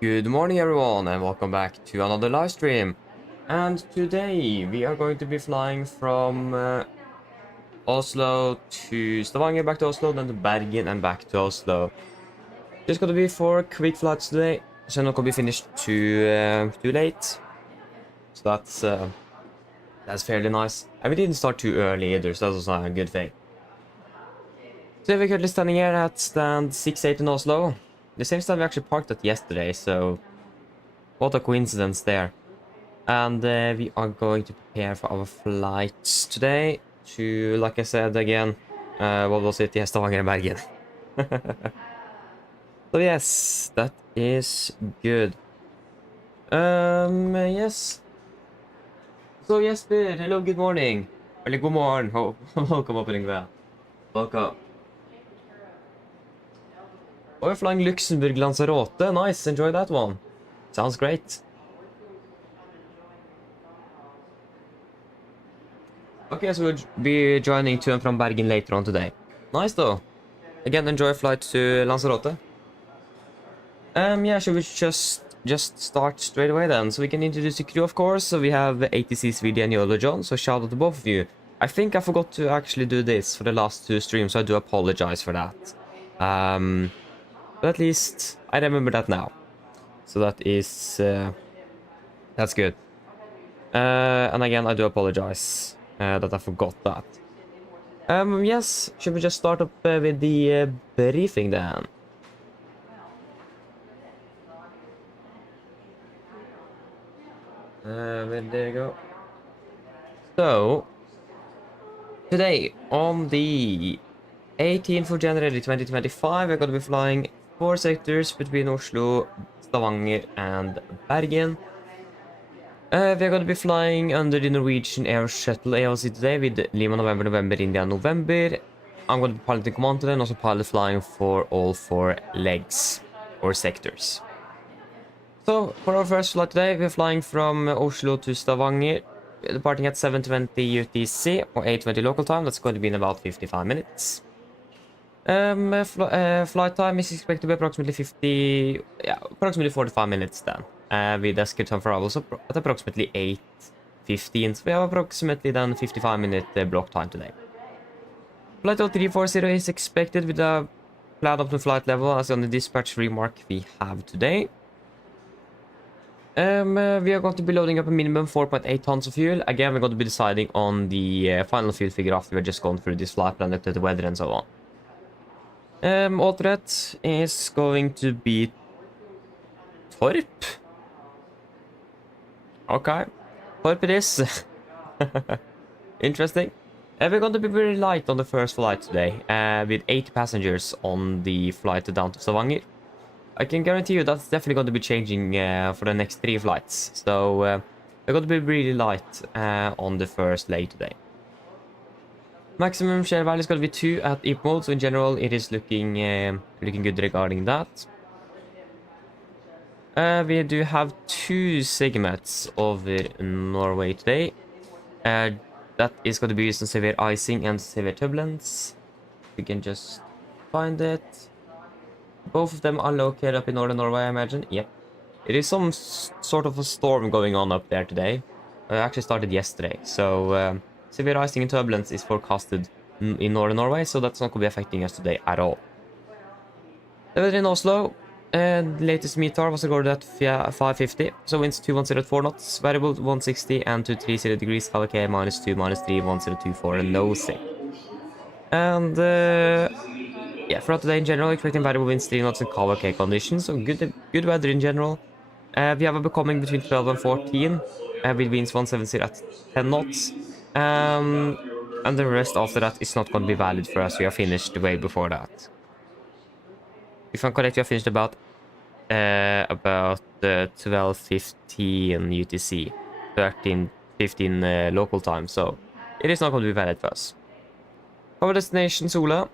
Good morning everyone and welcome back to another live stream. And today we are going to be flying from Oslo to Stavanger, back to Oslo, then to Bergen and back to Oslo. Just gonna be 4 quick flights today, so I'm not gonna be finished too late. So that's fairly nice. And we didn't start too early either, so that's also a good thing. So we're currently standing here at stand 68 in Oslo. The same stand we actually parked at yesterday, so what a coincidence there. And we are going to prepare for our flights today to, like I said again, what was it? Yes, Stavanger and Bergen. So yes, that is good. Yes. So Jesper, hello, good morning. Eller god morgen. Welcome opening there. Welcome. Oh, we're flying Luxembourg Lanzarote. Nice, enjoy that one. Sounds great. Okay, so we'll be joining to and from Bergen later on today. Nice though. Again, enjoy flight to Lanzarote. Yeah, should we just start straight away then? So we can introduce the crew, of course. So we have ATC Sweden and Yolo John, so shout out to both of you. I think I forgot to actually do this for the last 2 streams, so I do apologize for that. But at least I remember that now. So that is, that's good. And again, I do apologize that I forgot that. Yes, should we just start up with the briefing then? There you go. So, today on the 18th of January 2025, we're going to be flying 4 sectors between Oslo, Stavanger and Bergen. We're going to be flying under the Norwegian Air Shuttle AOC today with Lima November, November, India, November. I'm going to be piloting command today and also pilot flying for all 4 legs or sectors. So, for our first flight today, we're flying from Oslo to Stavanger, departing at 7:20 UTC or 8:20 local time. That's going to be in about 55 minutes. Flight time is expected to be approximately approximately 45 minutes then. With escape time for hours at approximately 8:15. So we have approximately then 55-minute block time today. Flight 0340 is expected with a planned optimal flight level as on the dispatch remark we have today. We are going to be loading up a minimum 4.8 tons of fuel. Again, we're going to be deciding on the final fuel figure after we're just gone through this flight plan, looked at the weather and so on. Alternate is going to be Torp. Okay, Torp it is. Interesting. We're going to be very light on the first flight today, with 8 passengers on the flight down to Stavanger. I can guarantee you that's definitely going to be changing for the next 3 flights. So we're going to be really light on the first leg today. Maximum share value is going to be 2 at EP mode, so in general it is looking good regarding that. We do have 2 segments over Norway today. That is going to be used in severe icing and severe turbulence. We can just find it. Both of them are located up in northern Norway, I imagine. Yep. It is some sort of a storm going on up there today. It actually started yesterday. So severe icing and turbulence is forecasted in northern Norway, so that's not going to be affecting us today at all. The weather in Oslo, latest METAR was recorded at 550. So winds 210 at 4 knots, variable 160 and 230 degrees, KVK -2, -3, 1024, low 6. And yeah, throughout the day in general, expecting variable winds, 3 knots and KVK conditions, so good weather in general. We have a becoming between 12 and 14, with winds 170 at 10 knots. And the rest after that is not going to be valid for us. We are finished way before that. If I'm correct, we are finished about 12:15 UTC, 13:15 local time, so it is not going to be valid for us. Our destination, Sola.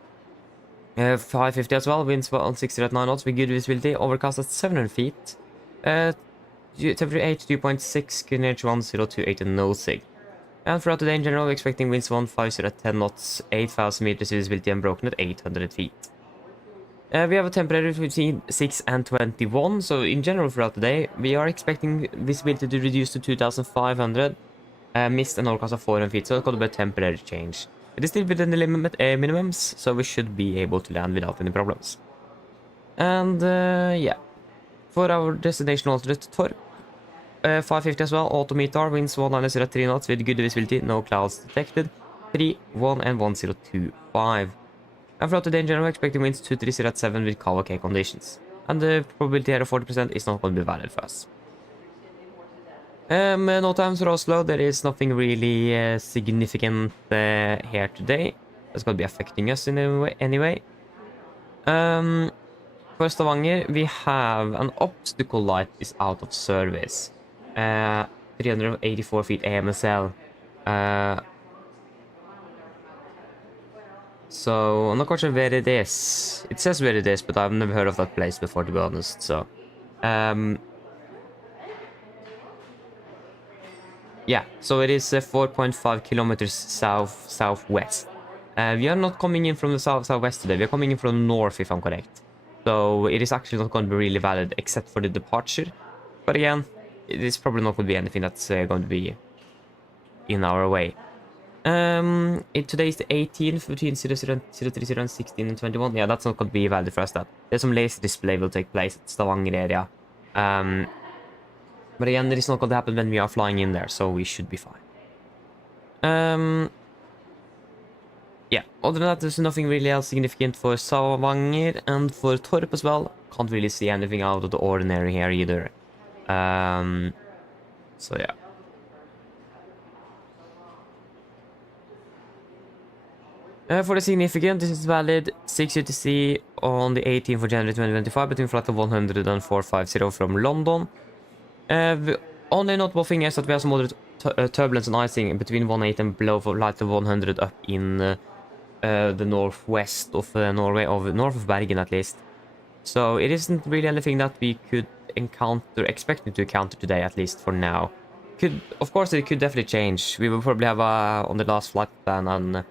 550 as well, winds 160 at 9 knots with good visibility, overcast at 700 feet. Temperature 82.6, QNH 1028 and no sig. And throughout the day in general, we're expecting winds 150 at 10 knots, 8,000 meters visibility and broken at 800 feet. We have a temperature between 6 and 21, so in general throughout the day, we are expecting visibility to reduce to 2,500, mist and overcast of 400 feet, so it's going to be a temporary change. It is still within the minimums, so we should be able to land without any problems. And yeah, for our destination alternate Torp, 550 as well, auto METAR, winds 1903 knots with good visibility, no clouds detected, 3, 1 and 1025. And throughout the day in general, expecting winds 230 at 7 with okay conditions. And the probability here of 40% is not going to be valid for us. No times for Oslo, there is nothing really significant here today. That's going to be affecting us in a way, anyway. For Stavanger, we have an obstacle light is out of service. 384 feet AMSL. So, I'm not quite sure where it is. It says where it is, but I've never heard of that place before, to be honest, so... yeah, so it is 4.5 kilometers southwest. We are not coming in from the southwest today, we are coming in from the north, if I'm correct. So, it is actually not going to be really valid, except for the departure. But again, it is probably not going to be anything that's going to be in our way. Today is the 18th, between 030 and 16 and 21. Yeah, that's not going to be valid for us. That there's some laser display will take place at Stavanger area. But again, it is not going to happen when we are flying in there, so we should be fine. Yeah, other than that, there's nothing really else significant for Stavanger, and for Torp as well. Can't really see anything out of the ordinary here either. So yeah. For the significant, this is valid 6 UTC on the 18th of January 2025 between flight of 100 and 450 from London. The only notable thing is that we have some moderate turbulence and icing between 18 and below flight of 100 up in the northwest of Norway, or north of Bergen at least. So it isn't really anything that we could expect to encounter today, at least for now. Of course, it could definitely change. We will probably have on the last flight plan and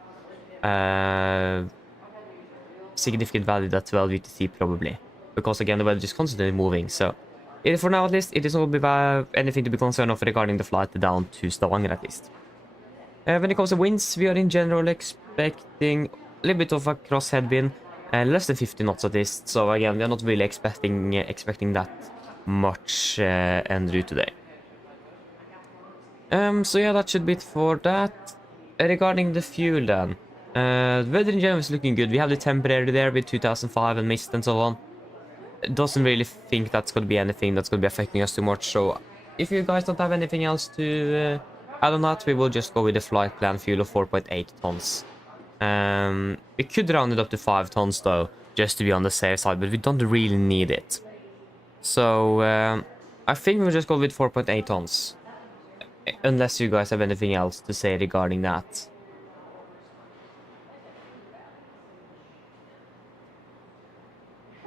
significant value at 12 UTC probably, because again the weather is constantly moving. So for now at least, it is not going to be anything to be concerned of regarding the flight down to Stavanger at least. When it comes to winds, we are in general expecting a little bit of a cross headwind, less than 50 knots at least. So again, we are not really expecting that much en route today. So yeah, that should be it for that. Regarding the fuel then, the weather in general is looking good. We have the temporary there with 2005 and mist and so on. Doesn't really think that's going to be anything that's going to be affecting us too much. So if you guys don't have anything else to add on that, we will just go with the flight plan fuel of 4.8 tons. We could round it up to 5 tons though, just to be on the safe side, but we don't really need it. So I think we'll just go with 4.8 tons. Unless you guys have anything else to say regarding that.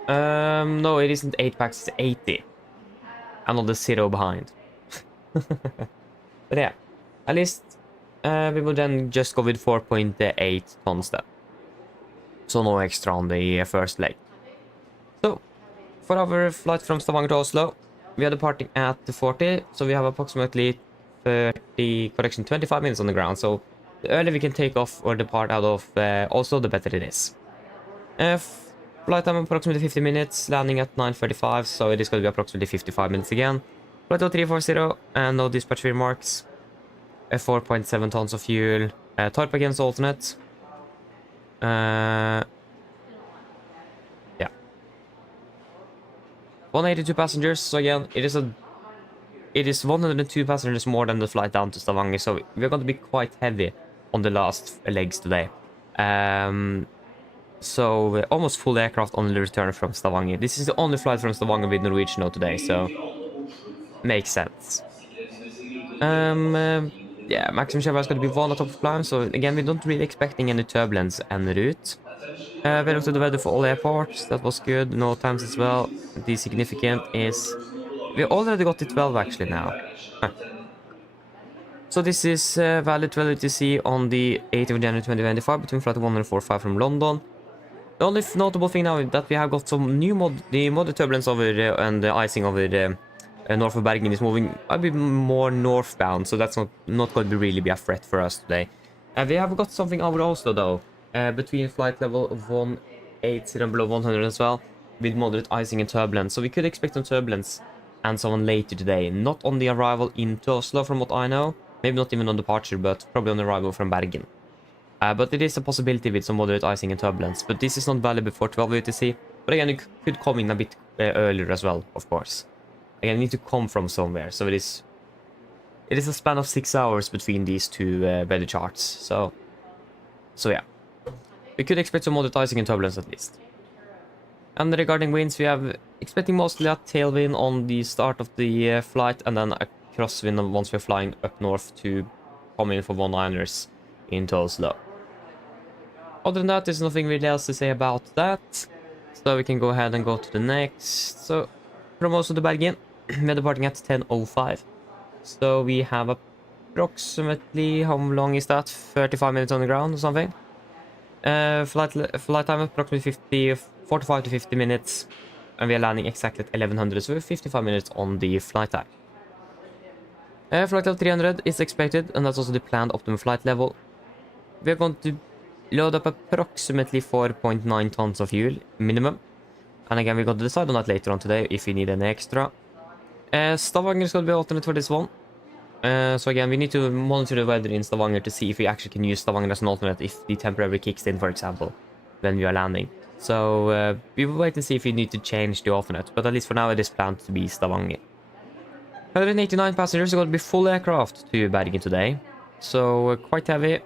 No, it isn't 8 packs, it's 80. And on the 0 behind. But yeah, at least we will then just go with 4.8 tons then. So no extra on the first leg. So, for our flight from Stavanger to Oslo, we are departing at the 40, so we have approximately 25 minutes on the ground. So the earlier we can take off or depart out of Oslo, the better it is. Flight time approximately 50 minutes, landing at 9:35, so it is going to be approximately 55 minutes again. Flight 0340, and no dispatch remarks. 4.7 tons of fuel. Torp against alternate. Yeah. 182 passengers, so again, it is 102 passengers more than the flight down to Stavanger, so we're going to be quite heavy on the last legs today. So almost full aircraft on the return from Stavanger. This is the only flight from Stavanger with Norwegian today, so makes sense. Yeah, maximum share is going to be 1 at top of climb, so again, we don't really expecting any turbulence en route. We looked at the weather for all airports, that was good, no times as well. The significant is, we already got the 12 actually now. Huh. So this is valid 12 UTC on the 8th of January 2025 between flight 145 from London. The only notable thing now is that we have got some new the modded turbulence over and the icing over north of Bergen is moving a bit more northbound, so that's not going to really be a threat for us today. And we have got something over Oslo though, between flight level 180 and below 100 as well, with moderate icing and turbulence. So we could expect some turbulence and so on later today. Not on the arrival into Oslo from what I know, maybe not even on departure, but probably on arrival from Bergen. But it is a possibility with some moderate icing and turbulence, but this is not valid before 12 UTC. But again, it could come in a bit earlier as well, of course. Again, I need to come from somewhere, so it is a span of 6 hours between these two weather charts. So yeah, we could expect some moderate icing and turbulence at least. And regarding winds, we have expecting mostly a tailwind on the start of the flight, and then a crosswind once we're flying up north to come in for 1-liners into Oslo. Other than that, there's nothing really else to say about that. So we can go ahead and go to the next. So from Oslo to Bergen, we're departing at 10:05. So we have approximately, how long is that? 35 minutes on the ground or something? Flight time approximately 45 to 50 minutes. And we are landing exactly at 1100, so we're 55 minutes on the flight time. Flight level 300 is expected, and that's also the planned optimum flight level. We're going to load up approximately 4.9 tons of fuel, minimum. And again, we're going to decide on that later on today, if we need any extra. Stavanger is going to be alternate for this one. So again, we need to monitor the weather in Stavanger to see if we actually can use Stavanger as an alternate if the temporary kicks in, for example, when we are landing. So we will wait and see if we need to change the alternate, but at least for now it is planned to be Stavanger. 189 passengers are going to be full aircraft to Bergen today. So quite heavy.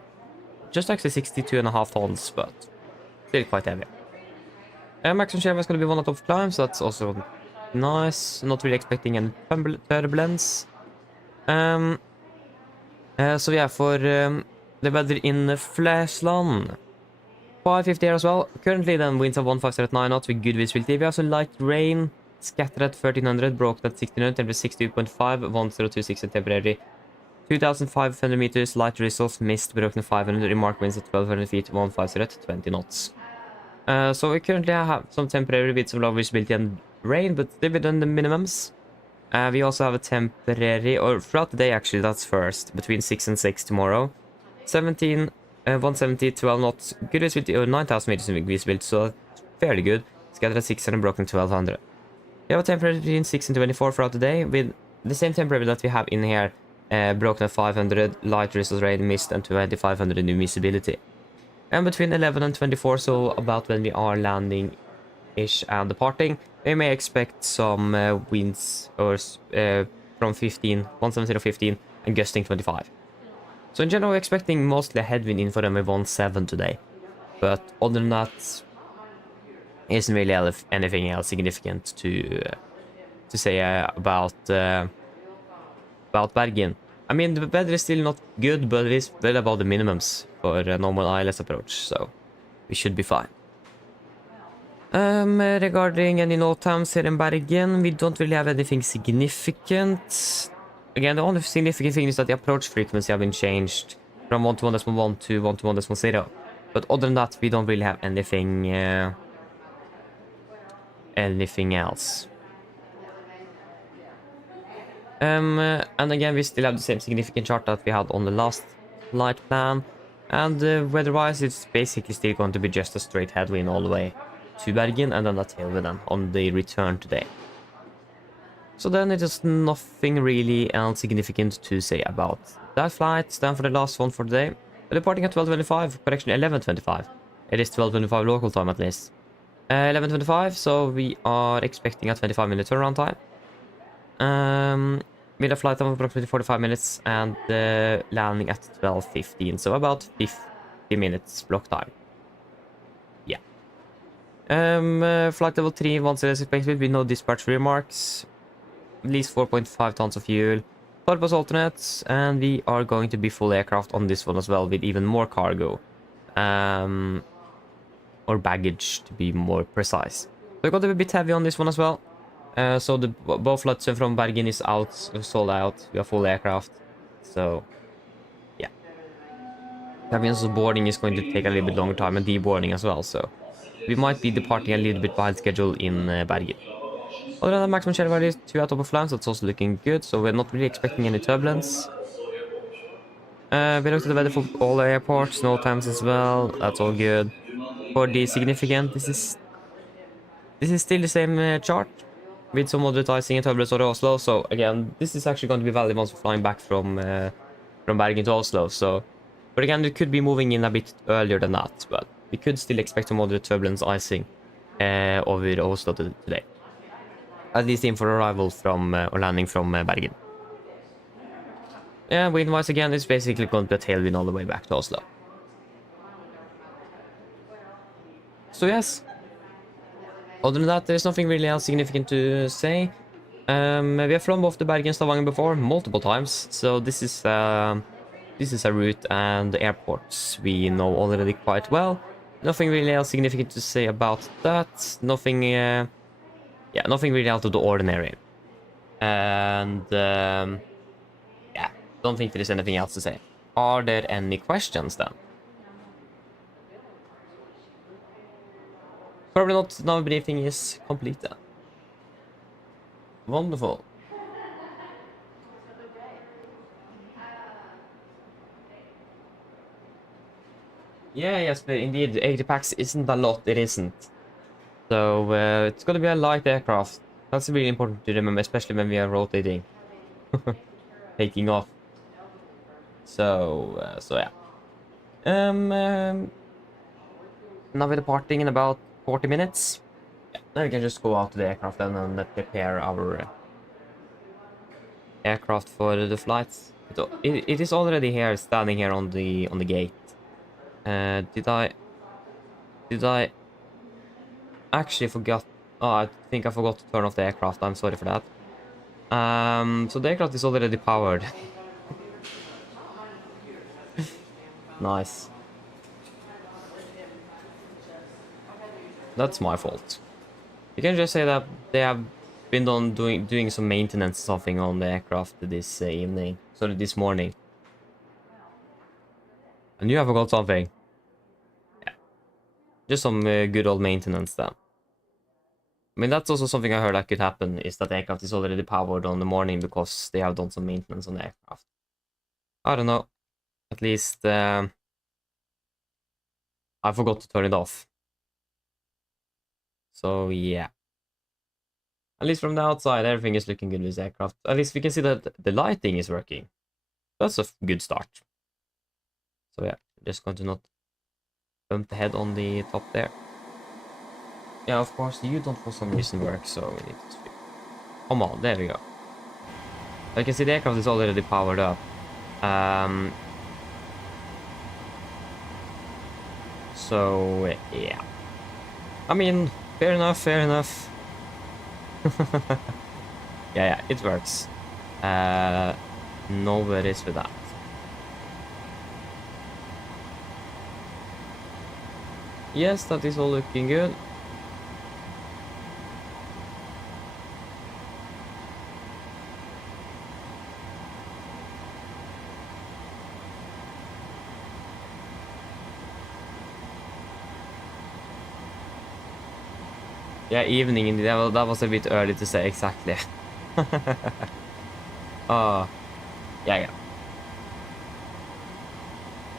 Just actually 62.5 tons, but still quite heavy. Maximum share is going to be 1 out of climb, so that's also nice. Not really expecting any turbulence. So yeah, for the weather in Flesland, 550 here as well. Currently then winds of 1509 knots with good visibility. We have some light rain, scattered at 1300, broken at 1600, temperature 62.5, 1026 and temporary 2500 meters, light drizzles, mist, broken at 500, remark winds at 1200 feet, 150 at 20 knots. So we currently have some temporary with some low visibility and rain, but still within the minimums. We also have a temporary, or throughout the day actually, that's first, between 6 and 6 tomorrow. 170, 12 knots, good visibility, or 9000 meters in visibility, so fairly good. Scattered at 600, broken 1200. We have a temperature between 6 and 24 throughout the day, with the same temperature that we have in here, broken at 500, light drizzles, rain, mist, and 2500 in visibility. And between 11 and 24, so about when we are landing-ish and departing, we may expect some winds or from 170 to 15, and gusting 25. So in general, we're expecting mostly a headwind in for MA17 today. But other than that, isn't really anything else significant to say about Bergen. I mean, the weather is still not good, but it is well above the minimums for a normal ILS approach, so we should be fine. Regarding any note times here in Bergen, we don't really have anything significant. Again, the only significant thing is that the approach frequency have been changed from 121.1 to 121.0. But other than that, we don't really have anything else. And again, we still have the same significant chart that we had on the last flight plan. And weather-wise, it's basically still going to be just a straight headwind all the way to Bergen, and then a tailwind on the return today. So then it is nothing really else significant to say about that flight. Then for the last one for today, we're departing at 12:25, correction 11:25. It is 12:25 local time at least. 11:25, so we are expecting a 25-minute turnaround time. With a flight time of approximately 45 minutes and landing at 12:15, so about 50 minutes block time. Yeah. Flight level 3, once it is expected with no dispatch remarks. At least 4.5 tons of fuel. Purpose alternates, and we are going to be full aircraft on this one as well, with even more cargo. Or baggage, to be more precise. We're going to be a bit heavy on this one as well. So the both flights from Bergen is out, sold out. We are full aircraft. So, that means the boarding is going to take a little bit longer time, and deboarding as well, so we might be departing a little bit behind schedule in Bergen. Other than that, maximum share value is 2 out of a flange. That's also looking good, so we're not really expecting any turbulence. We looked at the weather for all the airports, no times as well. That's all good. For the significant, this is still the same chart with some moderate icing and turbulence over Oslo. So again, this is actually going to be valid once we're flying back from Bergen to Oslo. So, but again, it could be moving in a bit earlier than that, but we could still expect some moderate turbulence icing over Oslo today. At least in for arrival from or landing from Bergen. Yeah, wind-wise again, it's basically going to be a tailwind all the way back to Oslo. So yes. Other than that, there's nothing really else significant to say. We have flown both the Bergen and Stavanger before, multiple times. So this is a route and the airports we know already quite well. Nothing really else significant to say about that. Nothing, yeah, nothing really out of the ordinary. And yeah, don't think there's anything else to say. Are there any questions then? Probably not. Now briefing is complete then. Wonderful. Yeah, yes, but indeed, 80 packs isn't a lot, it isn't. So, it's gonna be a light aircraft. That's really important to remember, especially when we are rotating. Taking off. So, yeah. Now we're departing in about 40 minutes. Yeah, then we can just go out to the aircraft then and prepare our aircraft for the flights. It is already here, standing here on the gate. Did I actually forgot? Oh, I think I forgot to turn off the aircraft. I'm sorry for that. So the aircraft is already powered. Nice. That's my fault. You can just say that they have been doing some maintenance or something on the aircraft this evening. Sorry, this morning. I knew I forgot something. Yeah. Just some good old maintenance then. I mean, that's also something I heard that could happen, is that the aircraft is already powered on the morning because they have done some maintenance on the aircraft. I don't know. At least I forgot to turn it off. So yeah. At least from the outside, everything is looking good with this aircraft. At least we can see that the lighting is working. That's a good start. So yeah, just going to not bump the head on the top there. Yeah, of course, you don't for some reason work, so we need to speak. Come on, there we go. Like you can see, the aircraft is already powered up. So yeah. I mean, fair enough, fair enough. Yeah, it works. No worries with that. Yes, that is all looking good. Yeah, evening indeed. That was a bit early to say exactly. Yeah.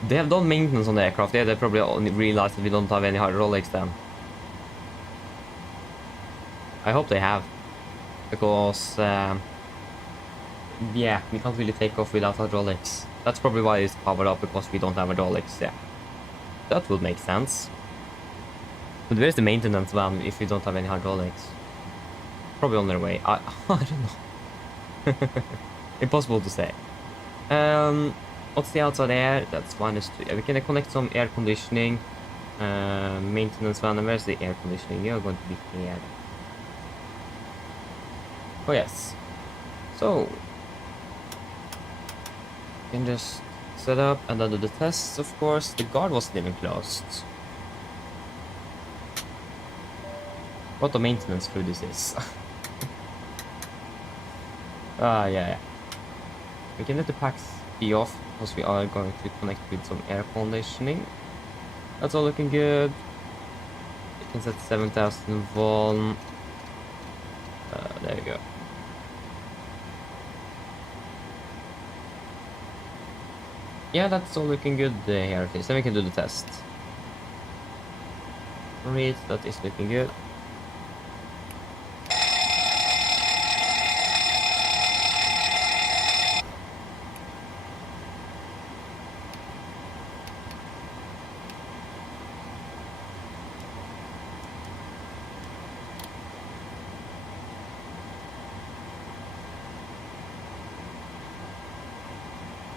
They have done maintenance on the aircraft. Yeah, they probably only realized that we don't have any hydraulics then. I hope they have. Because, yeah, we can't really take off without hydraulics. That's probably why it's powered up, because we don't have hydraulics, yeah. That would make sense. But where's the maintenance van if we don't have any hydraulics? Probably on their way. I don't know. Impossible to say. What's the outside air? That's -2. We can connect some air conditioning. Maintenance van. And where's the air conditioning? You're going to be here. Oh yes. So you can just set up and then do the tests. Of course, the guard wasn't even closed. What a maintenance crew this is. Yeah. We can let the packs be off because we are going to connect with some air conditioning. That's all looking good. It's at 7001. There you go. Yeah, that's all looking good here at least. Then we can do the test. Read, that is looking good.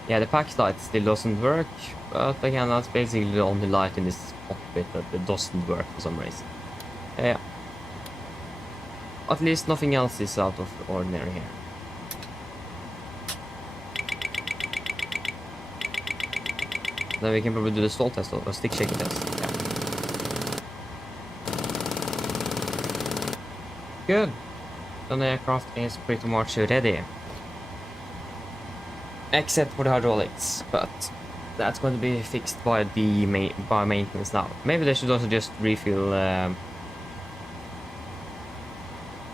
Yeah, the pack light still doesn't work, but again, that's basically the only light in this cockpit that doesn't work for some reason. Yeah. At least nothing else is out of the ordinary here. Then we can probably do the stall test or stick shaking test. Yeah. Good. Then the aircraft is pretty much ready. Except for the hydraulics, but that's going to be fixed by the maintenance now. Maybe they should also just refill.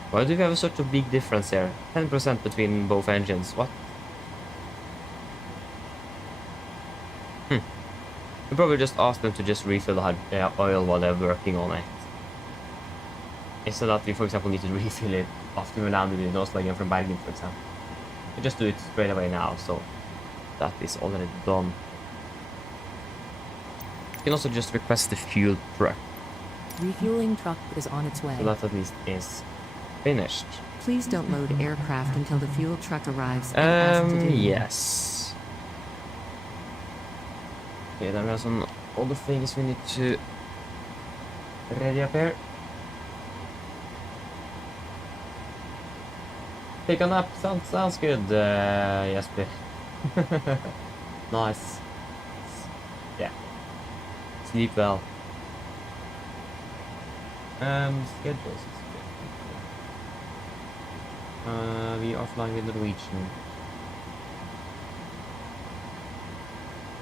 Why do we have such a big difference here? 10% between both engines. What? We probably just ask them to just refill the oil while they're working on it. Instead that we, for example, need to refill it after we landed in Oslo again from Bergen, for example. We just do it straight away now, so that is already done. You can also just request the fuel truck. Refueling truck is on its way. So that at least is finished. Please don't load aircraft until the fuel truck arrives and ask to do. Yes. Okay, then we have some other things we need to ready up here. Take a nap, sounds good, Jesper. Nice. Yeah. Sleep well. Schedules. We are flying with Norwegian.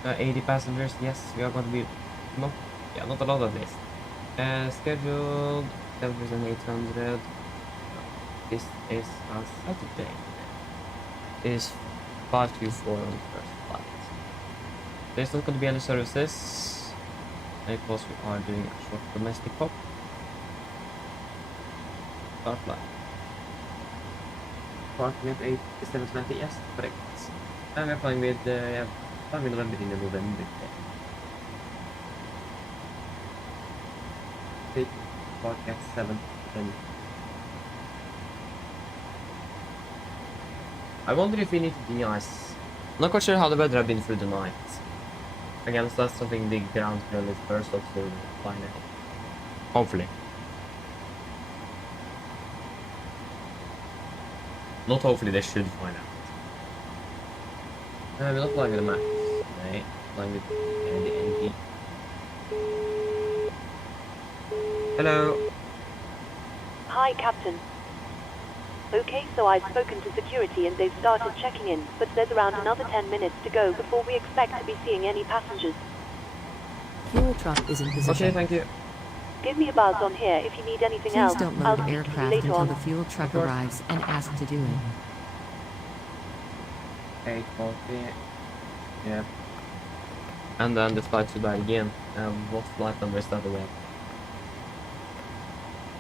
80 passengers, yes, we are going to be not a lot at least. Scheduled 7,800. This is a Saturday. It is 524 on the first flight. There's not going to be any services because we are doing a short domestic hop. Start flight. Parking at 720, yes, correct. And we're flying with November in the November. Take park at 7:10. I wonder if we need to de-ice. I'm not quite sure how the weather has been through the night. Again, so that's something the ground crew is first off to find out. Hopefully. Not hopefully, they should find out. We're not flying with the Max. No, flying with the AMD. Hello. Hi, Captain. Okay, so I've spoken to security and they've started checking in, but there's around another 10 minutes to go before we expect to be seeing any passengers. Fuel truck is in position. Okay, thank you. Give me a buzz on here if you need anything Please else. don't I'll load speak to you aircraft later until on. the fuel truck arrives and ask to do it. 840. Yeah. And then the flight to Bergen. What flight number is that again?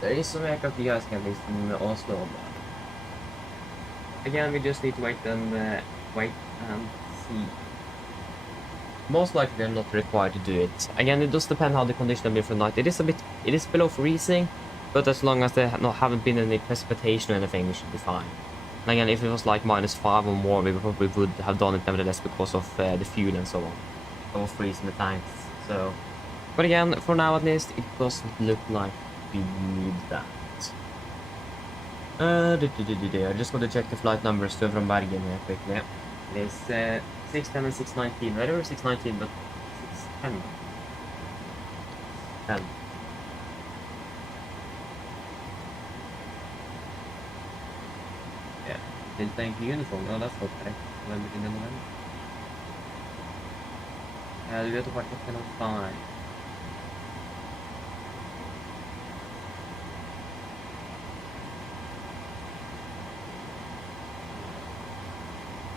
There is some aircraft you guys can list in Oslo. Again, we just need to wait and see. Most likely they're not required to do it. Again, it does depend how the condition will be for the night. It is below freezing, but as long as there haven't been any precipitation or anything, we should be fine. And again, if it was like -5 or more, we probably would have done it nevertheless because of the fuel and so on. Or freezing the tanks. So, but again, for now at least, it doesn't look like we need that. I just want to check the flight numbers to from Bergen here quickly. It is 610 and 619. Right over 619, but 610. 10. Yeah, didn't thank the uniform. No, that's not correct. November in November. Du vet att parka 5.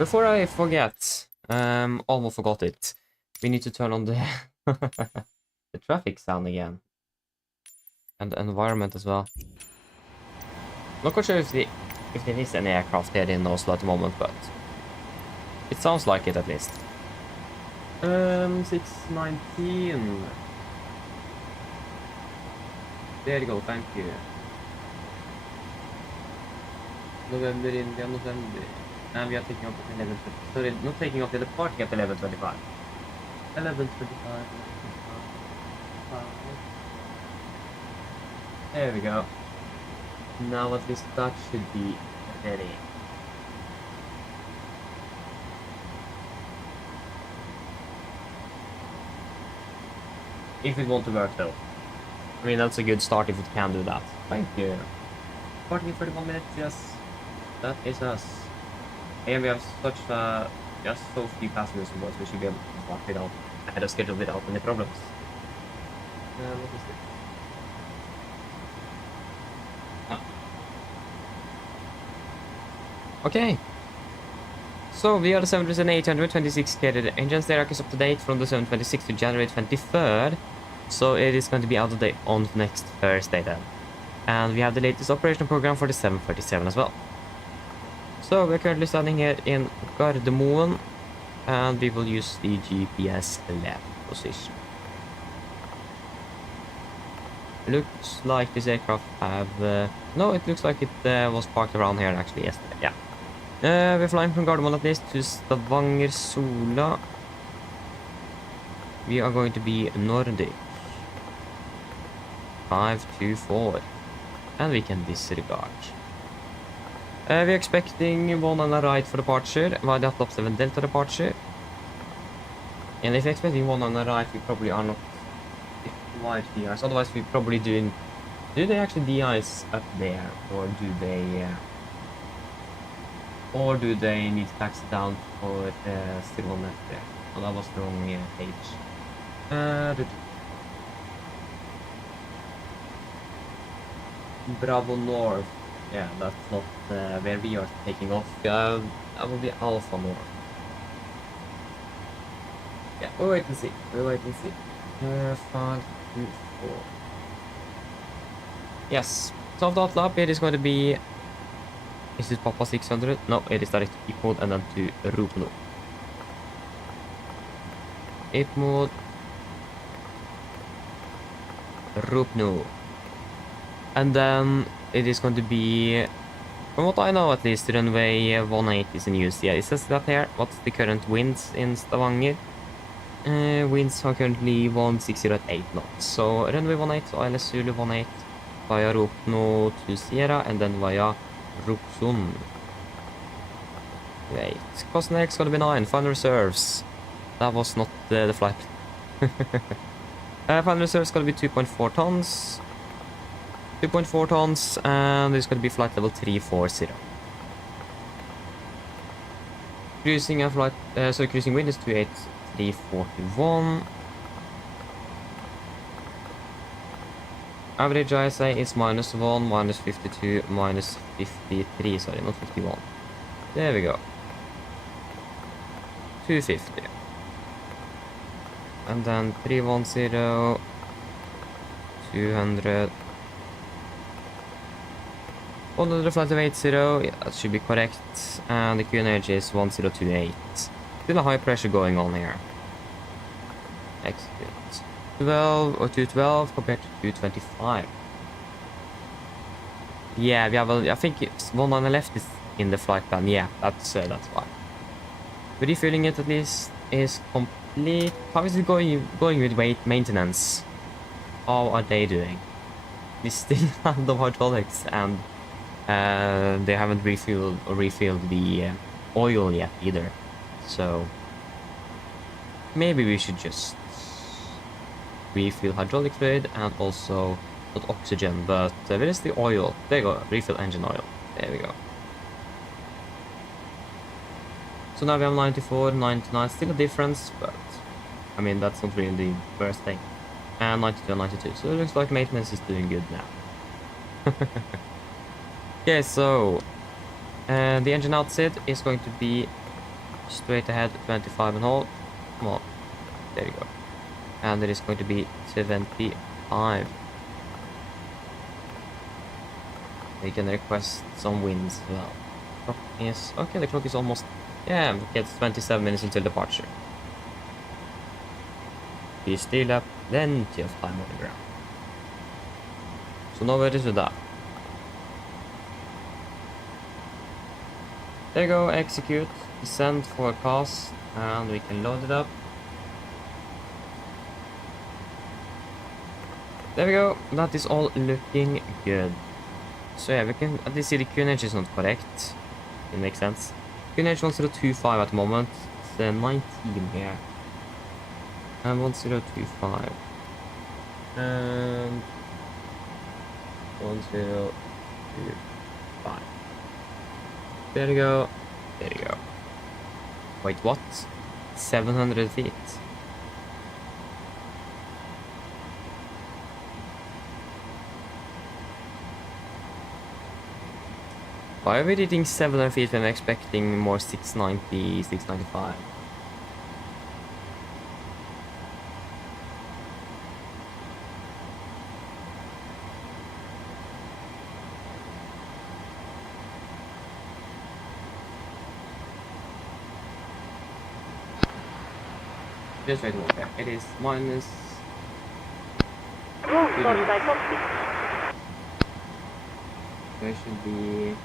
before I forget, almost forgot it. We need to turn on the the traffic sound again, and the environment as well. Not quite sure if there is any aircraft here in Oslo at the moment, but it sounds like it at least. 619. There you go, thank you. November, India, November. And we are taking off at 11:20. Sorry, not taking off, the departing at 11:25. 11:25. There we go. Now at least that should be ready. If it wants to work though. I mean, that's a good start if it can do that. Thank you. Starting in 31 minutes, yes. That is us. And we have such just so few passengers on board, so we should be able to start without ahead of schedule without any problems. What is this? Okay. So we are the 7,826 catered engines. The rack is up to date from the 726 to January 23rd. So it is going to be out of date on next Thursday then. And we have the latest operational program for the 737 as well. So we're currently standing here in Gardermoen, and we will use the GPS left position. Looks like this aircraft have... no, it looks like it was parked around here actually yesterday, yeah. We're flying from Gardermoen at least to Stavanger, Sola. We are going to be Nordic. 524. And we can disregard. We're expecting 1 and a right for departure, via the top 7 Delta departure. And if you're expecting 1 and a right, we probably are not required to de-ice. Otherwise, we probably do they actually de-ice up there, or do they need to taxi down for still on left there? Oh, that was the wrong page. Bravo North. Yeah, that's not where we are taking off. That will be Alpha North. Yeah, we'll wait and see. 5, 2, 4. Yes. So off the hot lap, it is going to be... Is this Papa 600? No, it is direct to IP mode and then to Ropno. IP mode. Ropno. And then it is going to be, from what I know at least, runway 18 is in use. Yeah, it says that here. What's the current winds in Stavanger? Winds are currently 160 at 8 knots. So runway 18, ILS Zulu 18, via Ropno to Sierra, and then via Roksund. Wait, cost next gonna be 9, final reserves. That was not the flight. Final reserves gonna be 2.4 tons. 2.4 tons, and it's going to be flight level 340. Cruising and flight, cruising wind is 28341. Average ISA is -1, -52, -53, sorry, not 51. There we go. 250. And then 310, 200. 100 flight of 80, yeah, that should be correct. And the QNH is 1028. Still a high pressure going on here. Execute. 12 or 212 compared to 225. Yeah, we have I think it's one on the left is in the flight plan. Yeah, that's why. But refueling it at least is complete. How is it going with weight maintenance? How are they doing? We still have the hydraulics, and they haven't refilled the oil yet either. So maybe we should just refill hydraulic fluid and also not oxygen, but where is the oil? There you go, refill engine oil. There we go. So now we have 94, 99, still a difference, but I mean that's not really the first thing. And 92 and 92, so it looks like maintenance is doing good now. Okay, so the engine outset is going to be Straight ahead, 25 and hold. Come on. There you go. And it is going to be 75. We can request some wins as well. Clock is... Okay, the clock is almost... Yeah, we get 27 minutes until departure. We still have plenty of time on the ground. So now it is with that. There you go, execute, descend forecast, and we can load it up. There we go, that is all looking good. So yeah, we can at least see the QNH is not correct. It makes sense. QNH 1025 at the moment. It's 19 here. And 1025. And 1025. There you go. There you go. Wait, what? 700 feet. Why are we reading 700 feet when I'm expecting more 690, 695? Just wait a moment. It is minus... Roll started by Cockpit. There should be...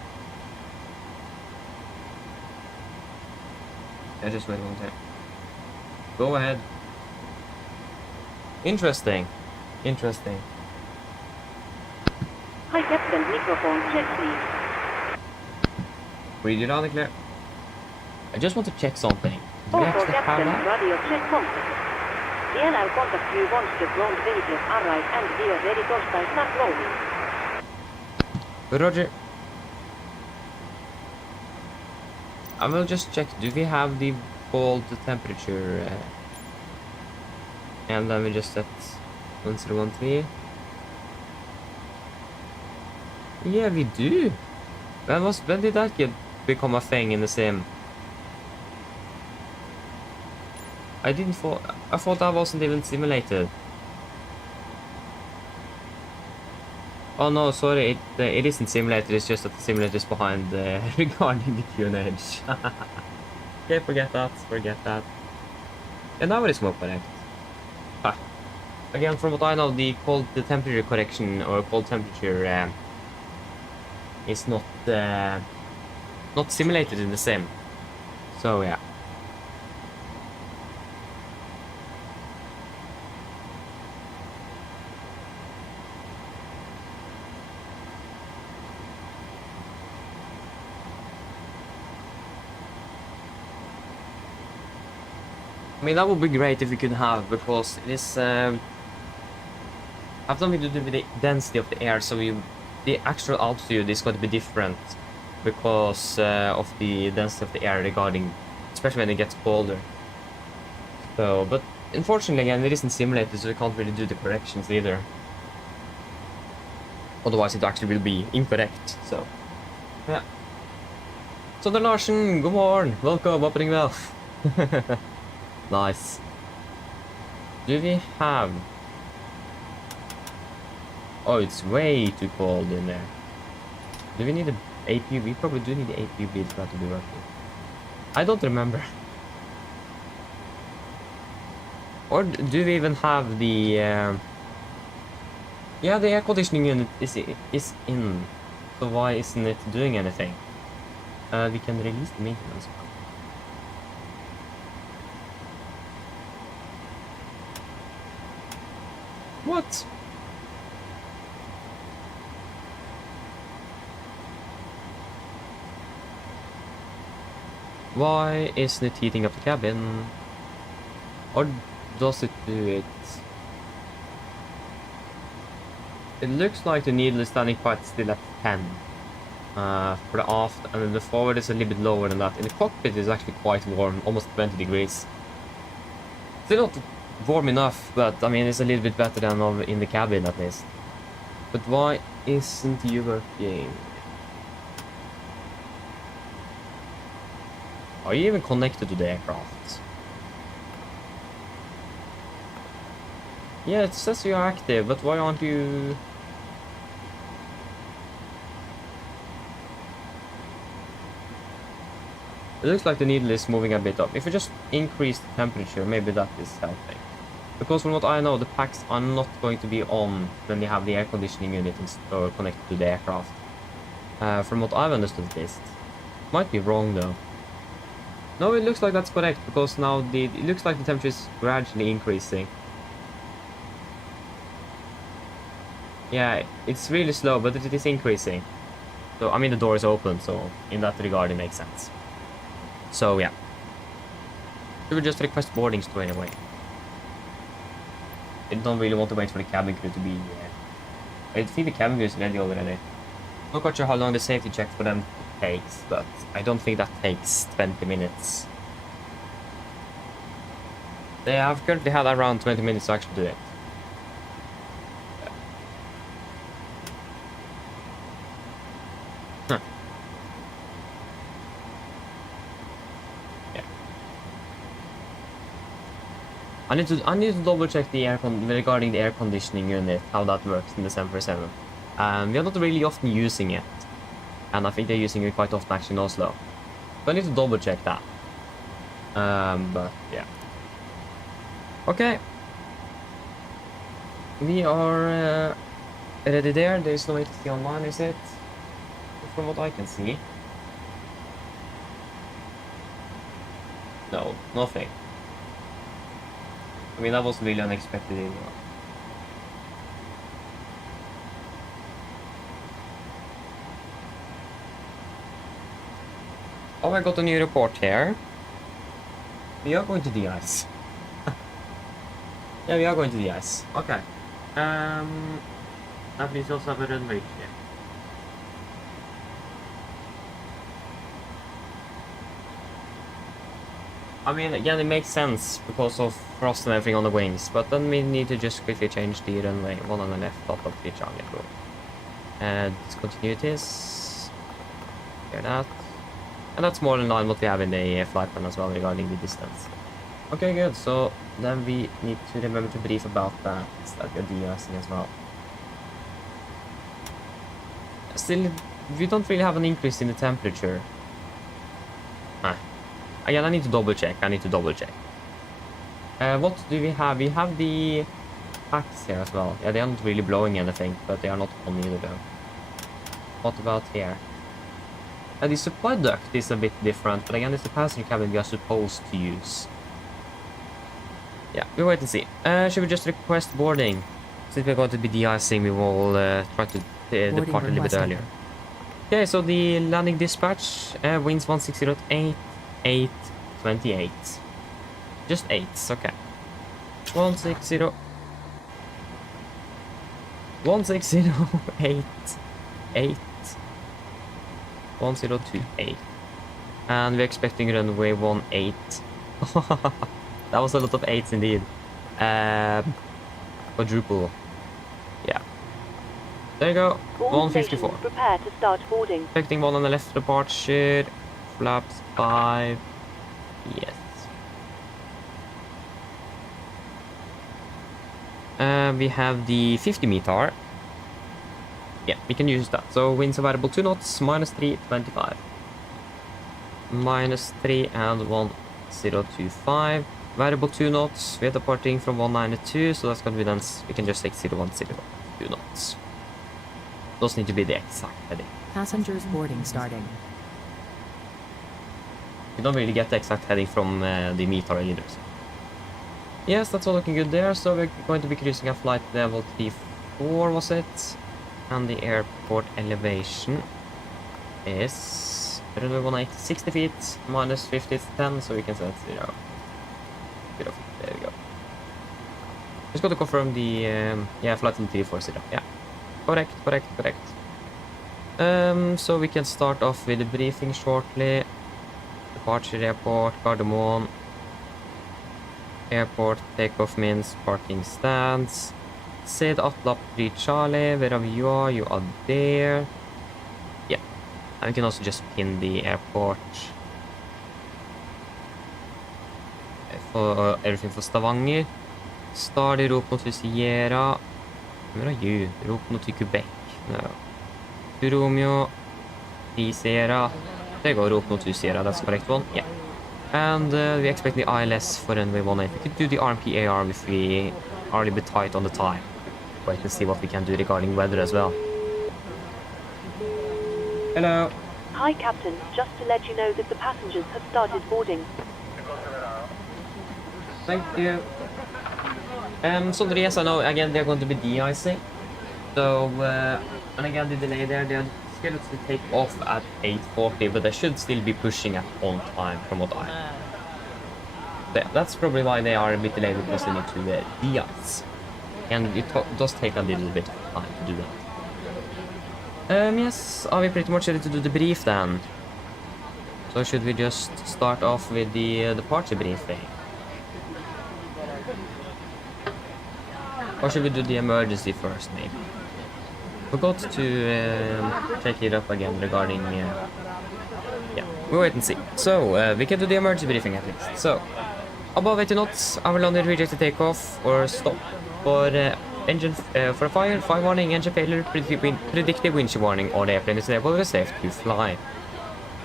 Yeah, just wait a moment. Go ahead. Interesting. Interesting. Hi Captain, microphone check please. Read it out and clear. I just want to check something. Do we Also actually have Captain, that? radio check contact. DLR contact you once the ground vehicles arrive and we are ready to start rolling. Roger. I will just check. Do we have the cold temperature? And then we just set 1013. Yeah, we do. When did that become a thing in the sim? I thought that wasn't even simulated. Oh no, sorry, it isn't simulated, it's just that the simulator is behind regarding the QNH. Okay, forget that. And now it is more correct. Ah. Again, from what I know, the temperature correction or cold temperature is not simulated in the sim. So yeah. I mean, that would be great if we could have, because it is have something to do with the density of the air, so the actual altitude is going to be different because of the density of the air regarding, especially when it gets colder. So, but unfortunately, again, it isn't simulated, so we can't really do the corrections either. Otherwise, it actually will be incorrect. So, yeah. Sondre Larsen, god morgen, welcome, opening well. Nice. Do we have... Oh, it's way too cold in there. Do we need an APU? We probably do need the APU for that to be working. I don't remember. Or do we even have the... Yeah, the air conditioning unit is in. So why isn't it doing anything? We can release the maintenance. What? Why isn't it heating up the cabin? Or does it do it? It looks like the needle is standing quite still at 10 for the aft, and then the forward is a little bit lower than that. In the cockpit is actually quite warm, almost 20 degrees. Still not warm enough, but I mean it's a little bit better than in the cabin at least. But why isn't you working? Are you even connected to the aircraft? Yeah, it says you're active, but why aren't you... It looks like the needle is moving a bit up. If you just increase the temperature, maybe that is helping. Because from what I know, the packs are not going to be on when you have the air conditioning unit connected to the aircraft. From what I've understood at least. Might be wrong though. No, it looks like that's correct, because now it looks like the temperature is gradually increasing. Yeah, it's really slow, but it is increasing. So, I mean, the door is open, so in that regard, it makes sense. So, yeah. We will just request boarding straight away. I don't really want to wait for the cabin crew to be... I think the cabin crew is ready already. Not quite sure how long the safety check for them takes, but I don't think that takes 20 minutes. They have currently had around 20 minutes to actually do it. Huh. Yeah. I need to double check the regarding the air conditioning unit, how that works in the 747. We are not really often using it, and I think they're using it quite often actually in Oslo. So I need to double check that. But yeah. Okay. We are ready there. There is no ATC online, is it? From what I can see. No, nothing. I mean, that was really unexpected anyway. Oh, I got a new report here. We are going to the ice. Yeah, we are going to the ice. Okay. That means also have a runway here. I mean, again, it makes sense because of frost and everything on the wings, but then we need to just quickly change the runway. One on the left, top of the Charlie Group. And discontinue this. Hear that. And that's more in line what we have in the flight plan as well regarding the distance. Okay, good. So then we need to remember to brief about that we're de-icing as well. Still, we don't really have an increase in the temperature. Again, I need to double check. What do we have? We have the packs here as well. Yeah, they are not really blowing anything, but they are not on either though. What about here? The supply duct is a bit different, but again, it's the passenger cabin we are supposed to use. Yeah, we'll wait and see. Should we just request boarding? Since we're going to be de-icing, we will try to depart a little bit earlier. Okay, so the landing dispatch, winds 1608, 828. Just 8s, okay. 160... 16088. 1028. And we're expecting runway 18. That was a lot of 8s indeed. Quadruple. Yeah. There you go. 154. Prepare to start boarding. Expecting one on the left departure. Flaps 5. Yes. We have the 50 meter. Yeah, we can use that. So winds are variable 2 knots, -3, 25. -3 and 1025. Variable 2 knots. We are departing from 192, so that's going to be then we can just take 0102 knots. Those need to be the exact heading. Passengers boarding starting. You don't really get the exact heading from the meter either. So. Yes, that's all looking good there. So we're going to be cruising at flight level 34, was it? And the airport elevation is runway 18, 60 feet, -50 is 10, so we can set 0. There we go. Just got to confirm the flight level 340. Yeah, correct. So we can start off with the briefing shortly. Departure airport, Gardermoen. Airport, takeoff means parking stands. Said Atlap 3 Charlie, wherever you are there. Yeah, and we can also just pin the airport. everything for Stavanger. Start rope mot Sierra. Where are you? Rope mot Quebec. No. To Romeo. Sierra. There you go, rope mot Sierra. That's the correct one. Yeah. And we expect the ILS for runway 18. We could do the RMP AR if we are a little bit tight on the time. Wait and see what we can do regarding weather as well. Hello. Hi, Captain. Just to let you know that the passengers have started boarding. Thank you. So yes, I know again they're going to be de-icing. So and again the delay there, they're scheduled to take off at 8:40, but they should still be pushing at on time from what I. That's probably why they are a bit delayed, because they need to de-ice, and it does take a little bit of time to do that. Yes, are we pretty much ready to do the brief then? So should we just start off with the departure briefing? Or should we do the emergency first, maybe? Forgot to check it up again regarding... yeah, we'll wait and see. So, we can do the emergency briefing at least. So, above 80 knots, I will only reject the takeoff or stop for engine for a fire warning, engine failure, predictive windshield warning, or the airplane is unable or safe to fly.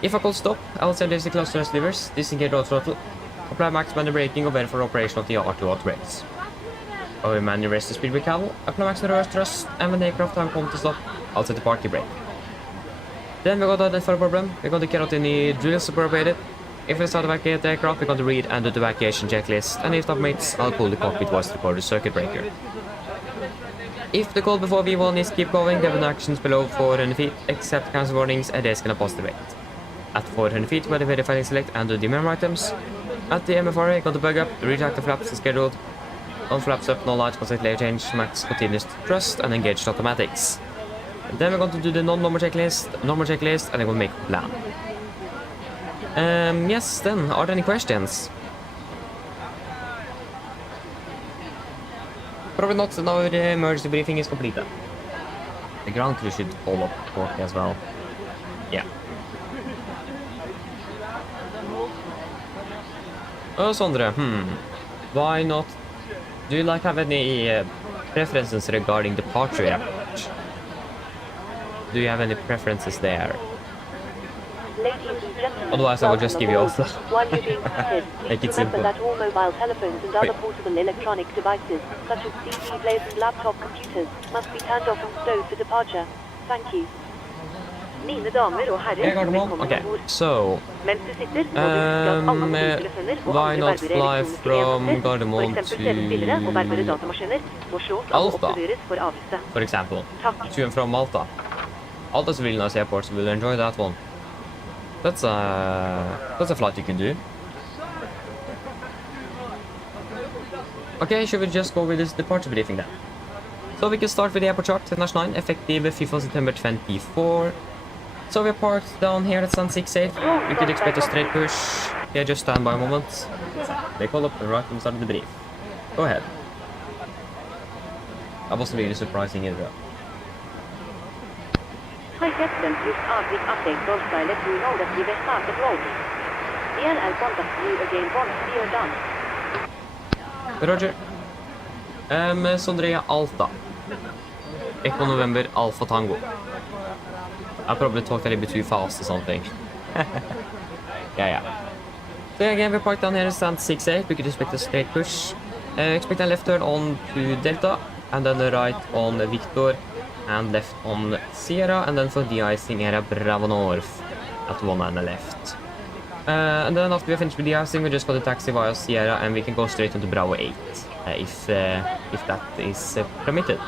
If I call stop, I will send the cluster levers, disengage road throttle, apply max manual braking, or wait for operation of the R2 brakes. Or manual rest the speed brake cable, apply max reverse thrust, and when the aircraft time comes to stop, I'll set the parking brake. Then we're going to identify the problem, we're going to carry out any drills appropriated. If we start to evacuate the aircraft, we're going to read and do the evacuation checklist, and if that mates, I'll pull the cockpit voice recorder circuit breaker. If the call before V1 is keep going, there will be actions below 400 feet, except cancel warnings and risk in a positive rate. At 400 feet, we're verifying select and do the memory items. At the MFRA, got the bug up, retract the flaps as scheduled. On flaps up, no lights, contact layer change, max continuous thrust, and engaged automatics. And then we're going to do the normal checklist, and then we'll make a plan. Yes, then, are there any questions? Probably not, now the emergency briefing is completed. The ground crew should follow up shortly as well. Yeah. Oh, Sondre, why not? Do you have any preferences regarding departure airport? Do you have any preferences there? Ladies and gentlemen, Otherwise, I will just give you Oslo. While you're being seated, Make please it simple. remember that all mobile telephones and other portable electronic devices, such as CD players and laptop computers, must be turned off and stowed for departure. Thank you. Mine damer og herrer, velkommen Okay, ombord. so Mens du sitter, må du huske at alle mobiltelefoner og why andre not verbelige fly elektroniske from enheter, Gardermoen for eksempel TV-spillere og berbere datamaskiner, må slås av og Alta, oppbevares for avgifte. for example, Takk. to and from Malta. Alta's a really nice airport, so we'll enjoy that one. That's a flight you can do. Okay, should we just go with this departure briefing then? So we can start with the airport chart, 10-9, effective 5th of September 24. So we're parked down here at Sun 68. We could expect a straight push. Yeah, just stand by a moment. They call up the right and start the brief. Go ahead. That wasn't really surprising either. Hi Captain, please quick update those to let you know that we will start the road. Ian, I'll contact you again once we are done. Roger. Sondre Alta. Echo November Alpha Tango. I probably talked a little bit too fast or something. Yeah. So again, we're parked down here at stand 68. We could expect a straight push. Expect a left turn on to Delta, and then a right on Victor, and left on Sierra, and then for de-icing area Bravo North at 1 and a left. And then after we finish with de-icing, we just got a taxi via Sierra, and we can go straight into Bravo 8 if that is permitted.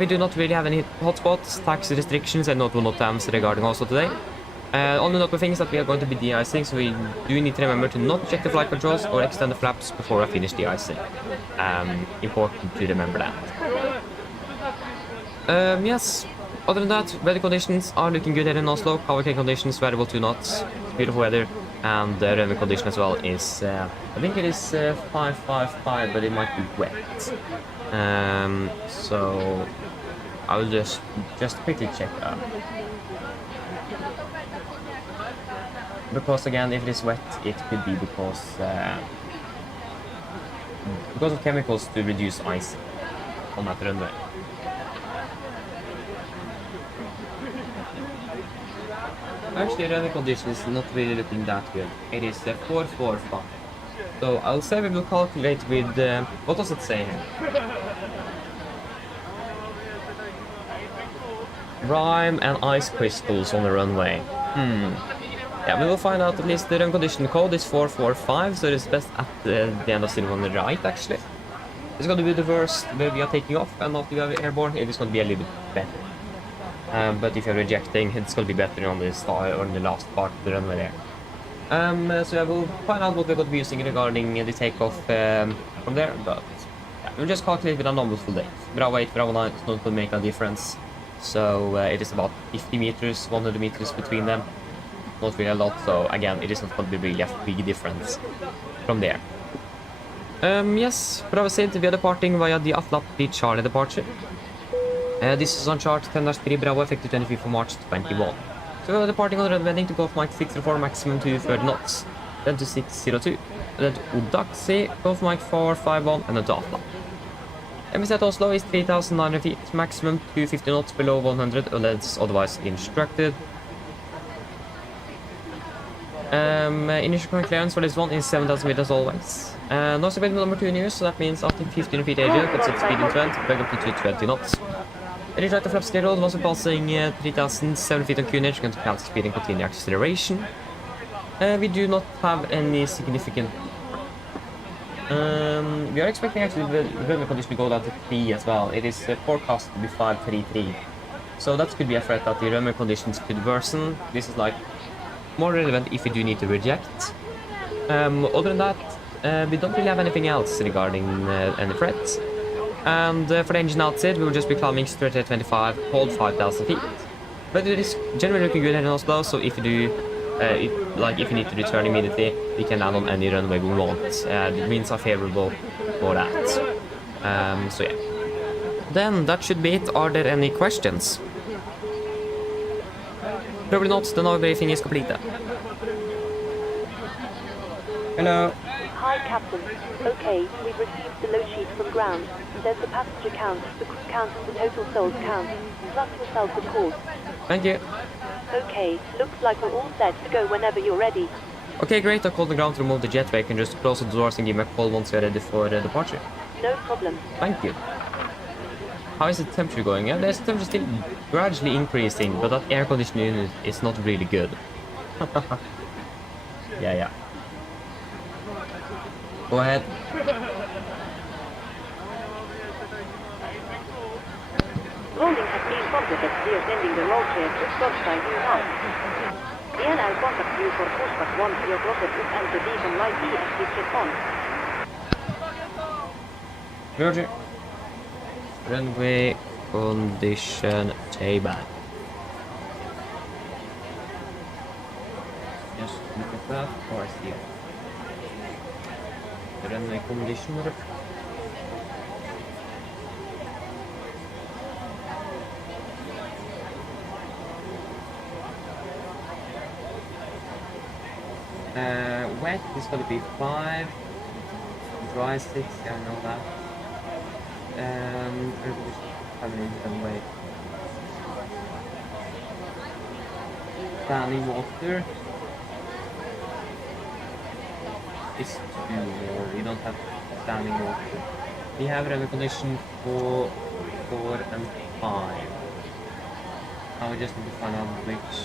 We do not really have any hotspots, taxi restrictions, and not will not answer regarding also today. Only notable thing is that we are going to be de-icing, so we do need to remember to not check the flight controls or extend the flaps before I finish de-icing. Important to remember that. Yes, other than that, weather conditions are looking good here in Oslo. Power K conditions, variable 2 knots, beautiful weather, and the runway condition as well is, I think it is 555, but it might be wet. So I will just quickly check that. Because again, if it is wet, it could be because because of chemicals to reduce ice on that runway. Actually, runway condition is not really looking that good. It is 445. So I'll say we will calculate with what does it say here? Rime and ice crystals on the runway. Yeah, we will find out. At least the run condition code is 445, so it's best at the end of zero on the right, actually. It's going to be the worst where we are taking off, and after we are airborne, it is going to be a little bit better. But if you're rejecting, it's going to be better on the start or on the last part of the runway there. So I will find out what we're going to be using regarding the takeoff from there, but yeah, we'll just calculate with a normal full day. Bravo 8, Bravo 9, it's not going to make a difference. So it is about 50 meters, 100 meters between them. Not really a lot, so again, it is not going to be really a big difference from there. Yes, Bravo 8, we are departing via the Atlap Charlie departure. This is on chart 10-3 Bravo, effective 25th of March 21. So we are departing on the runway heading to Golf Mike 604, maximum to 30 knots, then to 602, then to Odaxi, Golf Mike 451, and then to Atlap. MSFS Oslo is 3,900 feet, maximum 250 knots below 100, unless otherwise instructed. Initial clearance for this one is 7,000 meters always. Noise speed number 2 in use, so that means after 15 feet area, got set speed in 20, back up to 220 knots. Reach to flap schedule, once passing 3,007 feet on QNH, going to cancel speed and continue acceleration. We do not have any significant... we are expecting actually the runway condition to go down to 3 as well. It is forecast to be 533. So that could be a threat that the runway conditions could worsen. This is like more relevant if you do need to reject. Other than that, we don't really have anything else regarding any threats. And for the engine outside, we will just be climbing straight at 25, hold 5,000 feet. But it is generally looking good here in Oslo, so if you do, if you need to return immediately, we can land on any runway we want. The winds are favorable for that. So yeah. Then that should be it. Are there any questions? Probably not. The now briefing is completed. Hello. Hi, Captain. Okay, we've received the load sheet from ground. There's the passenger count, the crew count, and the total souls count, plus yourself, of course. Thank you. Okay, looks like we're all set to go whenever you're ready. Okay, great. I'll call the ground to remove the jetway and just close the doors and give me a call once you're ready for the departure. No problem. Thank you. How is the temperature going? Yeah, the temperature is still gradually increasing, but that air conditioning unit is not really good. Yeah. Go ahead. Rolling has been completed. We are sending the roll clear to stop by you now. DNL contact you for pushback 1 to your rocket with enter beacon light ESP on. Roger. Runway condition table. Just look at that course here. The runway conditioner. Wet is going to be 5, dry 6, I know that. Runway. Standing water is 2 more. We don't have standing water. We have runway condition for 4 and 5. Now we just need to find out which.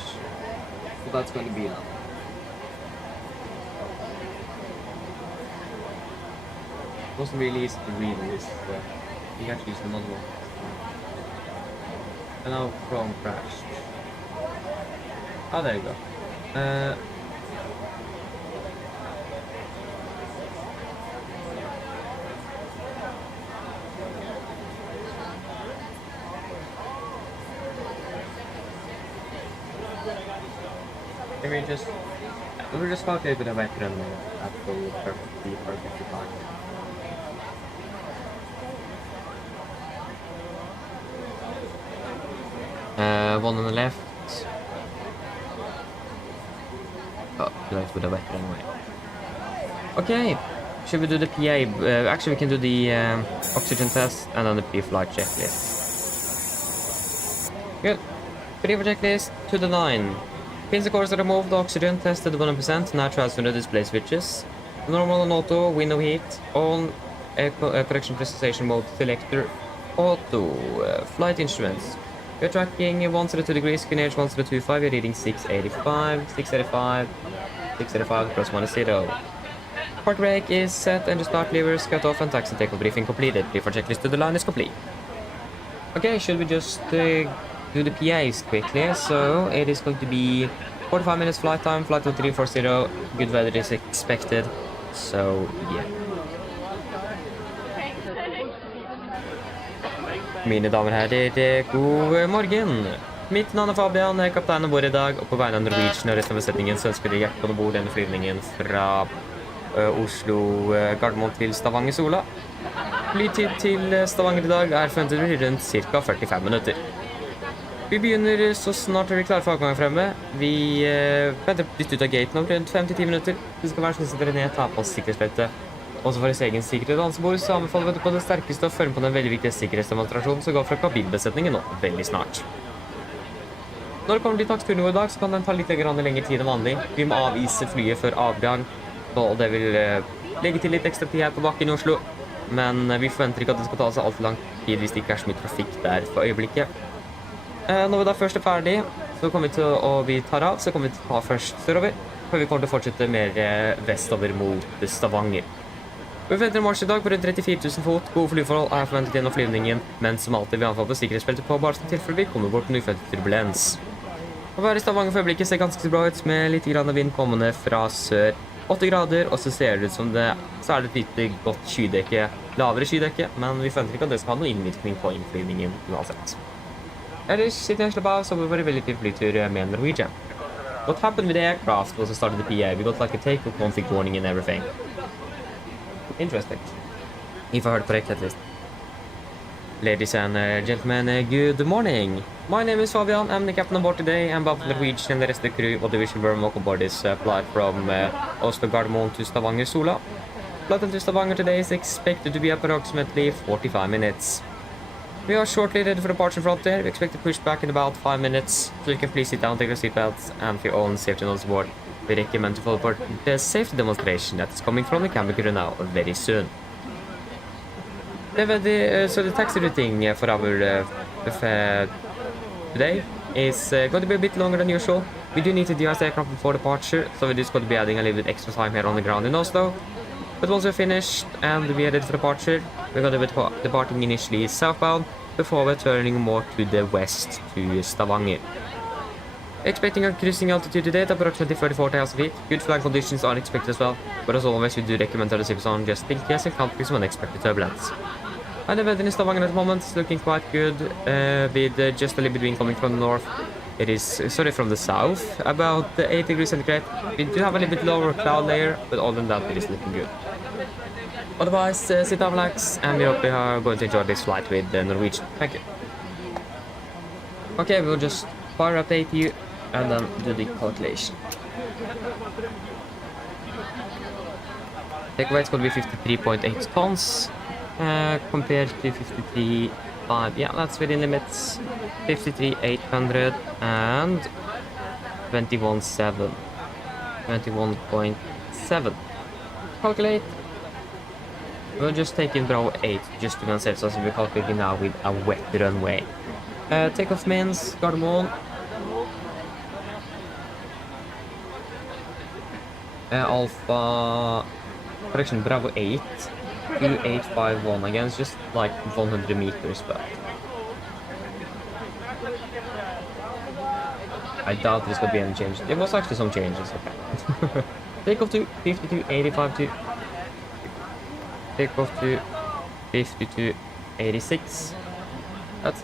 So that's going to be now. It wasn't really easy to read this. You have to use another one. And now Chrome crashed. Oh, there you go. We'll just calculate with a veteran that will be perfectly fine. One on the left. Oh, right with a veteran way. Okay, should we do the PA? Actually, we can do the oxygen test and then the pre-flight checklist. Good. Pre-flight checklist to the 9. Pins, of course, are removed. Oxygen tested 100%. Now transfer the display switches. Normal and auto. Window heat on. Correction presentation mode selector. Auto. Flight instruments. We're tracking 102 degrees. QNH 1025. We're reading 685. 685. 685 plus 10. Park brake is set, and the start levers cut off, and taxi and takeoff briefing completed. Pre-flight checklist to the line is complete. Okay, should we just do the PAs quickly? So it is going to be 45 minutes flight time, flight 340. Good weather is expected. So yeah. Mine damer og herrer, god morgen. Mitt navn er Fabian, jeg er kapteinen vår i dag, og på vegne av Norwegian og resten av besetningen så ønsker jeg hjertelig om bord denne flyvningen fra Oslo Gardermoen til Stavanger Sola. Flytid til Stavanger i dag er forventet å bli rundt ca. 45 minutter. Vi begynner så snart vi klarer for avgangen fremme. Vi venter litt ut av gaten om rundt 5-10 minutter. Det skal være sånn at dere ned tar på sikkerhetsbeltet. Også for egen sikkerhet og ansvar, så anbefaler vi på det sterkeste å følge på den veldig viktige sikkerhetsdemonstrasjonen som går fra kabinbesetningen nå veldig snart. Når det kommer til taksturen vår i dag, så kan den ta litt lengre tid enn vanlig. Vi må avise flyet før avgang, og det vil legge til litt ekstra tid her på bakken i Oslo. Men vi forventer ikke at det skal ta seg alt lang tid hvis det ikke er så mye trafikk der for øyeblikket. Når vi da først er ferdig, så kommer vi til å vi tar av, så kommer vi til å ta først sørover, før vi kommer til å fortsette mer vestover mot Stavanger. Vi forventer en marsj i dag på rundt 34 000 fot. Gode flyforhold er forventet gjennom flyvningen, men som alltid vil anfall på sikkerhetsbeltet på, bare som tilfelle vi kommer bort med uforventet turbulens. Å være i Stavanger for øyeblikket ser ganske bra ut, med litt grann vind kommende fra sør. 8 grader, og så ser det ut som det, så er det et lite godt skydekke, lavere skydekke, men vi forventer ikke at det skal ha noen innvirkning på innflyvningen uansett. Ellers sitter jeg slapp av, så vi får en veldig fin flytur med Norwegian. What happened with the aircraft was it started the PA. We got like a takeoff config warning and everything. Interesting. If I heard correct at least. Ladies and gentlemen, good morning. My name is Fabian. I'm the captain on board today. I'm bound for Norwegian and the rest of the crew of the Division Bergen welcome board this flight from Oslo Gardermoen to Stavanger Sola. Flight to Stavanger today is expected to be approximately 45 minutes. We are shortly ready for departure front there. We expect to push back in about 5 minutes, so you can please sit down, take your seatbelts, and for your own safety notes aboard. We recommend to follow for the safety demonstration that is coming from the cabin crew now very soon. So the taxi routing for our today is going to be a bit longer than usual. We do need to de-ice the aircraft before departure, so we're just going to be adding a little bit extra time here on the ground in Oslo. But once we're finished and we're ready for departure, we're going to be departing initially southbound before we're turning more to the west to Stavanger. Expecting a cruising altitude today at approximately 34,000 feet. Good flight conditions are expected as well, but as always we do recommend to the zips on just in case encountering some unexpected turbulence. And the weather in Stavanger at the moment is looking quite good, with just a little bit wind coming from the north. It is, sorry, from the south, about 8 degrees centigrade. We do have a little bit lower cloud layer, but other than that it is looking good. Otherwise, sit down, relax, and we hope you are going to enjoy this flight with Norwegian. Thank you. Okay, we'll just fire update you and then do the calculation. Takeaway is going to be 53.8 tons compared to 53.5. Yeah, that's within limits. 53,800 and 21.7. 21.7. Calculate. We'll just take in Bravo 8 just to be on safe, so we're calculating now with a wet runway. Takeoff means Gardermoen. Alpha, correction, Bravo 8, 2851, again, it's just like 100 meters, but I doubt there's gonna be any change. There was actually some changes, okay. Takeoff to 52.85 takeoff to 52.86. That's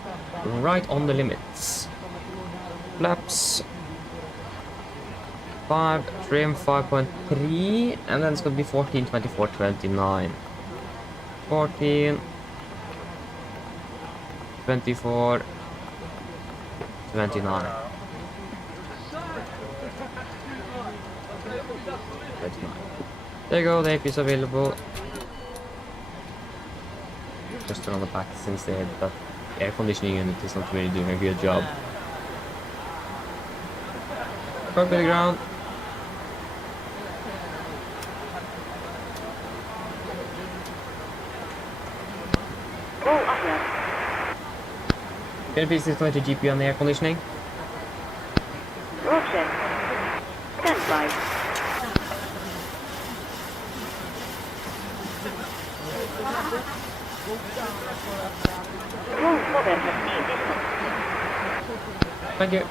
right on the limits. Flaps 5, trim 5.3, and then it's going to be 14, 24, 29. 14, 24, 29. 29. There you go, the AP is available. just turn on the packs instead, but air conditioning unit is not really doing a good job. Cockpit ground. Go Oslo. Can you please explain to GP on the air conditioning? Roger. Stand by. Roll cover has been distant. Thank you.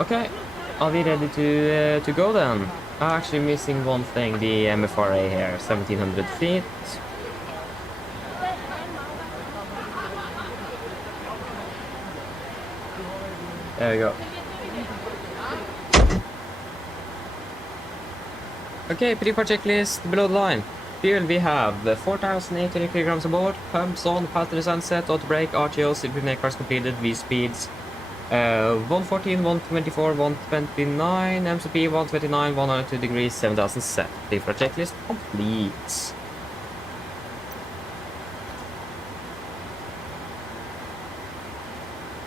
Okay, are we ready to go then? I'm actually missing one thing, the MFRA here, 1700 feet. There we go. Okay, pre-part checklist below the line. Fuel we have 4,800 kilograms aboard, pumps on, passenger sunset, auto brake, RTO, circuit cars completed, V speeds 114, 124, 129, MCP 129, 102 degrees, 7,000 set. Pre-part checklist complete.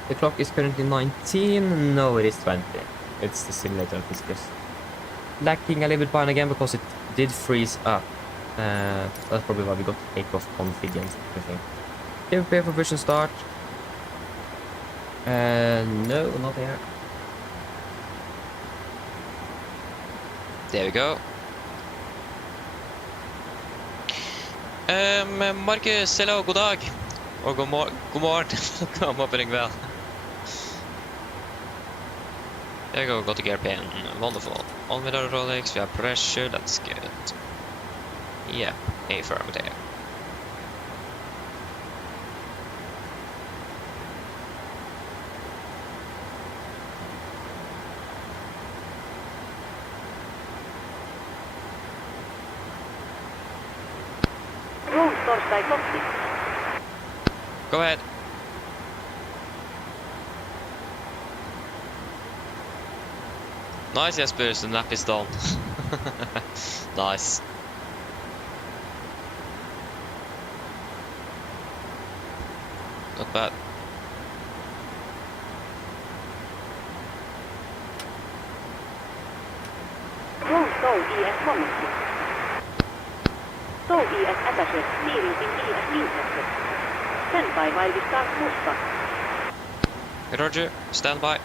The clock is currently 19, no it is 20. It's the simulator that is just lacking a little bit behind again because it did freeze up. That's probably why we got takeoff config and everything. Prepare for push and start. No, not there. There we go. Markus, hello, god dag. Og god morgen. Kom opp ring vel. There we go, got the gear pin. Wonderful. On with our Rolex, we have pressure, that's good. Yeah, affirmative. Roll start by Cockpit. Go ahead. Nice, Jesper, the nap is done. Nice. Not bad. Roll stall ES commented. Stall ES attaches, steering in ES interested. Stand by while we start pushback. Roger, stand by.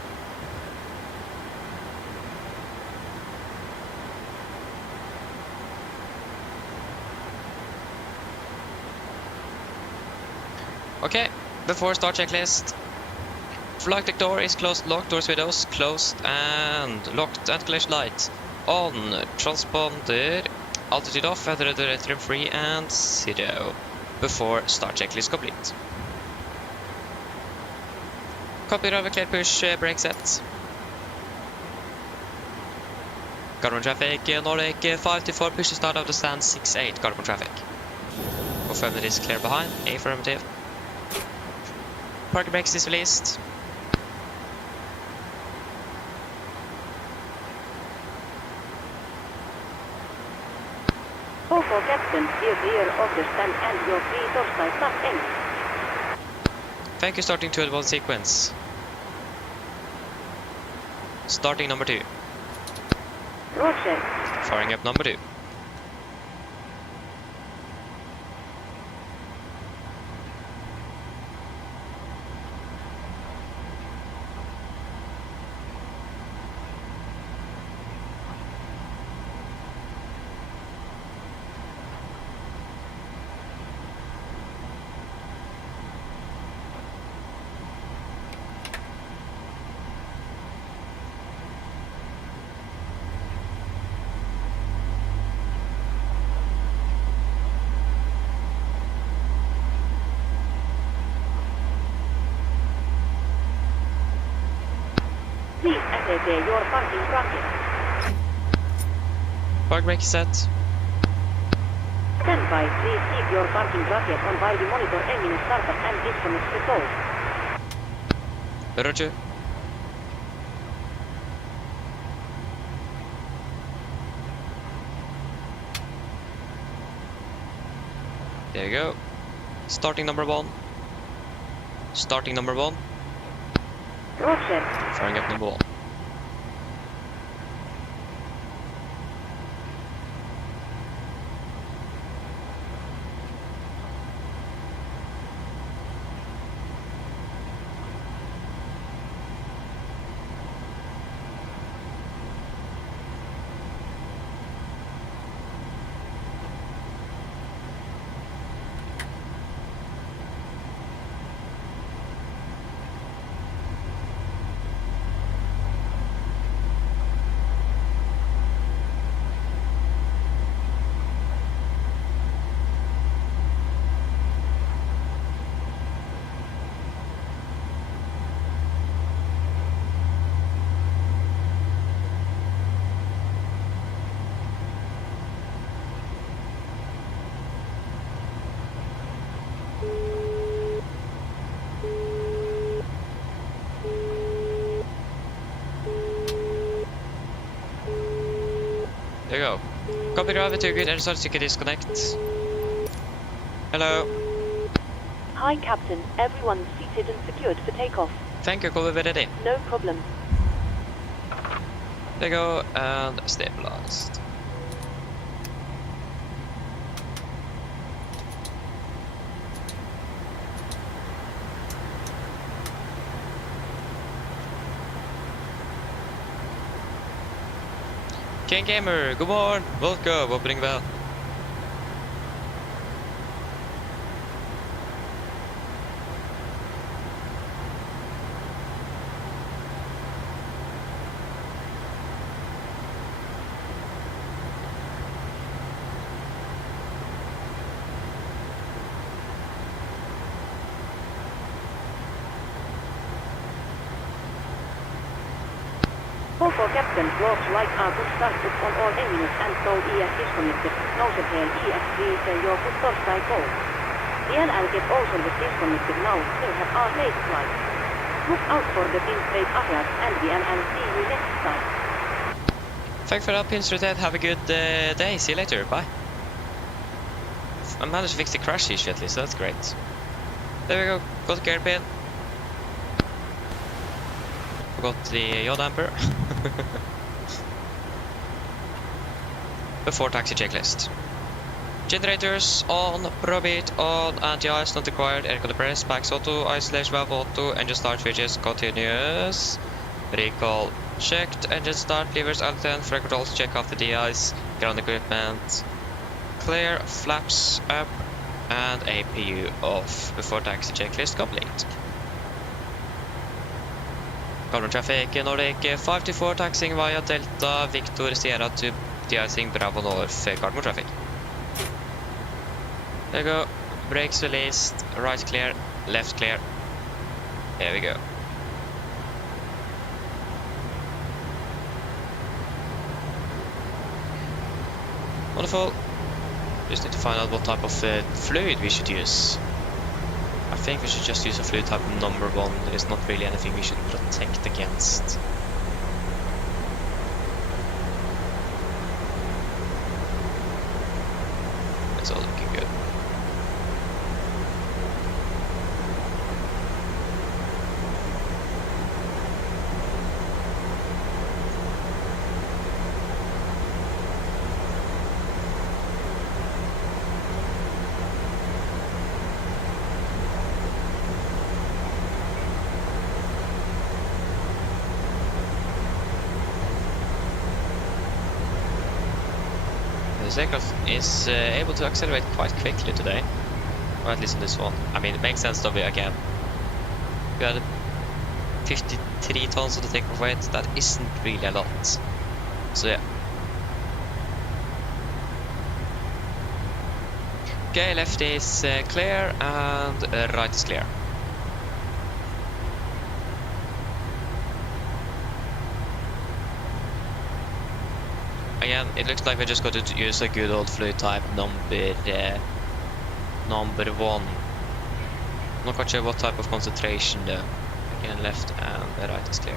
Okay, before start checklist. Flight deck door is closed, locked, doors windows closed and locked, ventilation light on, transponder, altitude off, weather trim free and 0 before start checklist complete. Copy driver clear push, brake set. Carbon traffic, Nordic 524, push to start out of stand 68, carbon traffic. Confirm that is clear behind, affirmative. Parking brakes is released. For captain, steer clear of the stand and your free topside stop end. Thank you, starting 2 at 1 sequence. Starting number 2. Roger. Firing up number 2. Please assess your parking bracket. Park brake is set. Stand by. Please keep your parking bracket on while we monitor engine startup and disconnect the source. Roger. There you go. Starting number 1. Starting number 1. Roger. Firing up number 1. There you go. Copy driver to good and start to disconnect. Hello. Hi, Captain. Everyone's seated and secured for takeoff. Thank you, call me ready. No problem. There you go, and stabilized. King Gamer, god morgon! Welcome, opening bell. For Captain, walks right arm started on all engines and so ES disconnected. Nouset here ES3 your torsdag call. DNLget also was disconnected now, still have our late flight. Look out for the pin straight ahead and DNL see you next time. Thanks for that, pin straight ahead. Have a good day. See you later. Bye. I managed to fix the crash issue at least, so that's great. There we go. Got the gear pin. Forgot the yaw damper. Before taxi checklist. Generators on, probate on, anti-ice not required, air compress, packs auto, isolation valve auto, engine start switches continuous. Recall checked, engine start, levers alternate, front controls check off the de-ice, ground equipment clear, flaps up, and APU off before taxi checklist complete. Carbon traffic, Nordic 524 taxiing via Delta, Victor Sierra to de-icing Bravo North, carbon traffic. There you go, brakes released, right clear, left clear. There we go. Wonderful. Just need to find out what type of fluid we should use. I think we should just use a fluid type number 1. There is not really anything we should protect against. It's all looking good. Takeoff is able to accelerate quite quickly today, or at least in this one. I mean, it makes sense though, again. We had 53 tons of the takeoff weight, that isn't really a lot. So yeah. Okay, left is clear and right is clear. Again, it looks like we're just going to use a good old fluid type number 1. Not quite sure what type of concentration though. Again, left and the right is clear.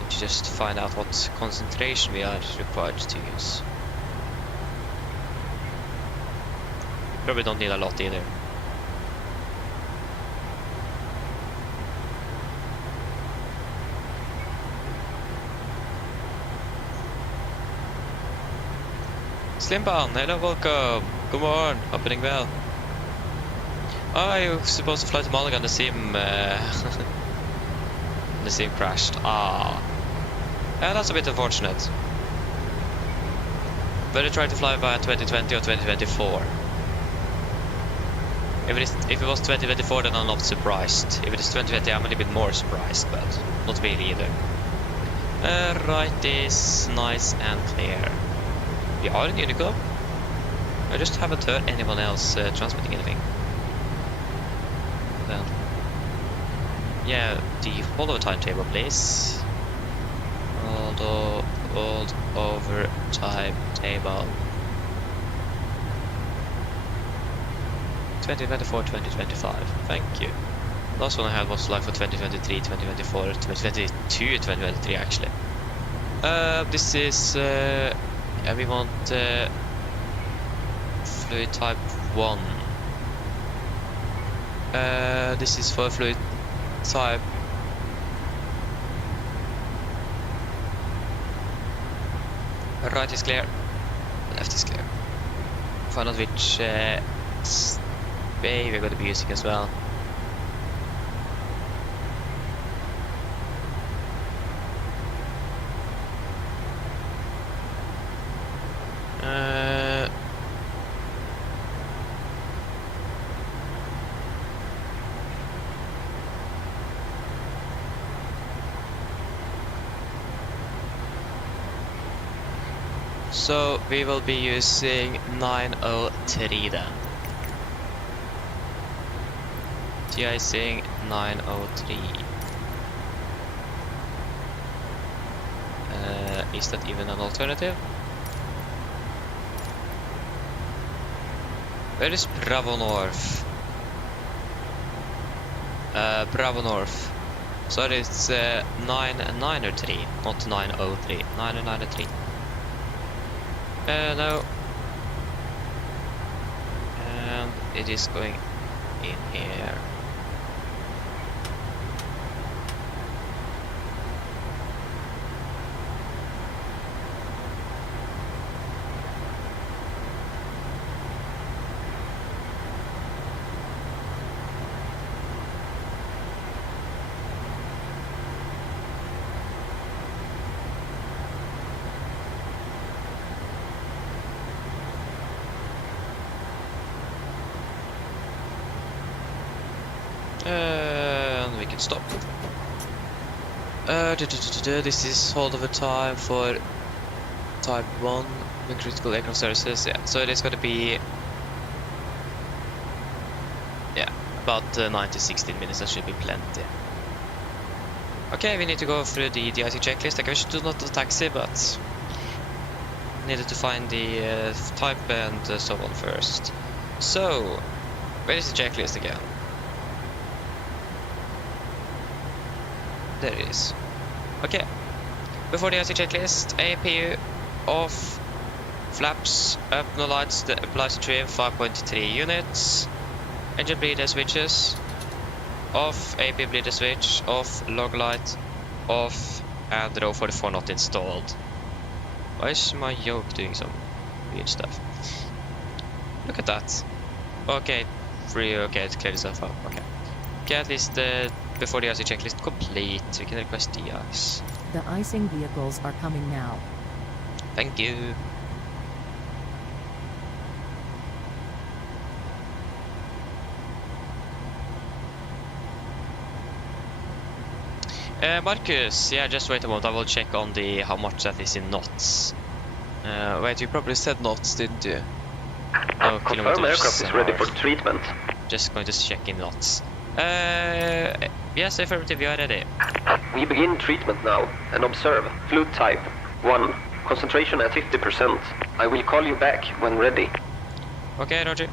Need to just find out what concentration we are required to use. Probably don't need a lot either. Slimban, hello, welcome. Good morning, happening well. Oh, you're supposed to fly to Malaga and the sim the sim crashed. Ah, yeah, that's a bit unfortunate. Better try to fly via 2020 or 2024. If it was 2024, then I'm not surprised. If it is 2020, I'm a little bit more surprised, but not really either. Right is nice and clear. We are in Unicom. I just haven't heard anyone else transmitting anything. Then, yeah, the follow timetable, please. Hold over timetable. 2024, 2025. Thank you. Last one I had was like for 2023, 2024, 2022, 2023 actually. This is yeah, we want fluid type 1. This is for fluid type. Right is clear, left is clear. Find out which bay we're going to be using as well. So we will be using 903 then. De-icing 903. Is that even an alternative? Where is Bravo North? Bravo North. Sorry, it's 993, not 903. 993. No. And it is going in here. And we can stop. This is holdover time for type 1 with critical aircraft services. Yeah, so it is going to be about 9 to 16 minutes. That should be plenty. Okay, we need to go through the de-icing checklist. I should do not the taxi, but needed to find the type and so on first. So, where is the checklist again? There it is. Okay. Before the de-icing checklist, APU off, flaps up, no lights, the applies trim 5.3 units, engine bleeder switches off, AP bleeder switch off, log light off, and row 44 not installed. Why is my yoke doing some weird stuff? Look at that. Okay, okay, it cleared itself up. Okay. Okay, at least before the de-icing checklist complete, we can request de-ice. The icing vehicles are coming now. Thank you. Marcus, yeah, just wait a moment. I will check on the how much that is in knots. Wait, you probably said knots, didn't you? Oh, confirm aircraft is ready for treatment. Just going to check in knots. Yes, affirmative, you are ready. We begin treatment now and observe fluid type 1, concentration at 50%. I will call you back when ready. Okay, Roger.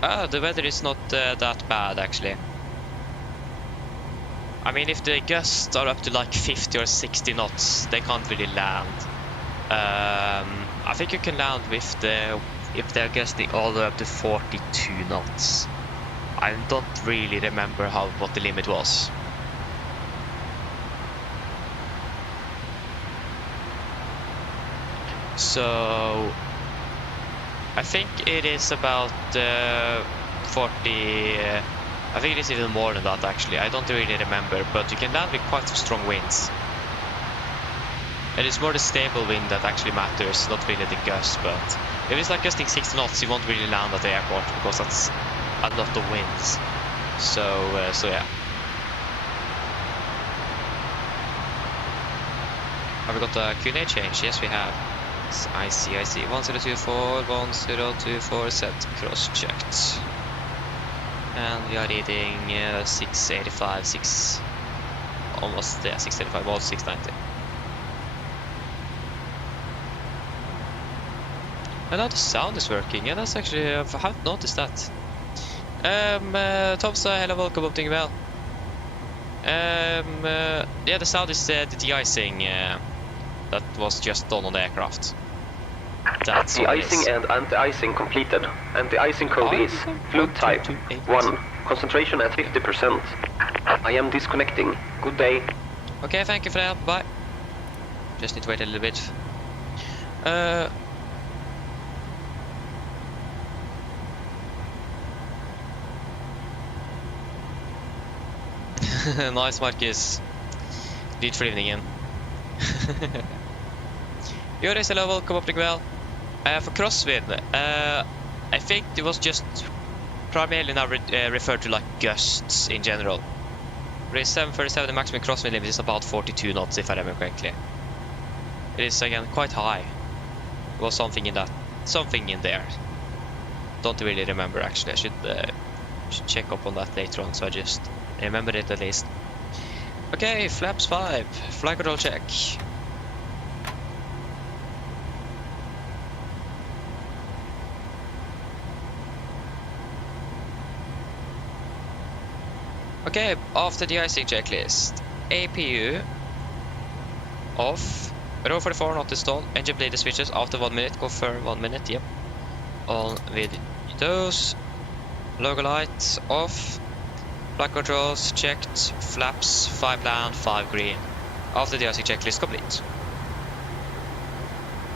The weather is not that bad actually. I mean, if the gusts are up to like 50 or 60 knots, they can't really land. I think you can land with if they're gusting all the way up to 42 knots. I don't really remember what the limit was. So I think it is about 40. I think it is even more than that actually. I don't really remember, but you can land with quite some strong winds. And it's more the stable wind that actually matters, not really the gust. But if it's like gusting 60 knots, you won't really land at the airport because that's a lot of winds. So yeah. Have we got a Q&A change? Yes, we have. I see. 1024 set cross-checked. And we are reading 685, 685, almost 690. And now the sound is working. Yeah, that's actually, I haven't noticed that. Tom sa hello, welcome up, doing well. Yeah, the sound is the de-icing that was just done on the aircraft. That's de-icing and anti-icing completed. Anti-icing code is fluid type 1. Concentration at 50%. I am disconnecting. Good day. Okay, thank you for that. Bye. Just need to wait a little bit. Nice, Marcus. Lyd flyvningen. Joris, hello, welcome up, well. For crosswind, I think it was just primarily now referred to like gusts in general. For 737, the maximum crosswind limit is about 42 knots, if I remember correctly. It is again quite high. There was something in there. Don't really remember actually. I should check up on that later on, so I just remember it at least. Okay, flaps 5, flight control check. Okay, after the de-icing checklist, APU off, row 44 not installed, engine bleeder switches after 1 minute, confirm 1 minute, yep. On with those, logo lights off, flight controls checked, flaps 5 land, 5 green. After the de-icing checklist complete.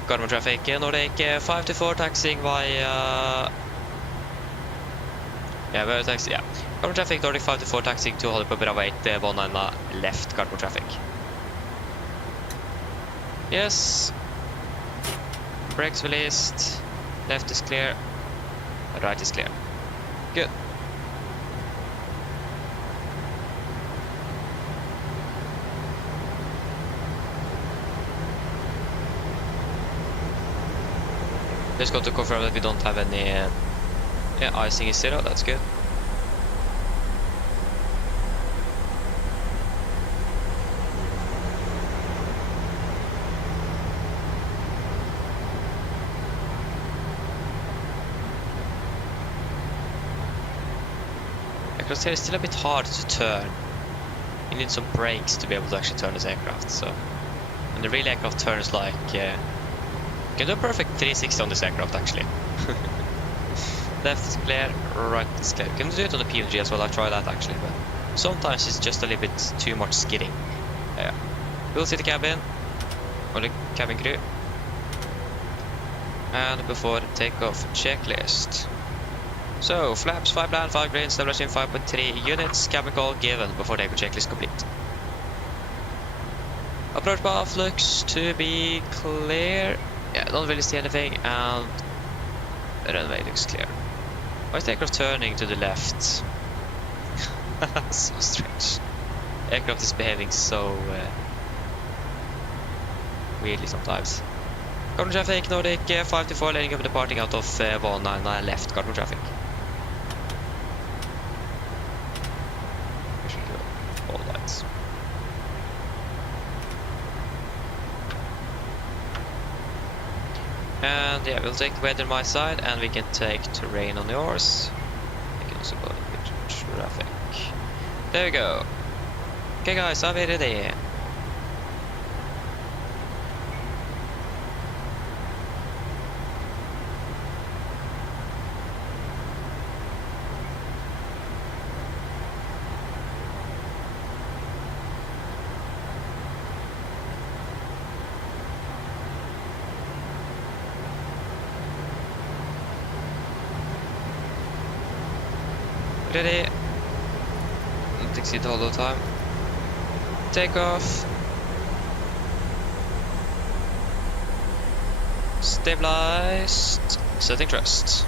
Garmin traffic, Nordic 524 taxiing via... Yeah, via taxi, yeah. Garmin traffic, Nordic 524 taxiing to Hollywood Bravo 8, 19 left Garmin traffic. Yes. Brakes released. Left is clear. Right is clear. Good. Just got to confirm that we don't have any... yeah, icing is 0, that's good. Because here it's still a bit hard to turn. You need some brakes to be able to actually turn this aircraft, so... And the real aircraft turns like... you can do a perfect 360 on this aircraft actually. Left is clear, right is clear. You can do it on the PMDG as well, I've tried that actually, but sometimes it's just a little bit too much skidding. Yeah. We'll see the cabin, or the cabin crew. And before the takeoff checklist. So, flaps 5 land, 5 green, establishing 5.3 units, cabin call given before takeoff checklist complete. Approach path looks to be clear. Yeah, don't really see anything, and the runway looks clear. Why is the aircraft turning to the left? So strange. Aircraft is behaving so weirdly sometimes. Garmin traffic, Nordic 524, landing up departing out of 19 left Garmin traffic. We should go all lights. And yeah, we'll take weather on my side, and we can take terrain on yours. also going with traffic. There we go. Okay guys, are we ready? Ready. Don't exceed all the time. Takeoff. Stabilized. Setting thrust.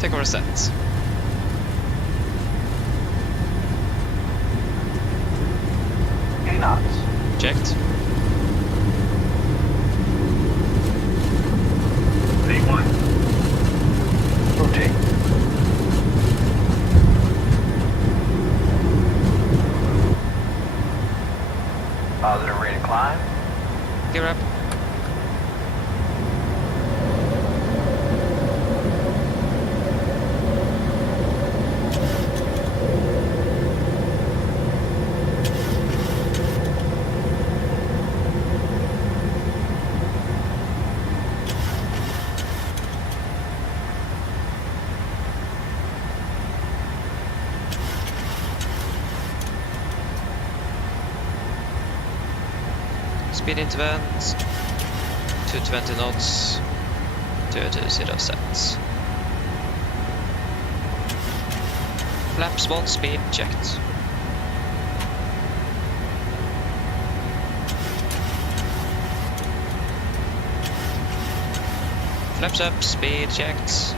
Takeoff reset. Eight knots. Checked. V1. Rotate. Positive rate of climb. Gear up. Speed into vent, 220 knots, 220 set. Flaps 1 speed checked. Flaps up, speed checked.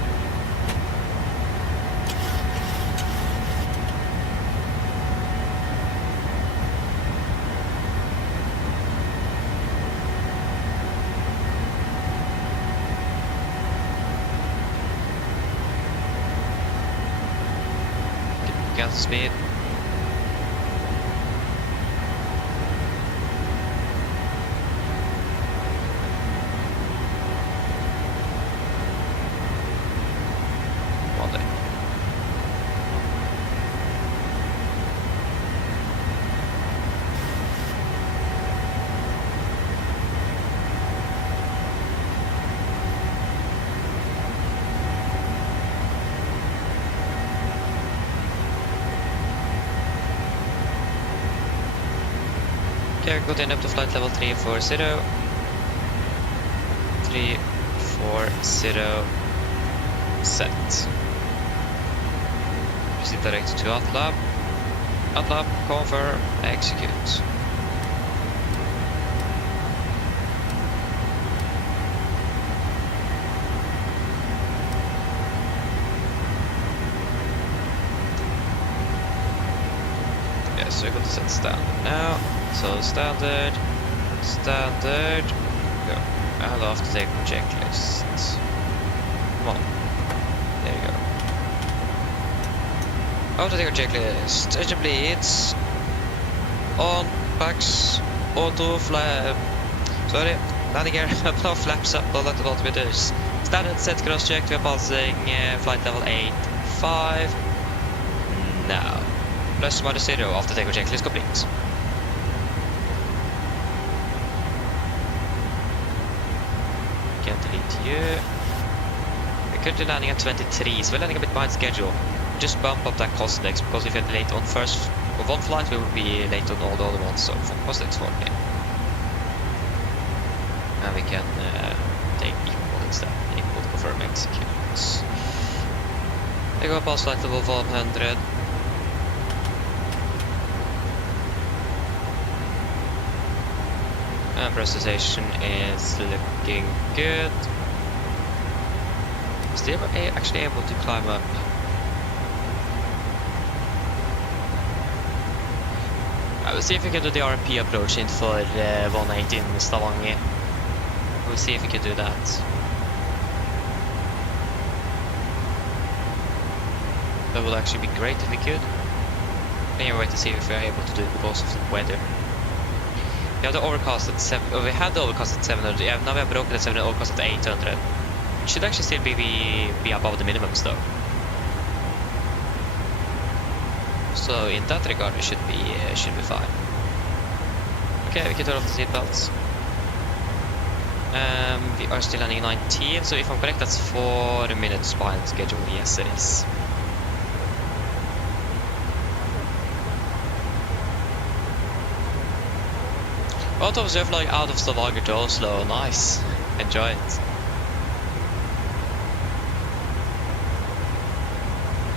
Gas speed. One day. Okay, we're going up to flight level 340. 340 set. Proceed direct to ATLAB. ATLAB, confirm, execute. Yes, so we're going to set standard now. So standard, go. I'll have to take a checklist. Come on, there you go. How to take a checklist? Engine bleeds. On, backs, auto, flap. Sorry, landing gear, no flaps up, no let the altimeters. Standard set cross check, we're passing flight level 8.5. Now, plus minus 0 after take a checklist complete. We're currently landing at 23, so we're landing a bit behind schedule. Just bump up that cost index because if we're late on one flight, we will be late on all the other ones. So cost index 40, and we can take equal instead. Equal to confirm execute. They go past flight level 100. And pressurization is looking good. Still actually able to climb up. I will see if we can do the RP approach in for 118 Stavanger. We'll see if we can do that. That would actually be great if we could. Anyway, wait to see if we're able to do it because of the weather. We have the overcast at 7. We had the overcast at 700. Yeah, now we have broken at 700. Overcast at 800. It should actually still be above the minimums though. So in that regard, it should be fine. Okay, we can turn off the seatbelts. We are still landing 19, so if I'm correct, that's 4 minutes behind schedule. Yes, it is. Well, Thomas, you're flying out of Stavanger to Oslo. Nice. Enjoy it.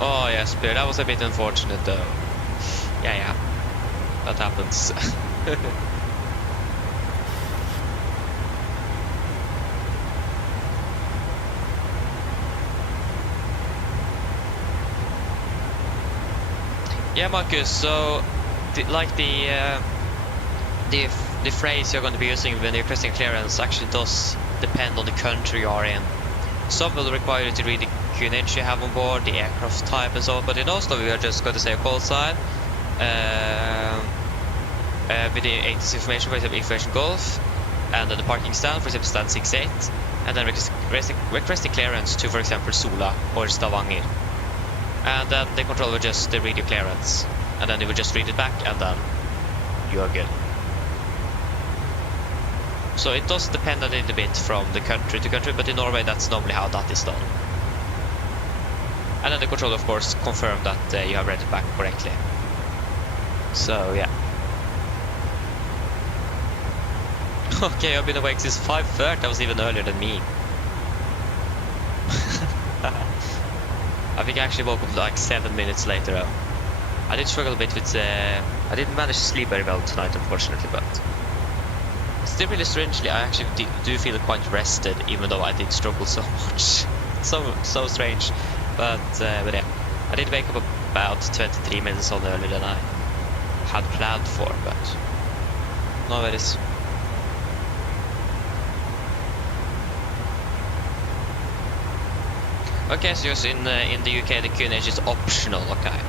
Oh, yes, but that was a bit unfortunate, though. Yeah. That happens. Yeah, Marcus, so the phrase you're going to be using when you're requesting clearance actually does depend on the country you are in. Some will require you to read the QNH you have on board, the aircraft type and so on, but in Oslo we are just going to say a call sign with the agency information, for example information Golf, and then the parking stand, for example stand 68, and then requesting clearance to, for example, Sola or Stavanger. And then the controller will just read your clearance, and then it will just read it back, and then you are good. So it does depend a little bit from the country to country, but in Norway that's normally how that is done. And then the controller, of course, confirm that you have read it back correctly. So yeah. Okay, I've been awake since 5:30. That was even earlier than me. I think I actually woke up like 7 minutes later. I did struggle a bit with I didn't manage to sleep very well tonight, unfortunately, but still really strangely I actually do feel quite rested, even though I did struggle so much. so strange, but yeah, I did wake up about 23 minutes on earlier than I had planned for, but no worries. Okay, so just in the UK the QNH is optional, okay.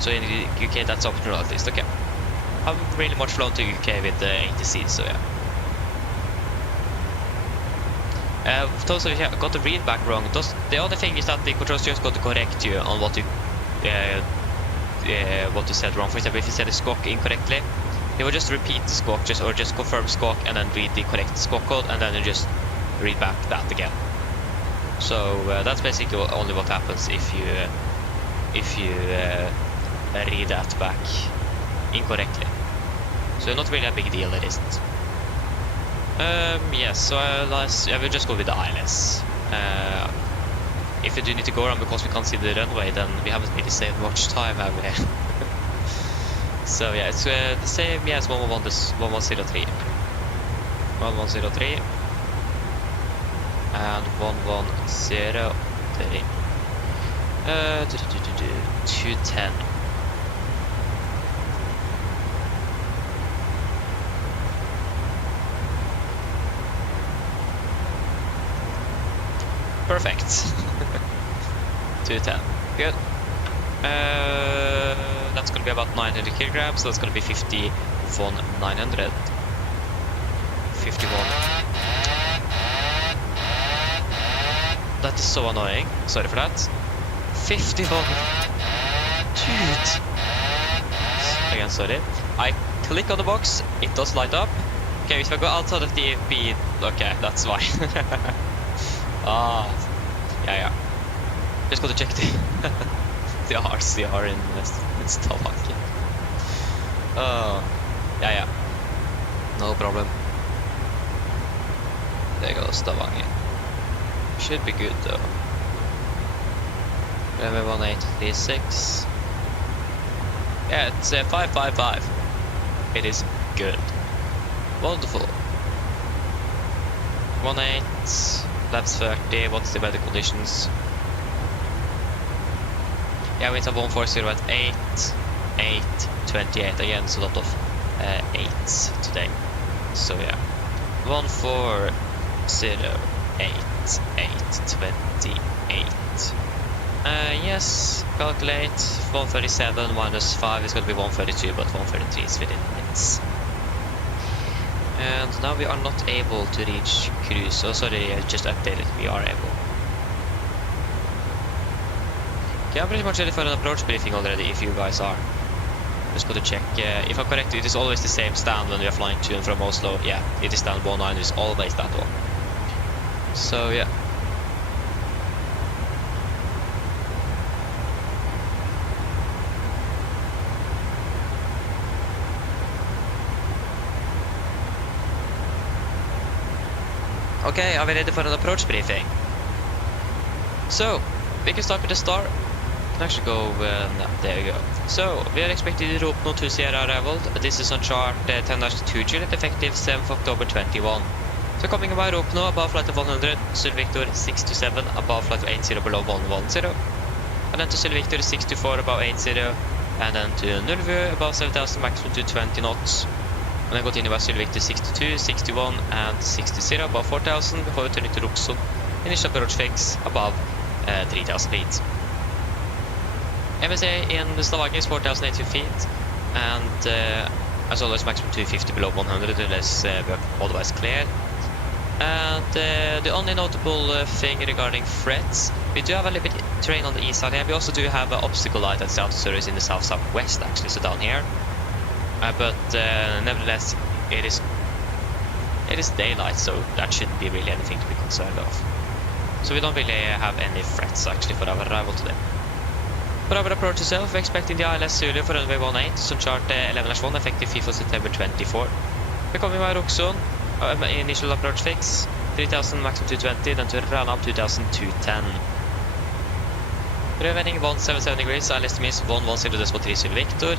So in the UK that's optional at least, okay. I haven't really much flown to UK with the 80 seats, so yeah. Also, if you got the read back wrong, the other thing is that the control just got to correct you on what you said wrong. For example, if you said a SCOC incorrectly, they will just repeat the SCOC, or just confirm SCOC and then read the correct SCOC code, and then you just read back that again. So that's basically only what happens if you read that back incorrectly. So not really a big deal, it isn't. Yes, so I will just go with the ILS. If you do need to go around because we can't see the runway, then we haven't really saved much time, have we? So yeah, it's the same, yes, 1103. 1103. And 1103. 210. Perfect. 210. Good. That's gonna be about 900 kilograms, so that's gonna be 51,900. 51. That is so annoying. Sorry for that. 51. Dude. Again, sorry. I click on the box, it does light up. Okay, if I go outside of the AFB, okay, that's why. Ah, yeah. Just got to check the RCR in Stavanger. Oh, yeah. No problem. There goes Stavanger. Should be good though. We have a 1836. Yeah, it's 555. It is good. Wonderful. 18. Laps 30. What's the weather conditions? Yeah, winds of 140 at 8. 828. Again, it's a lot of 8s today. So yeah. 140. 828. Yes, calculate 137 minus 5 is going to be 132, but 133 is within minutes. And now we are not able to reach cruise. Oh, sorry, I just updated. We are able. Okay, I'm pretty much ready for an approach briefing already, if you guys are. Just got to check. If I'm correct, it is always the same stand when we are flying to and from Oslo. Yeah, it is stand 19, it is always that one. So, yeah. Okay, are we ready for an approach briefing? So, we can start with the star. Can actually go, there you go. So, we are expected to Ropno to Sierra arrival. This is on chart 10-2 Juliet, effective 7th October 21. So, coming by Ropno, above flight of 100, Sylvictor 627, above flight of 80, below 110. And then to Sylvictor 624, above 80, and then to Nulvu, above 7000, maximum to 20 knots. And then continue by Sylvictor 62, 61, and 60, above 4000, before returning to Roxon. Initial approach fix, above 3000 feet. MSA in Stavanger is 4,080 feet, and as always maximum 250 below 100 unless we're otherwise cleared. And the only notable thing regarding threats, we do have a little bit terrain on the east side here. We also do have an obstacle light at south service in the south-southwest actually, so down here. But nevertheless, it is daylight, so that shouldn't be really anything to be concerned of. So we don't really have any threats actually for our arrival today. For our approach itself, we're expecting the ILS Zulu for runway 18, so chart 11-1, effective 5th of September 24. We're coming by Roxon, initial approach fix, 3000 maximum 220, then to run up 2210. Preventing 177 degrees, ILS means 110.3 Sylvictor.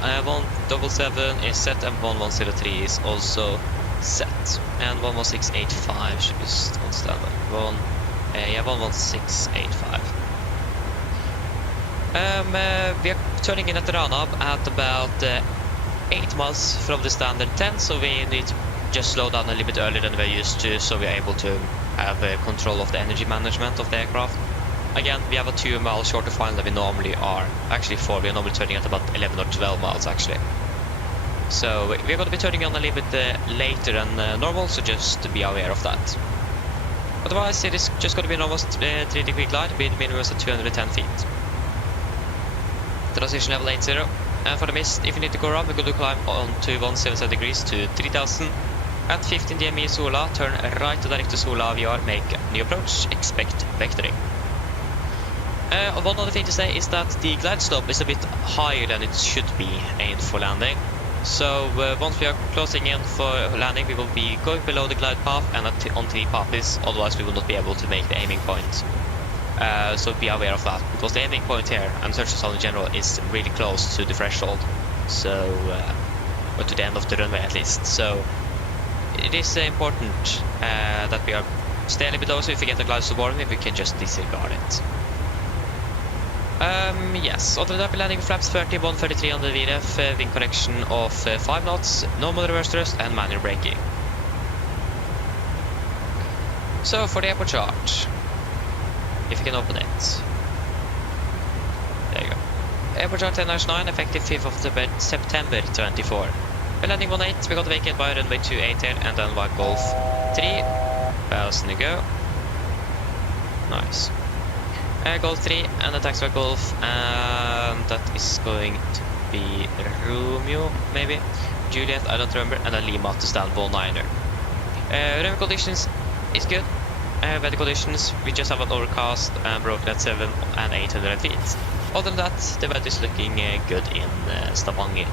177 is set and 1103 is also set. And 11685 should be on standby. 11685. We are turning in at Ranab at about 8 miles from the standard 10, so we need to just slow down a little bit earlier than we're used to, so we are able to have control of the energy management of the aircraft. Again, we have a 2 mile shorter final than we normally are. Actually 4, we are normally turning at about 11 or 12 miles actually. So we're going to be turning on a little bit later than normal, so just to be aware of that. Otherwise, it is just going to be an almost 3-degree glide with minimums at 210 feet. Transition level 80. And for the mist, if you need to go around, we're going to climb on to 177 degrees to 3000. At 15 DME Sola, turn right to direct to Sola VR, make new approach, expect vectoring. One other thing to say is that the glide slope is a bit higher than it should be aimed for landing. So once we are closing in for landing, we will be going below the glide path and on the path is, otherwise we will not be able to make the aiming point. So be aware of that, because the aiming point here, and search zone in general, is really close to the threshold. So, or to the end of the runway at least. So it is important that we are staying a bit low, so if we get a glide subordinate, we can just disregard it. Yes, other than that, we're landing flaps 30, 133 on the VRF, wind correction of 5 knots, normal reverse thrust and manual braking. So for the airport chart, if you can open it. There you go. Airport chart 10-9, effective 5th of September 24. We're landing 18, we're going to vacate by runway 28 here and then by Golf 3. 1000 to go. Nice. Golf 3 and the taxi by Golf, and that is going to be Romeo, maybe Juliet, I don't remember, and then Lima to stand 19er. Runway conditions is good. Weather conditions, we just have an overcast and broken at 7 and 800 feet. Other than that, the weather is looking good in Stavanger.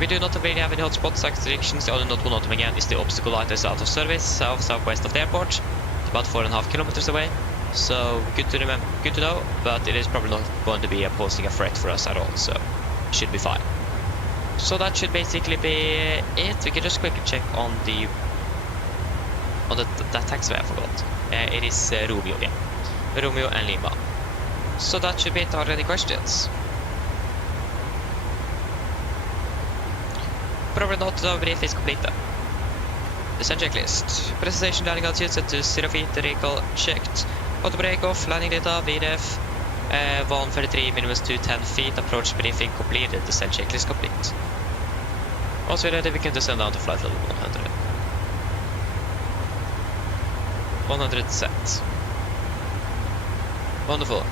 We do not really have any hotspots restrictions. The only not one of them again is the obstacle light is out of service, southwest of the airport. It's about 4.5 kilometers away. So good to remember, good to know, but it is probably not going to be posing a threat for us at all, so should be fine. So that should basically be it. We can just quickly check on that taxiway I forgot. It is Romeo, yeah. Romeo and Lima. So that should be it. Are there any questions? Probably not. The brief is completed. Descent checklist. Presentation landing altitude set to 0 feet. Recall checked. Auto break off. Landing data. VDF. 133 minimum to 10 feet. Approach briefing completed. Descent checklist complete. Once we're ready, we can descend down to flight level 100. 100 set. Wonderful.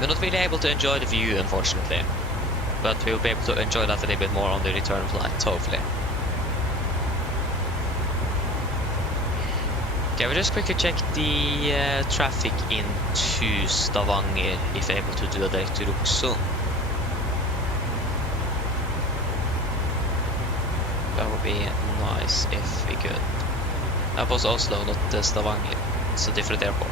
We're not really able to enjoy the view, unfortunately. But we'll be able to enjoy that a little bit more on the return flight, hopefully. Okay, we'll just quickly check the traffic into Stavanger, if able to do a direct to Oslo. That would be nice if we could. That was Oslo, not Stavanger. It's a different airport.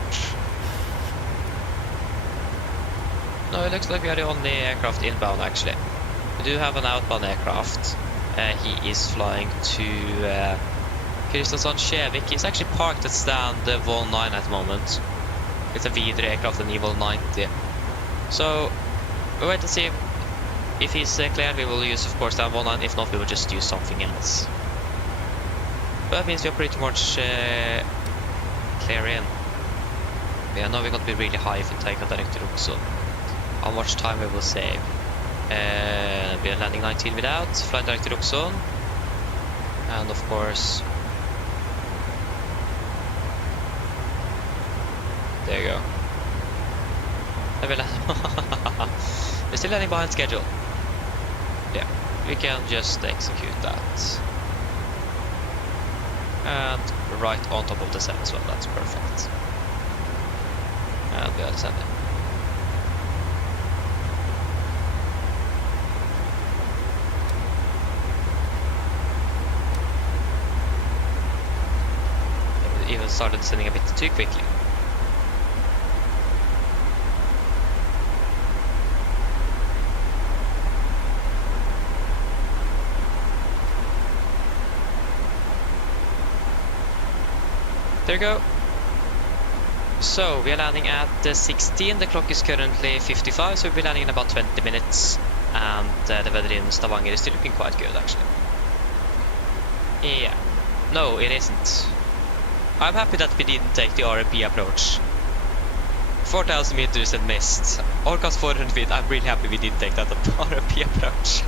No, it looks like we are the only aircraft inbound, actually. We do have an outbound aircraft. He is flying to Kristiansand-Kjevik. He's actually parked at stand 19 at the moment. It's a Videre aircraft, an Evil 90. So, we'll wait and see if he's clear. We will use, of course, stand 19. If not, we will just use something else. But that means we're pretty much clear in. Yeah, now we're going to be really high if we take a direct to Oslo. How much time we will save? We are landing 19 without, flying direct to Oslo. And of course, there you go. We're still landing behind schedule. Yeah, we can just execute that. And right on top of the 7 as well, that's perfect. And we are descending. Even started descending a bit too quickly. There you go. So we are landing at 16. The clock is currently 55, so we'll be landing in about 20 minutes. And the weather in Stavanger is still looking quite good, actually. Yeah. No, it isn't. I'm happy that we didn't take the RMP approach. 4,000 meters and missed. Orcas 400 feet, I'm really happy we didn't take that RMP approach.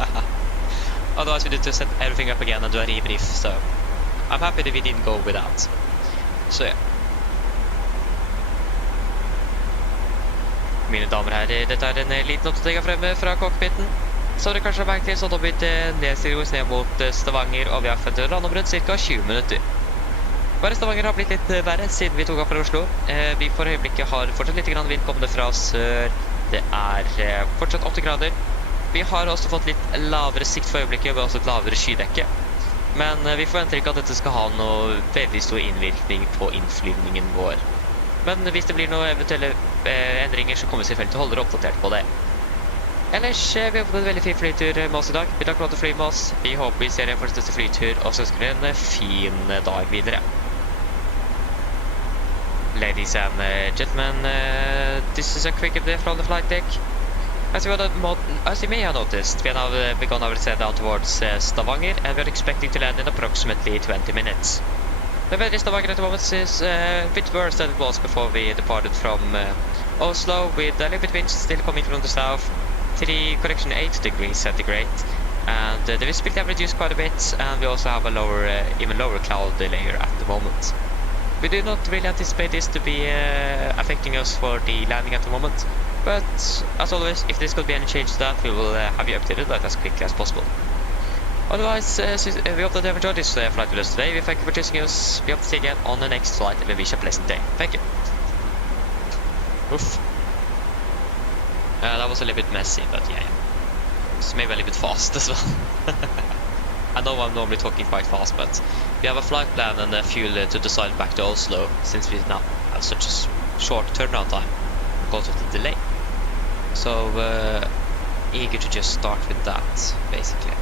Otherwise we need to set everything up again and do a rebrief, so I'm happy that we didn't go with that. Så ja. Mine damer og herrer, dette er en liten oppdatering her fremme fra cockpiten. Så dere kanskje har merket til, så har det blitt nedstyring ned mot Stavanger, og vi har fått lande om rundt ca. 20 minutter. Bare Stavanger har blitt litt verre siden vi tok av fra Oslo. Vi for øyeblikket har fortsatt litt grann vind kommende fra sør. Det er fortsatt 8 grader. Vi har også fått litt lavere sikt for øyeblikket, og vi har også et lavere skydekke. Men vi forventer ikke at dette skal ha noe veldig stor innvirkning på innflyvningen vår. Men hvis det blir noen eventuelle endringer, så kommer vi selvfølgelig til å holde dere oppdatert på det. Ellers, vi har fått en veldig fin flytur med oss i dag. Vi takker for at du flyr med oss. Vi håper vi ser en for neste flytur, og så ønsker dere en fin dag videre. Ladies and gentlemen, this is a quick update from the flight deck. As you may have noticed, we have now begun our descent down towards Stavanger, and we are expecting to land in approximately 20 minutes. The weather in Stavanger at the moment is a bit worse than it was before we departed from Oslo, with a little bit wind still coming from the south, 8 degrees centigrade, and the visibility have reduced quite a bit, and we also have a even lower cloud layer at the moment. We do not really anticipate this to be affecting us for the landing at the moment, but as always, if there's going to be any change to that, we will have you updated that as quickly as possible. Otherwise, we hope that you have enjoyed this flight with us today. We thank you for choosing us. We hope to see you again on the next flight, and we wish you a pleasant day. Thank you. Oof. That was a little bit messy, but yeah. It's maybe a little bit fast as well. I know I'm normally talking quite fast, but we have a flight plan and a fuel to decide back to Oslo, since we now have such a short turnaround time because of the delay. So, eager to just start with that, basically.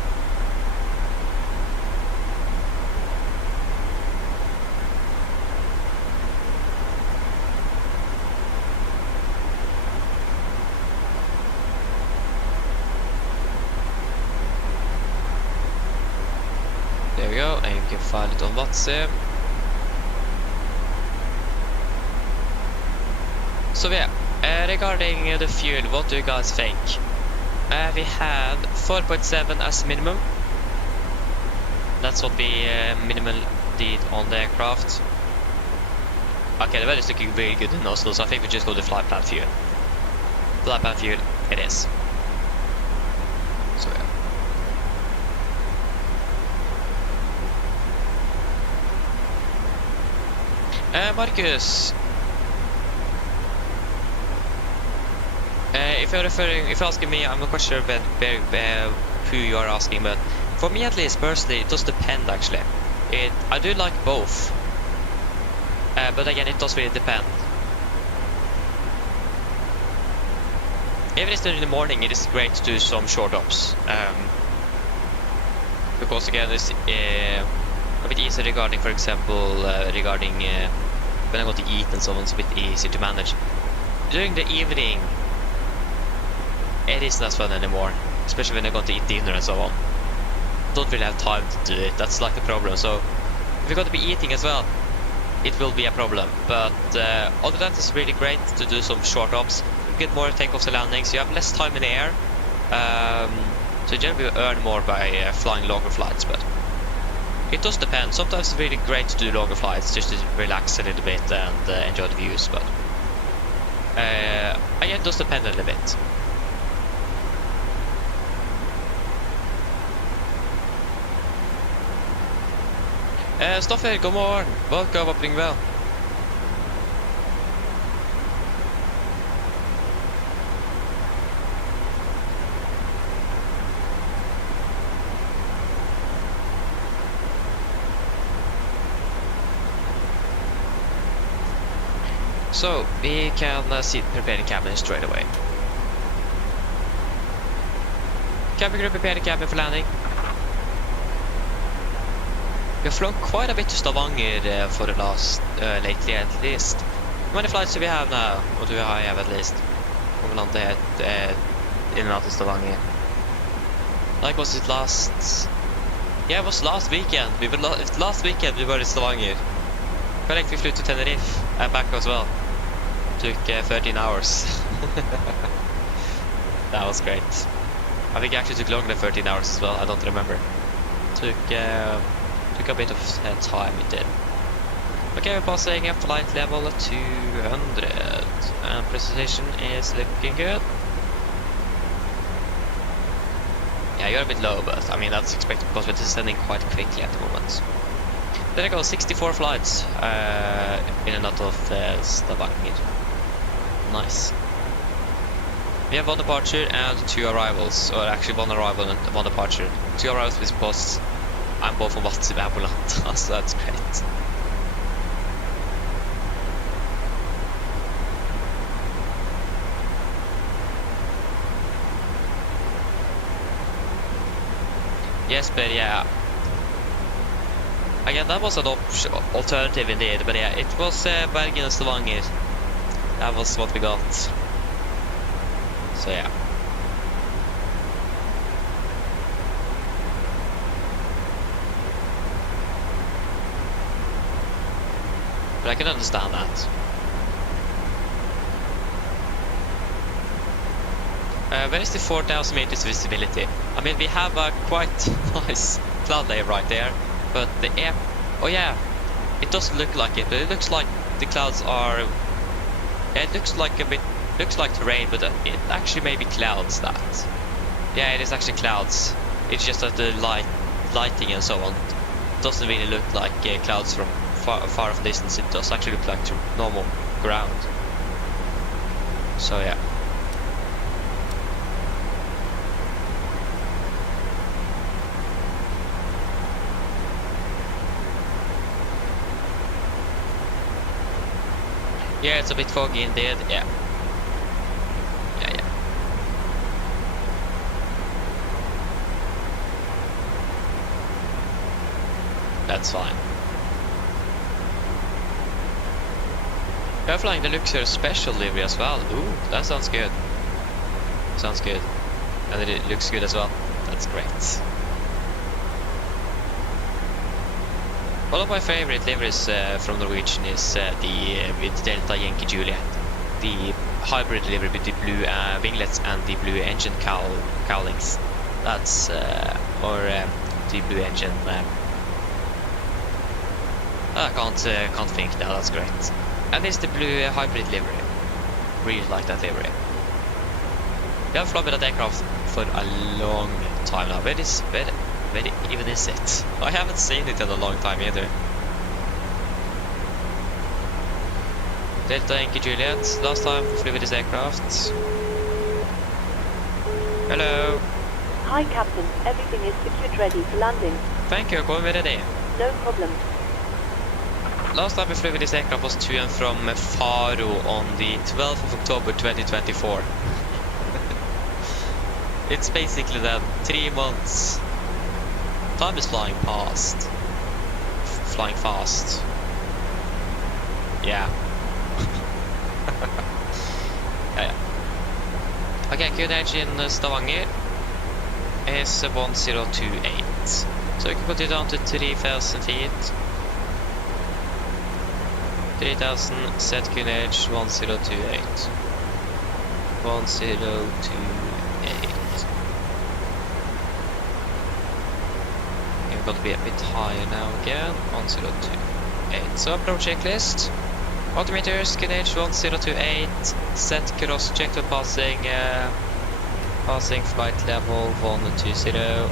There we go, and you can file it on WhatsApp. So yeah, regarding the fuel, what do you guys think? We have 4.7 as minimum. That's what we minimal did on the aircraft. Okay, the weather's looking very good in Oslo, so I think we just go to flight plan fuel. Flight plan fuel, it is. So yeah. Marcus. If you're asking me, I'm not quite sure who you are asking, but for me at least, personally, it does depend actually. I do like both, but again, it does really depend. Even if it's in the morning, it is great to do some short ops, because again, it's a bit easier regarding, for example, when I go to eat and so on, it's a bit easier to manage. During the evening, it isn't as fun anymore, especially when I go to eat dinner and so on. Don't really have time to do it, that's like the problem. So if you're going to be eating as well, it will be a problem. But other than that, it's really great to do some short ops. You get more takeoffs and landings, you have less time in the air, so generally you earn more by flying longer flights. But it does depend. Sometimes it's really great to do longer flights just to relax a little bit and enjoy the views. But again, it does depend a little bit. Stoffer, god morgen. Welcome, opening well. So, we can prepare the cabin straight away. Cabin crew, prepare the cabin for landing. We have flown quite a bit to Stavanger for the last, lately at least. How many flights do we have now? Or do I have at least? Om vi landade in and out of Stavanger. Like, was it last... Yeah, it was last weekend. Last weekend we were in Stavanger. Correct, we flew to Tenerife and back as well. Took 13 hours. That was great. I think it actually took longer than 13 hours as well, I don't remember. Took a bit of time, it did. Okay, we're passing a flight level 200 and precision is looking good. Yeah, you're a bit low, but I mean that's expected because we're descending quite quickly at the moment. There you go, 64 flights in and out of Stavanger. Nice. We have one departure and 2 arrivals, or actually 1 arrival and 1 departure. 2 arrivals with posts. I'm both on Vadsø på land, so that's great. Yes, but yeah. Again, that was an alternative indeed, but yeah, it was Bergen and Stavanger. That was what we got. So yeah. But I can understand that. Where is the 4,000 meters visibility? I mean, we have a quite nice cloud layer right there, but the air... Oh yeah, it doesn't look like it, but it looks like the clouds are... It looks like a bit... Looks like terrain, but it actually may be clouds that... Yeah, it is actually clouds. It's just that the lighting and so on doesn't really look like clouds from far off distance. It does actually look like normal ground. So yeah. Yeah, it's a bit foggy indeed, yeah. Yeah. That's fine. We're flying the Luxor special livery as well. Ooh, that sounds good. Sounds good. And it looks good as well. That's great. One of my favorite liveries from Norwegian is with Delta Yankee Juliet. The hybrid livery with the blue winglets and the blue engine cowlings. That's, or the blue engine I can't think now. That's great. And it's the blue hybrid livery. Really like that livery. We have flown with a Takeoff for a long time now. Where even is it? I haven't seen it in a long time either. Delta Yankee Juliet. Last time we flew with this aircraft. Hello. Hi, Captain. Everything is secured, ready for landing. Thank you. Going ready. No problem. Last time we flew with this aircraft was to and from Faro on the 12th of October 2024. It's basically then 3 months. Time is flying past. Flying fast. Yeah. Yeah. Okay, QNH in Stavanger is 1028. So we can put it down to 3,000 feet. 3,000, set QNH 1028. 1028. We've got to be a bit higher now again. 1028. So approach checklist. Altimeters, QNH 1028. Set cross check to passing. Passing flight level 120.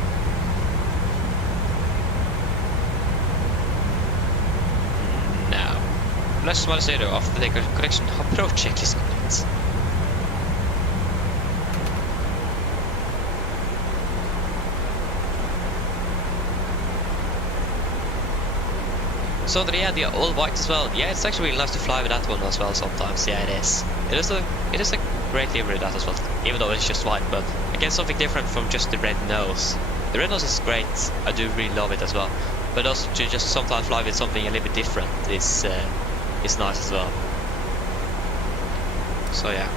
Plus 10 after the correction approach checklist complete. So yeah, the all white as well. Yeah, it's actually really nice to fly with that one as well sometimes. Yeah, it is. It is a great livery that as well, even though it's just white. But again, something different from just the red nose. The red nose is great. I do really love it as well. But also to just sometimes fly with something a little bit different is nice as well. So yeah.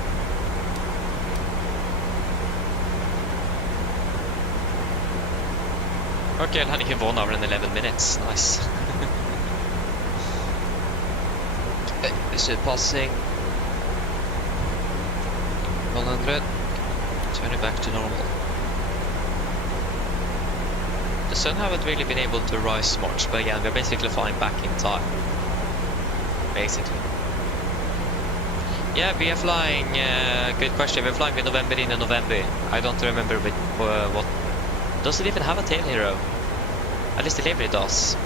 Okay, landing in 1 hour and 11 minutes. Nice. This is passing 100. Turning back to normal. The sun haven't really been able to rise much, but again, we're basically flying back in time. Basically. Yeah, we are flying, good question, we're flying with November in November. I don't remember with, what... Does it even have a tail hero? At least the livery does.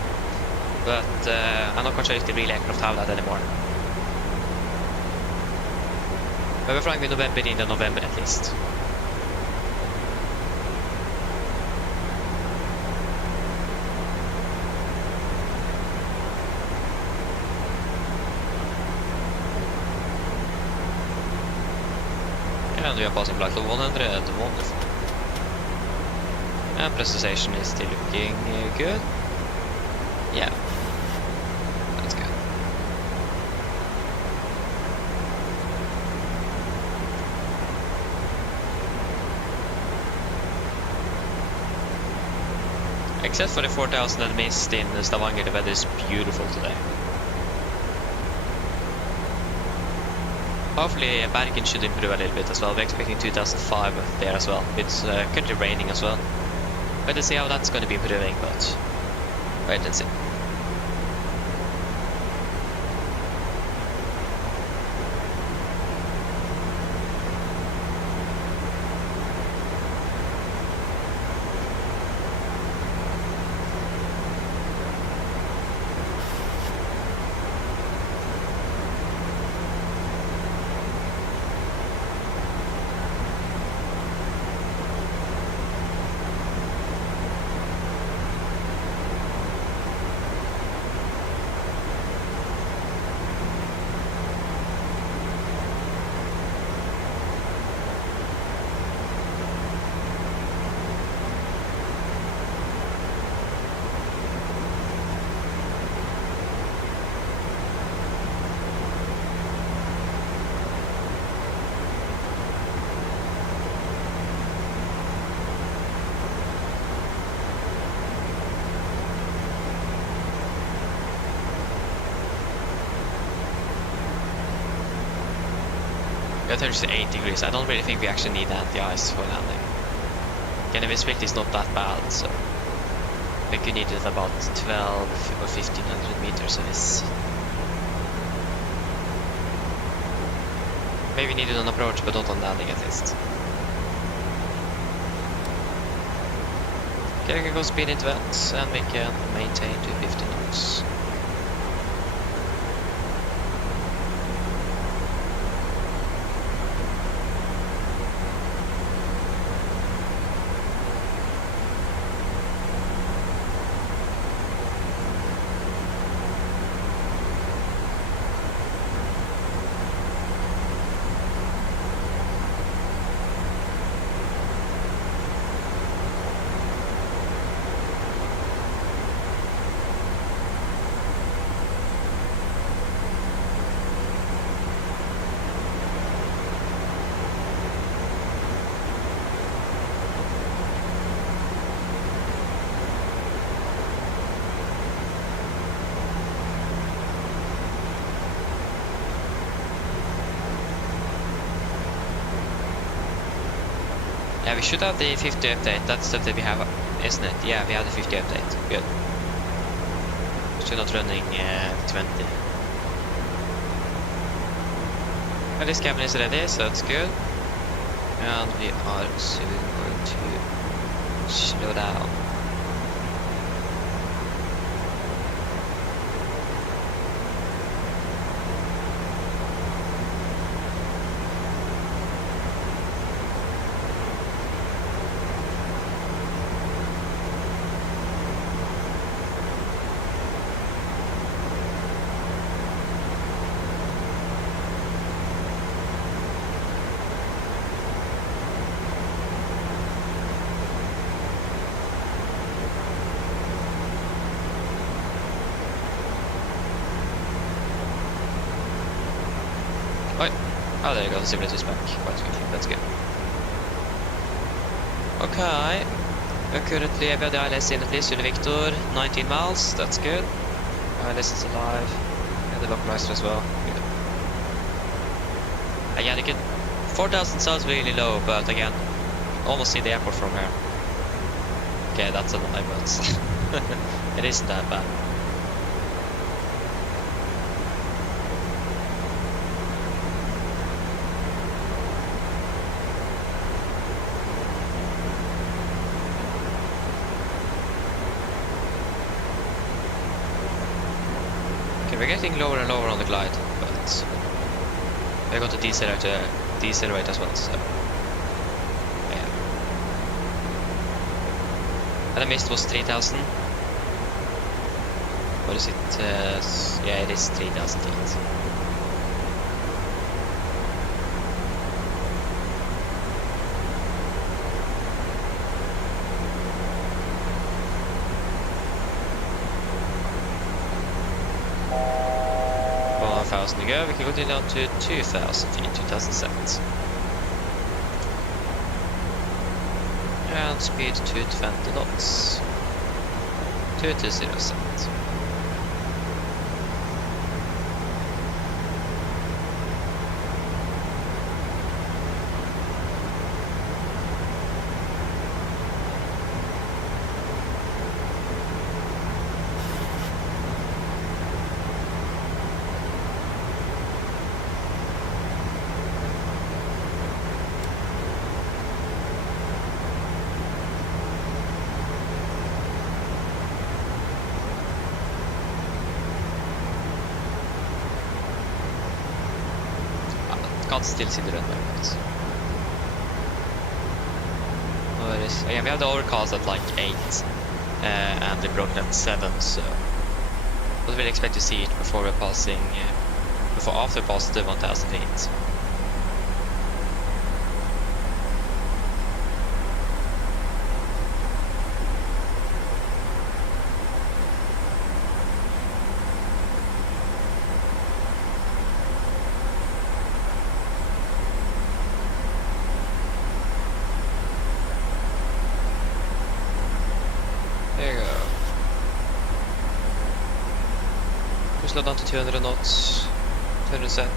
But I'm not quite sure if the real aircraft have that anymore. But we're flying with November in November at least. And we are passing flight level 100, wonderful. And presentation is still looking good. Yeah, that's good. Except for the 4,000 and mist in Stavanger, the weather is beautiful today. Hopefully Bergen should improve a little bit as well. We're expecting 2005 there as well. It's currently raining as well. But let's see how that's going to be improving, but wait and see. We're 38 degrees. I don't really think we actually need anti-ice for landing. Again, the visibility is not that bad, so I think you needed about 12 or 1500 meters of this. Maybe you needed an approach, but not on landing at least. Okay, we can go speed into that, and we can maintain to 50 knots. Yeah, we should have the 50 update. That's stuff that we have, isn't it? Yeah, we have the 50 update. Good. Still not running 20. Well, this cabin is ready, so that's good. And we are soon going to slow down. Oh, there you go, the simulator's back quite quickly, that's good. Okay, we're currently at the ILS in at least to the Victor, 19 miles, that's good. ILS is alive, and the Buckmeister as well, good. Again, you can, 4,000 sounds really low, but again, almost see the airport from here. Okay, that's a lie, but it isn't that bad. We're getting lower and lower on the glide, but we're going to decelerate as well, so yeah. And the mist was 3,000. What is it? Yeah, it is 3,000 feet. To go, we can go down to 2,000 feet, 2,007. And speed to 20 knots. 2,207. Can't still see the runway, but yeah, we have the overcast at like 8 and the broken at 7, so we'll really expect to see it before we're passing, after past the 1,000 feet. Slow down to 200 knots, 200 set.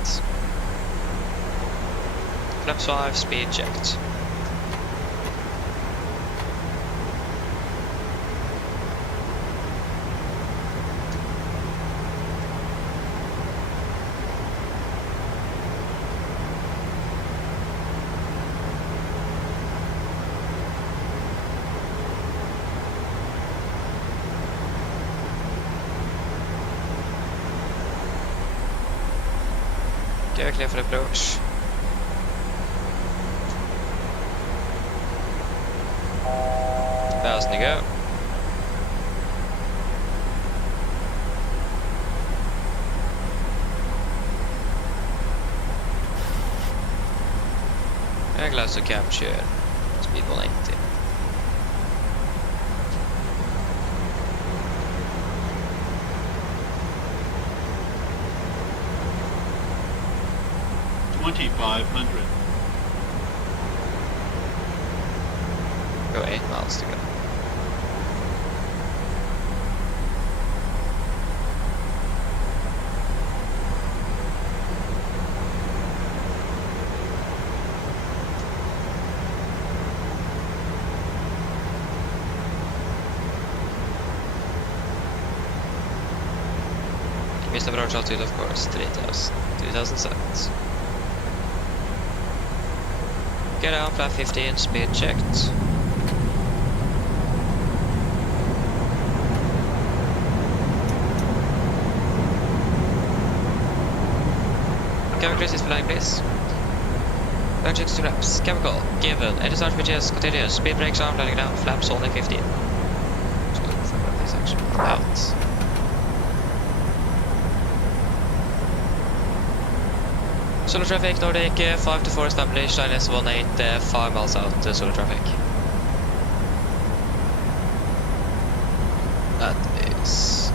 Flaps 5, speed checked. Steer clear for approach. Thousand to go. And close to capture. Speed 180. Go 8 miles to go. Missed approach altitude, of course, 2000 seconds. Get down, flat 15, speed checked. Cabin crew is flying, please. Flag checks to flaps. Chemical, given. Engine start pitches, continuous. Speed brakes on, landing down, flaps only 15. So, this actually out. Solar traffic, Nordic 5 to 4 established, ILS 18, 5 miles out, solar traffic. That is...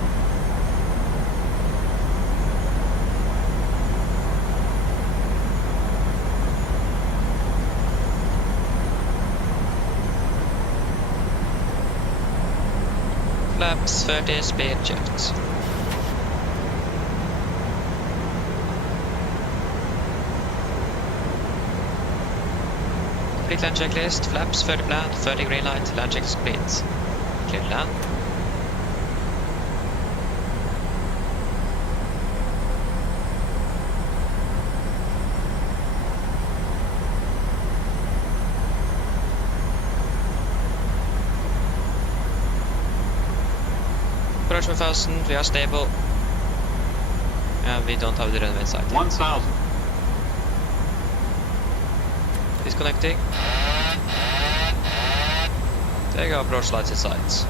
Flaps 30, speed checked. Complete land checklist, flaps 30 plan, 30 green light, land check is complete. Clear land. Approach 1000, we are stable. And we don't have the runway in sight. 1000. Disconnecting. There you go, approach lights in sight.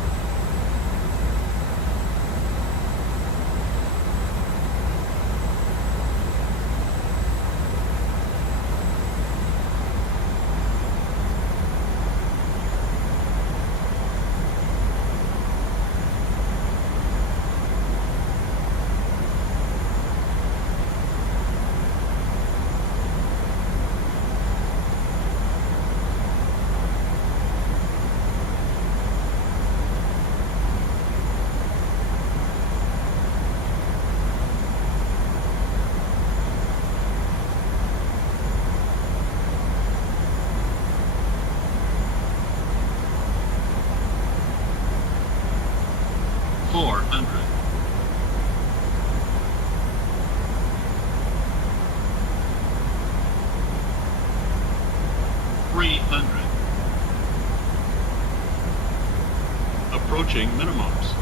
Approaching minimums.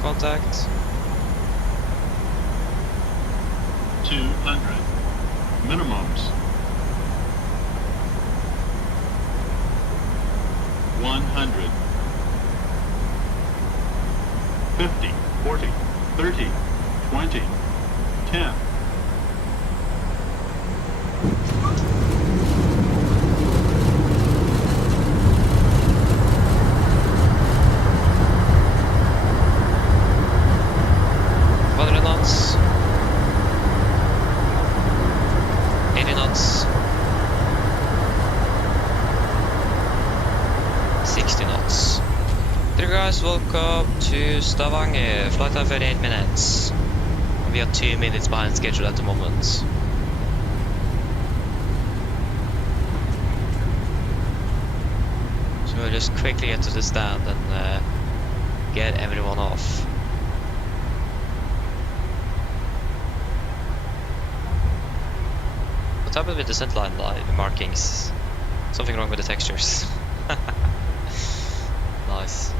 Contact. 200. Minimums. 100. 50, 40, 30, 20, 10. Welcome to Stavanger, flight time 38 minutes. We are 2 minutes behind schedule at the moment. So we'll just quickly get to the stand and get everyone off. What happened with the centerline markings? Something wrong with the textures. Nice.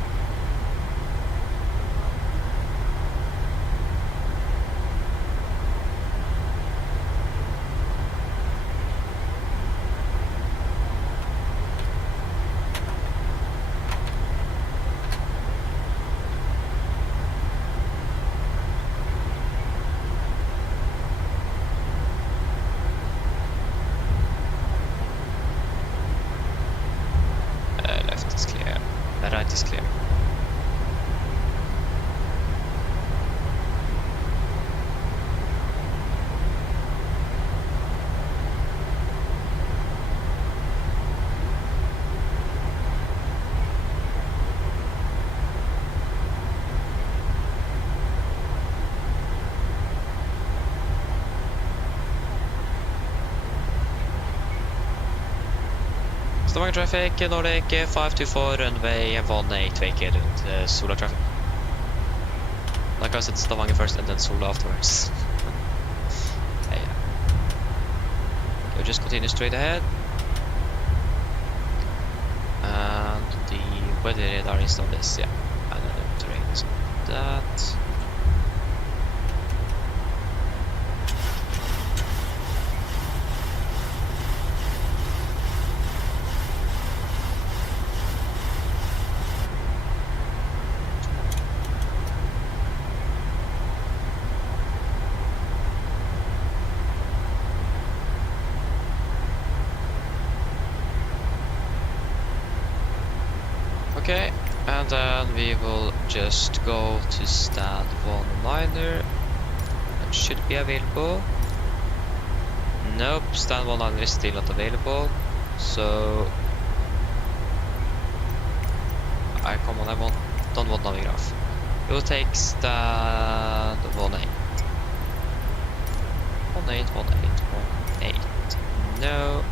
is clear. Stavanger traffic, Nordic 524, runway 18, vacated, Sola traffic. Like I said, Stavanger first and then Sola afterwards. Yeah. Okay, just continue straight ahead. And the weather radar is on this, yeah. And then the terrain is on that. Okay, and then we will just go to stand 19er. That should be available. Nope, stand 19er is still not available. So come on, don't want Navigraph. We will take stand 18. 18. No.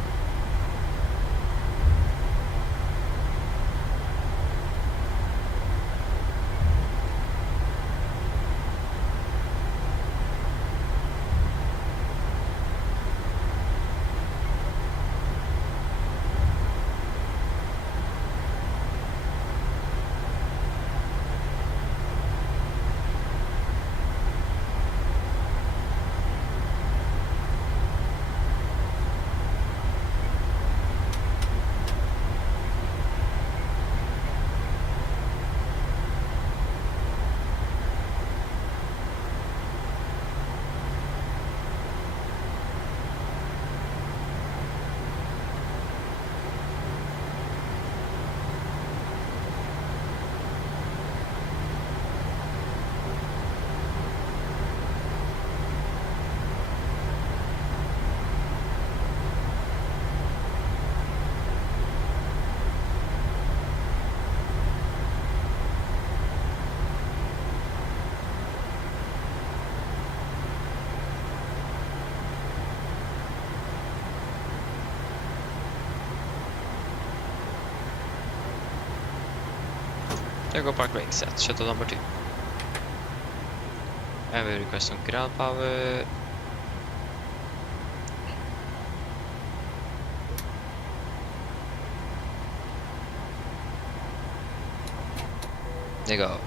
Go park brake set, shuttle number 2. I will request some ground power. There you go.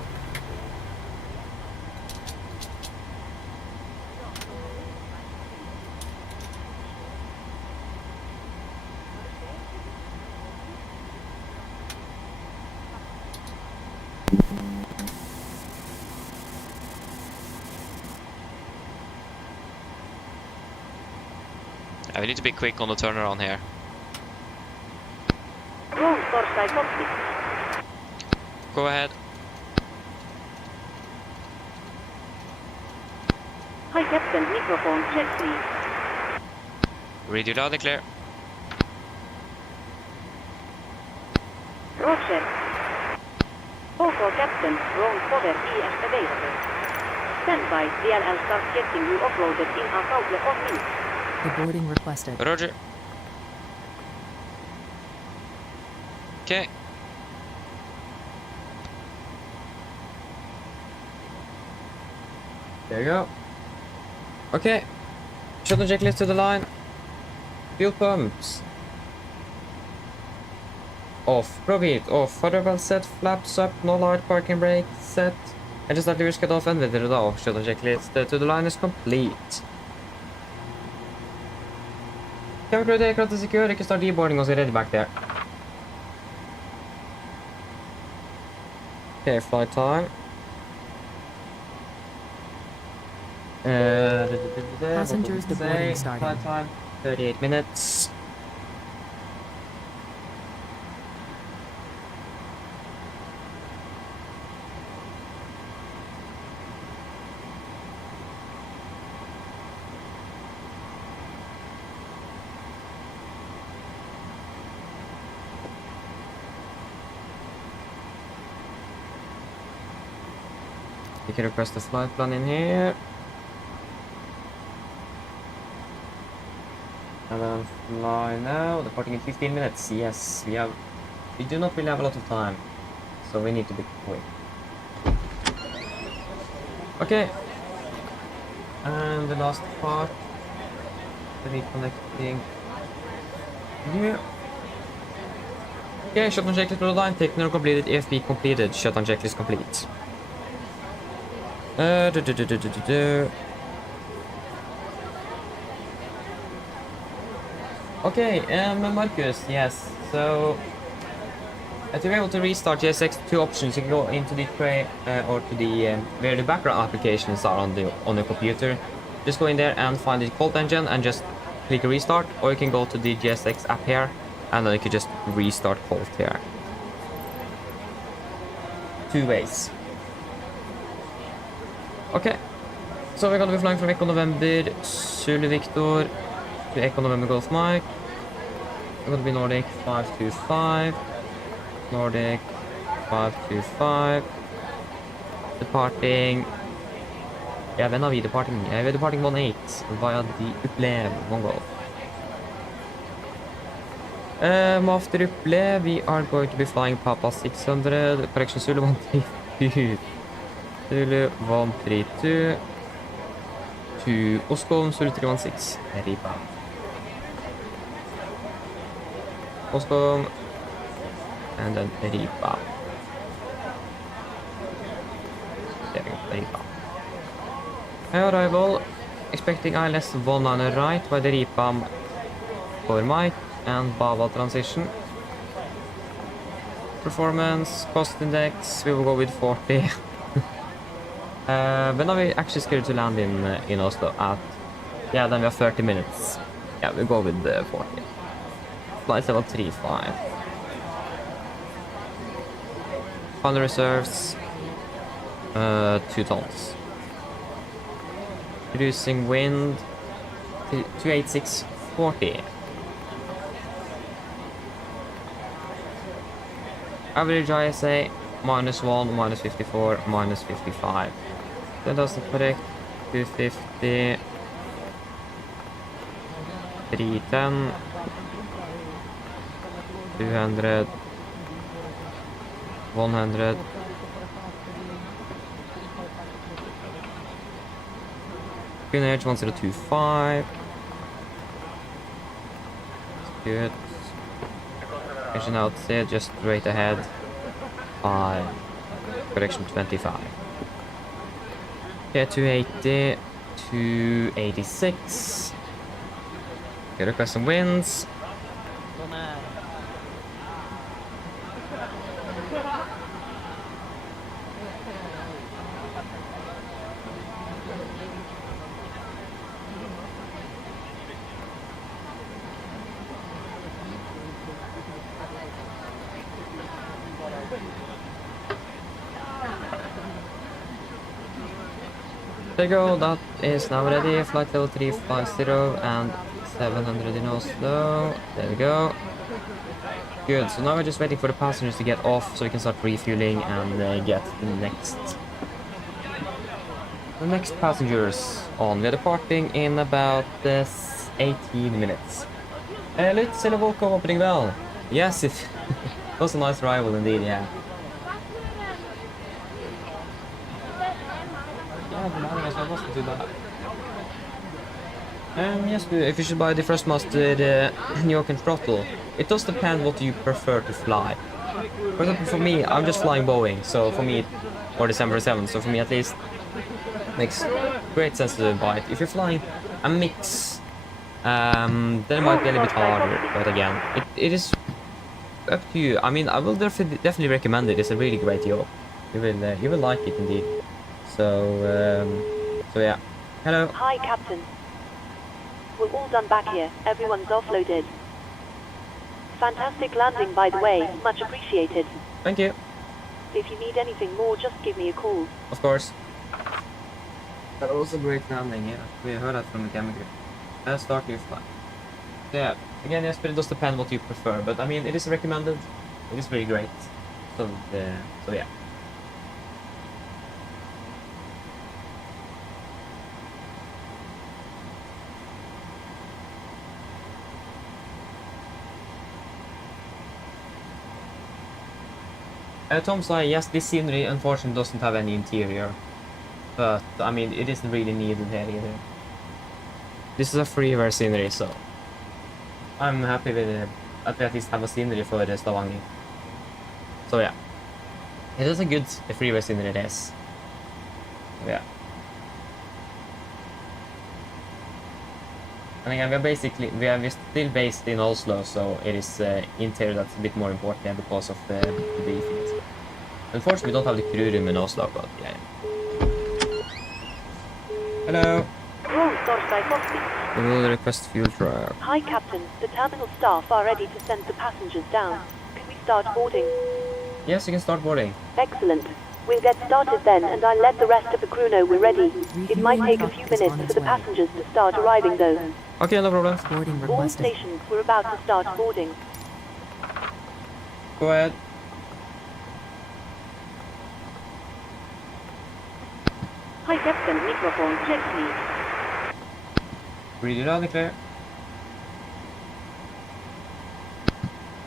We need to be quick on the turnaround here. Go ahead. Hi Captain, microphone check please. Read you loud and clear. Roger. Also Captain, roll cover ES available. Stand by, DLL start getting you offloaded in a couple of minutes. The boarding requested. Roger. Okay. There you go. Okay. Shuttle checklist to the line. Fuel pumps. Off. Probeat. Off. Further belt set. Flaps up. No light. Parking brake set. And just start cut off and videre da. Shuttle checklist to the line is complete. Cabin crew, aircraft is secure. You can start deboarding us ready back there. Okay, flight time. Passengers deboarding starting. Flight time 38 minutes. You can request a flight plan in here. And then fly now. Departing in 15 minutes. Yes, we do not really have a lot of time, so we need to be quick. Okay. And the last part, reconnecting here. Okay, shutdown checklist line, technical completed, EFP completed, shutdown checklist complete. Okay, Marcus, yes, so to be able to restart JSX, two options. You can go into the tray or to the where the background applications are on your computer. Just go in there and find the Colt engine and just click restart, or you can go to the JSX app here and then you can just restart Colt here. Two ways. Okay, so we're gonna be flying from Echo November Zulu Victor to Echo November Golf Mike. We're gonna be Nordic 525. Nordic 525. Departing. Yeah, when are we departing? Yeah, we're departing 18 via the Upplev Mongol. After Upplev, we are going to be flying Papa 600. Correction, Zulu 132. Zulu 132 to Oslo, Zulu 316. Ripa. Oslo. And then Ripa. There we go, Ripa. Arrival, expecting ILS 19 right by the Ripa for Mike and Bava transition. Performance, cost index, we will go with 40. When are we actually scheduled to land in Oslo? Yeah, then we have 30 minutes. Yeah, we'll go with 40. Flight level 35. Fuel reserves, 2 tons. Reducing wind, 286.40. Average ISA, -1, -54, -55. That doesn't correct. 250, 310, 200, 100. Green Edge 1025. Good. Correction outside, just straight ahead. 5. Correction 25. Okay, 280, 286. Okay, request some winds. There you go, that is now ready. Flight level 350 and 700 in Oslo. There we go. Good, so now we're just waiting for the passengers to get off so we can start refueling and get the next passengers on. We're departing in about 18 minutes. Let's say welcome opening bell. Yes, it was a nice arrival indeed, yeah. Yes, if you should buy the Thrustmaster New York and throttle, it does depend what you prefer to fly. For example, for me, I'm just flying Boeing, so for me, or December 7th, so for me at least, makes great sense to buy it. If you're flying a mix, then it might be a little bit harder, but again, it is up to you. I mean, I will definitely recommend it. It's a really great yacht. You will like it indeed. So yeah. Hello. Hi, Captain. We're all done back here. Everyone's offloaded. Fantastic landing, by the way. Much appreciated. Thank you. If you need anything more, just give me a call. Of course. That was a great landing, yeah. We heard that from the camera crew. Start your flight. Yeah, again, yes, but it does depend what you prefer. But I mean, it is recommended. It is very great. So yeah. Tom said, yes, this scenery unfortunately doesn't have any interior. But, I mean, it isn't really needed here either. This is a freeware scenery, so I'm happy with it. At least have a scenery for Stavanger. So yeah. It is a good freeware scenery, it is. Yeah. And again, we're still based in Oslo, so it is interior that's a bit more important here because of the defense. Unfortunately, we don't have the crew room in Oslo, but yeah. Hello. Roll Torstai Cockpit. We will request fuel truck. Hi, Captain. The terminal staff are ready to send the passengers down. Can we start boarding? Yes, you can start boarding. Excellent. We'll get started then, and I'll let the rest of the crew know we're ready. It might take a few minutes for the passengers to start arriving, though. Okay, no problem. Boarding All requested. stations, we're about to start boarding. Go ahead. Hi, Captain. Microphone check, please. Read it loud and clear.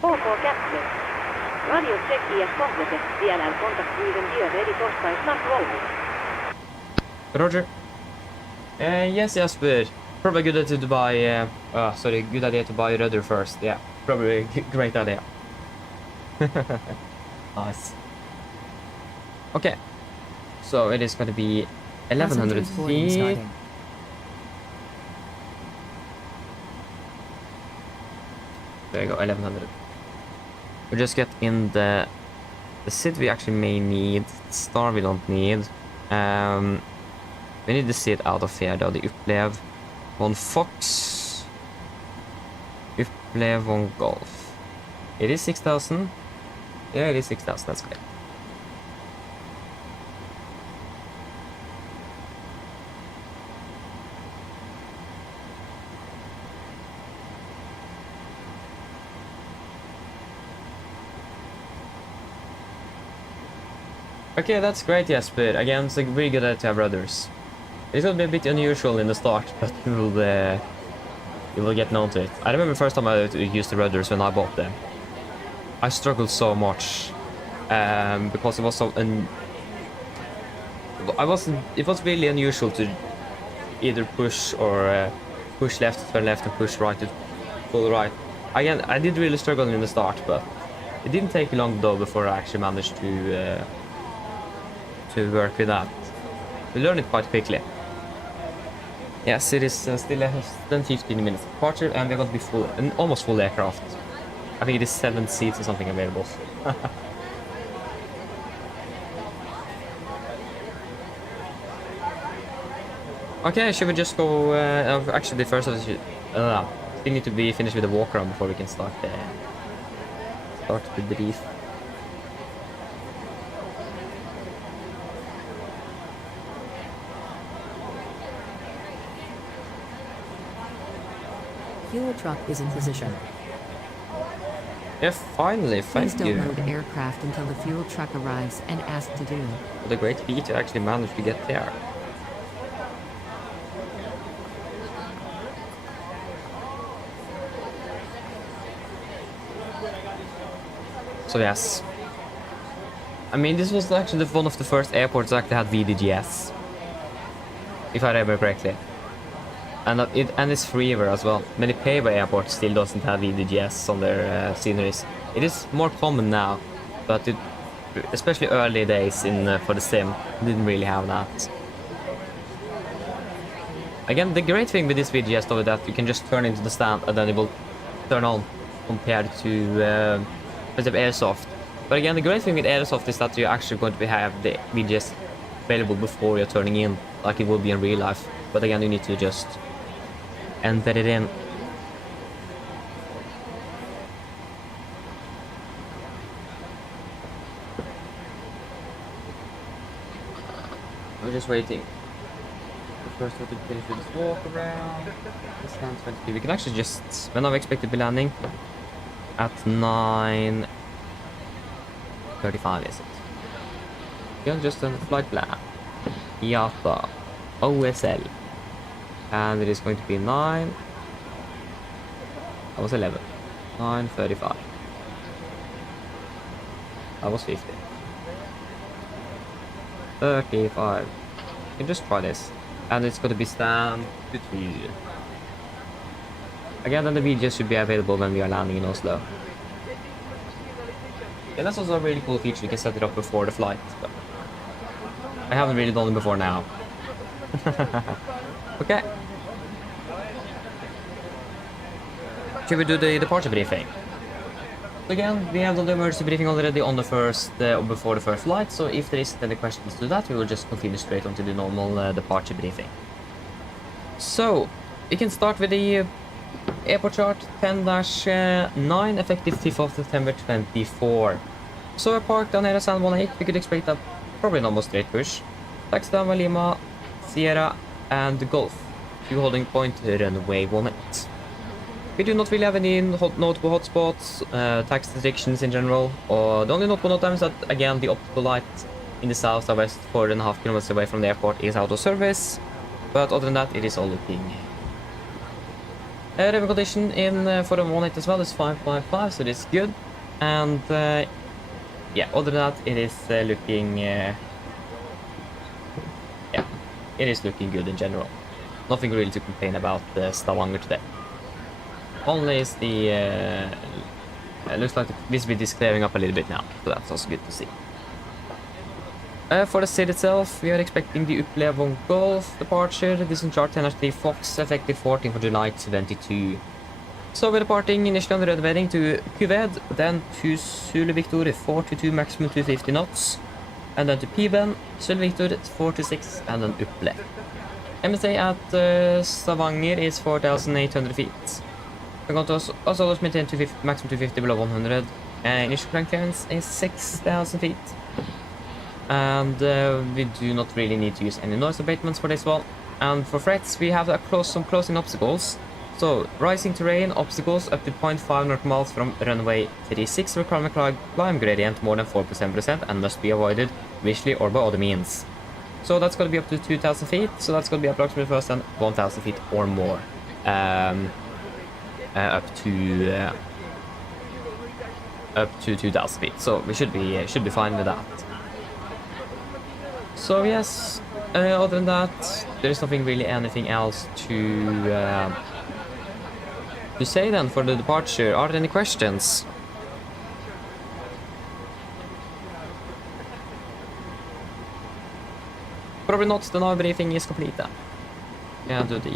OK, Captain. Radio check is complete. DLL contact with MD ready Torstai start rolling. Roger. Yes, Jasper. Probably good idea to buy. Good idea to buy rudder first. Yeah, probably a great idea. Nice. Okay. So it is going to be 1100 Passengers boarding feet. starting. There you go, 1100. We just get in the seat we actually may need. Star we don't need. We need the seat out of here though. The Upplev, one Fox, Upplev, one Golf. It is 6,000. Yeah, it is 6,000. That's great. Okay, that's great, Jasper. Again, it's like really good to have rudders. It's gonna be a bit unusual in the start, but you will get known to it. I remember the first time I used the rudders when I bought them. I struggled so much because it was so it was really unusual to either push or push left to turn left and push right to pull right. Again, I did really struggle in the start, but it didn't take long though before I actually managed to work with that. We learned it quite quickly. Yes, it is still less than 15 minutes departure, and we're going to be full, almost full aircraft. I think it is 7 seats or something available. Okay, should we just go? Actually, the first of the still need to be finished with the walk around before we can start the brief. Fuel truck is in position. Yeah, finally, Please thank don't you. load aircraft until the fuel truck arrives and ask to do. What a great feat to actually manage to get there. So yes. I mean, this was actually one of the first airports that actually had VDGS. If I remember correctly. And it's freeware as well. Many pay-by airports still doesn't have VDGS on their sceneries. It is more common now, but especially early days for the sim, didn't really have that. Again, the great thing with this VDGS though is that you can just turn into the stand and then it will turn on compared to Airsoft. But again, the great thing with Airsoft is that you're actually going to have the VDGS available before you're turning in, like it will be in real life. But again, you need to just enter it in. We're just waiting. First, we have to finish with this walk around. This land 22. We can actually just. When I'm expected to be landing? At 9:35, is it? Yeah, just a flight plan. IATA. OSL. And it is going to be 9. That was 11. 9:35. That was 50. 35. You can just try this. And it's going to be stamped to 2. Again, then the video should be available when we are landing in Oslo. Yeah, that's also a really cool feature. You can set it up before the flight. But I haven't really done it before now. Okay. Should we do the departure briefing? So again, we have done the emergency briefing already on the first, before the first flight, so if there isn't any questions to that, we will just continue straight on to the normal departure briefing. So, we can start with the airport chart 10-9, effective 5th of September 24. So we're parked down here at San 18, we could expect a probably normal straight push. Taxi down by Lima, Sierra, and Golf. Two holding point, runway 18. We do not really have any notable hotspots, tax restrictions in general, or the only notable note is that, again, the optical light in the south-west 4.5 kilometers away from the airport is out of service, but other than that, it is all looking. Revenue condition in for the 18 as well is 5.5, so it's good, and yeah, other than that, it is looking, yeah, it is looking good in general. Nothing really to complain about Stavanger today. Only is the, looks like the visibility is clearing up a little bit now, so that's also good to see. For the city itself, we are expecting the Upplevon Golf departure. This is chart 10-3 Fox, effective 14th of July 2022. So we're departing initially on the red heading to Kuved, then to Zulu Victor 422 maximum 250 knots, and then to Piben, Zulu Victor 426, and then Upple. MSA at Stavanger is 4,800 feet. We're going to also maintain maximum 250 below 100. Initial crank clearance is 6,000 feet. And we do not really need to use any noise abatements for this one. And for threats, we have some closing obstacles. So, rising terrain obstacles up to 0.5 nautical miles from runway 36 requirement climb gradient more than 4% and must be avoided visually or by other means. So that's going to be up to 2,000 feet. So that's going to be approximately first and 1,000 feet or more. Up to 2,000 feet. So we should be fine with that. So yes, other than that, there's nothing really anything else to say then for the departure. Are there any questions? Probably not. The now briefing is complete then. Yeah, do the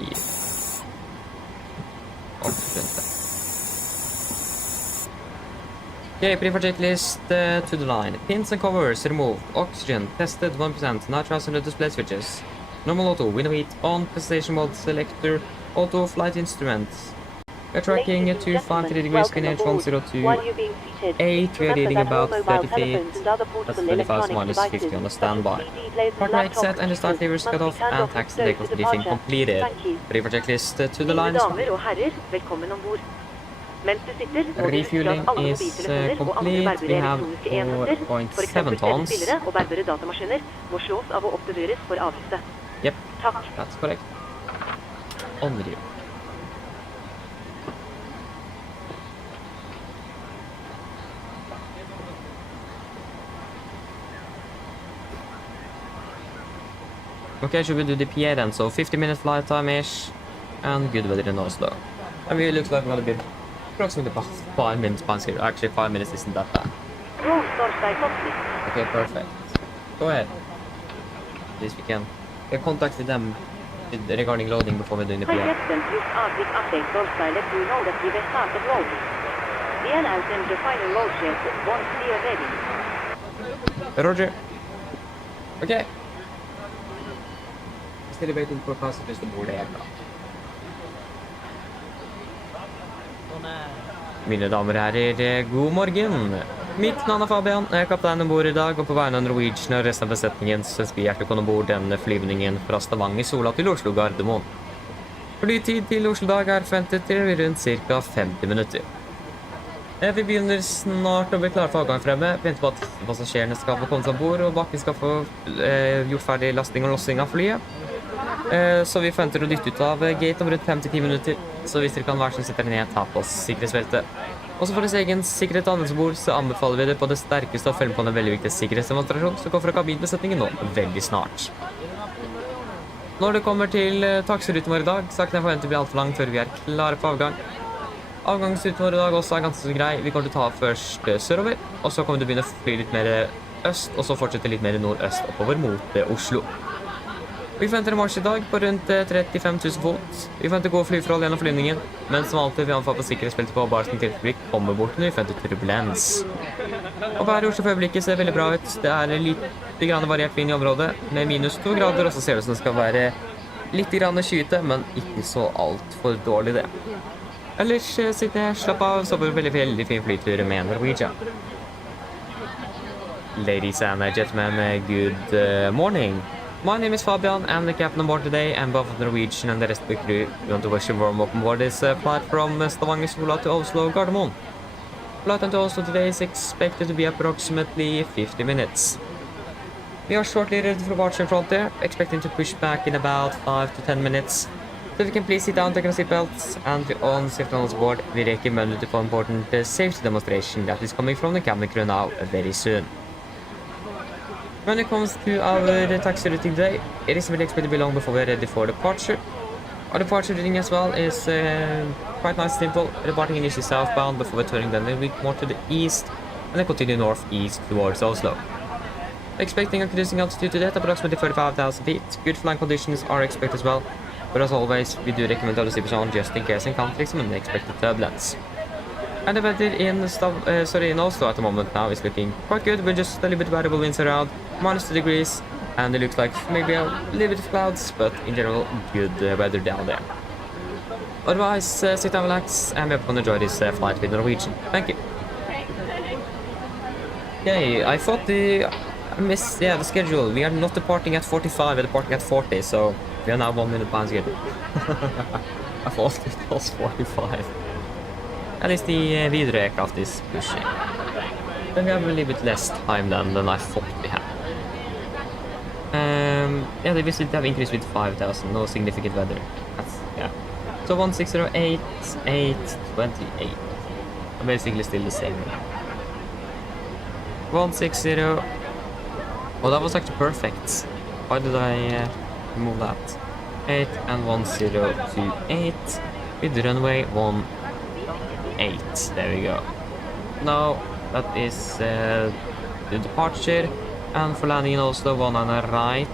okay, pre-for checklist to the line. Pins and covers removed. Oxygen tested 1%. Nitrous under display switches. Normal auto. Window heat on. Presentation mode selector. Auto flight instruments. We're tracking at 253 degrees QNH 102.8. We're reading about 30 feet. That's 35 minus 50 on the standby. Park brake set and the start levers cut off and taxi takeoff briefing completed. Pre-for checklist to the line. Refueling is complete. We have 4.7 tons. Yep, that's correct. On with you. Okay, should we do the PA then? So 50-minute flight time-ish, and good weather in Oslo. And it looks like we're gonna be approximately about 5 minutes behind schedule. Actually, 5 minutes isn't that bad. Okay, perfect. Go ahead. At least we can get contact with them regarding loading before we're doing the PA. Roger. Okay. Still waiting for passengers to board the aircraft. Mine damer og herrer, god morgen! Mitt navn er Fabian, jeg er kaptein ombord i dag, og på vegne av Norwegian og resten av besetningen så ønsker vi hjertelig velkommen ombord denne flyvningen fra Stavanger Sola til Oslo Gardermoen. Flytid til Oslo dag er forventet til rundt ca. 50 minutter. Vi begynner snart å bli klare for avgang fremme, venter på at passasjerene skal få komme seg ombord, og bakken skal få gjort ferdig lasting og lossing av flyet. Så vi forventer å dytte ut av gate om rundt 5-10 minutter, så hvis dere kan være så setter dere ned, ta på sikkerhetsbeltet. Også for deres egen sikkerhet og andelsbord så anbefaler vi det på det sterkeste å følge på en veldig viktig sikkerhetsdemonstrasjon som kommer fra kabinbesetningen nå veldig snart. Når det kommer til taxiruten vår i dag, så er ikke den forventet å bli alt for lang før vi er klare på avgang. Avgangsruten vår i dag også er ganske så grei. Vi kommer til å ta først sørover, og så kommer vi til å begynne å fly litt mer øst, og så fortsette litt mer nordøst oppover mot Oslo. Vi forventer en marsj i dag på rundt 35 000 fot. Vi forventer gode flyforhold gjennom flyvningen, men som alltid vi anfaller på sikkerhetsbeltet på bare som tilfellsblikk kommer bort når vi forventer turbulens. Og været i Oslo for øyeblikket ser veldig bra ut. Det er litt grann variert vind i området, med -2 grader, og så ser det ut som det skal være litt grann skyete, men ikke så alt for dårlig det. Ellers sitter jeg, slapp av, så på en veldig fin flytur med Norwegian. Ladies and gentlemen, good morning. My name is Fabian. I'm the captain on board today, and both of Norwegian and the rest of the crew want to wish you warm welcome aboard this flight from Stavanger to Oslo Gardermoen. Flight into Oslo today is expected to be approximately 50 minutes. We are shortly ready for departure in front there, expecting to push back in about 5 to 10 minutes. So if you can please sit down, take your seatbelts, and on safety on board, we recommend you to for important safety demonstration that is coming from the cabin crew now very soon. When it comes to our taxi routing today, it is really expected to be long before we're ready for departure. Our departure routing as well is quite nice and simple, departing initially southbound before we're turning then a bit more to the east, and then continue northeast towards Oslo. Expecting a cruising altitude today at approximately 35,000 feet. Good flying conditions are expected as well. But as always, we do recommend all the sleepers on just in case encountering some unexpected turbulence. And the weather in Oslo at the moment now is looking quite good, with just a little bit variable winds around, -2 degrees, and it looks like maybe a little bit of clouds, but in general, good weather down there. Otherwise, sit down, relax, and we're going to enjoy this flight with Norwegian. Thank you. Okay, I thought the schedule. We are not departing at 45, we're departing at 40, so we are now 1 minute behind schedule. I thought it was 45. At least the Widerøe aircraft is pushing. Then we have a little bit less time than I thought we had. Yeah, they basically have increased with 5,000, no significant weather. Yeah. So 1608, 828. I'm basically still the same. 160. Oh, that was actually perfect. Why did I remove that? 8 and 1028 with the runway 18. There we go. Now that is the departure, and for landing in Oslo, 1 on the right.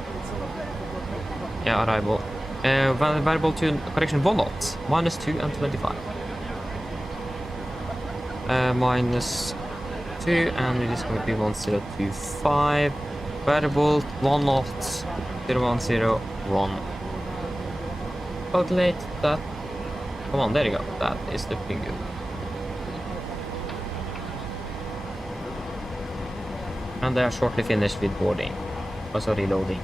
Yeah, arrival. Variable to correction 1 knot, -2 and 25. -2, and it is going to be 1025. Variable 1 knot, 0101. Calculate that. Come on, there you go. That is looking good. And they are shortly finished with boarding. Also reloading.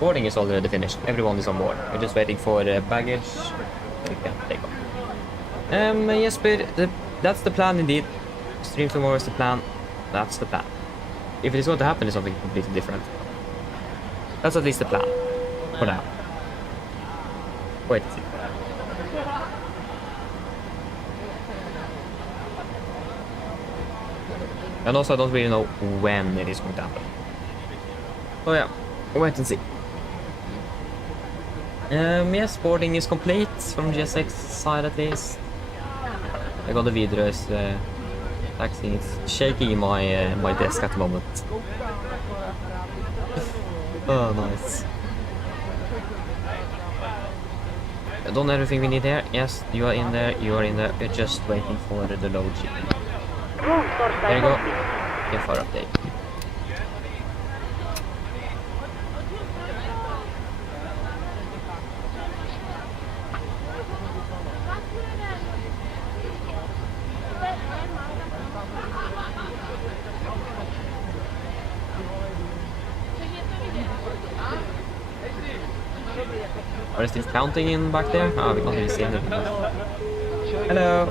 Boarding is already finished. Everyone is on board. We're just waiting for baggage. We can take off. Yes, but that's the plan indeed. Stream tomorrow is the plan. That's the plan. If it is going to happen, it's something completely different. That's at least the plan. For now. Wait. And also I don't really know when it is going to happen. Oh yeah, wait and see. Yes, boarding is complete from GSX side at least. I got the Widerøe's taxi. It's shaking in my desk at the moment. Oh, nice. Done everything we need here. Yes, you are in there. You are in there. We're just waiting for the load ship. There you go. Info update. Are they still counting in back there? Ah, we can't really see anything. Hello.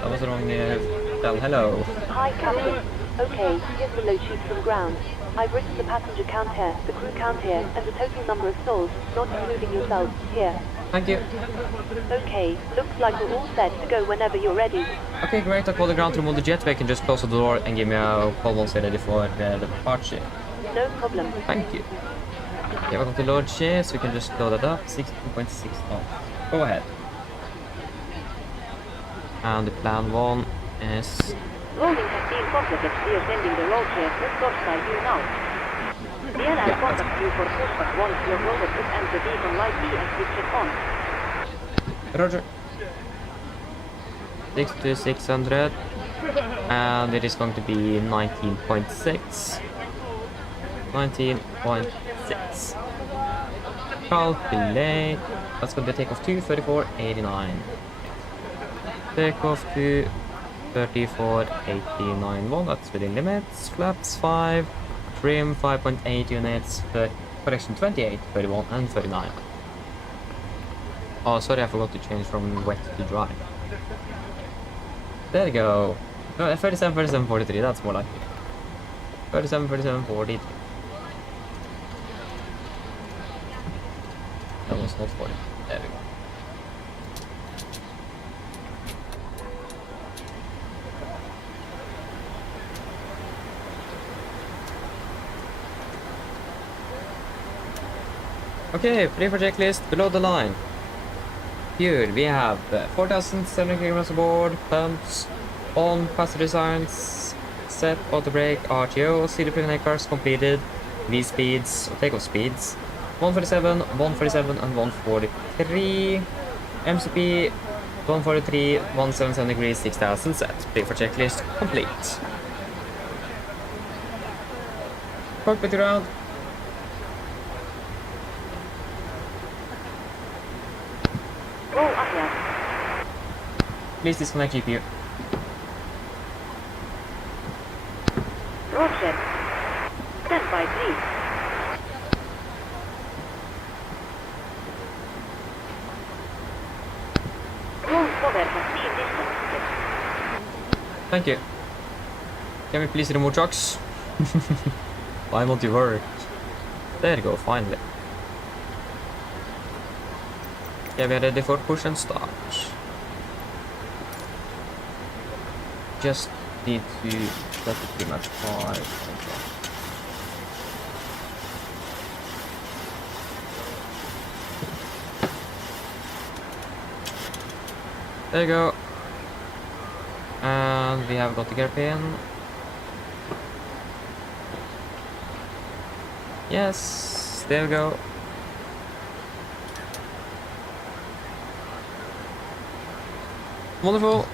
That was the wrong bell. Hello. Hi, Captain. Okay, here's the load sheet from ground. I've written the passenger count here, the crew count here, and the total number of stalls, not including yourselves, here. Thank you. Okay, looks like we're all set to go whenever you're ready. Okay, great. I'll call the ground to remove the jet. They can just close the door and give me a call once they're ready for the departure. No problem. Thank you. Okay, welcome to load share, so we can just load that up. 16.6 off. Go ahead. And the plan one is... Loading has been completed. We are sending the load share to Torstai you now. DNL contact you for pushback once your loaded is and the beacon light EX switches on. Roger. 6,600. And it is going to be 19.6. 19.6. Calculate. That's going to take off to 34.89. Takeoff to 34.89. That's within limits. Flaps 5. Trim 5.8 units. Correction 28, 31, and 39. Oh, sorry, I forgot to change from wet to dry. There you go. No, 37, 37, 43. That's more like it. 37, 37, 43. That was not 40. There we go. Okay, free for checklist below the line. Here we have 4,700 kilograms aboard, pumps, on, passenger signs, set, auto brake, RTO, CD pregnant cars completed, V speeds, takeoff speeds, 147, 147, and 143. MCP 143, 177 degrees, 6,000 set. Free for checklist complete. Cockpit ground. Go ahead. Please disconnect GPU. Roger. Stand by, please. Roll cover has been disconnected. Thank you. Can we please remove trucks? Why won't you work? There you go, finally. Yeah, we are ready for push and start. Just need to set it pretty much 5. There you go. And we have got the gear pin. Yes, there we go. Wonderful.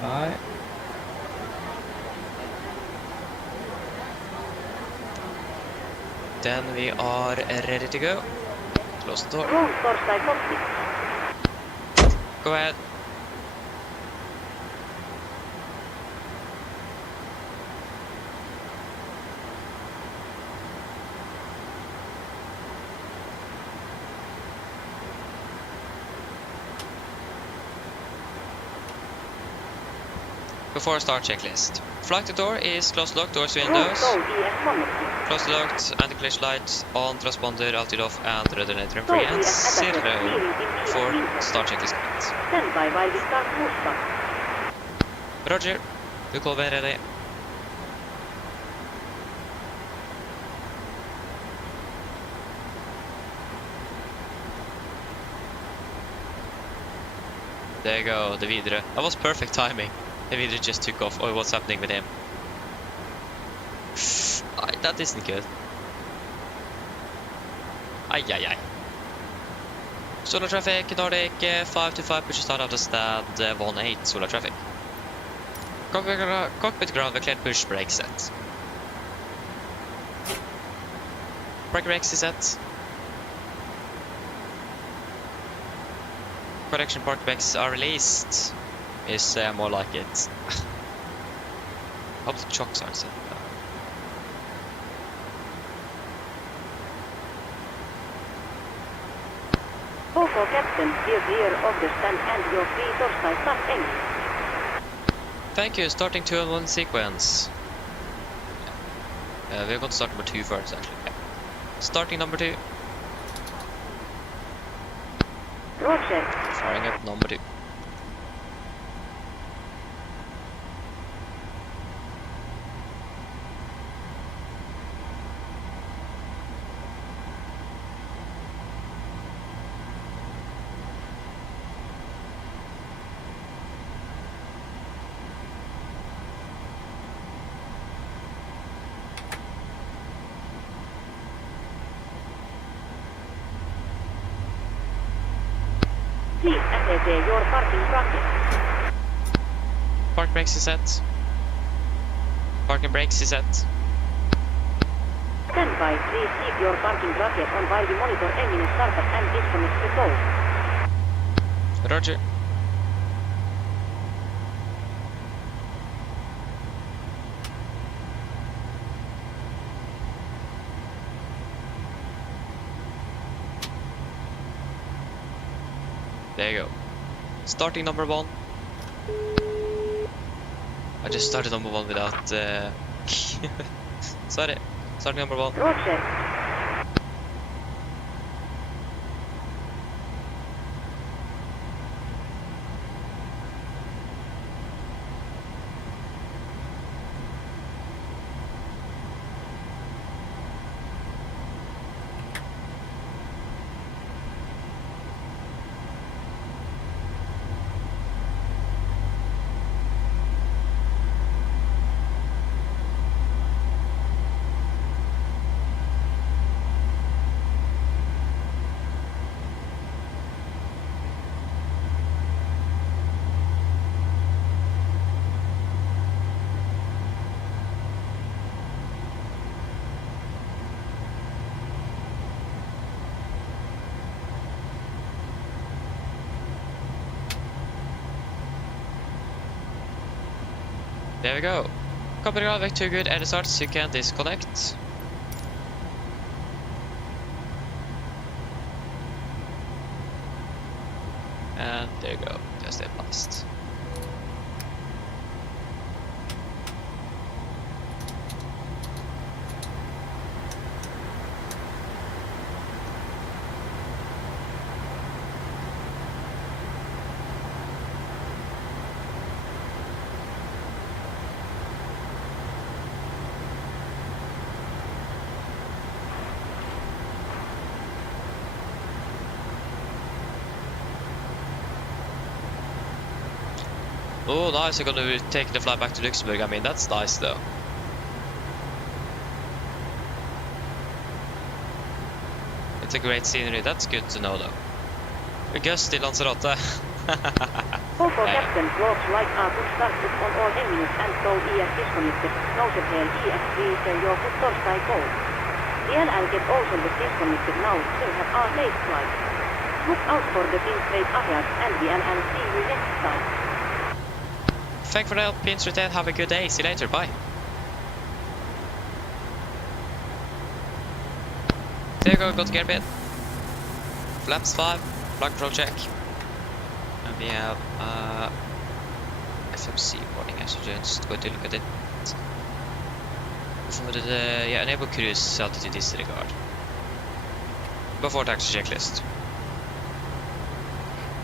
Bye. Then we are ready to go. Close the door. Roll Torstai cockpit. Go ahead. Before start checklist. Flight door is closed locked, doors windows. Roll ES connected. Closed locked, anti-glitch lights on, transponder, altitude off, and resonator free and 0 for start checklist complete. Stand by while we start pushback. Roger. You call when ready. There you go, the videre. That was perfect timing. The videre just took off. Oh, what's happening with him? That isn't good. Ay. Solar traffic, Nordic 525, push start out of stand 18, solar traffic. Cockpit ground, cleared push brake set. Brake brakes is set. Correction park brakes are released. Is more like it. Hope the chocks aren't set. Foco captain, steer clear of the stand and your free Torstai start engine. Thank you, starting 2 and 1 sequence. We're going to start number 2 first, actually. Yeah. Starting number 2. Roger. Firing up number 2. Please attend your parking bracket. Park brakes is set. Parking brakes is set. Stand by. Please keep your parking bracket on while we monitor engine startup and disconnect the flow. Roger. There you go. Starting number 1. I just started number 1 without sorry. Starting number 1. Roger. There we go. Cockpit back to good at the start, so you can disconnect. And there you go, just that passed. Oh, nice, you're gonna be taking the flight back to Luxembourg. I mean, that's nice though. It's a great scenery, that's good to know though. Gusty Lanzarote. Foco captain, looks like push started on all engines and so ES disconnected. Nousepel ES3 your torstai call. DLL also was disconnected now, so have our late flight. Look out for the pin straight ahead and DLL see you next time. Thank for the help, pins straight ahead. Have a good day. See you later. Bye. There you go. Got to gear bit. Flaps 5. Flight control check. And we have FMC warning. I should just go to look at it. For the yeah, enable cruise altitude disregard. Before taxi checklist.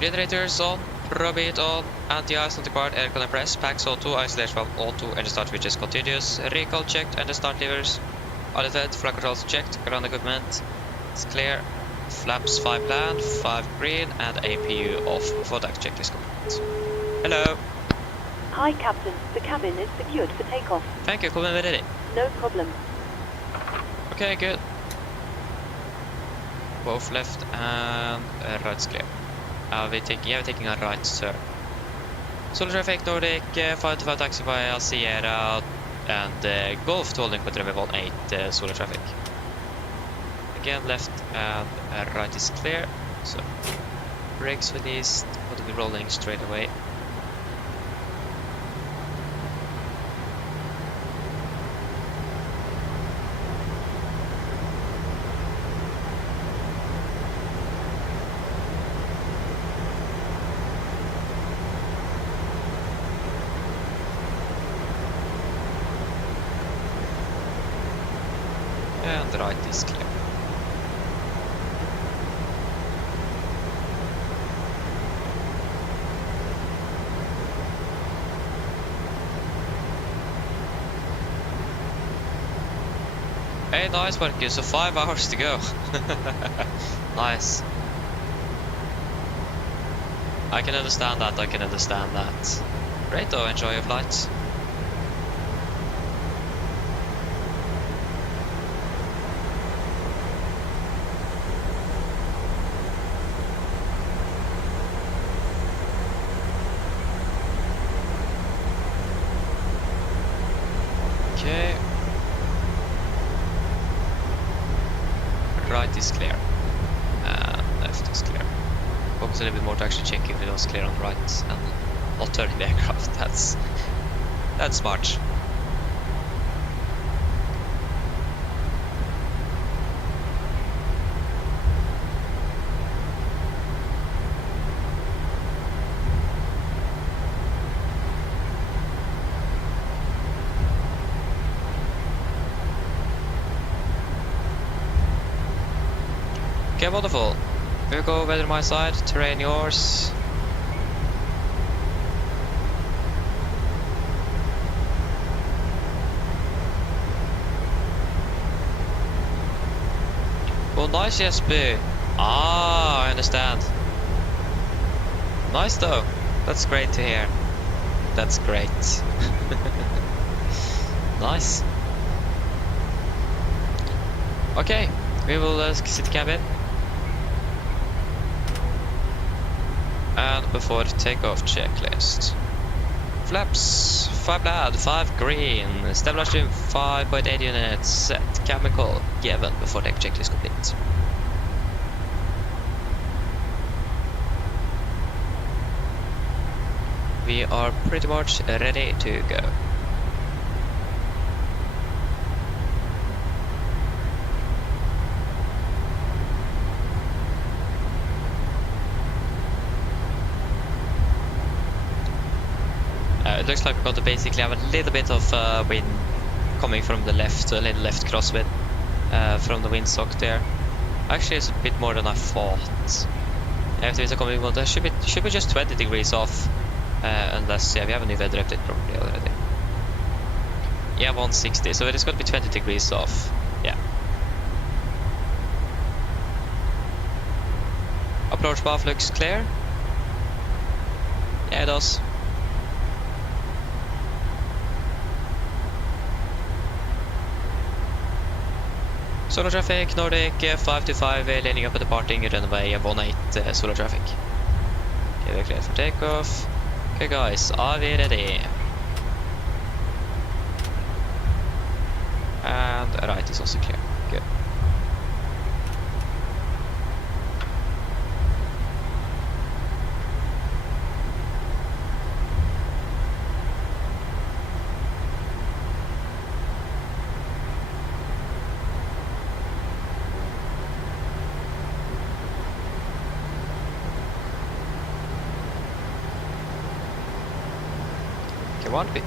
Generators on. Probate on, anti-ice on the quad, air compress, packs O2, isolation valve O2, and the start switch is continuous. Recall checked and the start levers are fed, flight controls checked, ground equipment is clear, flaps 5 planned, 5 green, and APU off before that check is complete. Hello! Hi, Captain. The cabin is secured for takeoff. Thank you, come in with it. No problem. Okay, good. Both left and right's clear. We're taking a right, sir. Solar traffic, Nordic, 525 taxi via Sierra, and Golf to holding control 18 solar traffic. Again, left and right is clear, so brakes released, we'll be rolling straight away. And the right is clear. Hey, nice Marcus, so 5 hours to go. Nice. I can understand that, I can understand that. Great though, enjoy your flights. Okay. Right is clear. And left is clear. Focus a little bit more to actually check if it was clear on the right and not turning the aircraft. That's smart. Okay, wonderful. We'll go weather my side, terrain yours. Well, nice, Jesper. Ah, I understand. Nice though. That's great to hear. That's great. Nice. Okay, we will sit cabin. And before the takeoff checklist. Flaps, 5 loud, 5 green, stabilizer 5.8 units, set, chemical, given before the checklist complete. We are pretty much ready to go. It looks like we're going to basically have a little bit of wind coming from the left, a little left crosswind from the windsock there. Actually, it's a bit more than I thought. After coming, well, there should be just 20 degrees off, unless we have a new weather update probably already. Yeah, 160, so it is going to be 20 degrees off. Yeah. Approach path looks clear. Yeah, it does. Solar traffic, Nordic 525, landing up and departing, runway 18, solar traffic. Okay, we're clear for takeoff. Okay guys, are we ready? And right is also clear, good. One bit.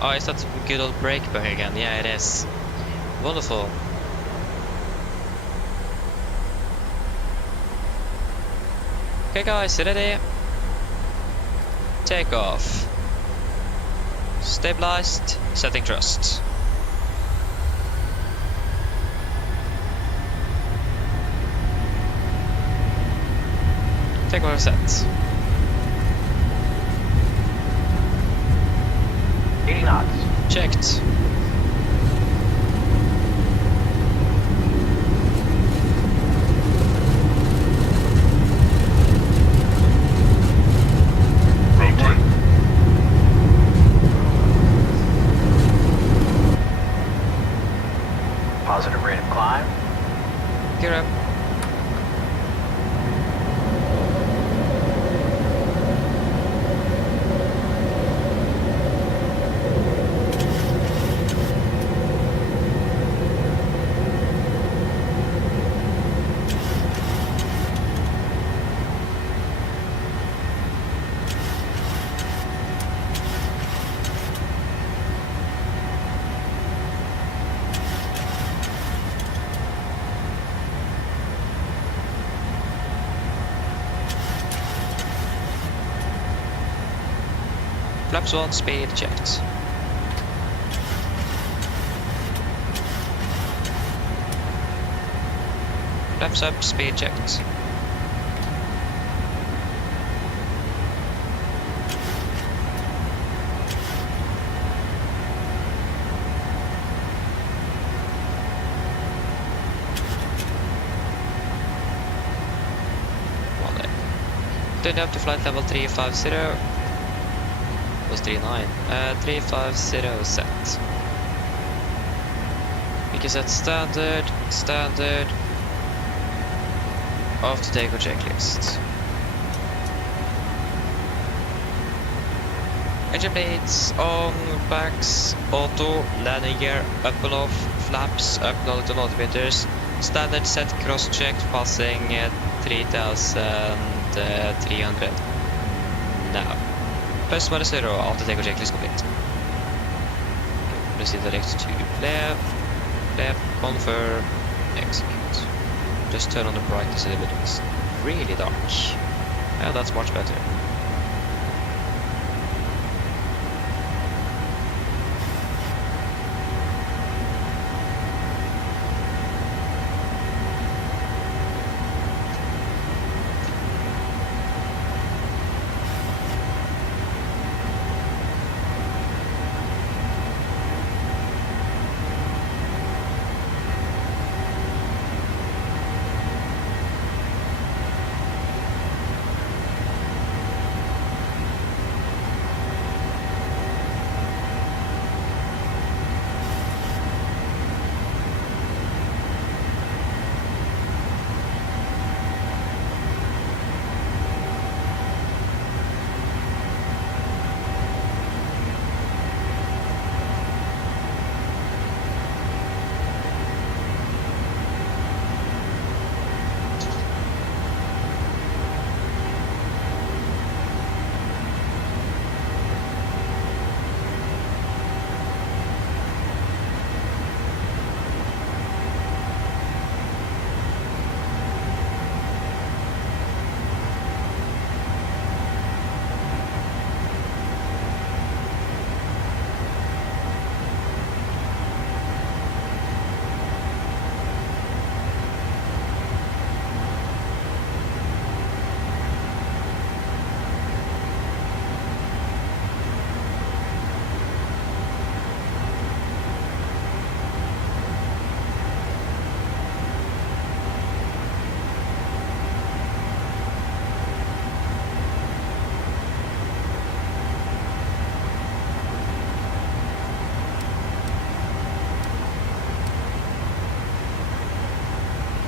Oh, is that good old brake bug again? Yeah, it is. Wonderful. Okay, guys, ready? Take off. Stabilized. Setting thrust. Take off set. 80 knots. Checked. Rotate. Positive rate of climb. Gear up. Flaps 1, speed checked. Flaps up, speed checked. Turned up to flight level 350. It was 39. 350 set. We can set standard. After takeoff checklist. Engine blades on, backs, auto, landing gear, up and off, flaps, acknowledge on altimeters. Standard set cross-checked, passing 3,300. Now. Plus minus 0 after takeoff checklist complete. Proceed direct to left, confirm, execute. Just turn on the brightness a little bit. It's really dark. Yeah, that's much better.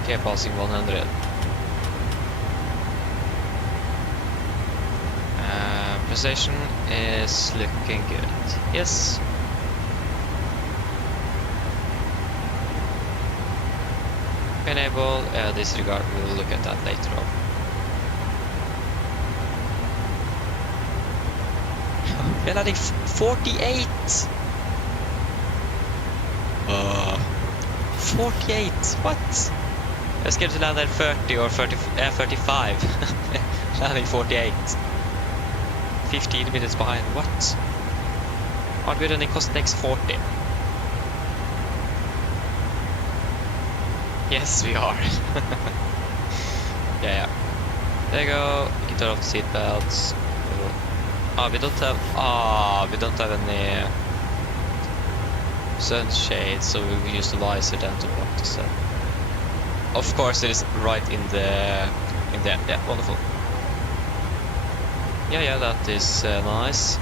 Okay, passing 100. Precision is looking good. Yes. Enable disregard. We'll look at that later on. We're landing 48. 48. What? I was scared to land at 30 or 35. Landing 48. 15 minutes behind. What? Aren't we running cost next 40? Yes, we are. yeah. There you go. You can turn off the seat belts. We don't have any sunshade, so we will use the visor down to block the sun. Of course, it is right in there. Yeah, wonderful. Yeah, that is nice.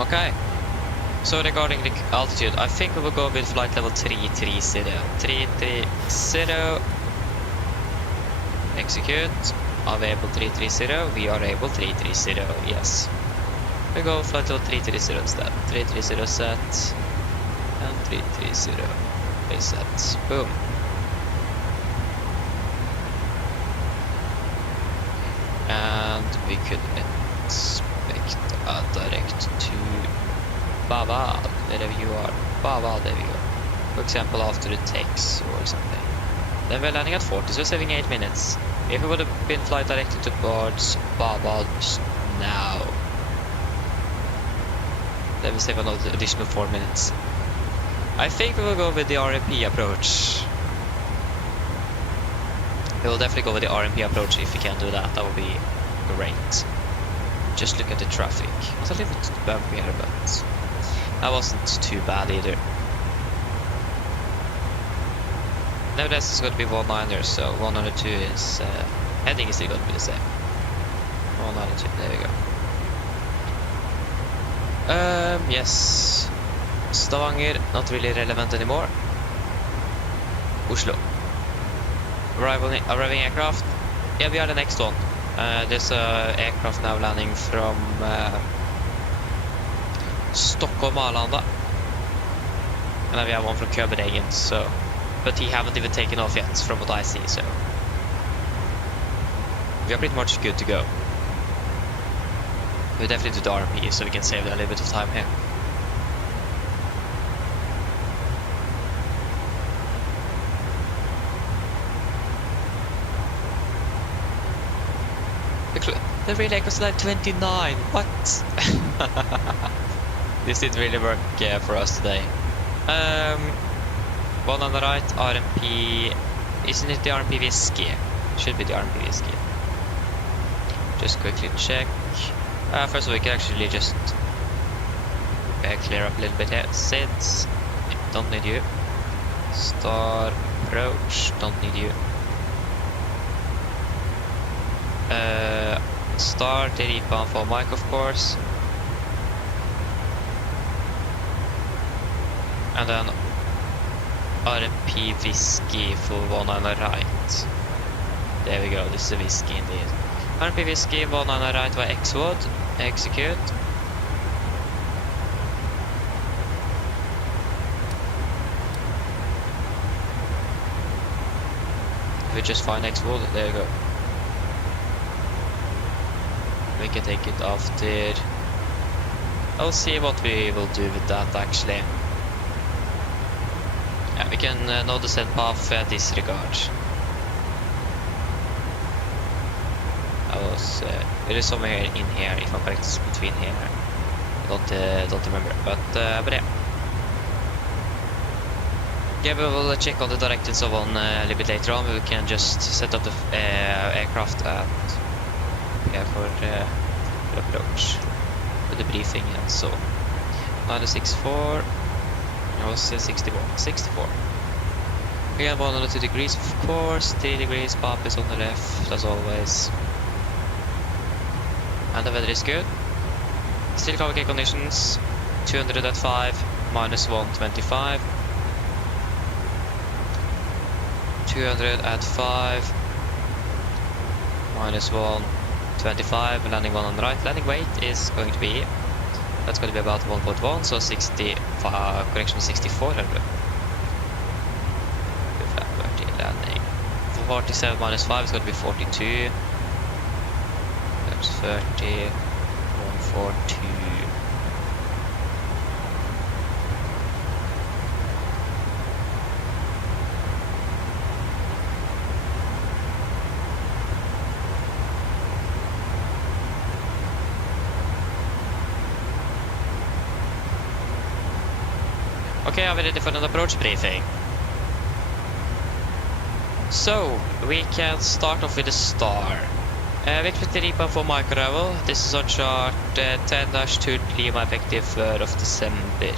Okay. So regarding the altitude, I think we will go with flight level 330. 330. Execute. Are we able 330? We are able 330. Yes. We go flight level 330 instead. 330 set. And 330 is set. Boom. And we could expect a direct to Baba, wherever you are. Baba, there we go. For example, after it takes or something. Then we're landing at 40, so we're saving 8 minutes. If we would have been flight directed towards Baba now, then we save another additional 4 minutes. I think we will go with the RMP approach. We will definitely go with the RMP approach if we can do that. That would be great. Just look at the traffic. It was a little bit bumpy here, but that wasn't too bad either. Nevertheless, it's going to be 1.9er, so 102 is heading is still going to be the same. 192, there we go. Yes. Stavanger, not really relevant anymore. Oslo. Arriving aircraft. Yeah, we are the next one. There's a aircraft now landing from Stockholm Arlanda. And then we have one from Bergen, so... But he haven't even taken off yet, from what I see, so... We are pretty much good to go. We'll definitely do the RMP, so we can save a little bit of time here. The relay was like 29. What? This didn't really work for us today. One on the right, RMP. Isn't it the RMP Whiskey? Should be the RMP Whiskey. Just quickly check. First of all, we can actually just clear up a little bit here. Since don't need you. Star approach, don't need you. Start the rebound for Mike, of course. And then RMP Whiskey for one on the right. There we go, this is a Whiskey indeed. RMP Whiskey, one on the right by X-Wood. Execute. If we just find X-Wood, there you go. We can take it after. I'll see what we will do with that actually. Yeah, we can know the send path disregard. There is somewhere in here, if I'm correct, between here. I don't remember, but yeah. Yeah, we will check on the directives of one a little bit later on. We can just set up the aircraft and for approach with the briefing and so. 964. It was 64. Again, 102 degrees, of course. 3 degrees, pop is on the left, as always. And the weather is good. Still complicated conditions. 200 at 5, minus 125. 200 at 5, minus 125. Landing one on the right. Landing weight is going to be, that's going to be about 1.1, so 65, 6400. Landing 47 minus 5 is going to be 42. That's 30, 142. Okay, I'm ready for an approach briefing. So, we can start off with a star. We expect the rebound for micro arrival. This is on chart 10-2 Lima effective 3rd of December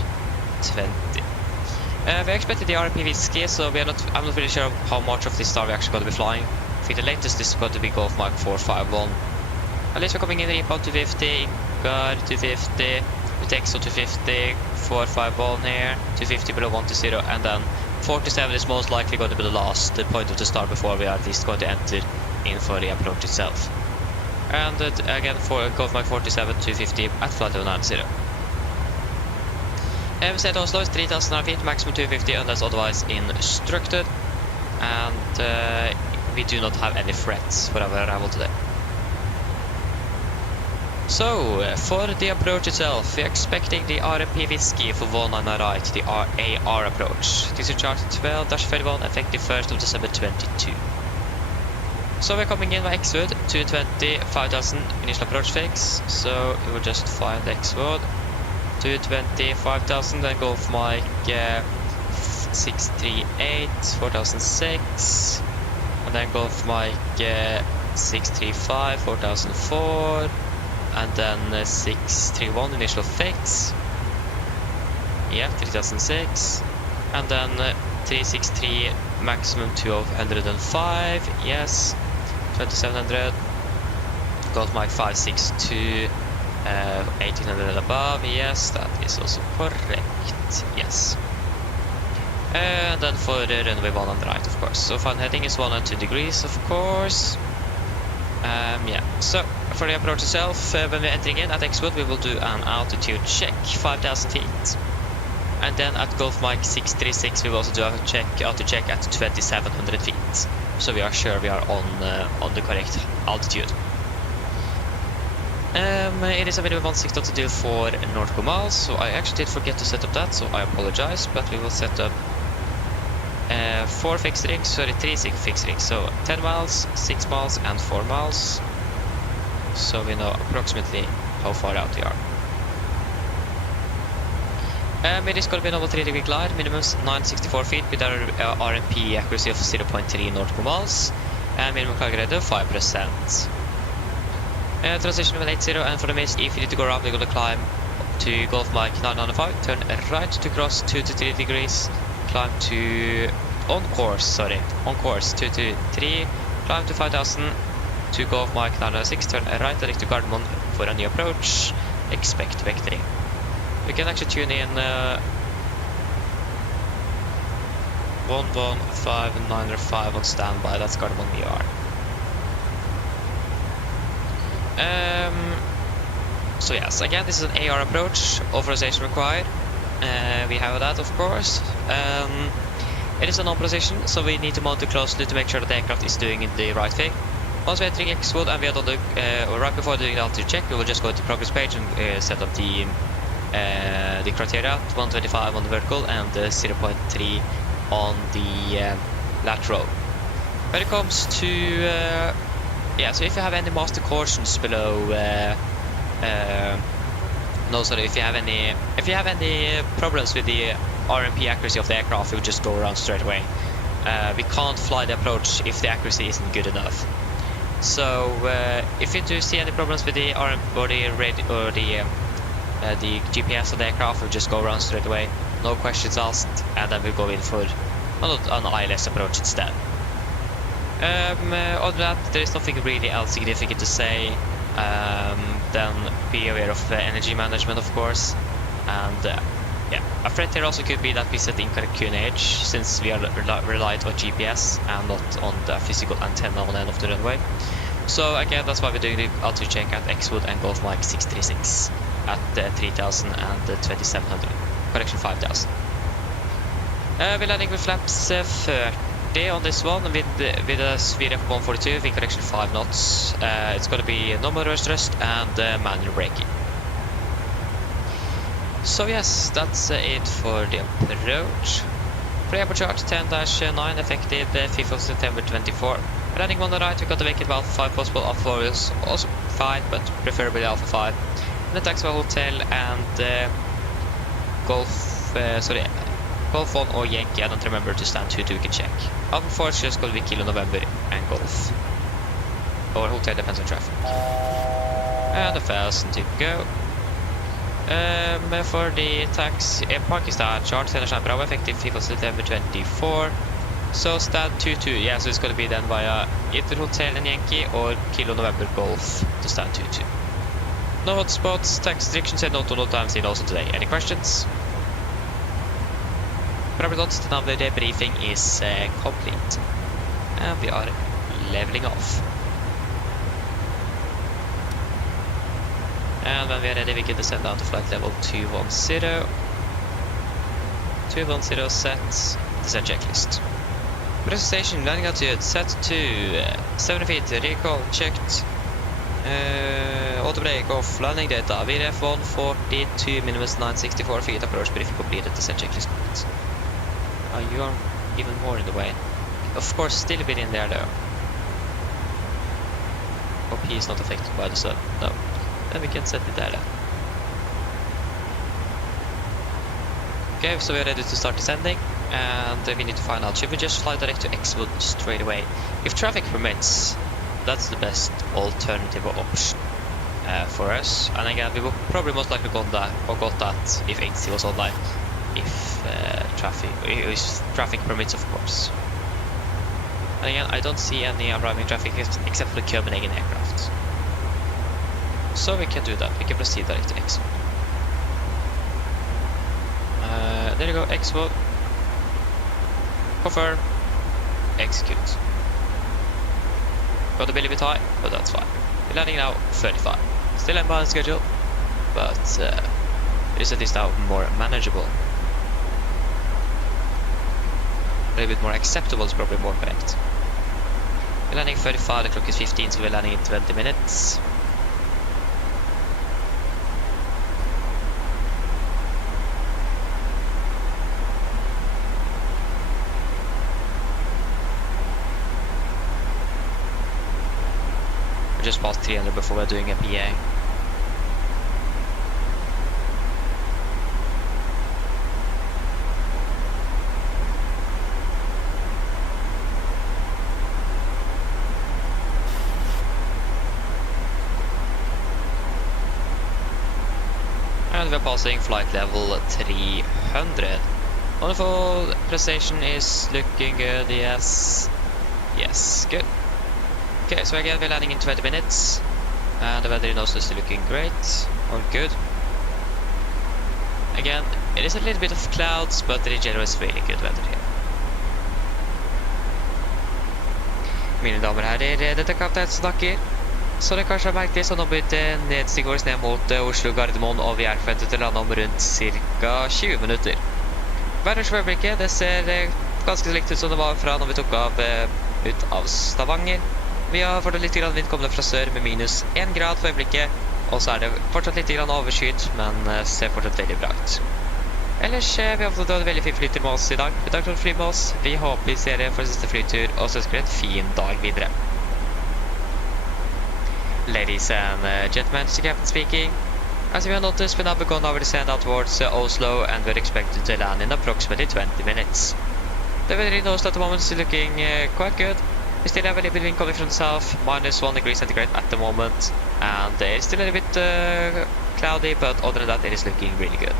20. We expected the RMP Whiskey, so I'm not really sure how much of this star we're actually going to be flying. I think the latest is going to be Golf Mike 451. At least we're coming in rebound 250, guard 250, with EXO 250, 451 here, 250 below 120, and then 47 is most likely going to be the last point of the star before we are at least going to enter in for the approach itself. And again for Golf Mike 47, 250 at flight level 90. MSFS Oslo is 3000 feet, maximum 250 unless otherwise instructed. And we do not have any threats for our arrival today. So, for the approach itself, we're expecting the RMP Whiskey for 1 on the right, the AR approach. This is chart 12-31, effective 1st of December 22. So we're coming in by X-Wood, 220, 5000, initial approach fix. So we will just find X-Wood, 220, 5000, then Golf Mike 638, 4006, and then Golf Mike 635, 4004, and then 631 initial fix. Yeah, 3006, and then 363 maximum 205. Yes, 2700. Golf Mike 562. 1800 and above, yes, that is also correct, yes. And then for the runway 1 on the right, of course. So final heading is 102 degrees, of course. Yeah, so for the approach itself, when we're entering in at Xwood, we will do an altitude check, 5,000 feet. And then at Golf Mike 636, we will also do a auto check at 2,700 feet. So we are sure we are on the correct altitude. It is a minimum 160 to do for nautical miles, so I actually did forget to set up that, so I apologize, but we will set up 4 fixed rings, sorry, 3 fixed rings, so 10 miles, 6 miles, and 4 miles, so we know approximately how far out we are. It is going to be a normal 3-degree glide, minimum 964 feet with our RMP accuracy of 0.3 nautical miles, and minimum cargo rate of 5%. Transition 180, and for the mist, if you need to go around, we're going to climb to Golf Mike 995, turn right to cross 2 to 3 degrees, climb to on course 2 to 3, climb to 5000 to Golf Mike 906, turn right direct to Gardermoen for a new approach, expect vectoring. We can actually tune in 11595 on standby, that's Gardermoen VR. So yes, again, this is an AR approach, authorization required. We have that, of course. It is a non-position, so we need to monitor closely to make sure that the aircraft is doing the right thing. Once we're entering Xwood and we are done or right before doing the altitude check, we will just go to the progress page and set up the criteria, 125 on the vertical and 0.3 on the lateral. When it comes to yeah, so if you have any master cautions below, if you have any problems with the RMP accuracy of the aircraft, we will just go around straight away. We can't fly the approach if the accuracy isn't good enough. So if you do see any problems with the the GPS of the aircraft, we'll just go around straight away, no questions asked, and then we'll go in for an ILS approach instead. Other than that, there is nothing really else significant to say. Then be aware of energy management, of course, and yeah, a threat here also could be that we set the incorrect QNH, since we are reliant on GPS and not on the physical antenna on the end of the runway. So again, that's why we're doing the altitude check at Xwood and Golf Mike 636 at 3000 and 2700, correction 5000. We're landing with flaps 30 on this one with a speed of 142, wind correction 5 knots. It's going to be normal reverse thrust and manual braking. So yes, that's it for the approach. Pre-airport charge 10-9, effective 5th of September 24. Landing on the right, we got to make it Alpha 5 possible. Alpha 4 is also fine, but preferably Alpha 5. And the taxi hotel and Golf 1 or Yankee, I don't remember to stand 2 we can check. Alpha 4 is just going to be Kilo November and Golf. Or hotel, depends on traffic. And the fast to go. For the taxi parking stand charge 10 Bravo, effective 5th of September 24. So stand 2-2, yeah, so it's going to be then via either Hotel and Yankee or Kilo November Golf to stand 2-2. No hotspots, tax restrictions said no to no time seen also today. Any questions? Probably not, the number briefing is complete. And we are leveling off. And when we are ready, we can descend down to flight level 210. 210 set, descent checklist. Present station, landing altitude set to 70 feet, recall checked. Auto brake off, landing data, VRF 142, minimum 964 feet, approach briefing completed, descent checklist complete. You are even more in the way. Of course, still a bit in there though. Hope he is not affected by the sun. No. Then we can set it there then. Okay, so we are ready to start descending. And we need to find out, should we just fly direct to Exwood straight away? If traffic permits, that's the best alternative option for us. And again, we will probably most likely got that if 80 was online. If traffic permits, of course. And again, I don't see any arriving traffic except for the Copenhagen aircraft. So we can do that. We can proceed direct to Exwood. There you go, Exwood. Confirm. Execute. Got a bit high, but that's fine. We're landing now 35. Still in behind schedule, but it is at least now more manageable. A little bit more acceptable is probably more correct. We're landing 35, the clock is 15, so we're landing in 20 minutes. We just passed 300 before we're doing a PA. And we're passing flight level 300. Wonderful, presentation is looking good, yes. Yes, good. Okay, so again we're landing in 20 minutes. And the weather in Oslo is still looking great, or good. Again, it is a little bit of clouds, but in general it's really good weather here. Mine damer og herrer, dette er kaptein som snakker. Så det kanskje har merket det, så nå blir det nedstigårds ned mot Oslo Gardermoen, og vi er forventet til å lande om rundt ca. 20 minutter. Verdens for øyeblikket, det ser ganske så likt ut som det var fra når vi tok av ut av Stavanger. Vi har fortsatt litt vind kommende fra sør med minus 1 grad for øyeblikket, og så er det fortsatt litt overskyet, men ser fortsatt veldig bra ut. Ellers vi har fått en veldig fin flytur med oss i dag. Vi takk for å fly med oss. Vi håper vi ser dere for siste flytur, og så ønsker vi en fin dag videre. Ladies and gentlemen, this is Captain speaking. As you have noticed, we now begun our descent out towards Oslo, and we're expected to land in approximately 20 minutes. The weather in Oslo at the moment is looking quite good. We still have a little bit of wind coming from the south, minus 1 degree centigrade at the moment, and it's still a little bit cloudy, but other than that, it is looking really good.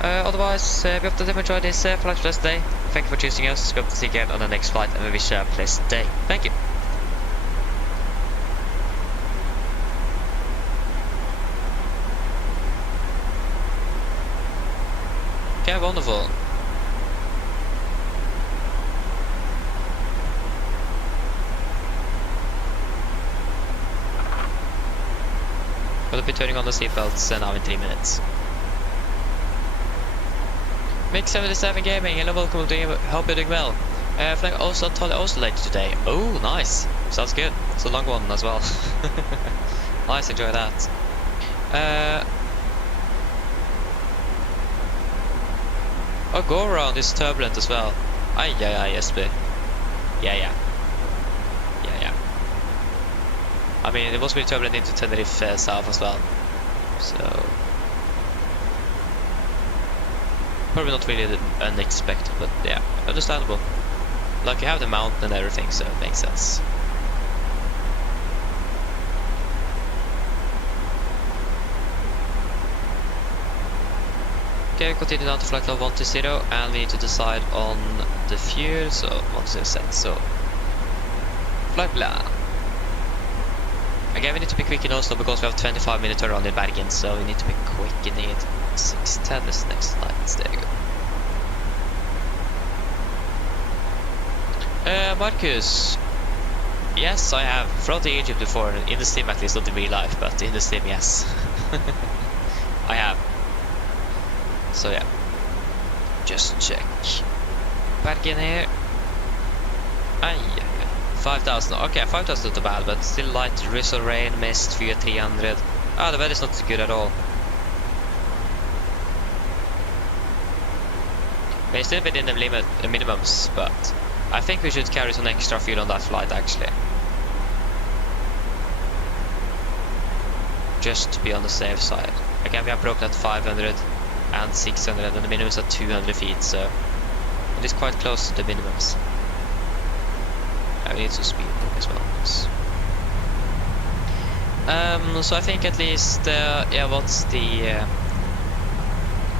Otherwise, we hope that you enjoyed this flight for this day. Thank you for choosing us. We hope to see you again on the next flight, and we wish you a pleasant day. Thank you. Okay, wonderful. We'll be turning on the seatbelts now in 3 minutes. Mix 77 Gaming, hello, welcome to you. Hope you're doing well. Flying also Oslo later today. Oh, nice. Sounds good. It's a long one as well. Nice, enjoy that. Oh, go around is turbulent as well. Ay, SB. Yeah. I mean, it was really turbulent into Tenerife south as well. So probably not really unexpected, but yeah, understandable. Like, you have the mountain and everything, so it makes sense. Okay, we continue down to flight level 120, and we need to decide on the fuel, so 120 set, so flight plan. Again, we need to be quick in Oslo because we have 25 minutes around in Bergen, so we need to be quick. You need 6:10 is the next flight. There you go. Marcus. Yes, I have flown to Egypt before, in the sim at least, not in real life, but in the sim, yes. I have. So yeah, just check. Bergen here. 5,000. Okay, 5,000 is not bad, but still light drizzle, rain, mist, 300. Ah, the weather is not good at all. We're still within the minimums, but I think we should carry some extra fuel on that flight actually. Just to be on the safe side. Again, we have broken at 500 and 600, and the minimum is at 200 feet, so It is quite close to the minimums. I need to speed as well. So I think at least, yeah, what's the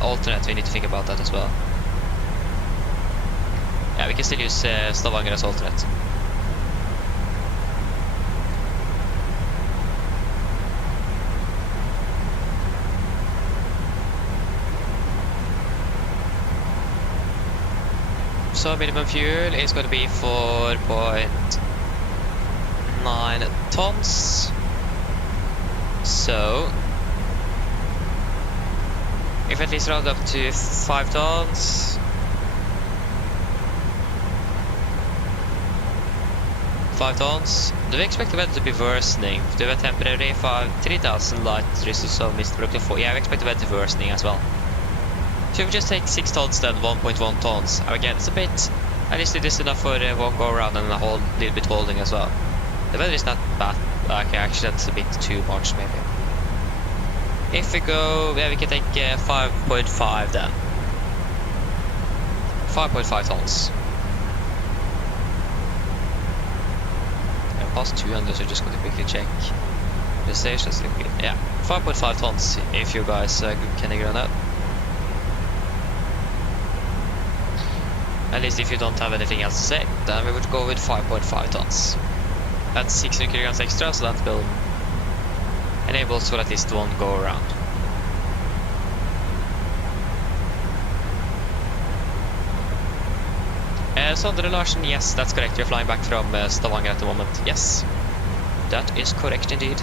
alternate? We need to think about that as well. Yeah, we can still use Stavanger as alternate. So minimum fuel is going to be 4.9 tons. So if at least round up to 5 tons, 5 tons. Do we expect the weather to be worsening? The weather temporary 3,000 light drizzle, so missed Brooklyn 4. Yeah, we expect the weather worsening as well. So if we just take 6 tons then 1.1 tons. Again, it's a bit, at least it is enough for one go around and a whole little bit holding as well. The weather is not bad. Okay, actually that's a bit too much maybe. If we go, yeah, we can take 5.5 then. 5.5 tons. Past 200, so just going to quickly check the stations. Yeah, 5.5 tons if you guys can agree on that. At least if you don't have anything else to say, then we would go with 5.5 tons. That's 600 kilograms extra, so that will enable us for at least one go around. Sondre Larsen, yes, that's correct. You're flying back from Stavanger at the moment. Yes, that is correct indeed.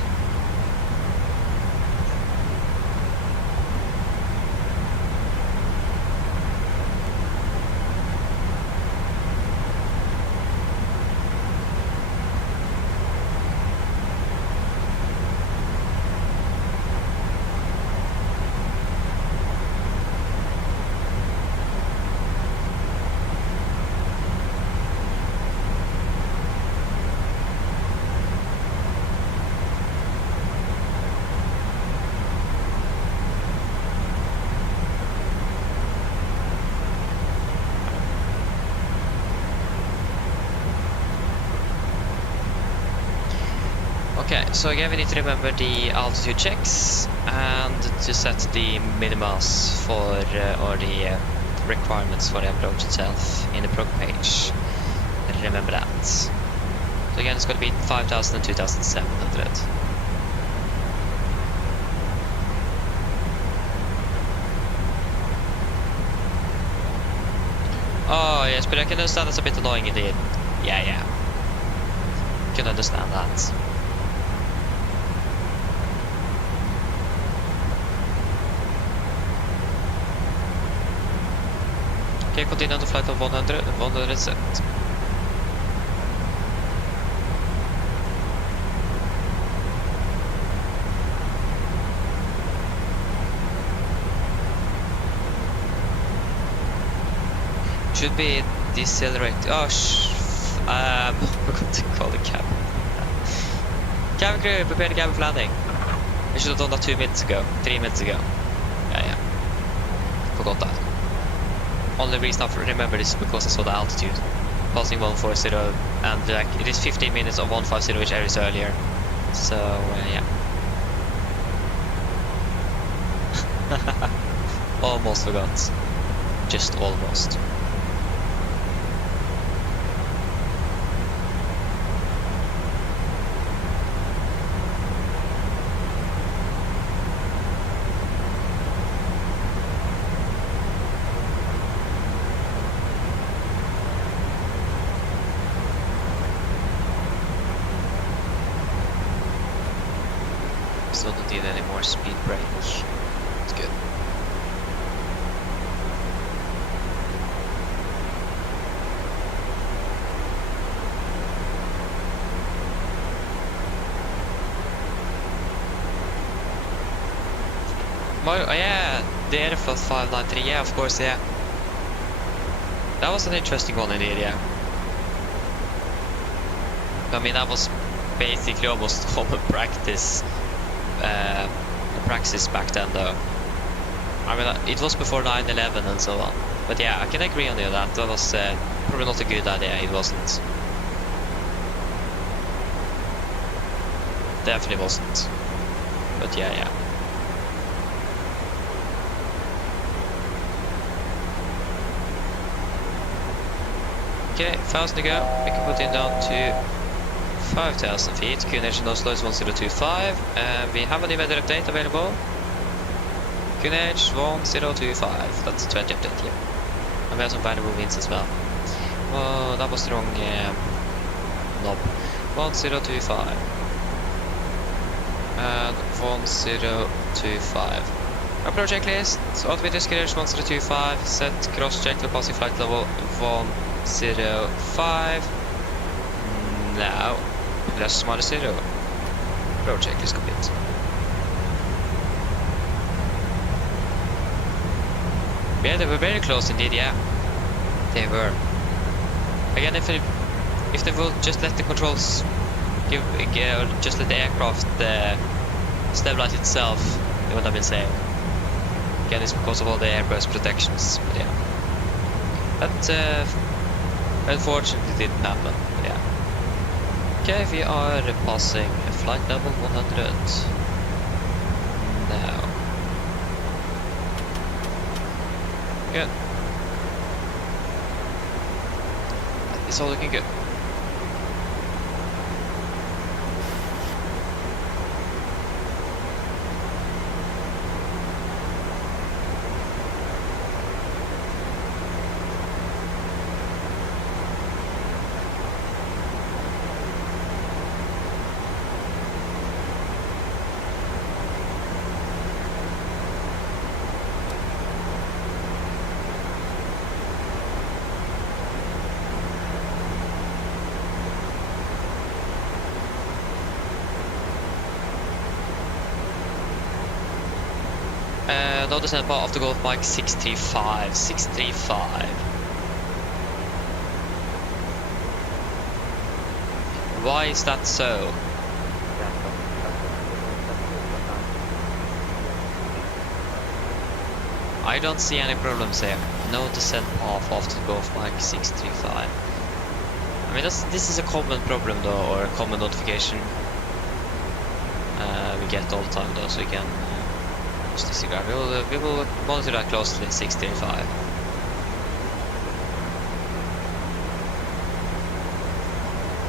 Okay, so again we need to remember the altitude checks and to set the minimums for or the requirements for the approach itself in the prog page. Remember that. So again it's going to be 5,000 and 2,700. Oh yes, but I can understand that's a bit annoying indeed. Yeah. Can understand that. Okay, continue on the flight of 100 set. Should be decelerate. Oh, I forgot to call the cabin. Cabin crew, prepare the cabin for landing. We should have done that 2 minutes ago, 3 minutes ago. Yeah. Forgot that. Only reason I remember this is because I saw the altitude. Passing 140 and it is 15 minutes of 150 which areas earlier. So yeah. Almost forgot. Just almost. So don't need any more speed brake. It's good. Oh yeah, the Aeroflot 593, yeah, of course, yeah. That was an interesting one indeed, yeah. I mean, that was basically almost common practice. Praxis back then though. I mean, it was before 9/11 and so on. But yeah, I can agree on you that that was probably not a good idea. It wasn't. Definitely wasn't. But yeah. Okay, 1,000 to go. We can put it down to 5,000 feet. QNH in Oslo is 1025. We have a new weather update available. QNH 1025. That's 20 update, yeah. And we have some valuable winds as well. Oh, that was the wrong knob. 1025. And 1025. Approach checklist. Automated QNH 1025. Set cross check to passing flight level 105. Now, less minus 0. Approach checklist complete. Yeah, they were very close indeed, yeah. They were. Again, if they will just let the controls just let the aircraft stabilize itself, they would have been safe. Again, it's because of all the airbus protections, but yeah. That unfortunately didn't happen, but yeah. Okay, we are passing flight level 100 now. Good. It's all looking good. No descent bar after Golf Mike 635. 635. Why is that so? I don't see any problems here. No descent path after Golf Mike 635. I mean, this is a common problem though, or a common notification we get all the time though, so we can just disregard. We will monitor that closely. 635.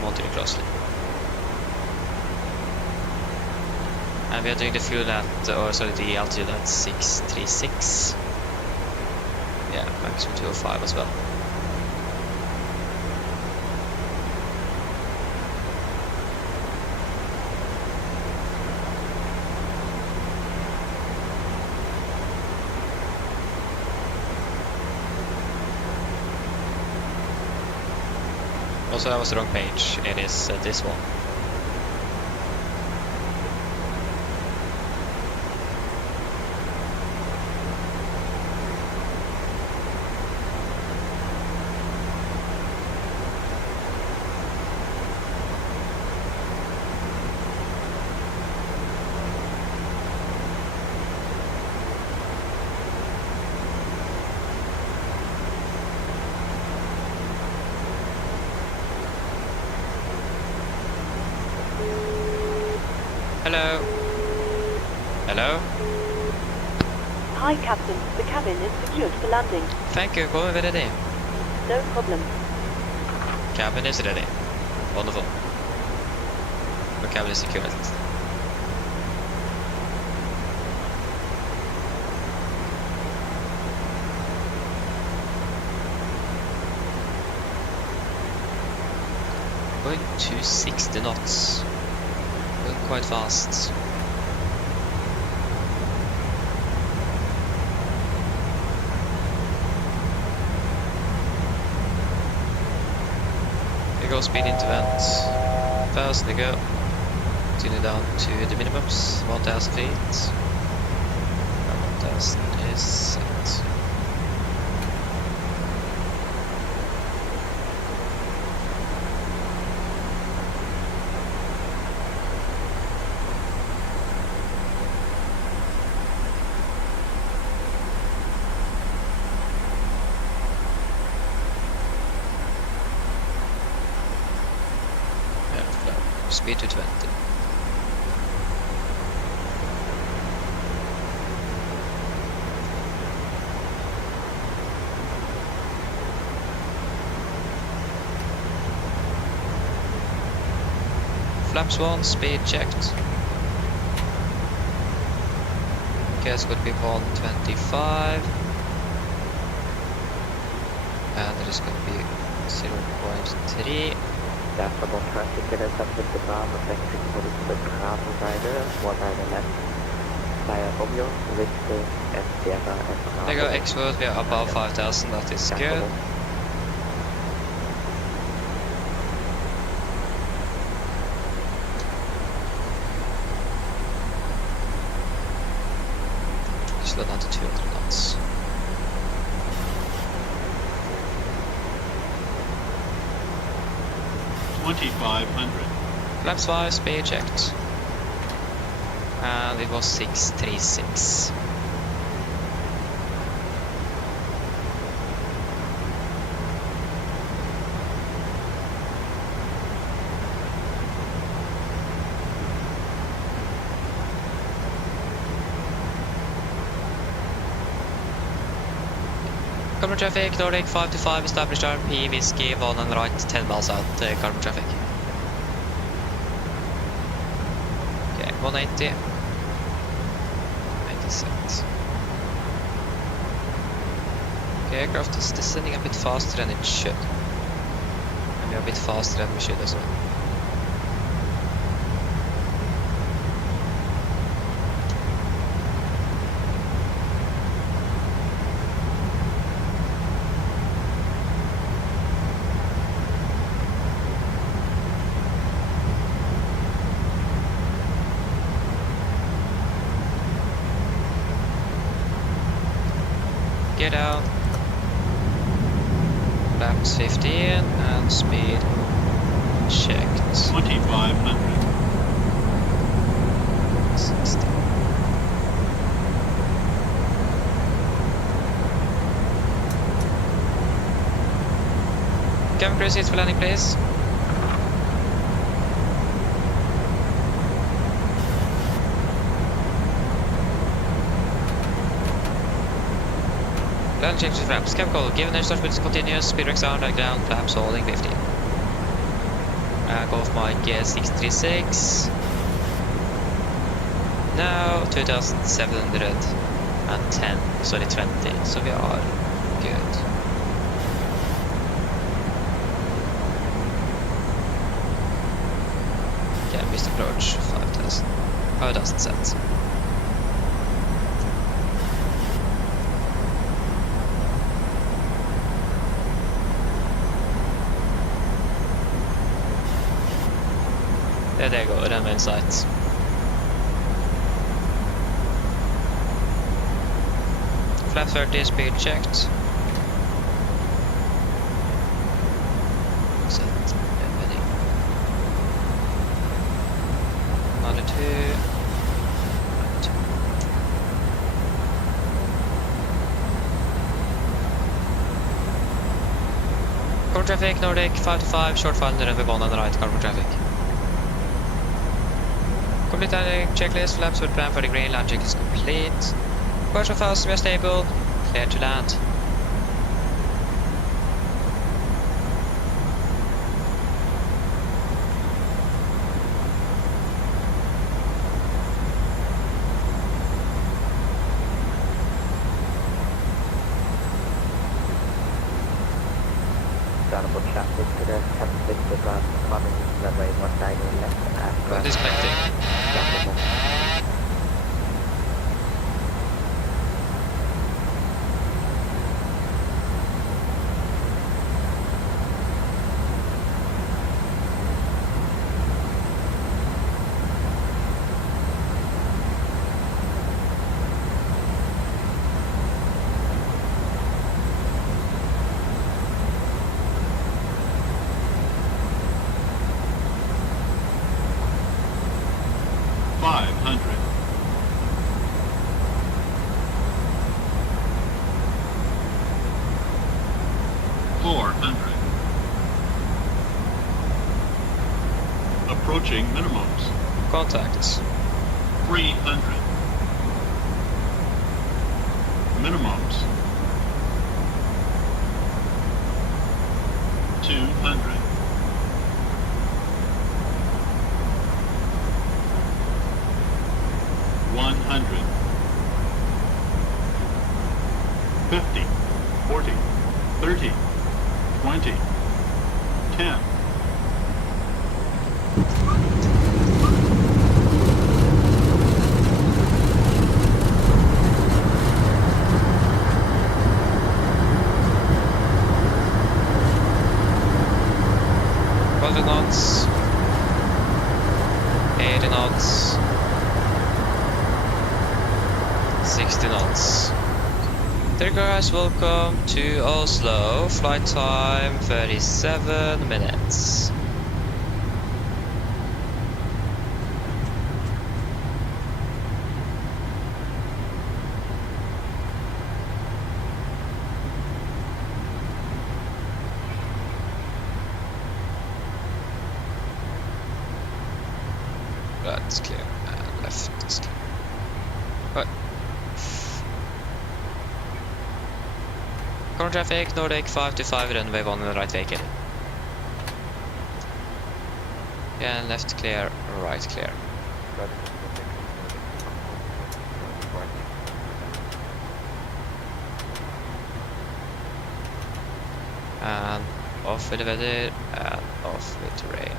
Monitor it closely. And we are doing the fuel at, or sorry, the altitude at 636. Yeah, maximum 205 as well. Also, that was the wrong page. It is this one. Hello? Hello? Hi, Captain. The cabin is secured for landing. Thank you, going ready. No problem. Cabin is ready. Wonderful. The cabin is secure at least. Going to 60 knots. Going quite fast. We go speed into vent. 1,000 to go. Continue down to the minimums. 1,000 feet. 1,000 is set. speed to 20. Flaps 1, speed checked. Gas would be 125. And there is going to be 0.3. Ja, verband traffic is up with the bar, reflecting for the Bravo rider, one rider left. Via Romeo, Victor, and Sierra, and Bravo. There you go, X-Word, we are above 5,000, that is Ja, good. verband. Slow down to 200 knots. Flaps 5, speed checked. And it was 636. Carbon traffic, Nordic 5 to 5, established RP, whiskey, 1 and right, 10 miles out, carbon traffic. Okay, 180. 86. Okay, aircraft is descending a bit faster than it should. And we are a bit faster than we should as well. Get out. Flaps 15 and speed checked. 2,500. 60. Cabin crew seats for landing, please. Land changes flaps. Cab call. Given air start speed is continuous. Speed racks down, right ground, flaps holding 15. Go off mic 636. Now 2,710. Sorry, 20. So we are good. Okay, missed approach 5,000. 5,000 sets. There you go, runway in sight. Flap 30, speed checked. Set, ready. Another 2. Carbon traffic, Nordic 5 to 5, short file, runway 1 on the right, carbon traffic. Complete landing checklist, flaps with plan for the green, land check is complete. Commercial files, we are stable, clear to land. Downable traffic to the 760 ground, coming runway 19 left at Ground is connecting. Downable. Approaching Reaching minimums. Contact. 300. Minimums. 200. $100. 50, 40, 30, 20, 10. Knots, 80 knots, 60 knots. There guys, welcome to Oslo. Flight time 37 minutes. Right is clear and left is clear. Right. Current traffic, Nordic 525, runway 1 and right vehicle. Yeah, left clear, right clear. And off with the weather and off with the rain.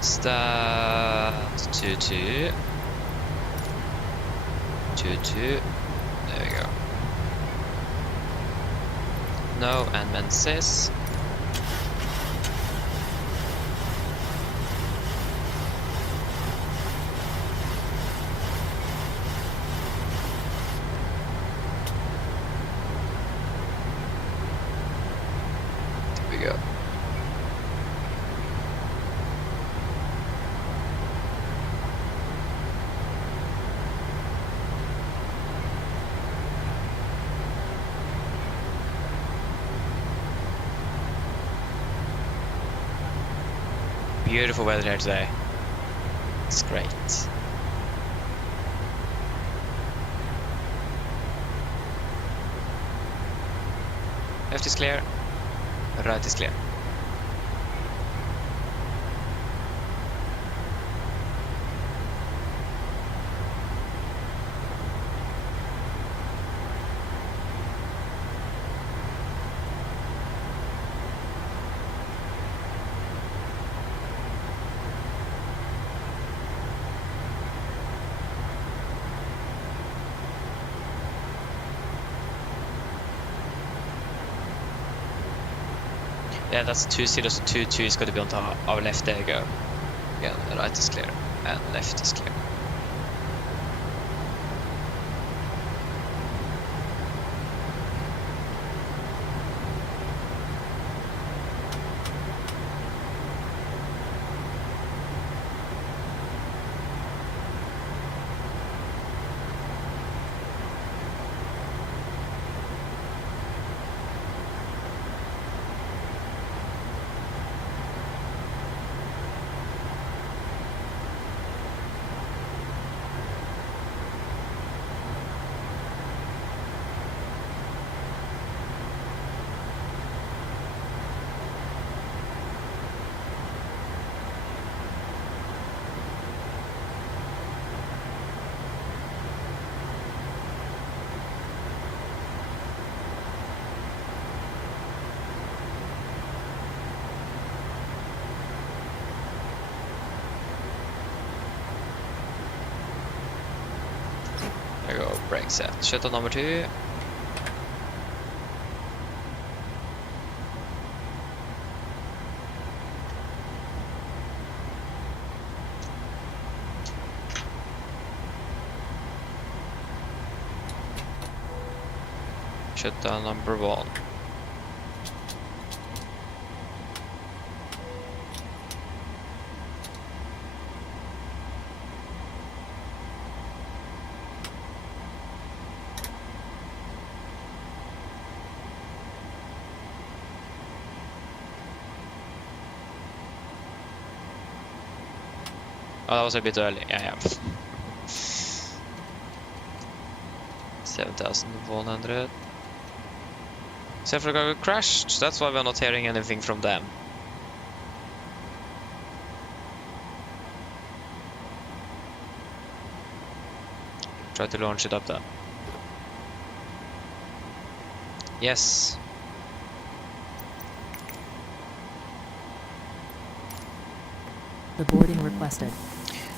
Stand 22. 22. There we go. No and Menses. There we go. Beautiful weather here today. It's great. Left is clear, right is clear. Yeah, that's 2022 is going to be on our left. There you go. Again, right is clear and left is clear. There we go, brake set. Shuttle number 2. Shutdown number 1. Oh, that was a bit early. Yeah. 7,100. Self cargo crashed. That's why we're not hearing anything from them. Try to launch it up there. Yes. The boarding requested.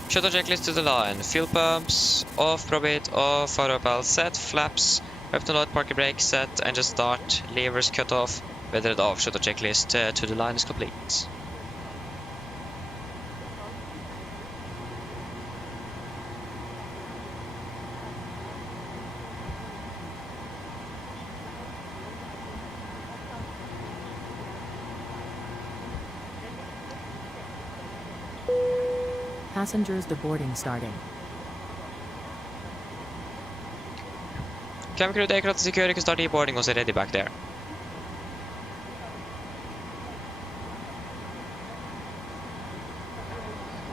Shuttle checklist to the line. Fuel pumps off, probate off, fire up set, flaps, weapon light, parking brake set, engine start, levers cut off, weathered off. Shuttle checklist to the line is complete. Passengers deboarding starting. Cabin crew, aircraft security can start deboarding also ready back there.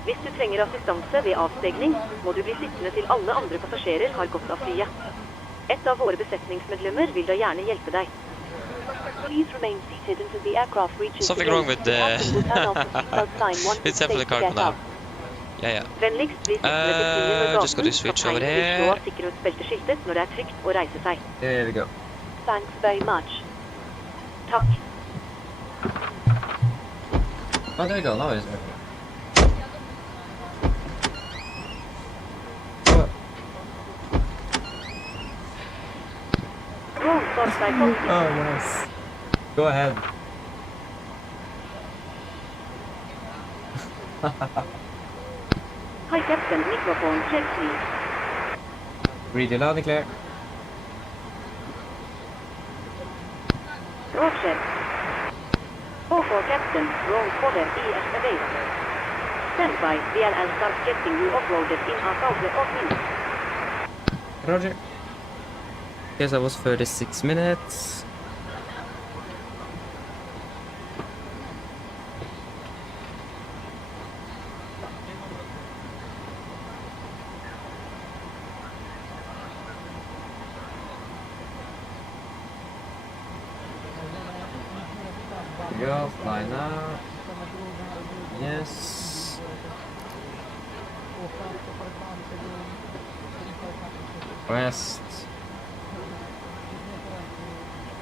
Hvis du trenger assistanse ved avstegning, må du bli sittende til alle andre passasjerer har gått av flyet. Et av våre besetningsmedlemmer vil da gjerne hjelpe deg. Please remain seated until the aircraft reaches Something the wrong gate. with The captain will turn off the seatbelt sign once it's it's safe definitely to cargo get now. out. Yeah. Vennligst bli sittende til tiden når just got to switch over kapteinen vil slå here. av sikkerhetsbelteskiltet når det er trygt å reise seg. There we go. Thanks very much. Takk. Oh, there we go. Now it's working. Roll for Takeoff. Oh, nice. Go ahead. Hi Captain, microphone check please. Read you loud and clear. Roger. Go for Captain, roll for the ESV. Stand by, VLL starts getting you offloaded in a couple of minutes. Roger. Guess that was 36 minutes. Go, fly now. Yes. West.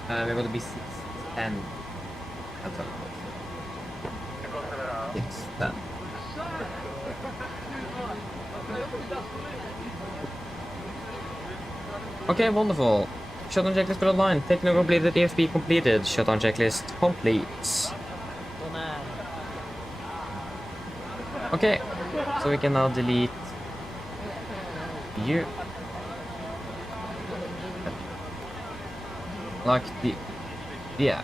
We're going to be 610. That's all. 610. Okay, wonderful. Shutdown checklist for online. Taking over completed, EFB completed. Shutdown checklist complete. Okay, so we can now delete you. Like yeah,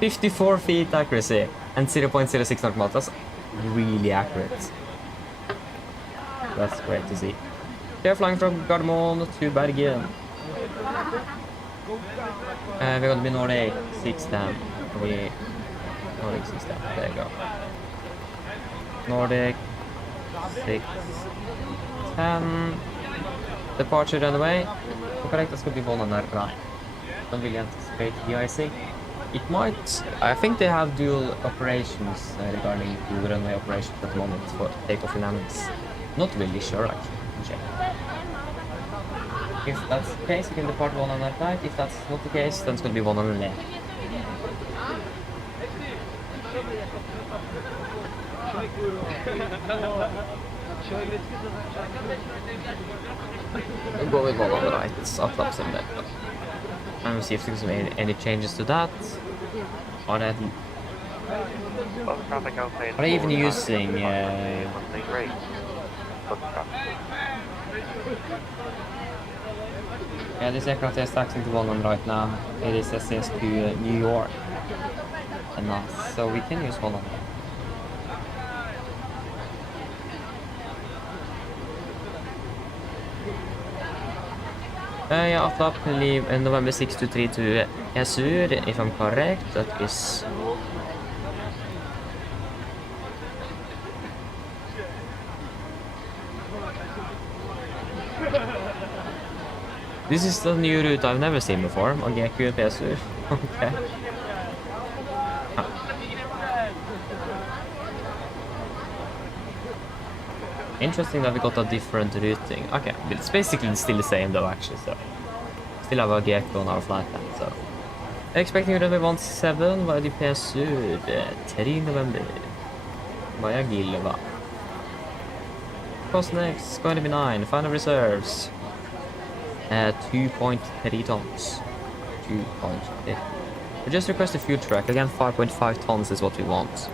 54 feet accuracy and 0.06 nautical miles. That's really accurate. That's great to see. They're flying from Gardermoen to Bergen. We're going to be Nordic 610. Nordic 610. There you go. Nordic 610. Departure runway. Correct, that's going to be 109. Don't really anticipate de-icing. It might. I think they have dual operations regarding the runway operations at the moment for takeoff and landings. Not really sure actually. Check. If that's the case, you can depart 109 right. If that's not the case, then it's going to be 111. We'll go with 109 right. It's up in there. And we'll see if there's any changes to that. Are they even using yeah, this aircraft is taxiing to London right now. It is SAS to New York. And so we can use Holland. Yeah, after can leave November 623 to Azure, if I'm correct. That is This is the new route I've never seen before. Ogeku and PSU. Okay. Huh. Interesting that we got a different routing. Okay, but it's basically still the same though actually, so. Still have a Ogeku on our flight plan, so. Expecting runway 17 via the PSU 3 November. Via Gilva. Cost next, going to be 9. Final reserves. 2.3 tons. 2.3. We just request a fuel track. Again, 5.5 tons is what we want.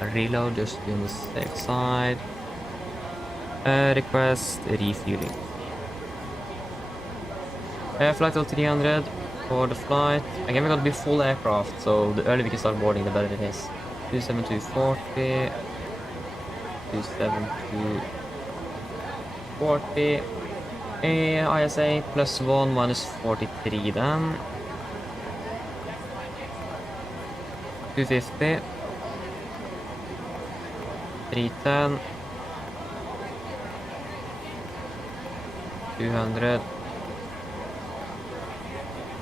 A reload just to be on the safe side. Request refueling. Flight level 300 for the flight. Again, we're going to be full aircraft, so the earlier we can start boarding, the better it is. 27240. 27240. ISA +1 minus 43 then. 250. 310. 200.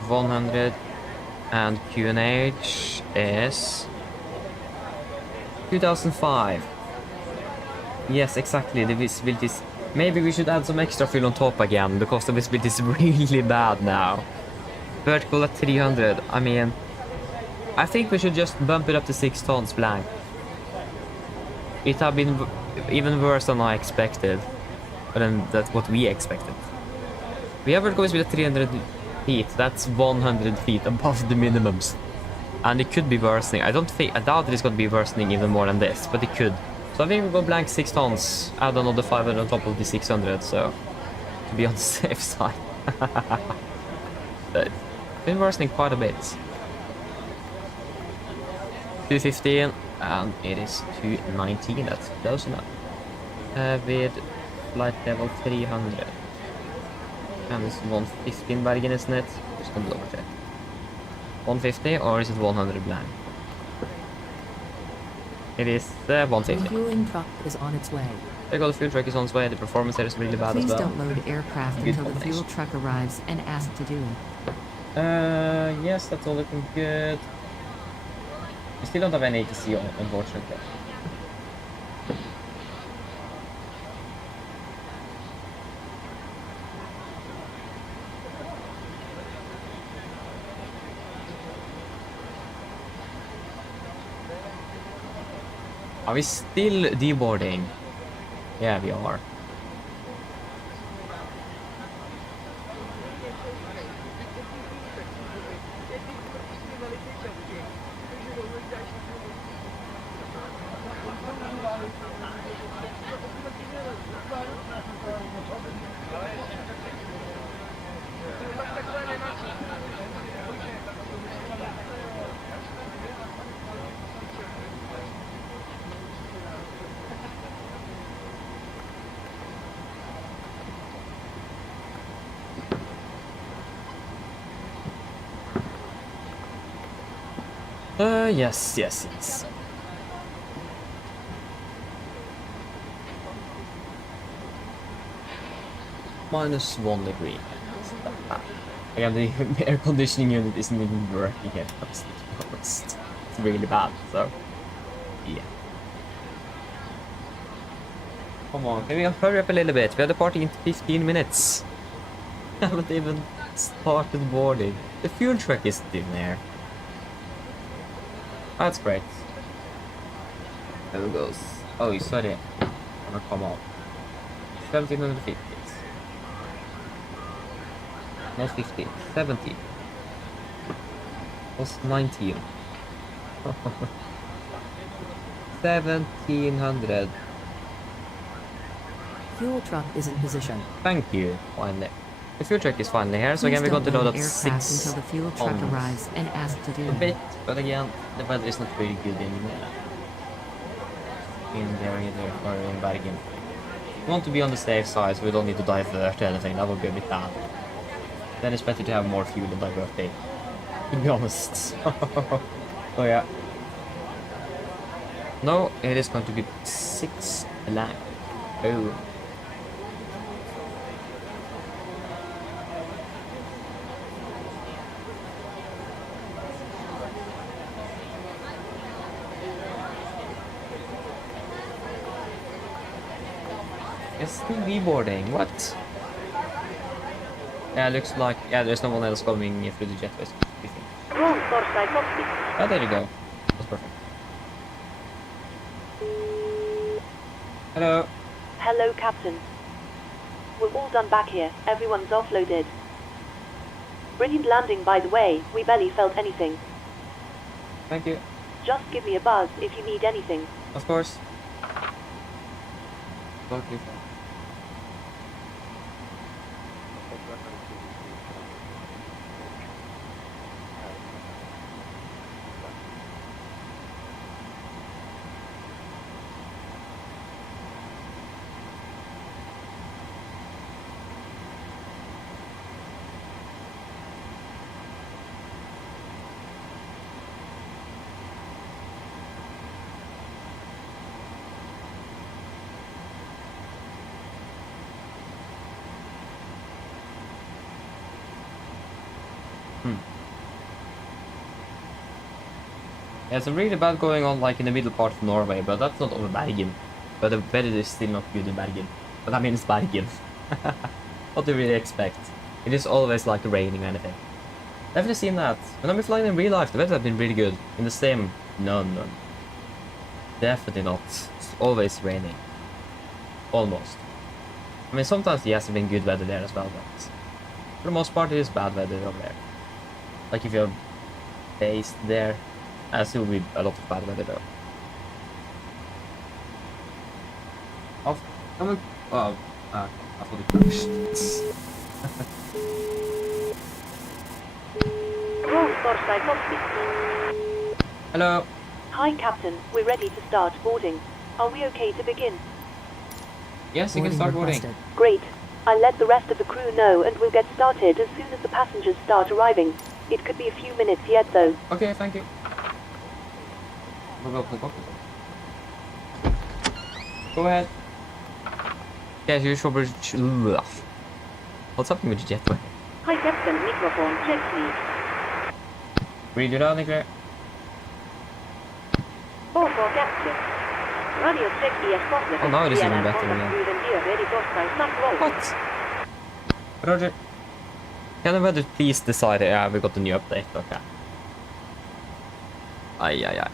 100. And QNH is 2005. Yes, exactly. The visibility is... Maybe we should add some extra fuel on top again, because the visibility is really bad now. Vertical at 300. I mean, I think we should just bump it up to 6 tons blank. It have been even worse than I expected. But then that's what we expected. We have vertical visibility at 300 feet. That's 100 feet above the minimums. And it could be worsening. I doubt that it's going to be worsening even more than this, but it could. So I think we'll go blank 6 tons, add another 500 on top of the 600, so to be on the safe side. But it's been worsening quite a bit. 215, and it is 219, that's close enough. With flight level 300. And it's 150 in Bergen, isn't it? Just gonna double check. 150, or is it 100 blank? It is 150. The fueling truck is on its way. There you go, the fuel truck is on its way. The performance here is really bad Please as well. don't load aircraft Good until the fuel combination. truck arrives and ask to do it. Yes, that's all looking good. We still don't have any ATC on, unfortunately. Are we still deboarding? Yeah, we are. Yes. -1 degree. Again, the air conditioning unit isn't even working yet, to be honest. It's really bad, so yeah. Come on, can we hurry up a little bit? We have the party in 15 minutes. Haven't even started boarding. The fuel truck is still there. That's great. There it goes. Oh, you saw it. I'm gonna come on. 1750. Not 50. 70. Was 19. 1700. Fuel truck is in position. Thank you. Finally. The fuel truck is finally here, so Please again we're going to don't load up aircraft 6 until the fuel truck tons. arrives and ask to do A it. bit, but again, the weather is not very good in the area there, or in Bergen. We want to be on the safe side, so we don't need to divert or anything. That would be a bit bad. Then it's better to have more fuel than diverting, to be honest. Oh yeah. No, it is going to be 6 blank. Oh. It's still reboarding. What? Yeah, looks like there's no one else coming through the jetway. Roll torstai cockpit. Oh, there you go. That's perfect. Hello. Hello, Captain. We're all done back here. Everyone's offloaded. Brilliant landing, by the way. We barely felt anything. Thank you. Just give me a buzz if you need anything. Of course. Totally fine. Yeah, it's really bad going on like in the middle part of Norway, but that's not over Bergen. But the weather is still not good in Bergen. But I mean, it's Bergen. What do you really expect? It is always like raining or anything. Definitely seen that. When I've been flying in real life, the weather has been really good. In the same, no. Definitely not. It's always raining. Almost. I mean, sometimes yes, it's been good weather there as well, but for the most part, it is bad weather over there. Like if you're based there, still will be a lot of bad weather though. I thought it crashed. Roll torstai cockpit. Hello. Hi, Captain. We're ready to start boarding. Are we okay to begin? Yes, you can start boarding. requested. Great. I'll let the rest of the crew know and we'll get started as soon as the passengers start arriving. It could be a few minutes yet, though. Okay, thank you. Go ahead. Yes, you should. What's happening with the jetway? Hi Captain, microphone check please. Read it out, Nick. OK Captain. Radio check ES positive. Oh, now it is even better again. Ready torstai snart roll. What? Roger. Can the weather please decide? Yeah, we got the new update. Okay. Aye.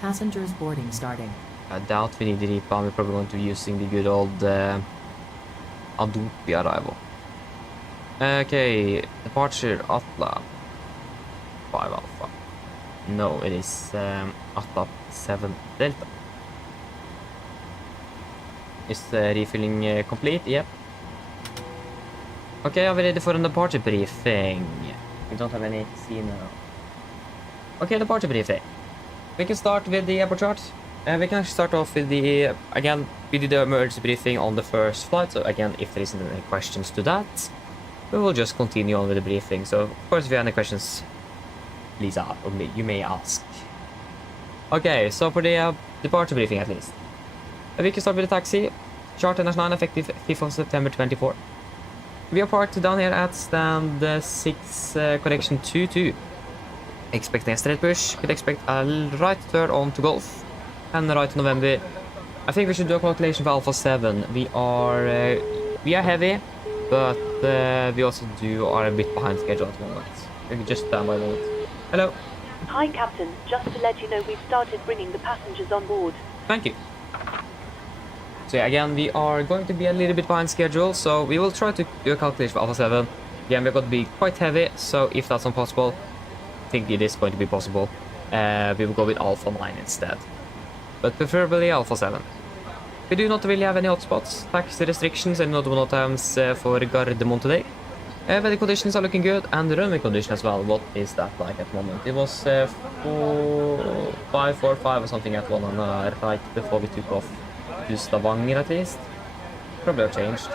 Passengers boarding starting. I doubt we need the replan. We're probably going to be using the good old Adobe arrival. Okay, departure Atla 5 Alpha. No, it is Atla 7 Delta. Is refilling complete? Yep. Okay, are we ready for a departure briefing? We don't have any to see now. Okay, departure briefing. We can start with the airport chart. We can start off with the, again, we did the emergency briefing on the first flight, so again, if there isn't any questions to that, we will just continue on with the briefing. So, of course, if you have any questions, please ask, or you may ask. Okay, so for the departure briefing at least. We can start with the taxi. Charter National effective 5th of September 24. We are parked down here at stand 6, connection 22. Expecting a straight push, could expect a right turn on to Golf and right to November. I think we should do a calculation for Alpha 7. We are heavy, but we also are a bit behind schedule at the moment. We can just stand by a moment. Hello. Hi, Captain. Just to let you know, we've started bringing the passengers on board. Thank you. So yeah, again, we are going to be a little bit behind schedule, so we will try to do a calculation for Alpha 7. Again, we're going to be quite heavy, so if that's impossible, I think it is going to be possible. We will go with Alpha 9 instead. But preferably Alpha 7. We do not really have any hotspots, taxi restrictions, and notable times for Gardermoen today. Weather conditions are looking good, and the runway condition as well. What is that like at the moment? It was 545 or something at one on right before we took off to Stavanger at least. Probably have changed.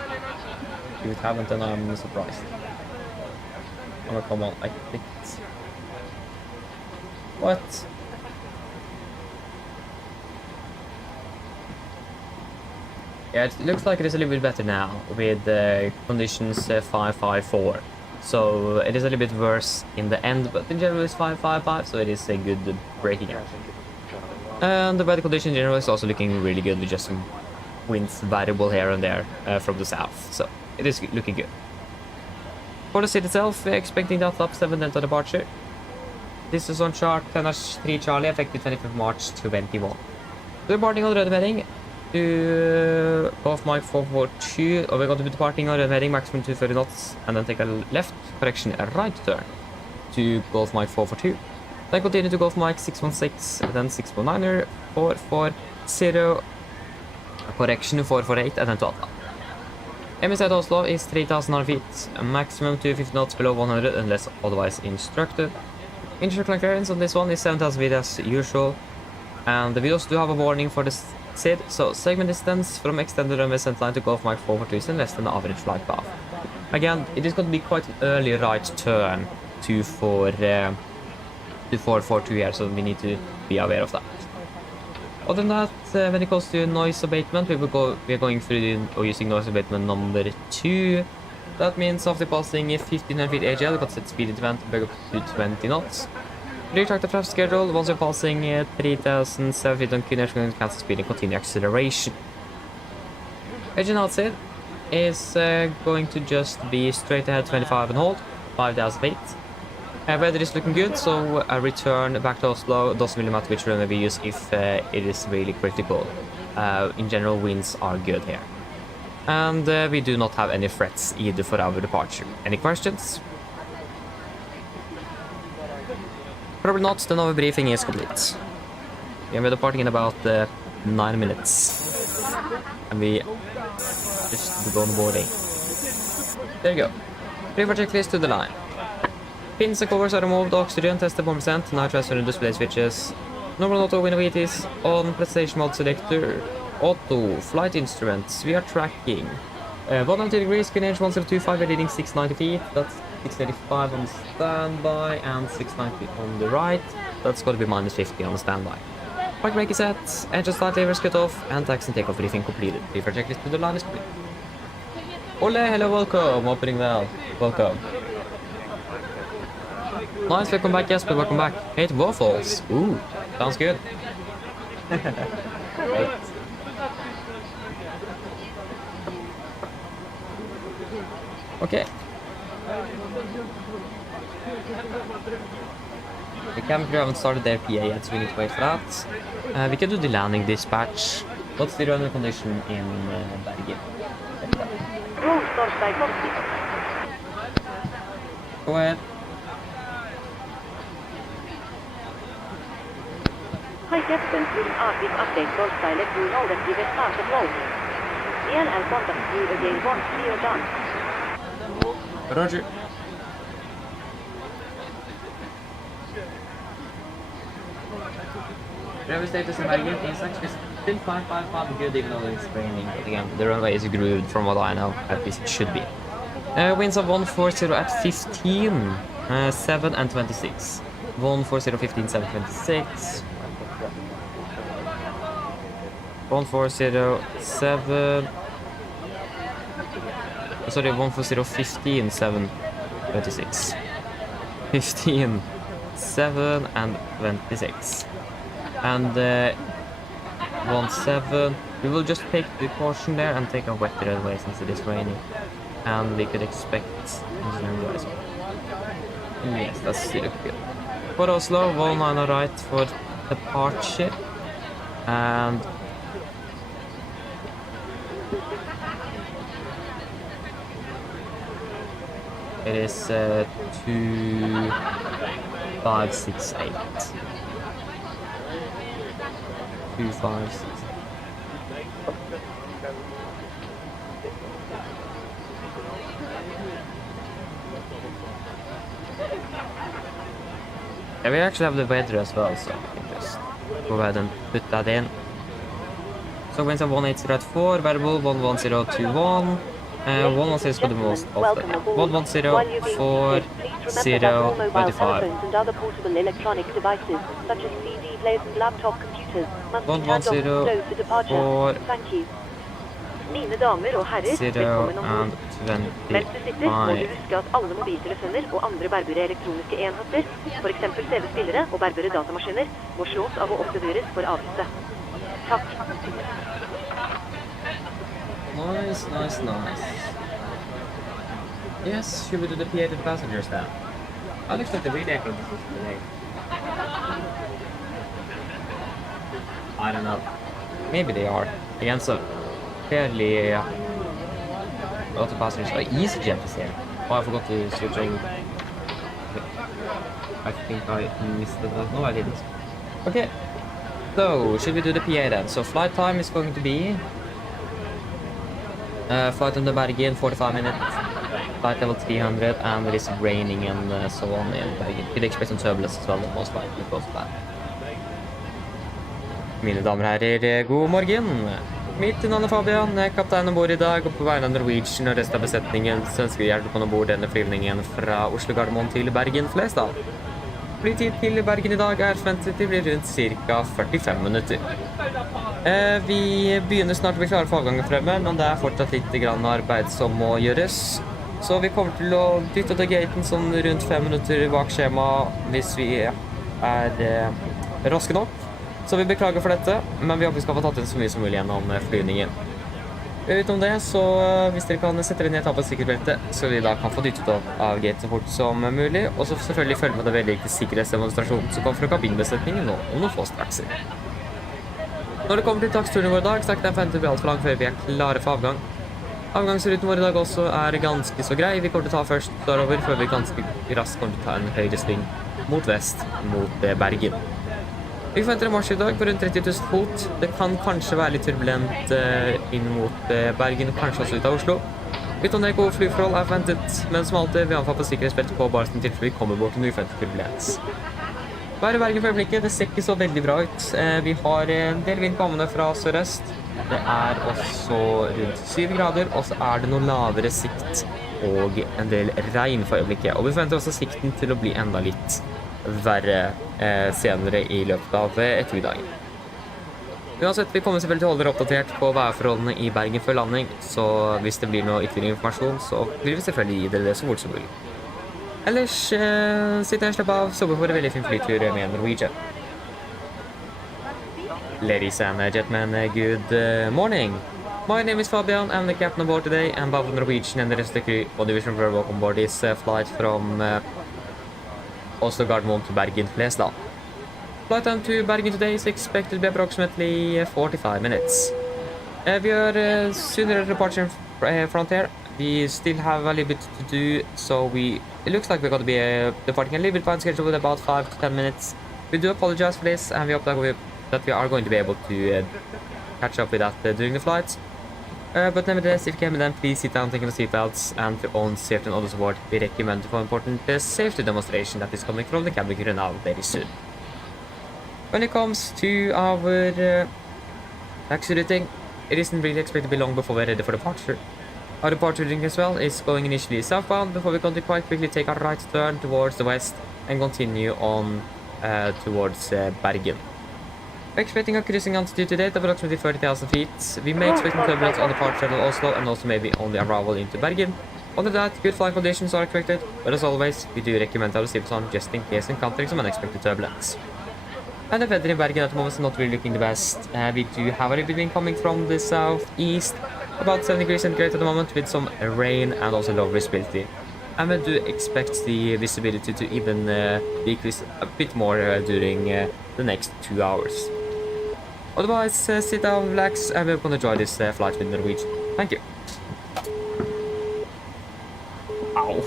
If it haven't, then I'm surprised. Oh, come on, I clicked. What? Yeah, it looks like it is a little bit better now with conditions 554. So it is a little bit worse in the end, but in general it's 555, so it is a good braking out. And the weather condition in general is also looking really good with just some winds variable here and there from the south. So it is looking good. For the city itself, we're expecting that flap 7 Delta departure. This is on chart 10-3 Charlie, effective 25th March 21. We're departing on red heading to Golf Mike 442, or we're going to be departing on red heading maximum 230 knots, and then take a left correction, a right turn to Golf Mike 442. Then continue to Golf Mike 616, and then 619er 440, correction 448, and then to Atla. MSFS to Oslo is 3,000 feet, a maximum 250 knots below 100 unless otherwise instructed. Intercircular clearance on this one is 7,000 feet as usual, and we also do have a warning for the SID, so segment distance from extended runway centerline to Golf Mike 442 is less than the average flight path. Again, it is going to be quite an early right turn to 442 here, so we need to be aware of that. Other than that, when it comes to noise abatement, we are going through or using noise abatement number 2. That means after passing 1500 feet AGL, we got set speed event back up to 20 knots. Retract the traffic schedule. Once you're passing 3007 feet on Kuner, going to cancel speed and continue acceleration. Engine outside is going to just be straight ahead 25 and hold, 5,000 feet. Weather is looking good, so a return back to Oslo doesn't really matter which runway we use if it is really critical. In general, winds are good here. And we do not have any threats either for our departure. Any questions? Probably not, then our briefing is complete. We're departing in about 9 minutes. And we just begun boarding. There you go. River checklist to the line. Pins and covers are removed, oxygen tested 1%, now transfer and display switches. Normal auto window is on, presentation mode selector, auto, flight instruments, we are tracking. 190 degrees, QNH 1025, we're leading 690 feet, that's 685 on standby and 690 on the right. That's going to be minus 50 on the standby. Park brake is set, engine start levers cut off, and taxi and takeoff briefing completed. Prefer checklist to the line is complete. Ole, hello, welcome, opening valve, welcome. Nice, welcome back, Jesper, welcome back. Hate waffles. Ooh, sounds good. Great. Okay. The cabin crew haven't started their PA yet, so we need to wait for that. We can do the landing dispatch. What's the runway condition in Bergen? Go ahead. Hi Captain, please Arctic update Golfsky, let you know that we will start the roll. Ian, I'll contact you again once we are done. Roger. Runway status in Bergen is actually still 555 good even though it's raining, but again, the runway is grooved from what I know, at least it should be. Winds of 140 at 15, 7 and 26. 140, 15, 7, 26. 140, 7. Sorry, 140, 15, 7, 26. 15, 7 and 26. And 17. We will just take the caution there and take a wet runway since it is raining. And we could expect yes, that's still good. For Oslo, 19 right for departure. And it is 2568. 2568. Yeah, we actually have the weather as well, so we can just go ahead and put that in. So winds of 180 at 4, variable 11021. 110 is for the most often. 110 4 0 25. And other portable electronic devices, such as CD players and laptop computers, must be turned off 110 slow for departure. 4 Thank you. Mine damer og herrer, 0 velkommen om bord. and Mens du sitter, må du 25. huske at alle mobiltelefoner og andre bærbare elektroniske enheter, for eksempel TV-spillere og bærbare datamaskiner, må slås av og oppbevares for avlytte. Takk. Nice, nice, nice. Yes, should we do the PA to the passengers then? I looked at the relay from this today. I don't know. Maybe they are. Again, so fairly a lot of passengers. Oh, EasyJet is here. Oh, I forgot to switch on. I think I missed that. No, I didn't. Okay. So, should we do the PA then? So, flight time is going to be flight on the Bergen, 45 minutes. Flight level 300, and it is raining and so on in Bergen. Could expect some turbulence as well, most likely because of that. Mine damer og herrer, god morgen. Mitt navn er Fabian, jeg er kaptein ombord i dag, og på vegne av Norwegian og resten av besetningen så ønsker vi hjelp ombord denne flyvningen fra Oslo Gardermoen til Bergen Flesland. Flytid til Bergen i dag er forventet til å bli rundt ca. 45 minutter. Vi begynner snart å bli klare for avgangen fremme, men det er fortsatt litt grann arbeid som må gjøres. Så vi kommer til å dytte til gaten sånn rundt 5 minutter bak skjema hvis vi er raske nok. Så vi beklager for dette, men vi håper vi skal få tatt inn så mye som mulig gjennom flyvningen. Utenom det, så hvis dere kan sette dere ned og ta på sikkerhetsbeltet, så vi da kan få dyttet opp av gaten så fort som mulig, og så selvfølgelig følge med det veldig viktige sikkerhetsdemonstrasjonen som kommer fra kabinbesetningen nå om noen få strakser. Når det kommer til taksturen vår i dag, så er ikke den forventet å bli alt for lang før vi er klare for avgang. Avgangsruten vår i dag også er ganske så grei. Vi kommer til å ta først sørover før vi ganske raskt kommer til å ta en høyre sving mot vest, mot Bergen. Vi forventer en marsj i dag på rundt 30 000 fot. Det kan kanskje være litt turbulent inn mot Bergen, og kanskje også ut av Oslo. Utenom det gode flyforhold er forventet, men som alltid vil anfall på sikkerhetsbeltet på bare som tilfelle vi kommer bort til uforventet turbulens. Været i Bergen for øyeblikket, det ser ikke så veldig bra ut. Vi har en del vind kommende fra sørøst. Det er også rundt 7 grader, og så er det noe lavere sikt og en del regn for øyeblikket. Og vi forventer også sikten til å bli enda litt verre senere i løpet av ettermiddagen. Uansett, vi kommer selvfølgelig til å holde dere oppdatert på værforholdene i Bergen før landing, så hvis det blir noe ytterligere informasjon, så vil vi selvfølgelig gi dere det så fort som mulig. Ellers sitter jeg og slapper av, så går for en veldig fin flytur med Norwegian. Ladies and gentlemen, good morning. My name is Fabian, I'm the captain on board today, and both Norwegian and the rest of the crew on Division for welcome aboard this flight from Oslo Gardermoen to Bergen Flesland. Flight time to Bergen today is expected to be approximately 45 minutes. We are sooner departure front here. We still have a little bit to do, so it looks like we're going to be departing a little bit behind schedule with about 5 to 10 minutes. We do apologize for this, and we hope that we are going to be able to catch up with that during the flight. But nevertheless, if you can, then please sit down, take your seatbelts, and for own safety and other support, we recommend for important safety demonstration that is coming from the cabin crew now very soon. When it comes to our taxi routing, it isn't really expected to be long before we're ready for departure. Our departure routing as well is going initially southbound before we're going to quite quickly take a right turn towards the west and continue on towards Bergen. We're expecting a cruising altitude today at approximately 30,000 feet. We may expect turbulence on departure of Oslo and also maybe on the arrival into Bergen. Other than that, good flying conditions are expected, but as always, we do recommend our seatbelts on just in case encountering some unexpected turbulence. And the weather in Bergen at the moment is not really looking the best. We do have a little bit wind coming from the southeast, about 7 degrees centigrade at the moment, with some rain and also low visibility. And we do expect the visibility to even decrease a bit more during the next 2 hours. Otherwise, sit down, relax, and we're going to enjoy this flight with Norwegian. Thank you. Ow.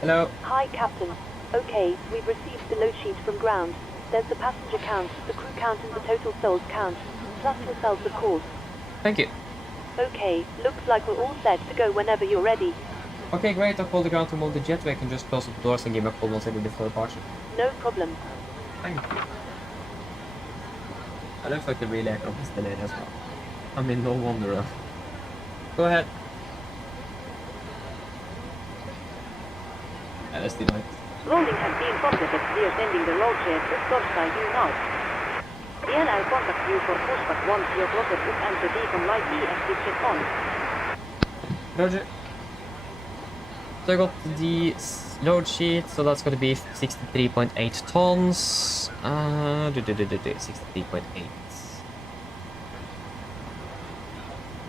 Hello. Hi, Captain. Okay, we've received the load sheet from ground. There's the passenger count, the crew count, and the total souls count, plus yourselves, of course. Thank you. Okay, looks like we're all set to go whenever you're ready. Okay, great. I'll call the ground to move the jetway. I can just close up the doors and give me a call once I do before departure. No problem. Thank you. I looks like the relay aircraft is delayed as well. I mean, no wonder. Go ahead. Let's do it. Rolling has been processed. We are sending the roll chair to Storsai now. DLR contact you for pushback once your closet up and the beacon light EXT check on. Roger. So I got the load sheet, so that's going to be 63.8 tons. 63.8.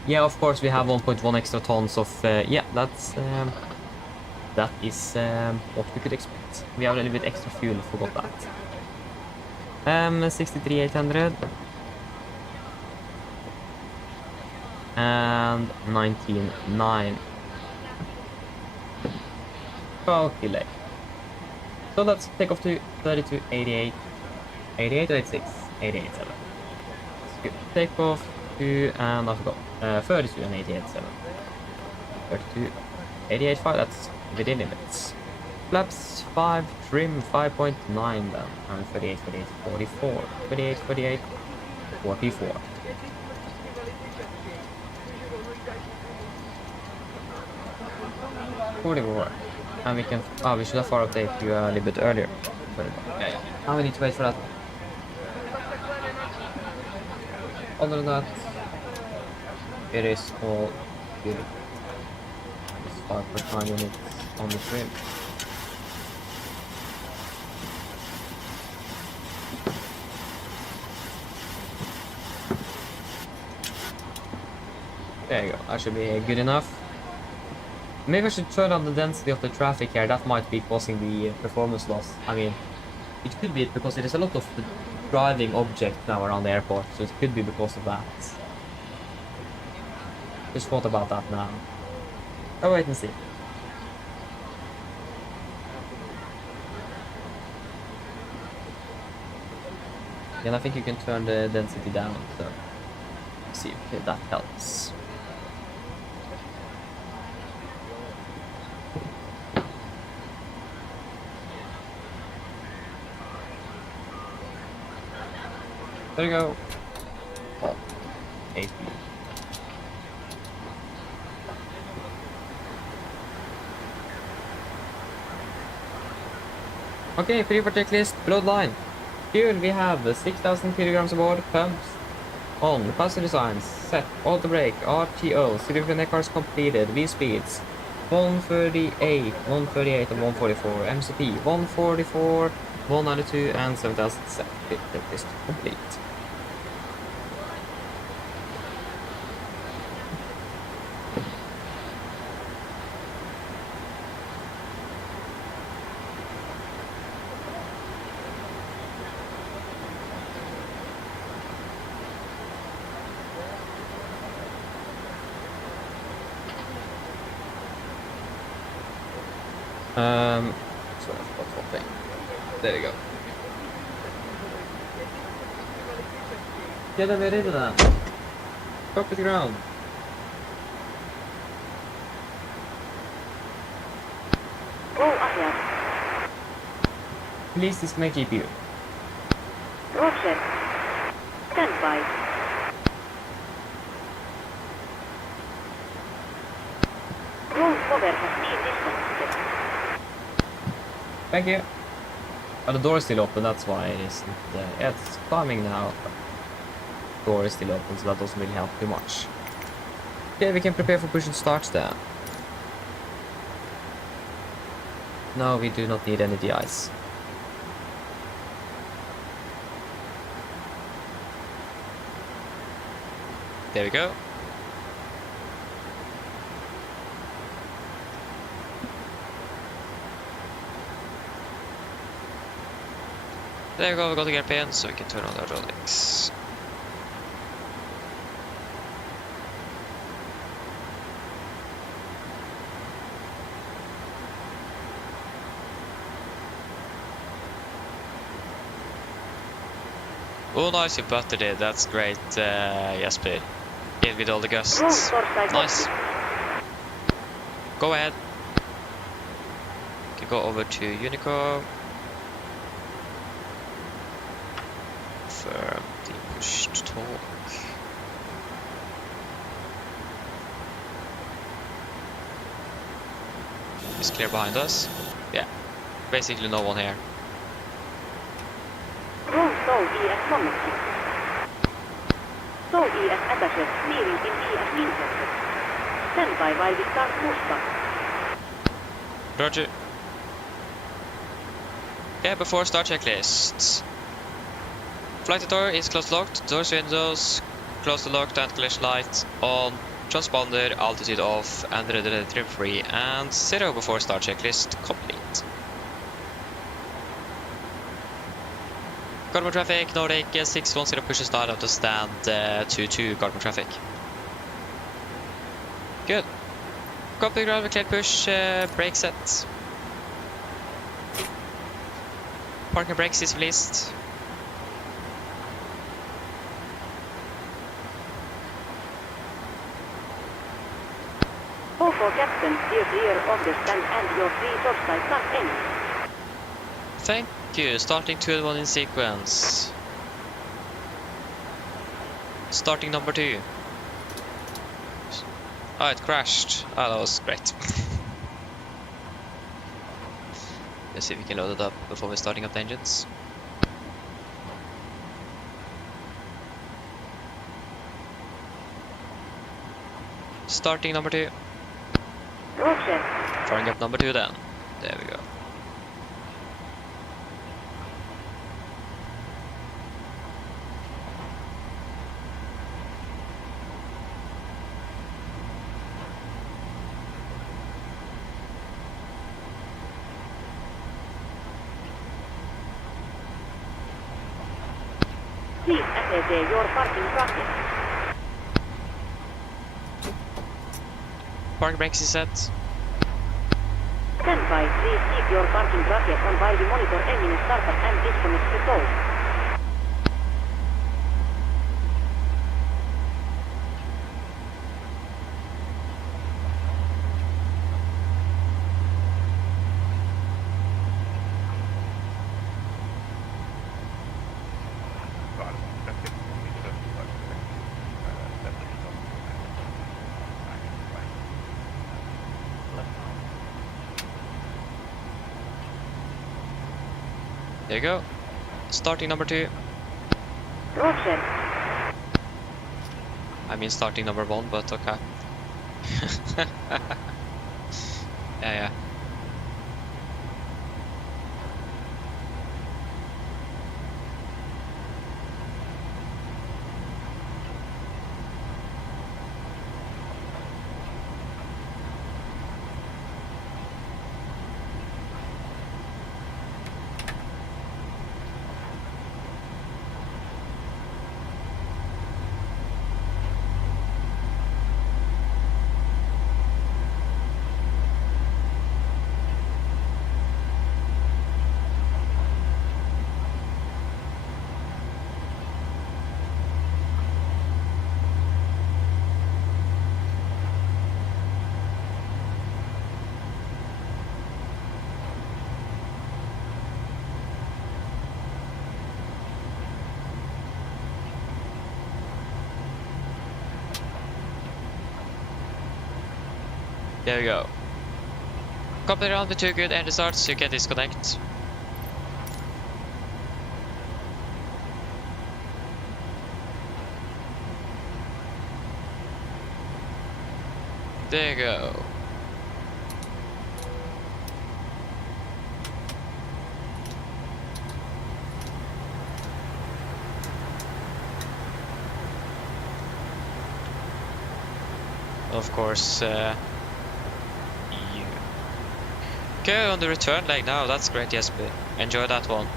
Yeah, of course we have 1.1 extra tons of. Yeah, that is what we could expect. We have a little bit extra fuel. Forgot that. 63,800 and 19,900. Calculate. So let's take off to 32, 88, 88, 86, 88, 7. Good. Take off to, and I forgot, 32 and 88, 7. 32, 88, 5, that's within limits. Flaps 5, trim 5.9 then, and 38, 38, 44, 38, 48, 44. And we can, we should have far update you a little bit earlier. Yeah. Now we need to wait for that. Other than that, it is all good. It's 5.9 units on the trim. There you go, that should be good enough. Maybe I should turn on the density of the traffic here, that might be causing the performance loss. I mean, it could be because there is a lot of driving objects now around the airport, so it could be because of that. Just thought about that now. I'll wait and see. And I think you can turn the density down, so see if that helps. There you go. Oh, AP. Okay, free for checklist, bloodline. Fuel, we have 6,000 kilograms aboard, pumps on, passenger designs, set, auto brake, RTO, significant cars completed, V speeds, 138, 138 and 144, MCP, 144, 192 and 7,000 set. Checklist complete. So I forgot one thing. There you go. Get a bit into that. Cockpit ground. Go ahead. Please disconnect GPU. Roger. Stand by. Roll cover has been disconnected. Thank you. Oh, the door is still open, that's why it isn't. Yeah, it's climbing now. Door is still open, so that doesn't really help too much. Okay, we can prepare for push and start then. No, we do not need any de-ice. There we go. There we go, we got the airplane, so we can turn on the hydraulics. Oh, nice, you buttered it. That's great, Jesper. Get with all the gusts. Nice. Go ahead. You can go over to Unico. Confirm the push to talk. Is clear behind us? Yeah. Basically no one here. Roll slow ES1. So ES attaches, nearing in ES intercepted. Stand by while we start pushback. Roger. Okay, before start checklist. Flight door is closed locked, doors windows, close the locked and collision light on, transponder, altitude off, and ready trim free, and 0 before start checklist complete. Garmin traffic, Nordic 610 pushes start out to stand 22 Garmin traffic. Good. Copy ground, clear push, brake set. Parking brakes is released. Go for captain, steer clear of the stand and your free top side not any. Thank you. Starting 2 and 1 in sequence. Starting number 2. Oh, it crashed. Oh, that was great. Let's see if we can load it up before we're starting up the engines. Starting number 2. Roger. Firing up number 2 then. There we go. Please assess your parking bracket. Parking brakes is set. Stand by, please keep your parking bracket on while we monitor engine startup and disconnect the tow. There you go. Starting number 2. Roger. I mean starting number 1, but okay. Yeah. There we go. Copy around with 2 good engine starts, you can disconnect. There you go. Of course, Okay, on the return leg now, that's great, Jesper. Enjoy that one.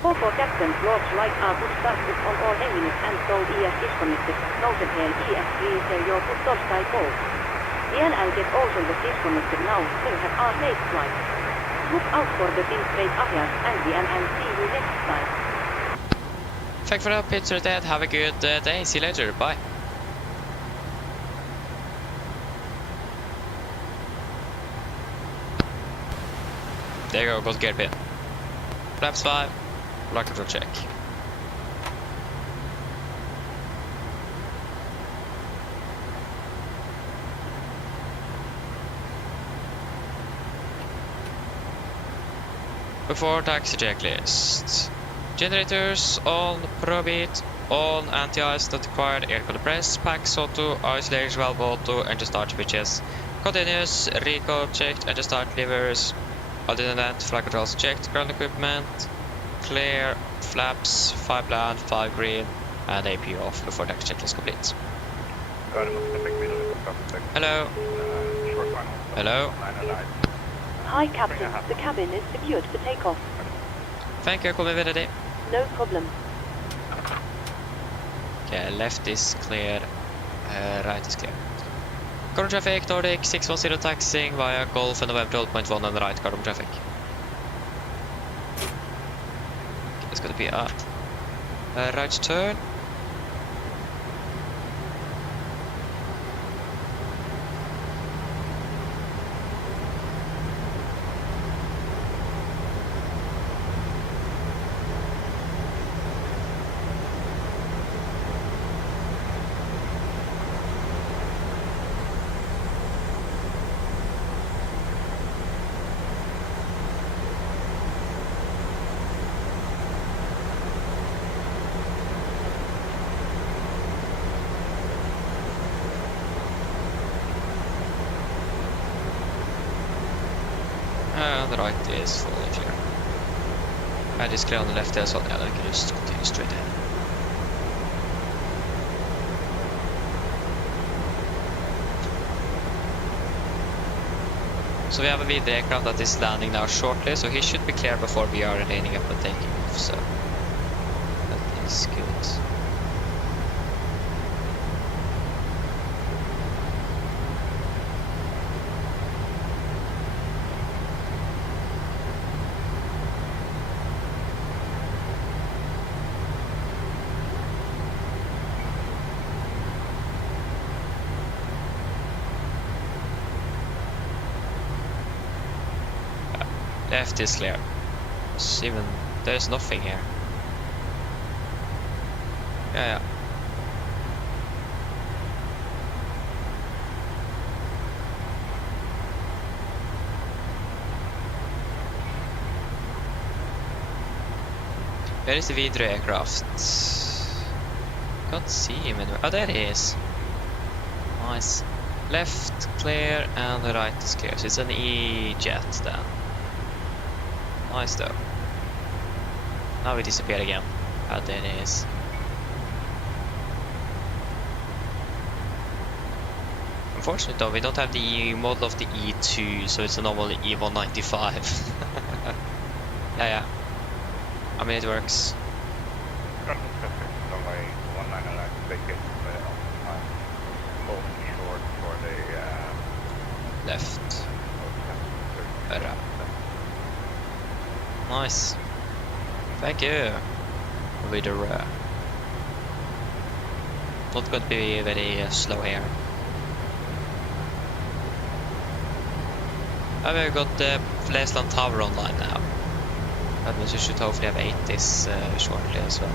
Go for captain, launch light are put started on all engines and so ES disconnected. Noted here ES freeze your put top side go. DNL get also the disconnected now, so have our safe flight. Look out for the pin straight ahead and DNL see you next time. Thank you for the picture, Dad. Have a good day. See you later. Bye. There you go. Got gear pin. Flaps 5. Flight control check. Before taxi checklist. Generators on, probit, on, anti-ice not required, air color press, packs auto, isolation valve auto, engine start switches. Continuous, recall checked, engine start levers. Other than that, flight controls checked, ground equipment, clear, flaps, 5 land, 5 green, and AP off before taxi checklist complete. Hello. Hello. Hi, Captain. The cabin is secured for takeoff. Thank you, kommer vidare det. No problem. Okay, left is clear, right is clear. Carbon traffic, Nordic 610 taxiing via Golf and November 12.1 and right carbon traffic. Okay, it's gonna be a right turn. And the right is fully clear. Right is clear on the left as well. Yeah, then we can just continue straight ahead. So we have a VD aircraft that is landing now shortly, so he should be clear before we are landing up and taking off, so that is good. Left is clear. Even there's nothing here. Yeah. Where is the Vidre aircraft? Can't see him anywhere. Oh, there he is. Nice. Left clear and the right is clear. So it's an E-jet then. Nice though. Now we disappeared again. Oh, there it is. Unfortunately though, we don't have the model of the E2, so it's a normal E195. Yeah. I mean, it works. Left. Right. Nice. Thank you. With the not going to be very slow here. We've got the Flesland Tower online now. That means we should hopefully have 80s shortly as well.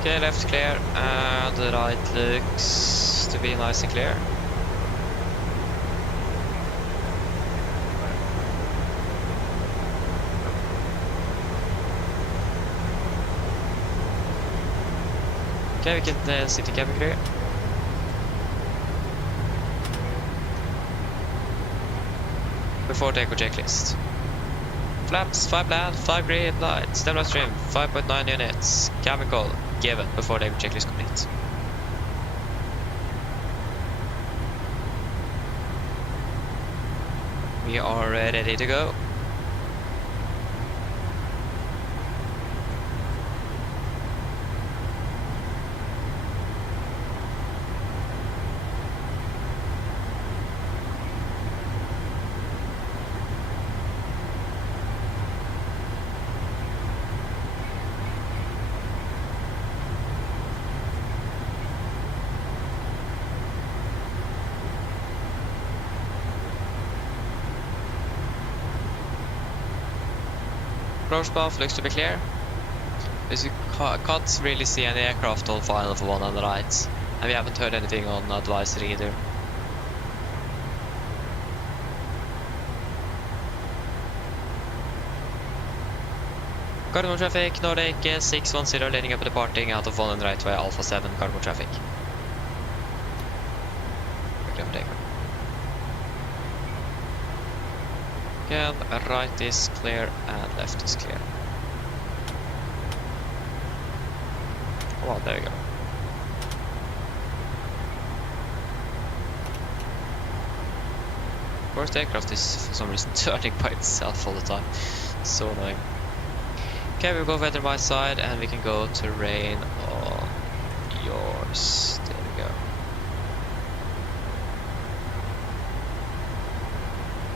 Okay, left clear, and the right looks to be nice and clear. Okay, we can city cabin clear. Before takeoff checklist. Flaps, 5 land, 5 green lights, stabilize trim, 5.9 units, chemical, given before takeoff checklist complete. We are ready to go. Approach path looks to be clear. As you can't really see any aircraft on final for one on the right. And we haven't heard anything on advisory either. Cargo traffic, Nordic 610 leading up and departing out of 1 right via Alpha 7 cargo traffic. Again, right is clear and left is clear. Well, there you go. Of course, the aircraft is for some reason turning by itself all the time. So annoying. Okay, we'll go weather my side and we can go terrain on yours. There we go.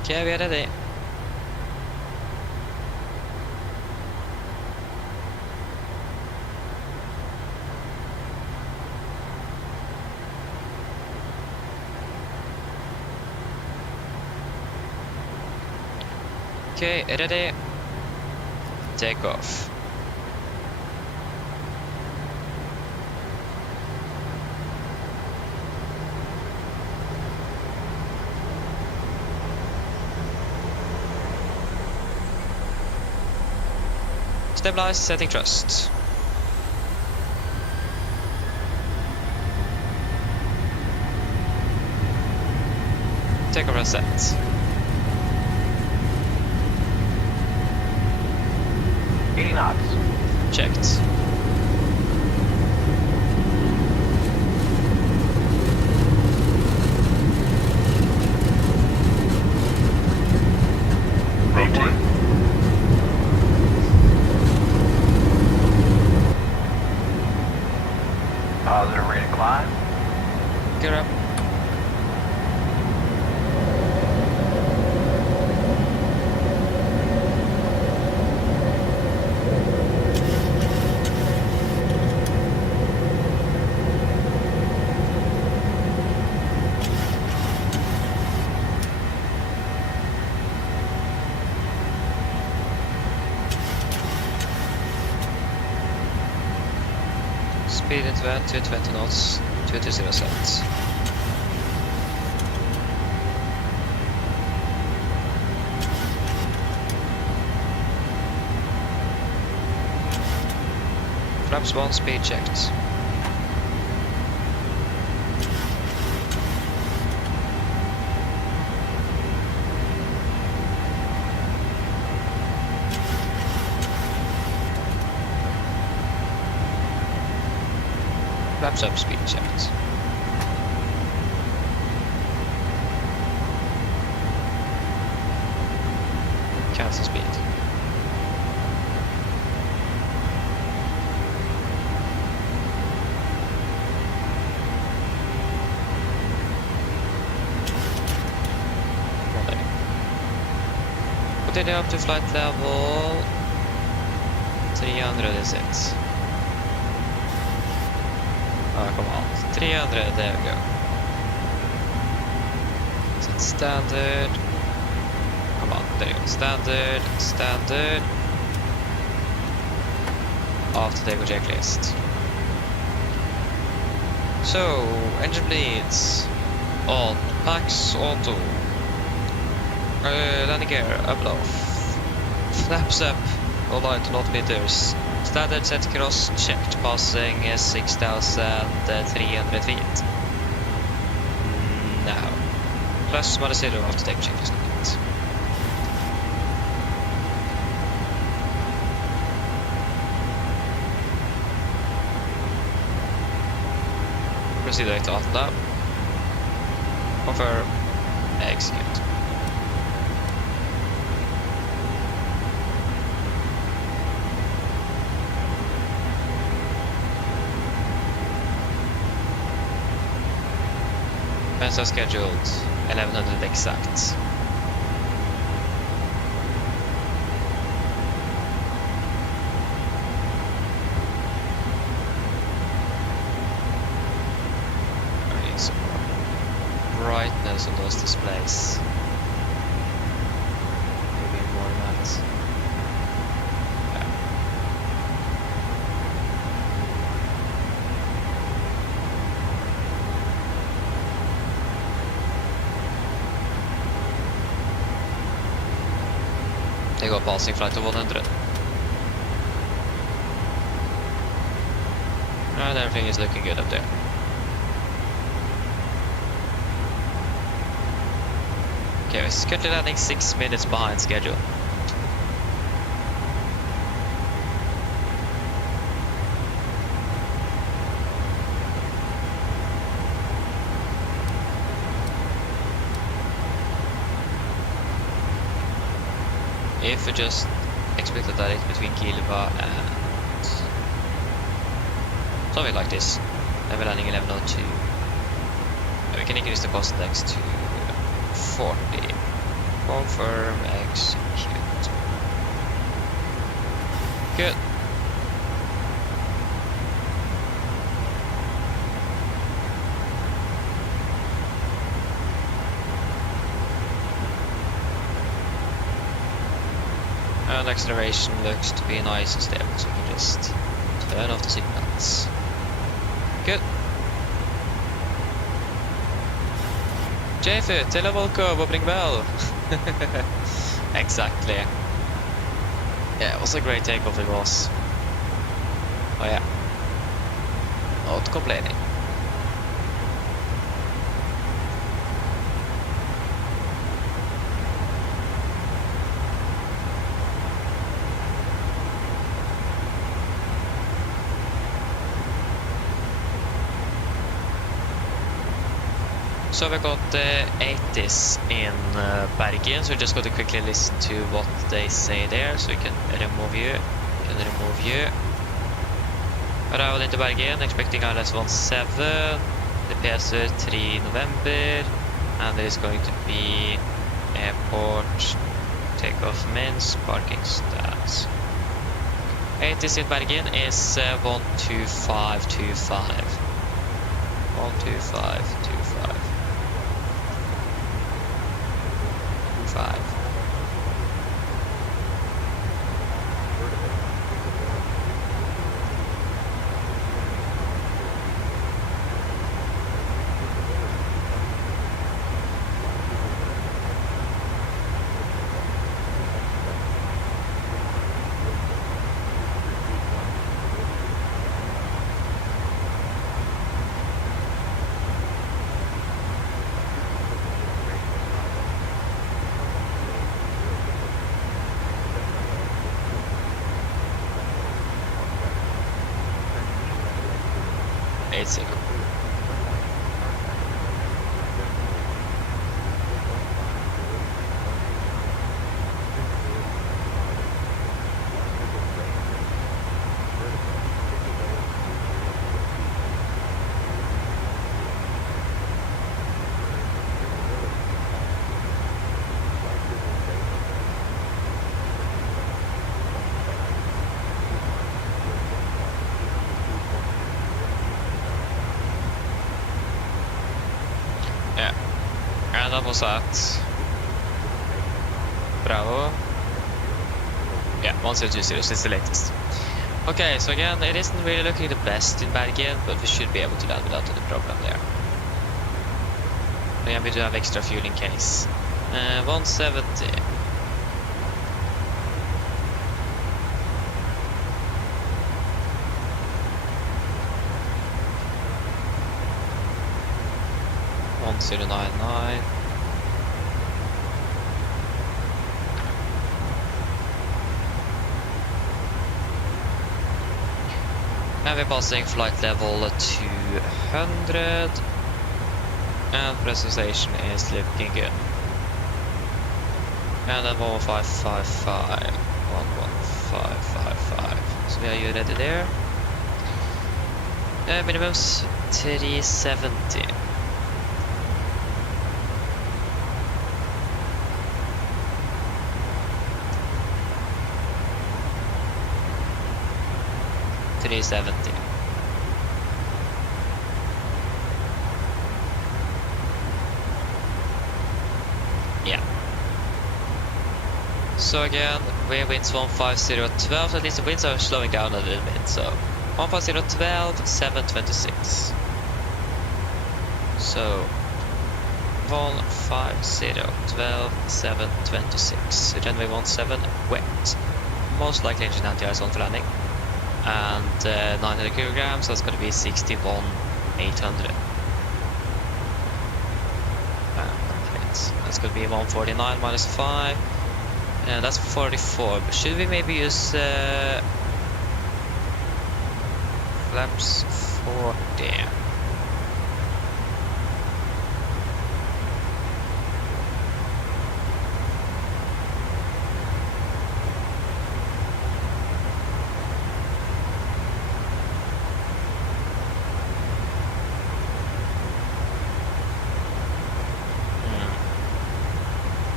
Okay, we are ready. Okay, ready. Take off. Stabilize, setting thrust. Take off and set. 80 knots. Checked. Rotate. Positive rate of climb. Get up. Speed into vent to 20 knots, 220 set. Flaps 1, speed checked. Flaps up, speed checked. Cancel speed. Continue up to flight level 300 is it. Come on, 300, there we go. Set standard. Come on, there you go. Standard, standard. After the checklist. So, engine bleeds. On. Pax auto. Landing gear, up low. Flaps up. All line to not meters. Standard set cross checked, passing 6,300 feet. Now, plus minus 0 after take check is complete. Proceed direct to now. Confirm, execute. Events are scheduled 1100 exact. I need some more brightness on those displays. Maybe more than that. go passing flight of 100. And everything is looking good up there. Okay, we're currently landing 6 minutes behind schedule. If we just expect a direct between Kilva and something like this, then we're landing 11:02. And we can increase the cost index to 40. Confirm, execute. Good. And acceleration looks to be nice and stable, so we can just turn off the signals. Good. J-Fit, tell a welcome, opening bell. Exactly. Yeah, it was a great takeoff, it was. Oh yeah. Not complaining. So we got the 80s in Bergen, so we just got to quickly listen to what they say there, so we can remove you. Arrival into Bergen, expecting ILS 17, the PSR 3 November, and there is going to be airport, takeoff mains, parking stats. 80s in Bergen is 12525. 12525. 5. Single. That was that. Bravo. Yeah, 1020 is the latest. Okay, so again, it isn't really looking the best in Bergen, but we should be able to land without any problem there. Again, we do have extra fuel in case. 170. $1099. And we're passing flight level 200. And presentation is looking good. And then 11555. 11555. So are you ready there? Minimum's 370. $370. Yeah. So again, we winds 15012, at least the winds are slowing down a little bit, so 15012, 726. So 150, 12,726. Runway 17 wet. Most likely engine anti-ice on for landing. And 900 kilograms, that's going to be 61,800. That's going to be 149 minus 5. And that's 44. But should we maybe use flaps 40?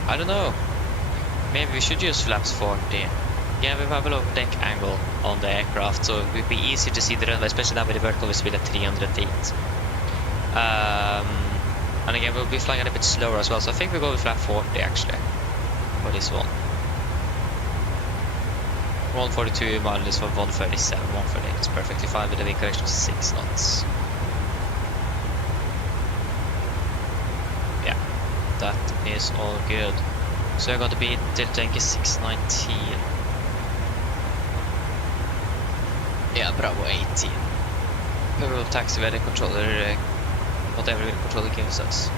I don't know. Maybe we should use flaps 40. Yeah, we have a low deck angle on the aircraft, so it would be easier to see the runway, especially now with the vertical visibility at 300 feet. And again, we'll be flying a little bit slower as well, so I think we'll go with flap 40 actually for this one. 142 miles for 137, 138. It's perfectly fine with a wind correction of 6 knots. Yeah, that is all good. So I'm going to be till tank is 619. Yeah, Bravo 18. We will taxi where the controller, whatever the controller gives us.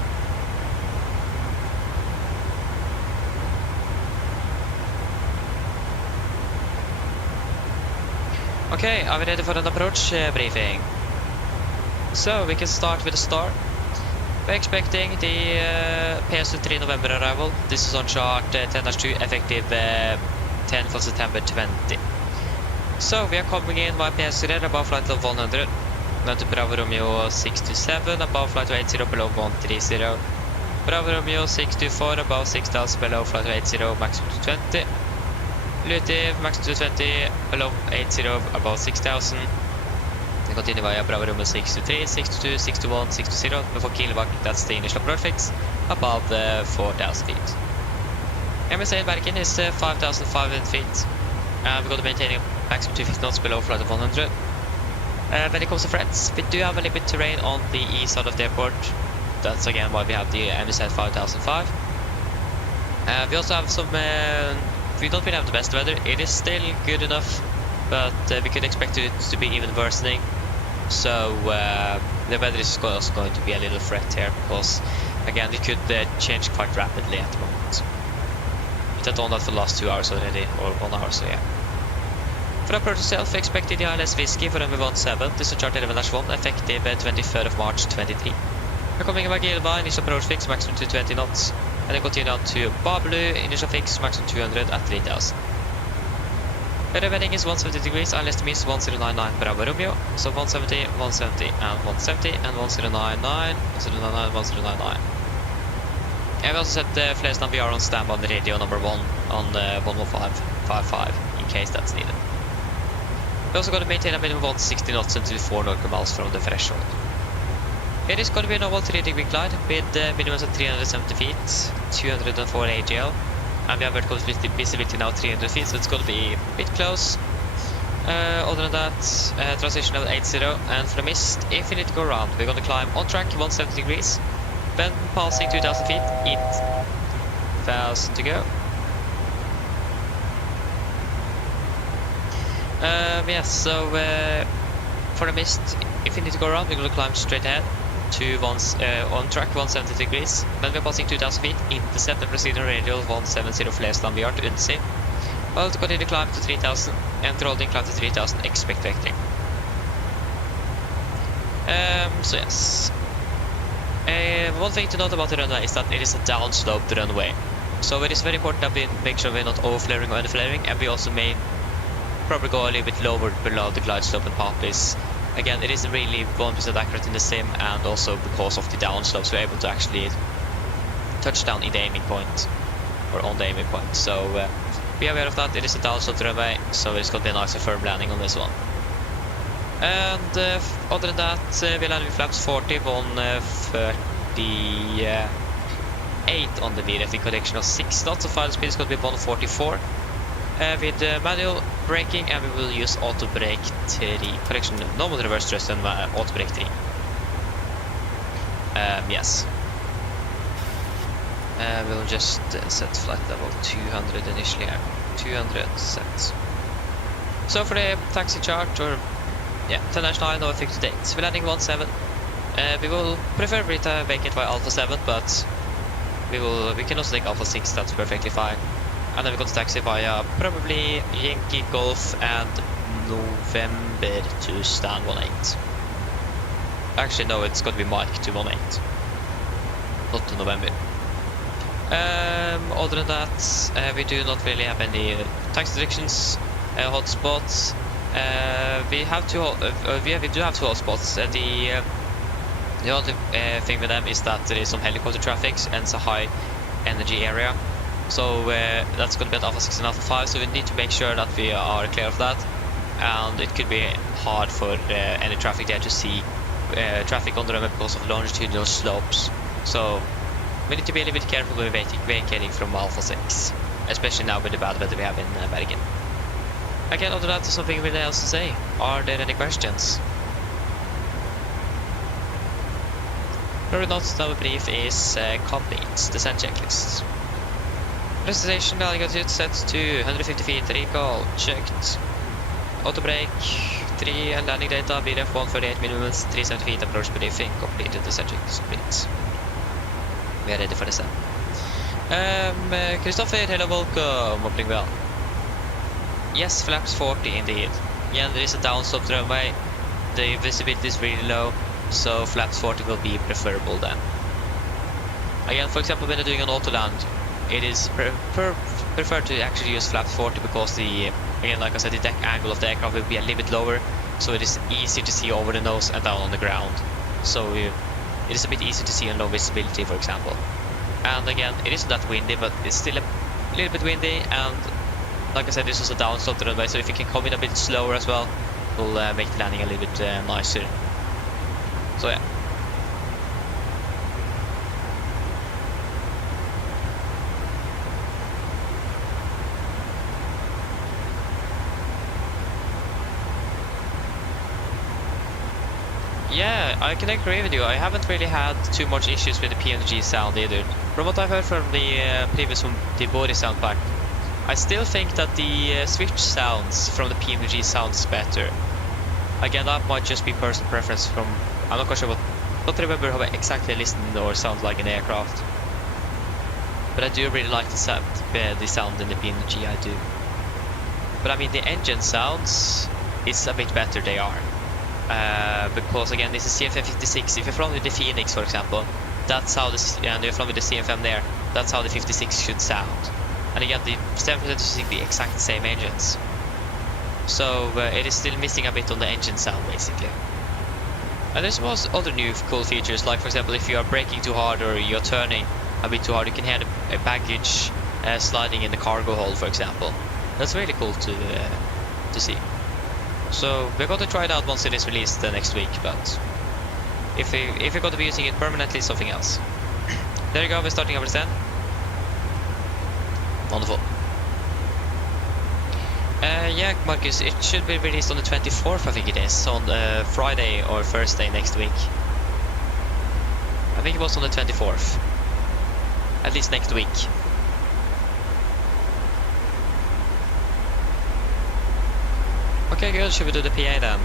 Okay, are we ready for an approach briefing? So we can start with the start. We're expecting the PS3 November arrival. This is on chart 10-2, effective 10th of September 20. So we are coming in by PS3 above flight level 100. Then to Bravo Romeo 627 above flight level 80 below 130. Bravo Romeo 624 above 6000 below flight level 80 maximum to 20. Lutive maximum to 20 below 80 above 6000. Then continue via Bravo Romeo 623, 62, 61, 60 before Kielbach. That's the initial approach fix above 4000 feet. MSA in Bergen is 5500 feet. We're going to maintain a maximum 250 knots below flight of 100. When it comes to threats, we do have a little bit of terrain on the east side of the airport. That's again why we have the MSFS2020. We also have some, we don't really have the best weather. It is still good enough, but we could expect it to be even worsening. So the weather is also going to be a little threat here, because again it could change quite rapidly at the moment. It had done that for the last 2 hours already, or 1 hour, so yeah. For the approach itself, we expected the ILS Whiskey for runway 17. This is chart 11-1, effective 23rd of March 23. We're coming in by Gilba, initial approach fix, maximum 220 knots. And then continue on to Bablu, initial fix, maximum 200 at 3000. The weather is 170 degrees, ILS means 1099 Bravo Romeo. So 170, 170, and 170, and 1099, 1099, 1099. And we also set the flares that we are on standby on the radio number 1 on 11555 in case that's needed. We're also going to maintain a minimum of 160 knots until 4 nautical miles from the threshold. It is going to be a normal 3-degree glide with minimums at 370 feet, 204 AGL, and we have vertical visibility now 300 feet, so it's going to be a bit close. Other than that, transition level 80, and for the mist, if we need to go around, we're going to climb on track 170 degrees, then passing 2000 feet, 8000 to go. Yes, so for the mist, if we need to go around, we're going to climb straight ahead to on track 170 degrees. Then we're passing 2000 feet, intercept and proceed on radial 170 flares down we are to Unsee. Well, to continue to climb to 3000 and holding climb to 3000, expecting. So yes. One thing to note about the runway is that it is a downsloped runway. So it is very important that we make sure we're not overflaring or underflaring, and we also may probably go a little bit lower below the glide slope and path is. Again, it isn't really 100% accurate in the sim, and also because of the downslopes, we're able to actually touch down in the aiming point, or on the aiming point. So be aware of that. It is a downsloped runway, so it's going to be a nice and firm landing on this one. And other than that, we land with flaps 40, 138 on the VRF in correction of 6 knots. So final speed is going to be 144. With manual braking, and we will use auto brake 3. Correction, normal reverse thrust and auto brake 3. Yes. We'll just set flight level 200 initially here. 200 set. So for the taxi chart, or yeah, 10-9 or fixed dates. We're landing 17. We will preferably vacate by Alpha 7, but we can also take Alpha 6, that's perfectly fine. And then we're going to taxi via probably Yankee Golf and November to Stan 18. Actually, no, it's going to be Mike 218, not to November. Other than that, we do not really have any tax restrictions, hotspots. We do have two hotspots. The only thing with them is that there is some helicopter traffic and it's a high energy area. So that's going to be at Alpha 6 and Alpha 5, so we need to make sure that we are clear of that. And it could be hard for any traffic there to see traffic on the runway because of longitudinal slopes. So we need to be a little bit careful when vacating from Alpha 6, especially now with the bad weather we have in Bergen. Again, other than that, there's something really else to say. Are there any questions? Probably not. Our brief is complete. Descent checklist. Destination altitude set to 150 feet. Recall checked. Auto brake 3 and landing data. BRF 148 minimum 370 feet. Approach briefing completed. Descent checklist complete. We are ready for descent. Christopher, hello, welcome. Opening well. Yes, flaps 40 indeed. Again, there is a downslope runway. The visibility is really low, so flaps 40 will be preferable then. Again, for example, when you're doing an auto land, it is preferred to actually use flaps 40 because the, again, like I said, the deck angle of the aircraft will be a little bit lower, so it is easier to see over the nose and down on the ground. So it is a bit easier to see on low visibility, for example. And again, it isn't that windy, but it's still a little bit windy, and like I said, this is a downslope runway, so if you can come in a bit slower as well, will make the landing a little bit nicer. So yeah. Yeah, I can agree with you. I haven't really had too much issues with the PMDG sound either. From what I've heard from the previous one, the body sound pack, I still think that the switch sounds from the PMDG sounds better. Again, that might just be personal preference from... I'm not quite sure don't remember how I exactly listen or sound like an aircraft. But I do really like the sound in the PMDG, I do. But I mean, the engine sounds is a bit better, they are. Because again, this is CFM56. If you're from with the Phoenix, for example, that's how and you're from with the CFM there, that's how the 56 should sound. And again, the 7% is the exact same engines. So it is still missing a bit on the engine sound, basically. And there's most other new cool features, like for example, if you are braking too hard or you're turning a bit too hard, you can hear the baggage sliding in the cargo hold, for example. That's really cool to see. So we're going to try it out once it is released next week, but if you're going to be using it permanently, something else. There you go, we're starting our descent. Wonderful. Yeah, Marcus, it should be released on the 24th, I think it is, on Friday or Thursday next week. I think it was on the 24th. At least next week. Okay, good. Should we do the PA then?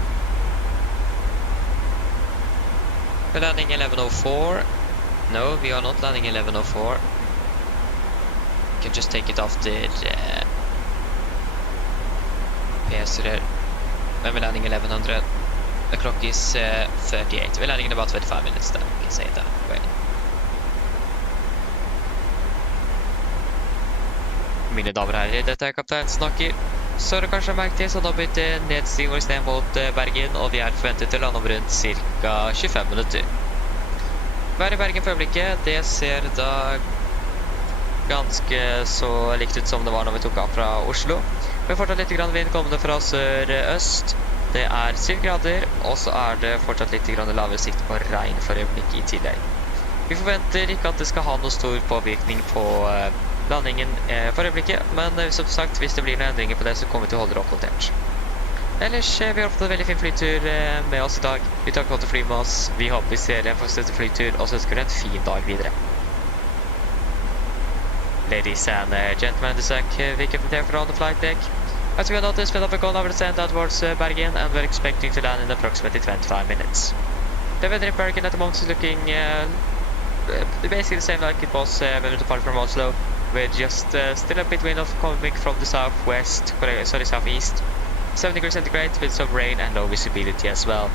We're landing 1104. No, we are not landing 1104. We can just take it off the PS there. When we're landing 1100. The clock is 38. We're landing in about 25 minutes then. We can say it that way. Mine damer og herrer, dette er kaptein Snakker. Så har du kanskje merket til, så har det blitt nedstigning vår ned mot Bergen, og vi er forventet til å lande om rundt ca. 25 minutter. Været i Bergen for øyeblikket, det ser da ganske så likt ut som det var når vi tok av fra Oslo. Vi har fortsatt litt vind kommende fra sør-øst. Det er 7 grader, og så er det fortsatt litt lavere sikt på regn for øyeblikket i tillegg. Vi forventer ikke at det skal ha noe stor påvirkning på landingen for øyeblikket, men som sagt, hvis det blir noen endringer på det, så kommer vi til å holde det oppdatert. Ellers, vi har fått en veldig fin flytur med oss i dag. Vi takker for å fly med oss. Vi håper vi ser en fortsatt flytur, og så ønsker vi en fin dag videre. Ladies and gentlemen, this is Vicky from there on the flight deck. As you will notice, we have gone over the sand towards Bergen and we're expecting to land in approximately 25 minutes. The weather in Bergen at the moment is looking basically the same like it was when we departed from Oslo, with just still a bit wind coming from the southwest, sorry, southeast. 7 degrees centigrade with some rain and low visibility as well.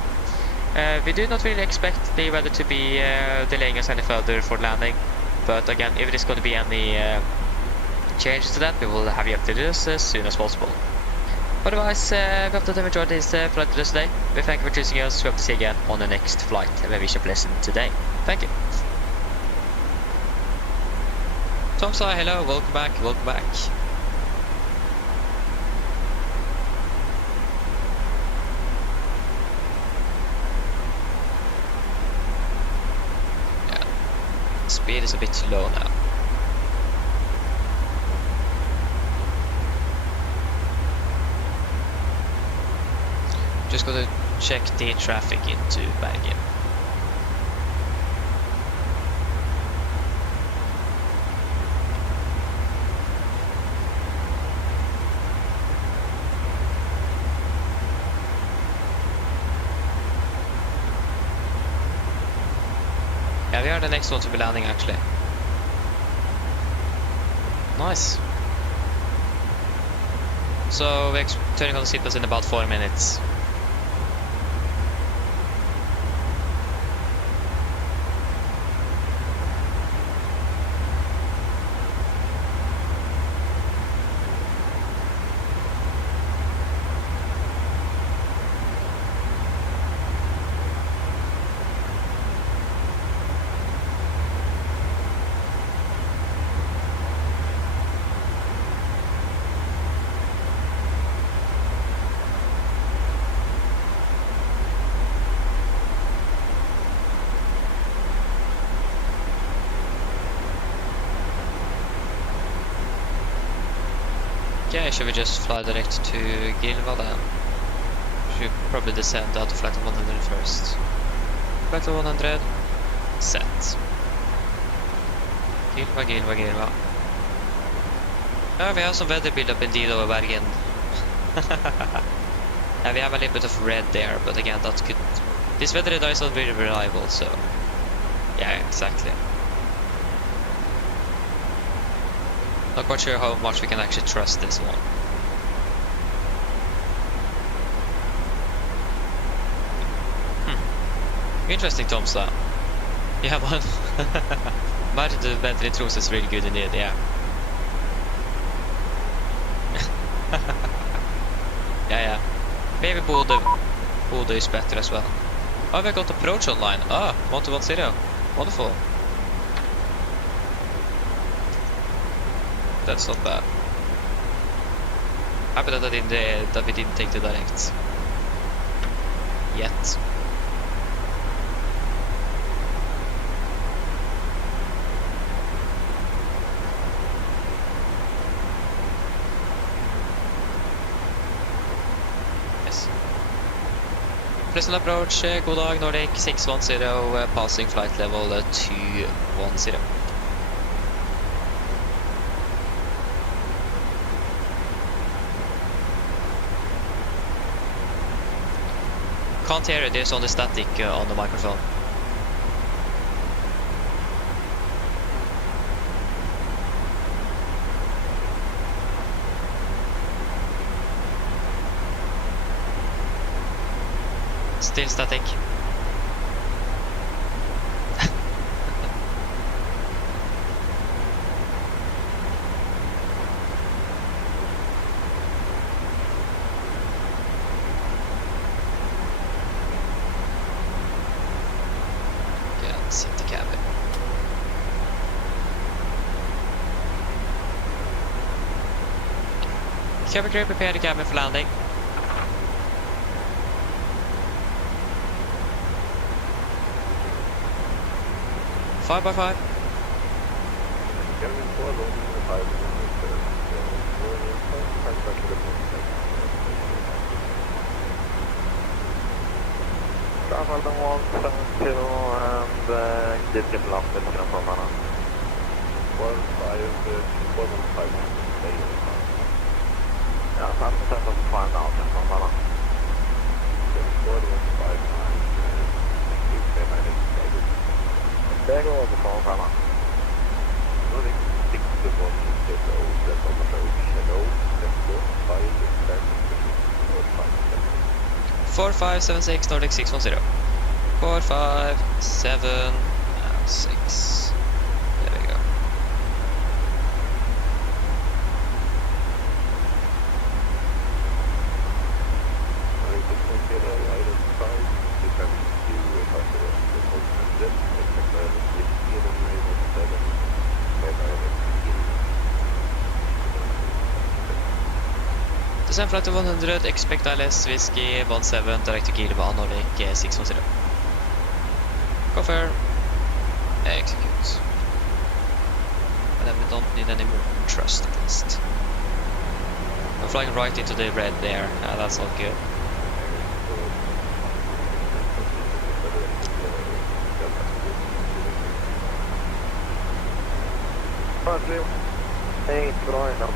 We do not really expect the weather to be delaying us any further for landing, but again, if it is going to be any changes to that, we will have you updated as soon as possible. Otherwise, we hope that you enjoyed this flight with us today. We thank you for choosing us. We hope to see you again on the next flight, and we wish you a pleasant today. Thank you. Tom Sai, hello, welcome back, welcome back. Yeah, speed is a bit low now. Just going to check the traffic into Bergen. Yeah, we are the next one to be landing actually. Nice. So we're turning on the seatbelts in about 4 minutes. Okay, should we just fly direct to Gilva then? Should probably descend out to flight 100 first. Flight 100, set. Gilva, Gilva, Gilva. Yeah, we have some weather build up indeed over Bergen. Yeah, we have a little bit of red there, but again, that could... This weather radar is not very reliable, so... Yeah, exactly. Not quite sure how much we can actually trust this one. Interesting, Tomsa. Yeah, one. Imagine the battery truth is really good indeed, yeah. Yeah. Maybe Bodo is better as well. Oh, we got approach online. Ah, 1210. Wonderful. That's not bad. Happy that we didn't take the direct yet. Yes. Pleasant approach, god dag Nordic 610, passing flight level 210. Can't hear it, there's only static on the microphone. Still static. Sit the cabin. Cabin crew, prepare the cabin for landing. Five by five. Travel the 172 and get him locked in the front runner. Ja, 5% of the final outcome from Valhalla. Bergen over from Valhalla. 4576 Nordic 610. 4576. There we go. Descend flight to 100, expect ILS, whiskey 17, direct to Kilo, Nordic 610. Confirm. Execute. And then we don't need any more thrust at least. I'm flying right into the red there, that's not good. Hey, bra innan de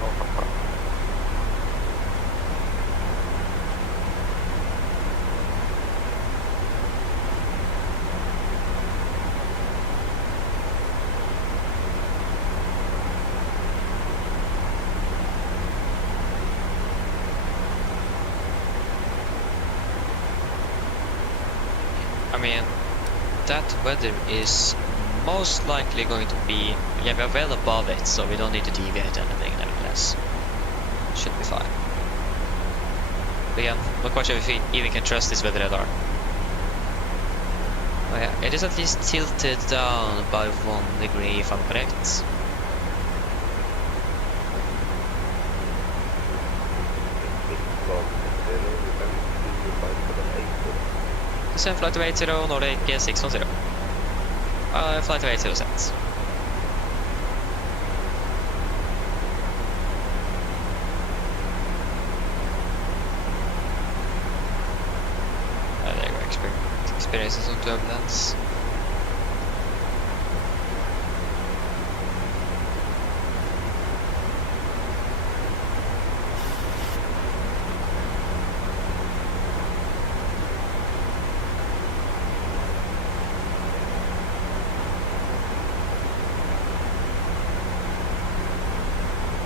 I mean, that weather is most likely going to be, yeah, we're well above it, so we don't need to deviate anything nevertheless. Should be fine. But again, not quite sure if we even can trust this weather radar. Oh yeah, it is at least tilted down by 1 degree if I'm correct. Descend flight to 80, Nordic 610. Flight to 80 set. There you go, experiencing some turbulence.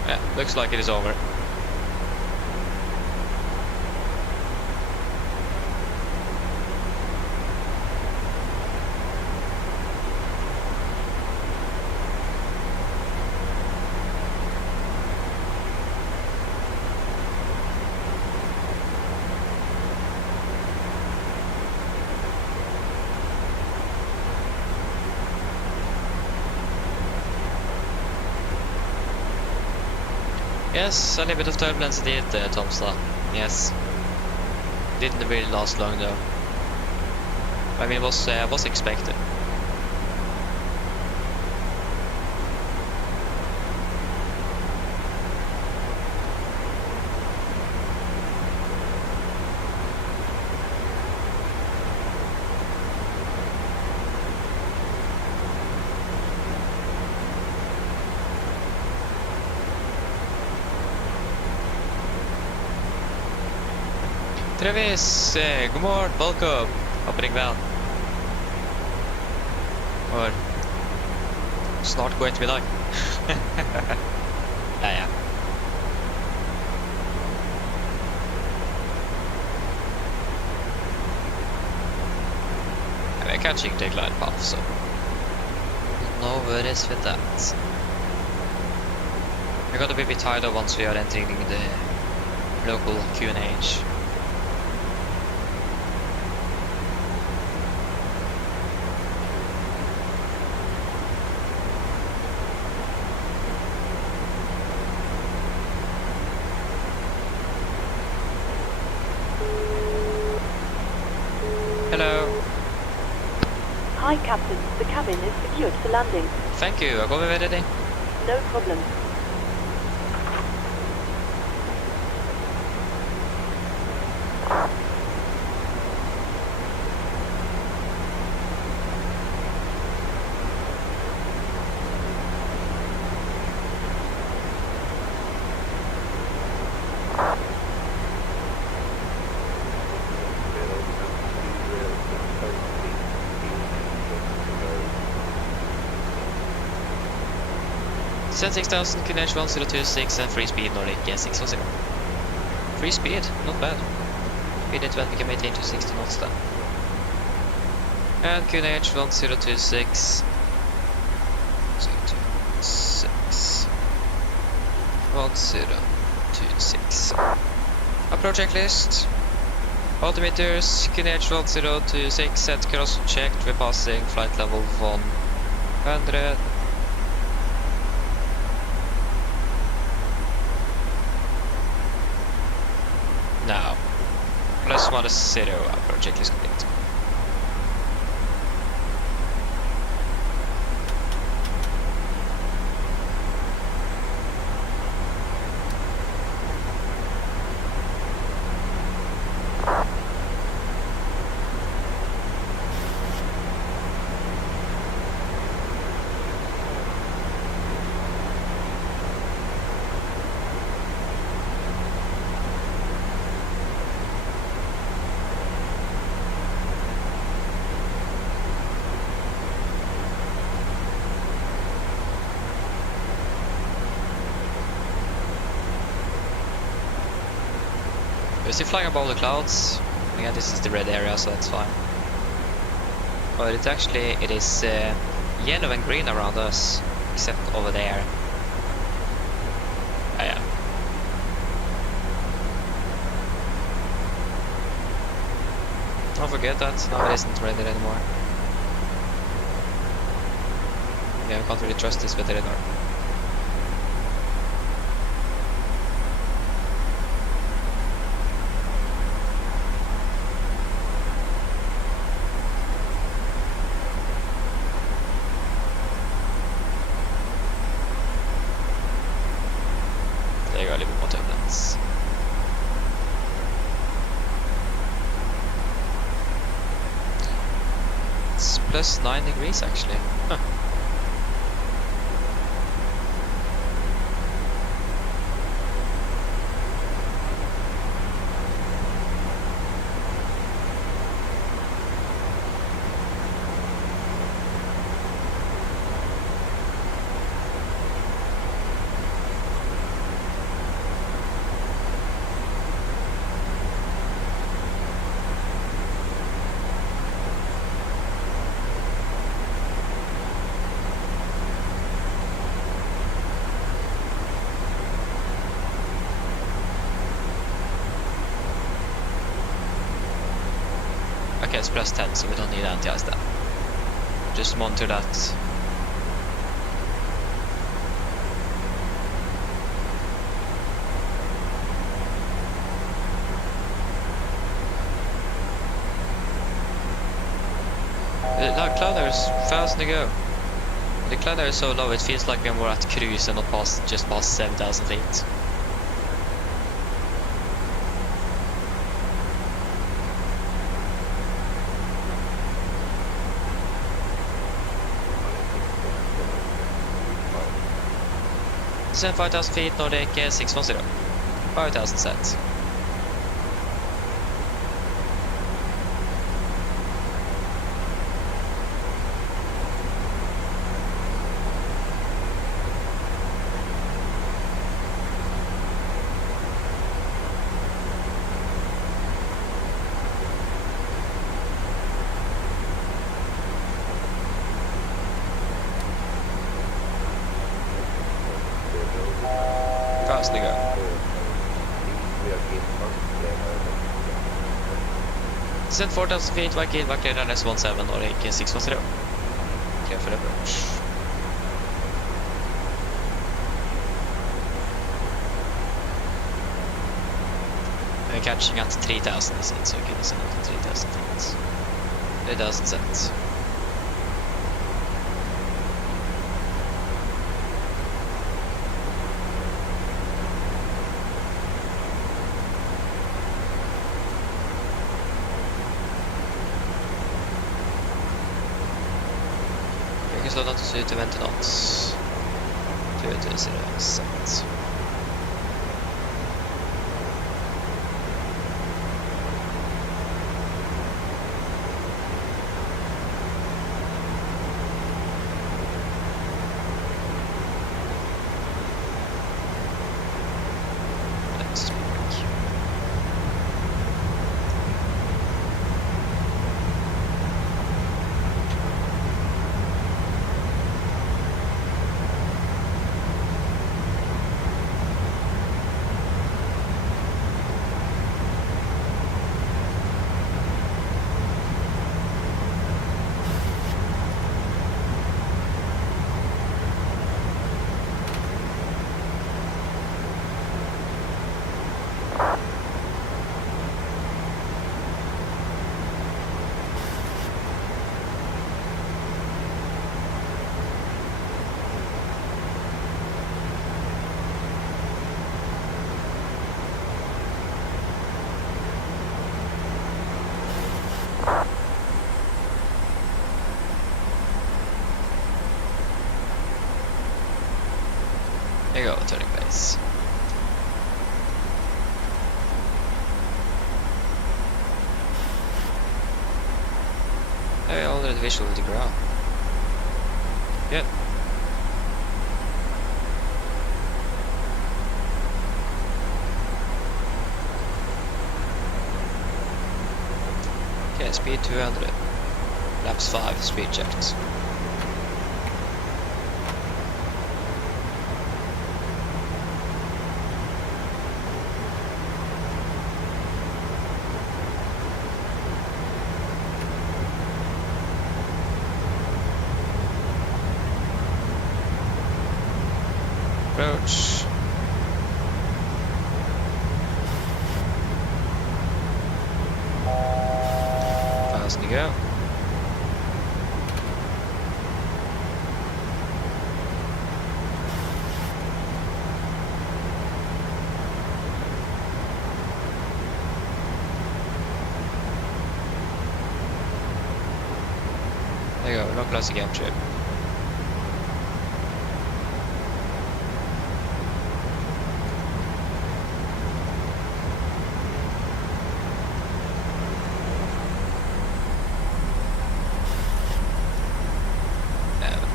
Yeah, looks like it is over. Yes, a little bit of turbulence indeed, Tomstad. Yes. Didn't really last long though. I mean, it was expected. Travis, god morgen, welkom. Hopper ik wel. Or snart går inte middag. Ja, ja. I kanske inte glad path, so no worries with that. We're gonna be a bit tired once we are entering the local Q&H. Hello. Hi, Captain. The cabin is secured for landing. Thank you. I'll go with it. No problem. Send 6000, QNH 1026 and free speed Nordic 610. Free speed, not bad. Speed at 20 can maintain to 60 knots then. And QNH 1026. 1026. Approach checklist. Altimeters, QNH 1026 set cross checked. We're passing flight level 100. Now, +10 approach checklist complete. We're still flying above the clouds. Again, this is the red area, so that's fine. But it is yellow and green around us, except over there. Yeah. Don't forget that now it isn't red anymore. Yeah, we can't really trust this with the radar. Plus 9 degrees actually. Huh. Okay, it's +10, so we don't need anti-ice then. Just monitor that. The cloud air is fast to go. The cloud air is so low, it feels like we're at cruise and not just past 7,000 feet. Send 5,000 feet, Nordic 610. 5,000 set. Fast to go. Send 4,000 feet, back in, back clear S17 or AK 610. Clear for approach. We're catching at 3,000 is it, so we can send out to 3,000 feet. 3,000 set. Slow down to 20 knots. 20 set. turning base. I already visual the ground. Good. Okay, speed 200. Laps 5, speed checked. Approach. Fast to go. There you go, not close to gap trip.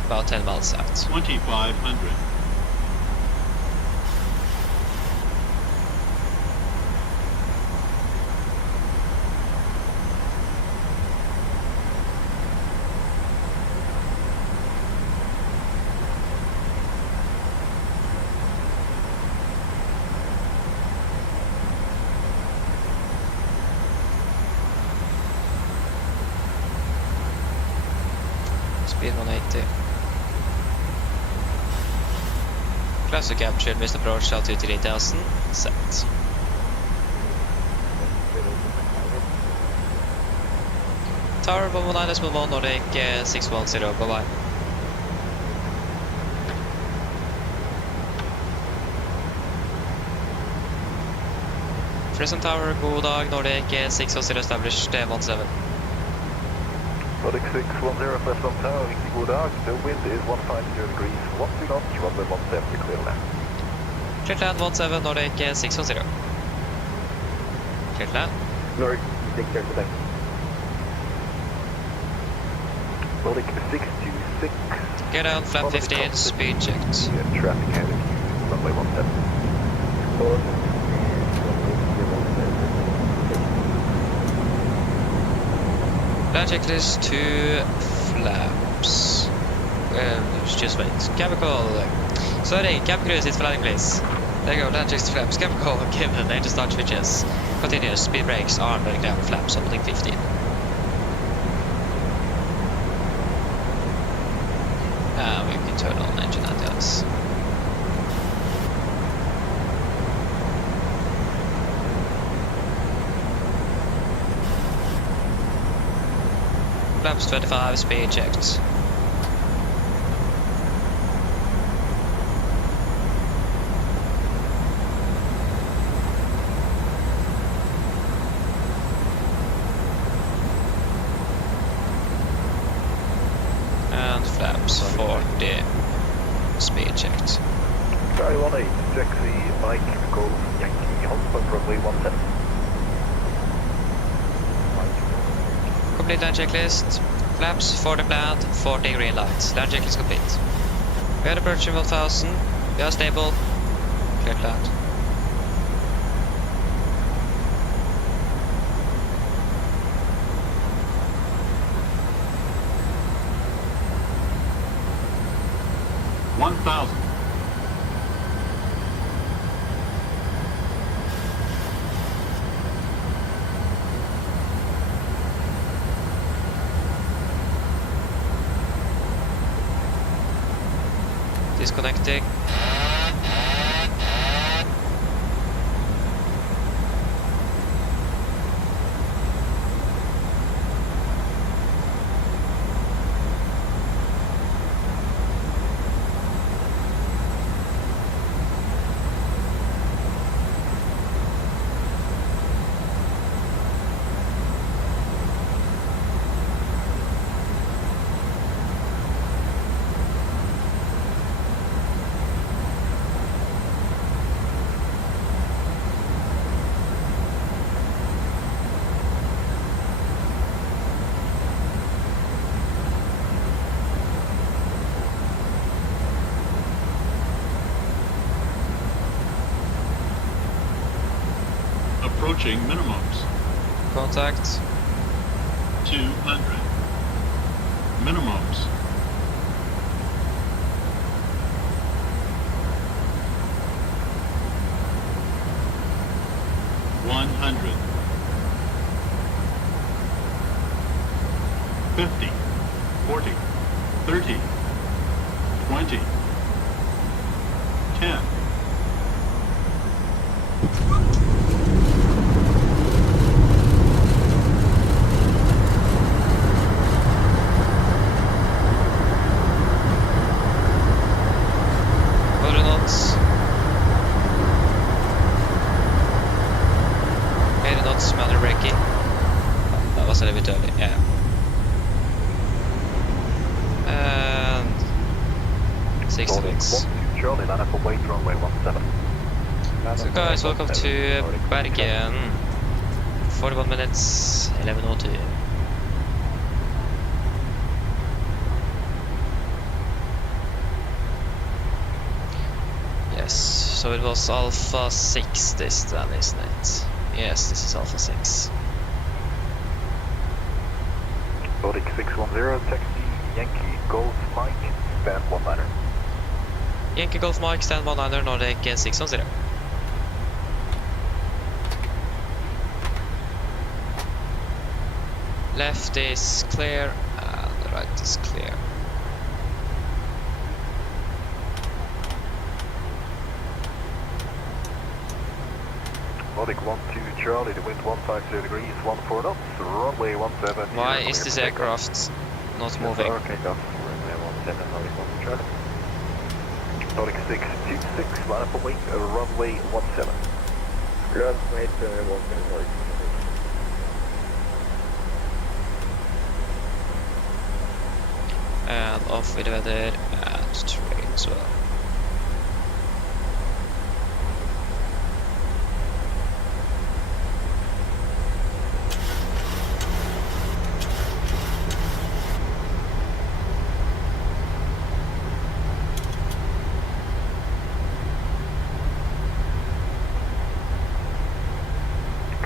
About 10 miles out. 2,500. Speed 180. Classic captured, missed approach, altitude 3000, set. Tower 119.1 Nordic 610, bye bye. Fresno Tower, god dag, Nordic 610 established 17. Nordic 610 Fresno Tower, riktig god dag. The wind is 150 degrees, 1 knots, runway 17, clear land. Clear land 17, Nordic 610. Clear land. Nordic 610. Nordic 626. Get down, flap 15, speed checked. Traffic headed, runway 17. Land checklist 2 flaps. Just wait. Chemical. Sorry, cab crew is for landing, please. There you go, land checklist 2 flaps. Chemical given. Engine start switches. Continuous. Speed brakes. Arm letting down. Flaps. Holding 15. We can turn on engine anti-ice. Flaps 25, speed checked. And flaps 40, speed checked. Sky 18, Taxi, Mike, Golf, Yankee, Hotspot, runway 17. Complete land checklist. Flaps 40 planned, 40 green lights. Land checklist complete. We are approaching 1000. We are stable. Cleared land. $1,000. Disconnecting. Approaching minimums. Contact. 200. Minimums. $100. 50, 40, 30, 20, 10. knots. 80 knots, manual braking. That was a little bit early, yeah. And 60 knots. Charlie, line up away runway 17. So guys, welcome to Bergen. 41 minutes, 11:02. Yes, so it was Alpha 6 this then, isn't it? Yes, this is Alpha 6. Nordic 610, taxi, Yankee, Golf, Mike, stand 19er. Yankee Golf Mike, stand 19er, Nordic 610. Left is clear, and the right is clear. Nordic 12 Charlie, the wind 150 degrees, 14 knots, runway 17. Why is this aircraft not moving? Takeoff, runway 17, Nordic 1 Charlie. Nordic 626, line up away, runway 17. Runway 17, Nordic. And off with the weather and terrain as well.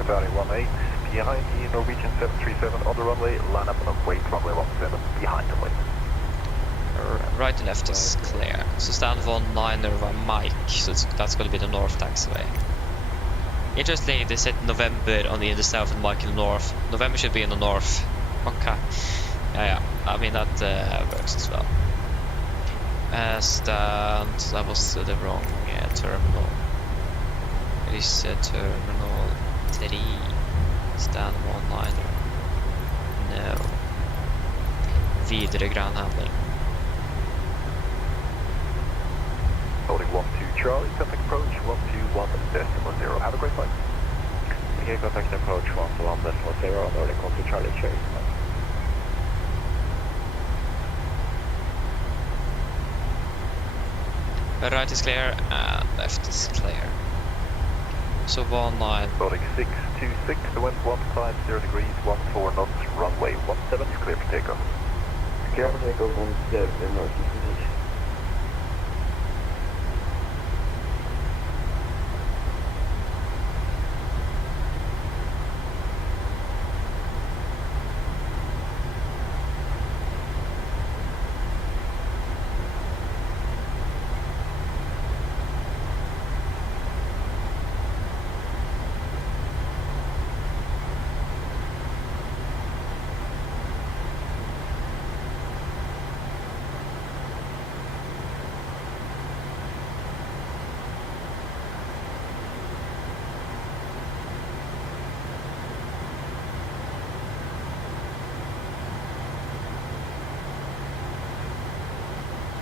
Valley 18, behind the Norwegian 737 on the runway, line up and wait runway 17 behind the wing. Right and left is clear. So stand 19er by Mike, so that's going to be the north taxiway. Interestingly, they said November in the south and Mike in the north. November should be in the north. Okay. Yeah, I mean that works as well. Stand, that was the wrong terminal. It is terminal 3. Stand 19er. No. Videre ground handling. Nordic 12 Charlie, contact approach 121.0. Have a great flight. Okay, contact approach 121.0, Nordic 12 Charlie, cherry. Right is clear and left is clear. So 19. Nordic 626, the wind 150 degrees, 14 knots, runway 17, you're clear for takeoff. Clear for takeoff 17, Nordic information.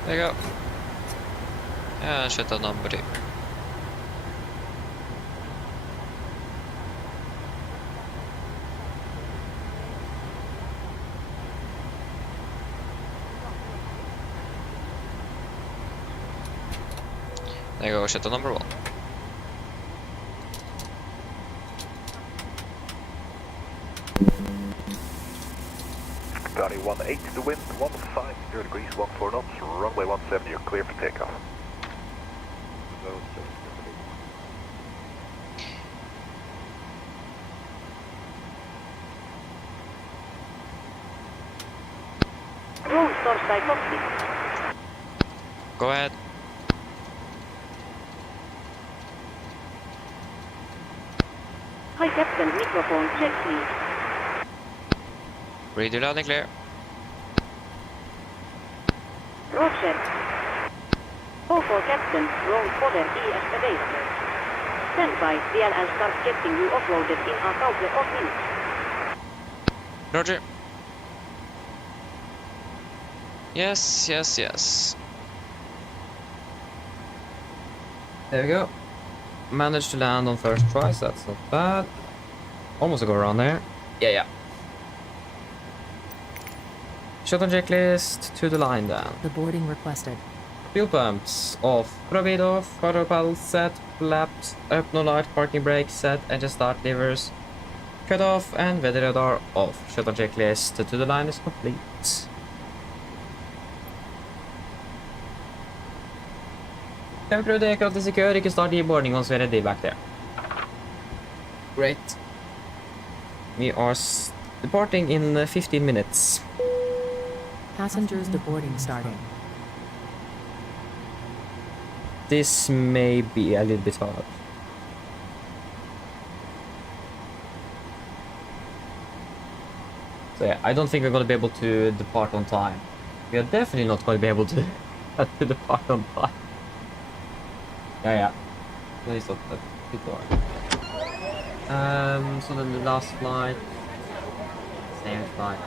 There you go. Yeah, shut the number. There you go, shut the number 1. Valley 18, the wind 150 degrees, 14 knots, runway 17, you're clear for takeoff. Roll torstai Cockpit. Go ahead. Hi Captain, microphone check please. Read you loud and clear. Roger. Call for Captain, roll fodder ES available. Stand by, DL and start getting you offloaded in a couple of minutes. Roger. Yes, yes, yes. There we go. Managed to land on first try, so that's not bad. Almost a go around there. Yeah. Shut on checklist to the line then. The boarding requested. Fuel pumps off. Probate off. Cargo paddle set. Flaps up, no light. Parking brake set. Engine start levers cut off, and weather radar off. Shut on checklist to the line is complete. Temperature aircraft is secure. You can start deboarding once we're ready back there. Great. We are departing in 15 minutes. Passengers deboarding starting. This may be a little bit hard. So yeah, I don't think we're going to be able to depart on time. We are definitely not going to be able to depart on time. Yeah. Please stop that. Good door. So then the last flight. Same flight.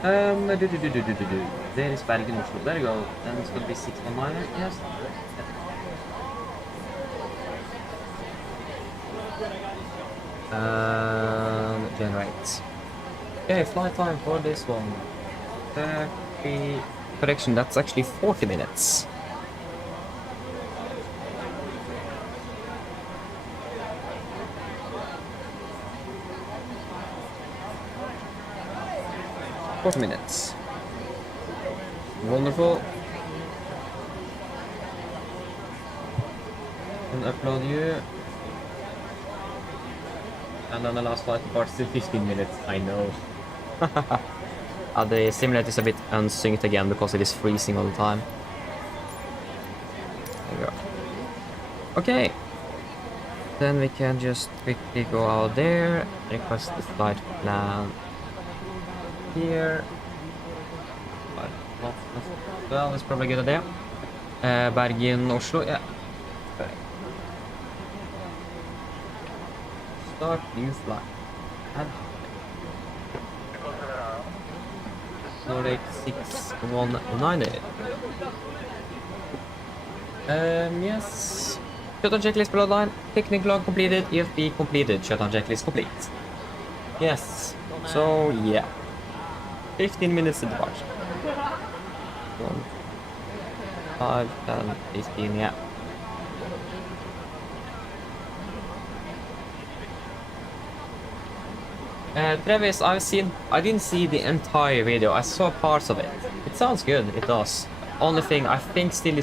There is Bergen, Oslo. There you go. Then it's going to be 619, yes. Generate. Okay, flight time for this one. 30. Correction, that's actually 40 minutes. Minutes. Wonderful. And upload you. And then the last flight departs in 15 minutes. I know. The simulator is a bit unsynced again because it is freezing all the time. There we go. Okay. Then we can just quickly go out there. Request the flight plan. Here. Well, that's probably a good idea. Bergen, Oslo, yeah. Okay. Start new flight. Nordic 619. Yes. Shut on checklist below line. Technical log completed. EFB completed. Shut on checklist complete. Yes. So, yeah. 15 minutes to departure. 1, 5, 10, 15, yeah. Travis, I didn't see the entire video. I saw parts of it. It sounds good, it does. Only thing, I think still the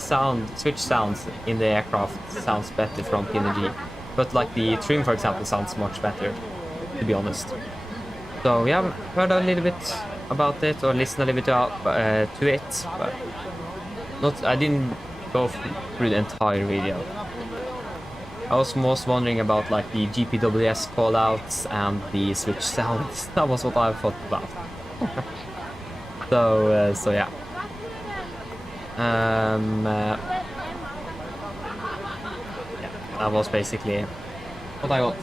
switch sounds in the aircraft sounds better from PMDG. But like the trim, for example, sounds much better, to be honest. So yeah, heard a little bit about it, or listen a little bit to it, but I didn't go through the entire video. I was most wondering about like the GPWS callouts and the switch sounds. That was what I thought about. So yeah. Yeah, that was basically what I got,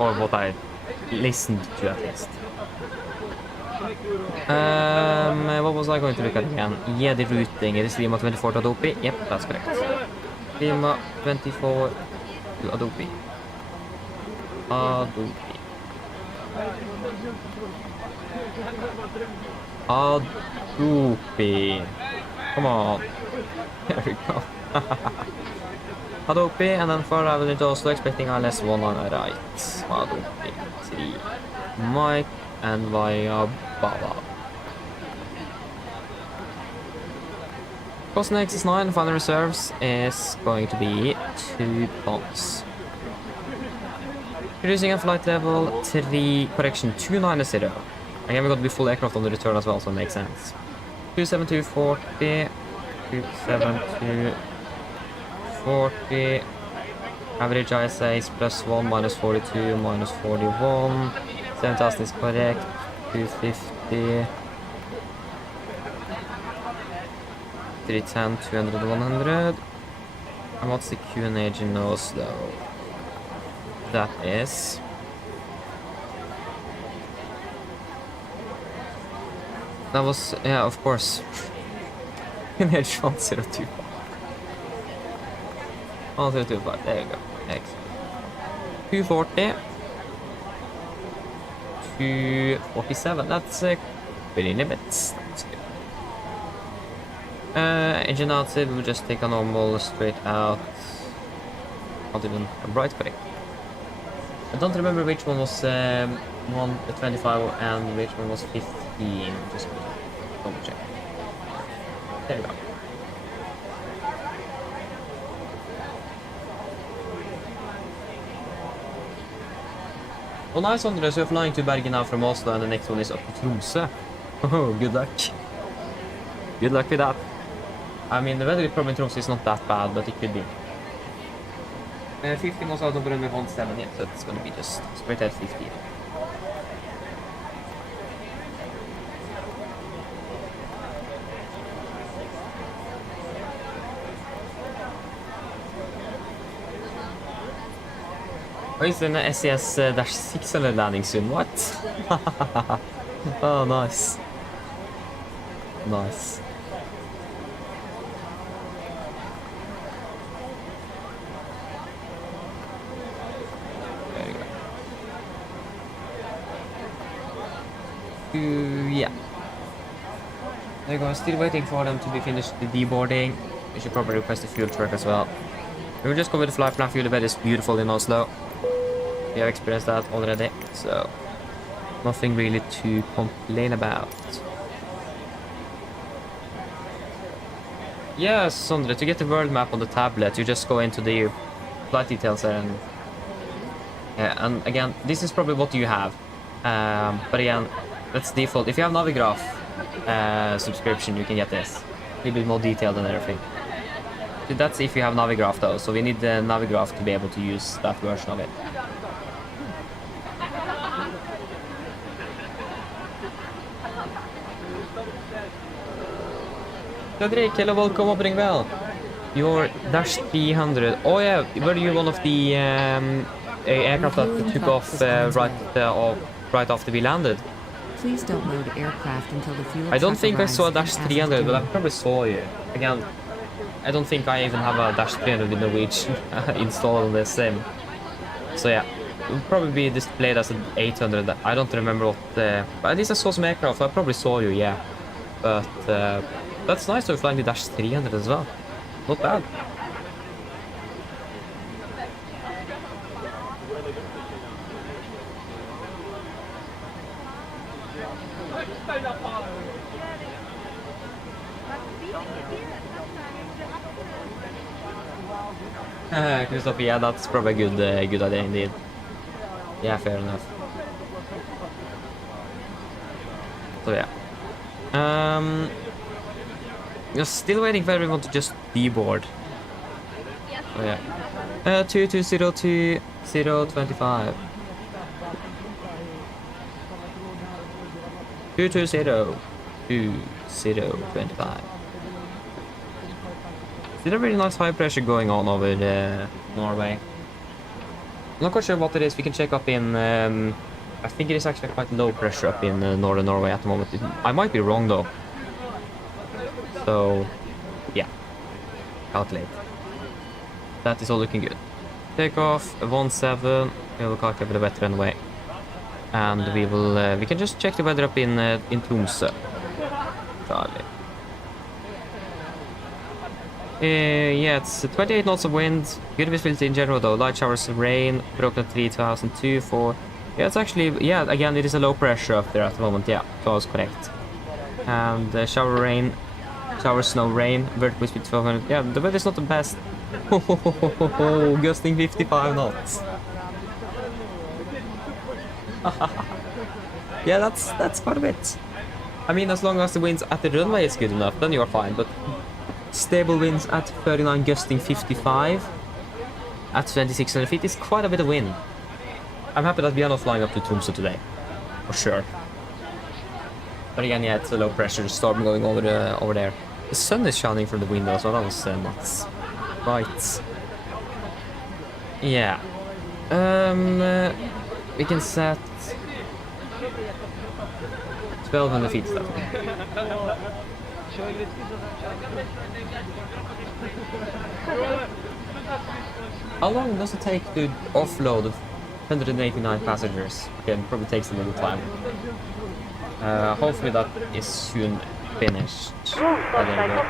or what I listened to at least. What was I going to look at again? Yeah, the routing. It is Lima 24 to Adobe. Yep, that's correct. Lima 24 to Adobe. Adobe. Come on. There we go. Adobe, and then for Avenue to Oslo, expecting ILS 1 on the right. Adobe 3. Mike and via Baba. Cost next is 9, final reserves is going to be 2 pounds. Cruising at flight level 3, correction 290. Again, we got to be full aircraft on the return as well, so it makes sense. 27240, 27240. Average ISA is +1, -42, -41. 7000 is correct. 250. 310, 200, 100. And what's the QNH in Oslo? That is... That was, yeah, of course. QNH 1025. 1025, there you go. Excellent. 240. 247, that's pretty limits. That's good. Engine outside, we'll just take a normal straight out. Not even a bright correct. I don't remember which one was 125 and which one was 15. Just double check. There you go. Oh, nice, Andre. So you're flying to Bergen now from Oslo, and the next one is up to Tromsø. Oh, good luck. Good luck with that. I mean, the weather problem in Tromsø is not that bad, but it could be. 15 was out of runway 17, yeah, so it's gonna be just straight at 15. Oh, it's an SES-600 landing soon, what? Oh, nice. Nice. There you go. Yeah. There you go, still waiting for them to be finished the deboarding. We should probably request a fuel truck as well. We'll just go with the flight plan. Fuel bed is beautiful in Oslo. We have experienced that already, so nothing really to complain about. Yeah, Sondre, to get the world map on the tablet, you just go into the flight details and... Yeah, and again, this is probably what you have. But again, that's default. If you have Navigraph subscription, you can get this. A little bit more detailed and everything. That's if you have Navigraph though, so we need the Navigraph to be able to use that version of it. Fredrik, hello, welcome aboard well. Your Dash 300. Oh yeah, were you one of the aircraft that took off right after we landed? Please don't load aircraft until the fuel I don't truck think I saw a arrives Dash and 300, but I ascertain. probably saw you. Again, I don't think I even have a Dash 300 with Norwegian installed on the sim. So yeah, it would probably be displayed as an 800. I don't remember what but at least I saw some aircraft, so I probably saw you, yeah. But that's nice to be flying the Dash 300 as well. Not bad. Christopher, yeah, that's probably a good idea indeed. Yeah, fair enough. So yeah. You're still waiting for everyone to just deboard. Oh yeah. 2202 025. 220 2025. There's a really nice high pressure going on over Norway. I'm not quite sure what it is. We can check up in. I think it is actually quite low pressure up in northern Norway at the moment. I might be wrong though. So, yeah. Calculate. That is all looking good. Takeoff 17. We will calculate the weather anyway, and we will. We can just check the weather up in Tromsø. Charlie. Yeah, it's 28 knots of wind. Good visibility in general though. Light showers of rain. Broken 3002 4. Yeah, it's actually, yeah, again, it is a low pressure up there at the moment. Yeah, that was correct. And shower rain, shower snow rain, vertical speed 1200. Yeah, the weather's not the best. Gusting 55 knots. Yeah, that's quite a bit. I mean, as long as the winds at the runway is good enough, then you're fine. But stable winds at 39, gusting 55 at 2600 feet is quite a bit of wind. I'm happy that we are not flying up to Tromsø today, for sure. But again, yeah, it's a low pressure storm going over there. The sun is shining from the window, so that was nuts. Right. Yeah. We can set 1200 feet stuff. How long does it take to offload 189 passengers? Again, probably takes a little time. Hopefully that is soon finished. I don't know.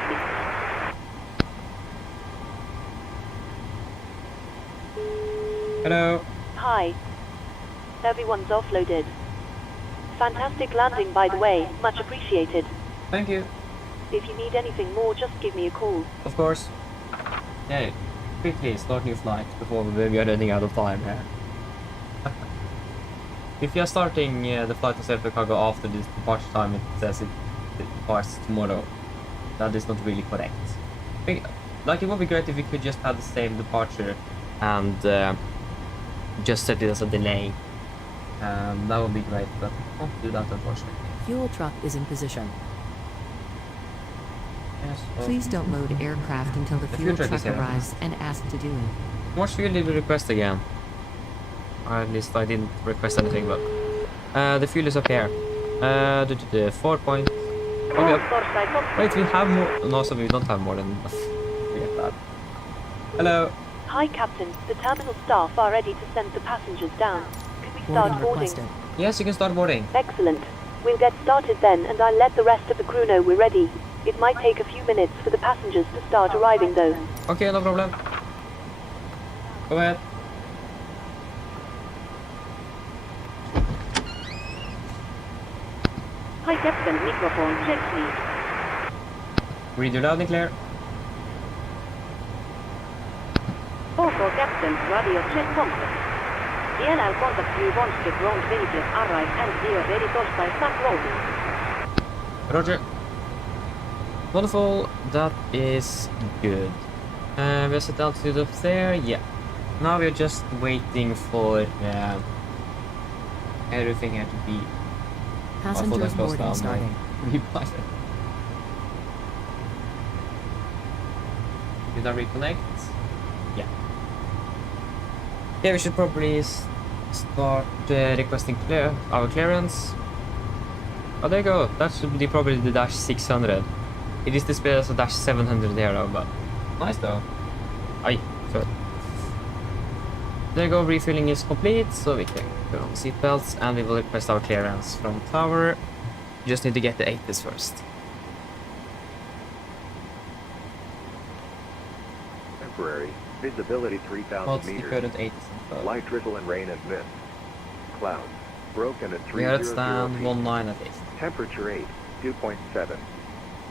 Hello. Hi. Everyone's offloaded. Fantastic landing, by the way. Much appreciated. Thank you. If you need anything more, just give me a call. Of course. Yeah, quickly start new flight before we are running out of time here. If you are starting the flight to Chicago after this departure time, it says it departs tomorrow. That is not really correct. Like, it would be great if we could just have the same departure and just set it as a delay. That would be great, but I won't do that unfortunately. Fuel truck is in position. Yes, well, Please don't load aircraft until the fuel truck arrives and ask to do it. how much fuel did we request again? Or at least I didn't request anything, but the fuel is up here. 4 point. Okay. Wait, we have more. No, so we don't have more than enough. Forget that. Hello. Hi, Captain. The terminal staff are ready to send the passengers down. Could we start boarding? Requested. Yes, you can start boarding. Excellent. We'll get started then, and I'll let the rest of the crew know we're ready. It might take a few minutes for the passengers to start arriving, though. Okay, no problem. Go ahead. Hi Captain, microphone check please. Read you loud and clear. For Captain, radio check contact. DLL contact you once the ground vehicles arrive and we are ready to start loading. Roger. Wonderful. That is good. We'll set altitude up there. Yeah. Now we're just waiting for everything here to be. Passengers boarding starting. Did I reconnect? Yeah. Yeah, we should probably start requesting our clearance. Oh, there you go. That should be probably the Dash 600. It is displayed as a Dash 700 there, though, but nice though. Aye, sorry. There you go, refilling is complete, so we can put on the seatbelts and we will request our clearance from tower. Just need to get the 80s first. Temporary. Visibility 3,000 What's the meters. current 80s? Light drizzle and rain and mist. Clouds. Broken at 300 We are at stand feet. 19 at least. Temperature 8, 2.7.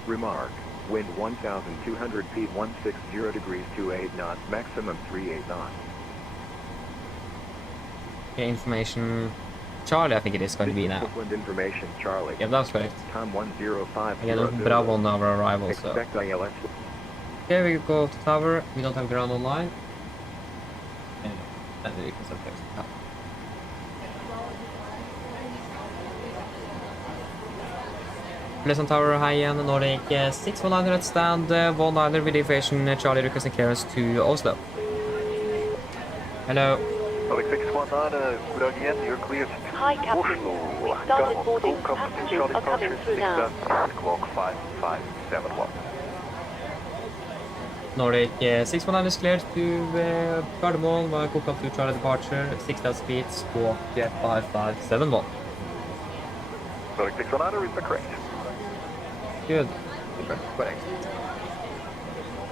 Remark. Wind 1,200 feet, 160 degrees, 28 knots. Maximum 38 knots. Okay, information. Charlie, I think it is going to be now. Disciplined information, Charlie. Yep, that's correct. Tom 105. Again, Bravo on our arrival, so. Expect ILS. Okay, we go to tower. We don't have ground online. Anyway, and we can start placing tower. Place on tower, high end, Nordic 619 at stand 19 with aviation Charlie requesting clearance to Oslo. Hello. Nordic 619, Bergen, you're clear to Hi, Captain. Oslo. We started Go, boarding. come to Passengers Charlie are coming Departure, through now. 5571. Nordic 619 is cleared to Gardermoen, via Cockpit to Charlie departure, 6,000 feet, squawk 5571. Nordic 619, is that correct? Good. Correct.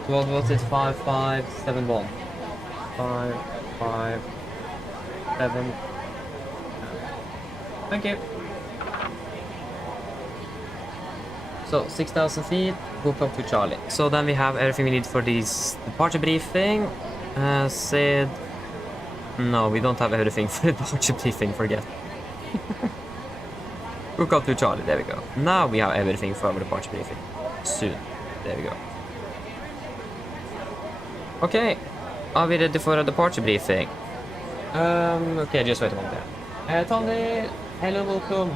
So what was it? 5571. 557. Thank you. So 6,000 feet, go up to Charlie. So then we have everything we need for this departure briefing. Said no, we don't have everything for the departure briefing. Forget. Hook up to Charlie, there we go. Now we have everything for our departure briefing. Soon. There we go. Okay, are we ready for a departure briefing? Okay, just wait a moment there. Tony, hello, welcome.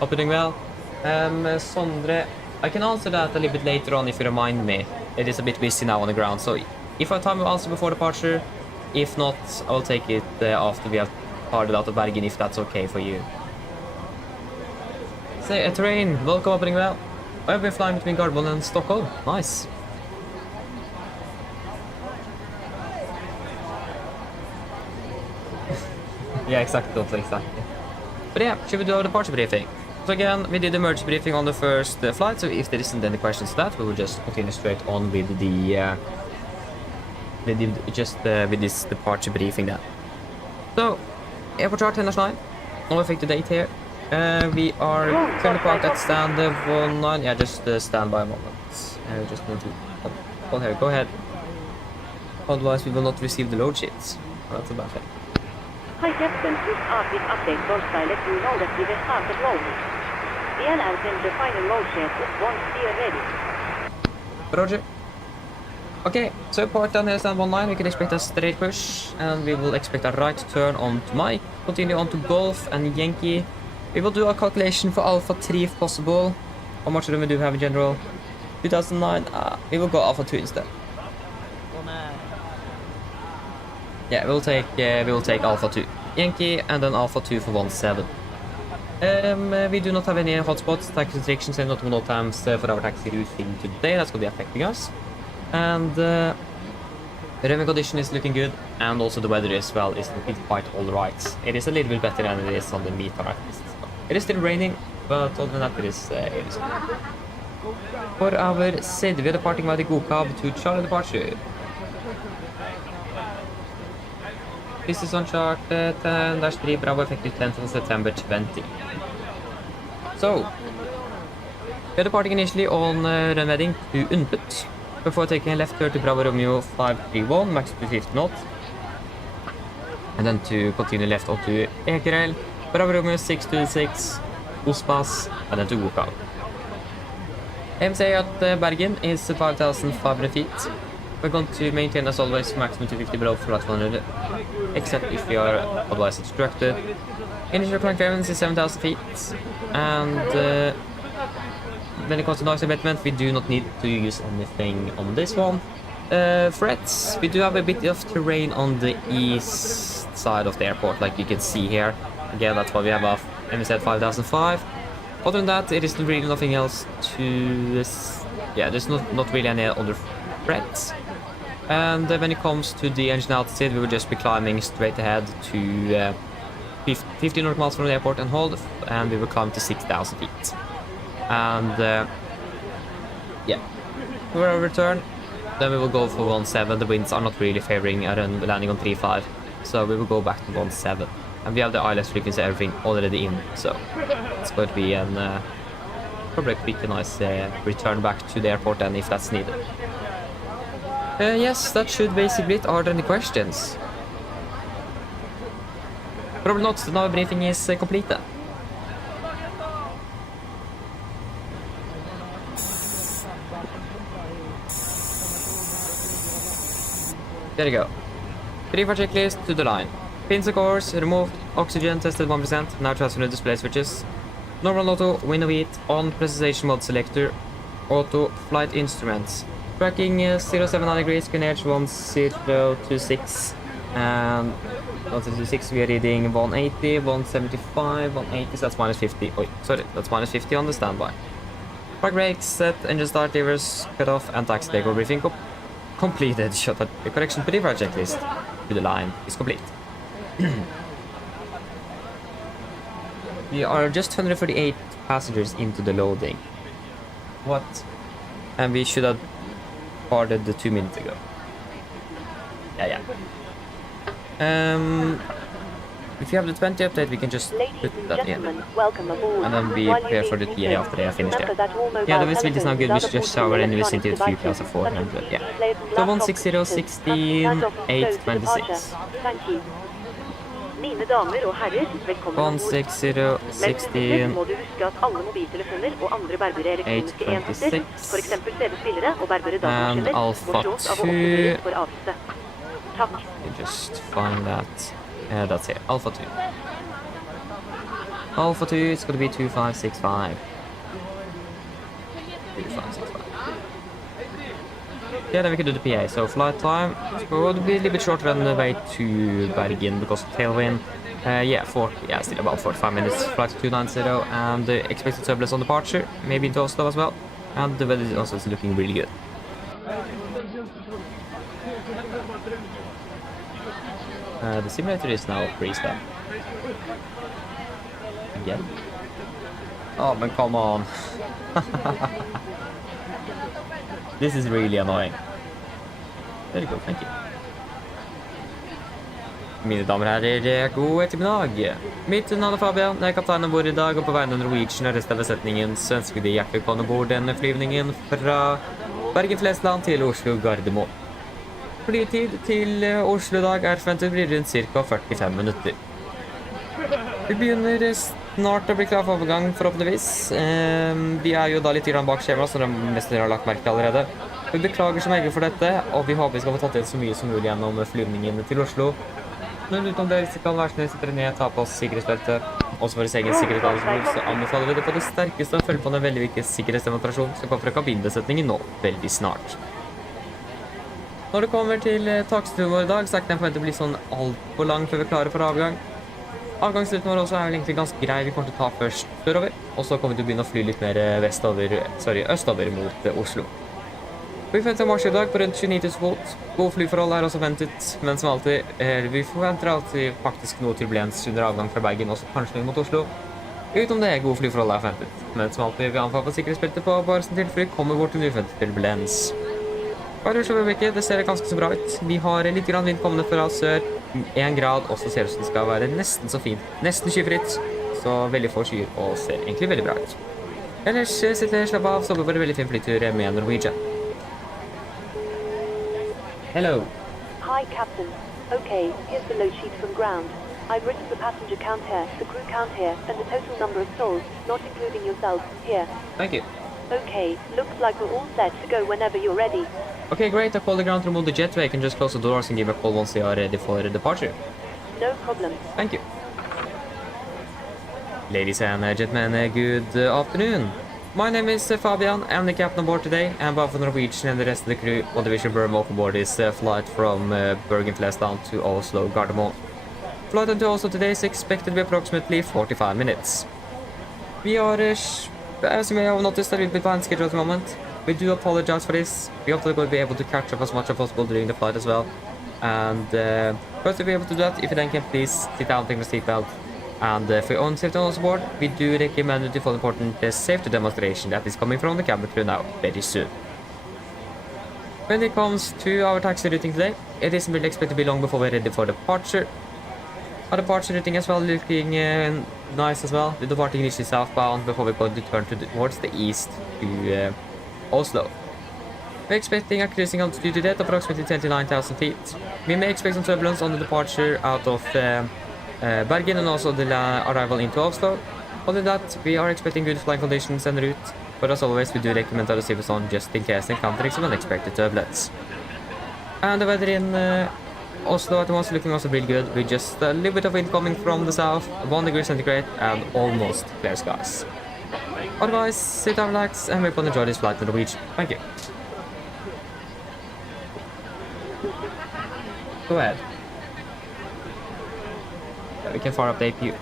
Hope you're doing well. Sondre, I can answer that a little bit later on if you remind me. It is a bit busy now on the ground, so if I have time to answer before departure, if not, I'll take it after we have parted out of Bergen, if that's okay for you. Say, a terrain, welcome, opening well. I've been flying between Gardermoen and Stockholm. Nice. Yeah, exactly. But yeah, should we do our departure briefing? So again, we did the merge briefing on the first flight, so if there isn't any questions to that, we will just continue straight on with the with this departure briefing then. So, airport chart 10-9, no effective date here. We are currently parked at stand 19. Yeah, just stand by a moment. Just need to hold here. Go ahead. Otherwise, we will not receive the load sheets. Oh, that's a bad thing. Hi Captain, push up with update Thursday. Let you know that we have started loading. DNR send the final load sheet once we are ready. Roger. Okay, so port down here stand 19, we can expect a straight push, and we will expect a right turn on to Mike, continue on to Golf and Yankee. We will do a calculation for Alpha 3 if possible. How much room we do have in general? 2009, we will go Alpha 2 instead. Yeah, we will take Alpha 2 Yankee and then Alpha 2 for 17. We do not have any hotspots, taxi restrictions, and not more times for our taxi routing today. That's going to be affecting us. And the revenue condition is looking good, and also the weather as well is looking quite alright. It is a little bit better than it is on the meter artists. It is still raining, but other than that it is good. For our SID, we are departing by the GoCab to Charlie departure. This is on chart 10-3 Bravo effective 10th of September 20. So, we are departing initially on runway to Unput, before taking a left turn to Bravo Romeo 531, max to 50 knots. And then to continue left onto Ekerel, Bravo Romeo 626, Ospas, and then to GoCab. MSA at Bergen is 5,500 feet. We're going to maintain as always maximum 250 below flight 100, except if we are otherwise instructed. Initial climb clearance is 7,000 feet, and when it comes to noise abatement, we do not need to use anything on this one. Threats, we do have a bit of terrain on the east side of the airport, like you can see here. Again, that's why we have a MSF 5005. Other than that, it is really nothing else to this. Yeah, there's not really any other threats. And when it comes to the engine altitude, we will just be climbing straight ahead to 1500 miles from the airport and hold, and we will climb to 6,000 feet. And yeah, for our return, then we will go for 17. The winds are not really favoring a landing on 3.5, so we will go back to 17. And we have the ILS frequency, everything already in, so it's going to be an probably a quick and nice return back to the airport, and if that's needed. Yes, that should basically it. Are there any questions? Probably not. The now briefing is complete then. There you go. Brief checklist to the line. Pins and cores removed. Oxygen tested 1%. Now transfer the display switches. Normal auto, window heat, on precision mode selector. Auto, flight instruments. Tracking 079 degrees, Greenwich 1026, and 1026 we are reading 180, 175, 180, so that's minus 50. Oh, sorry, that's minus 50 on the standby. Park brakes, set, engine start, levers, cut off, and taxi takeoff briefing completed. Shut up. The correction pre-flight checklist to the line is complete. We are just 138 passengers into the loading. What? And we should have parted 2 minutes ago. Yeah. If you have the 20 update, we can just put that in. And then we prepare for the TA after they are finished there. Yeah, the visibility is now good. We should just shower in the vicinity of 3,400. Yeah. So 160, 16, 826. Mine damer og herrer, velkommen om bord. 16016 må du huske at alle mobiltelefoner og andre bærbare elektroniske enheter, for eksempel CD-spillere og bærbare datamaskiner, må Alpha slås av å 2. oppdateres for avgifte. Takk. You just find that. That's it. Alpha 2. Alpha 2 is going to be 2565. 2565. Yeah, then we can do the PA. So flight time would be a little bit shorter than the way to Bergen because of tailwind. Still about 45 minutes. Flight to 290 and the expected turbulence on departure, maybe into Oslo as well. And the weather is also looking really good. The simulator is now freezed up. Again. Oh, but come on. This is really annoying. There you go, thank you. Mine damer og herrer, god ettermiddag. Mitt navn er Fabian, jeg er kaptein ombord i dag, og på vegne av Norwegian og resten av besetningen så ønsker vi hjertelig velkommen ombord denne flyvningen fra Bergen Flesland til Oslo Gardermoen. Flytid til Oslo i dag er forventet blir rundt ca. 45 minutter. Vi begynner snart å bli klar for overgang, forhåpentligvis. Vi er jo da litt bak skjema, så det mest dere har lagt merke allerede. Vi beklager så meget for dette, og vi håper vi skal få tatt inn så mye som mulig gjennom flyvningen til Oslo. Men utenom det, hvis det kan være sånn, sitter ned, ta på oss sikkerhetsbeltet. Også for egen sikkerhetsbeltet, så anbefaler vi det på det sterkeste å følge på en veldig viktig sikkerhetsdemonstrasjon som kommer fra kabinbesetningen nå, veldig snart. Når det kommer til taksturen vår i dag, så er ikke den forventet å bli sånn alt for lang før vi er klare for avgang. Avgangsruten vår også er vel egentlig ganske grei. Vi kommer til å ta først sørover, og så kommer vi til å begynne å fly litt mer østover mot Oslo. Vi forventer marsj i dag på rundt 29 000 fot. God flyforhold er også ventet, men som alltid, vi forventer alltid faktisk noe turbulens under avgang fra Bergen, også kanskje mot Oslo. Utenom det, god flyforhold er forventet, men som alltid, vi anfaller på sikkerhetsbeltet på bare som tilfelle kommer bort til en uventet turbulens. Bare så øyeblikket, det ser ganske så bra ut. Vi har litt grann vind kommende fra sør, 1 grad, og så ser det ut som det skal være nesten så fint. Nesten skyfritt, så veldig få skyer, og ser egentlig veldig bra ut. Ellers sitter jeg slapp av, så blir det veldig fin flytur med Norwegian. Hello. Hi, Captain. Okay, here's the load sheet from ground. I've written the passenger count here, the crew count here, and the total number of souls, not including yourself, here. Thank you. Okay, looks like we're all set to go whenever you're ready. Okay, great. I'll call the ground to remove the jetway. I can just close the doors and give a call once they are ready for departure. No problem. Thank you. Ladies and gentlemen, good afternoon. My name is Fabian. I'm the captain on board today, and both the Norwegian and the rest of the crew on the Division Bergen welcome aboard this flight from Bergen Flesland to Oslo Gardermoen. Flight into Oslo today is expected to be approximately 45 minutes. We are, as you may have noticed, a little bit behind schedule at the moment. We do apologize for this. We hope that we'll be able to catch up as much as possible during the flight as well. And first to be able to do that, if you then can please sit down, take the seatbelt. And for your own safety on board, we do recommend you to follow important safety demonstration that is coming from the cabin crew now, very soon. When it comes to our taxi routing today, it isn't really expected to be long before we're ready for departure. Our departure routing as well looking nice as well. We're departing initially southbound before we're going to turn towards the east to Oslo. We're expecting a cruising altitude today at approximately 29,000 feet. We may expect some turbulence on the departure out of Bergen and also the arrival into Oslo. Other than that, we are expecting good flying conditions en route, but as always, we do recommend to receive us on just in case encountering some unexpected turbulence. And the weather in Oslo at the moment is looking also really good, with just a little bit of wind coming from the south, 1 degree centigrade, and almost clear skies. Otherwise, sit down, relax, and we hope you enjoy this flight to Norwegian. Thank you. Go ahead. We can fire up the APU.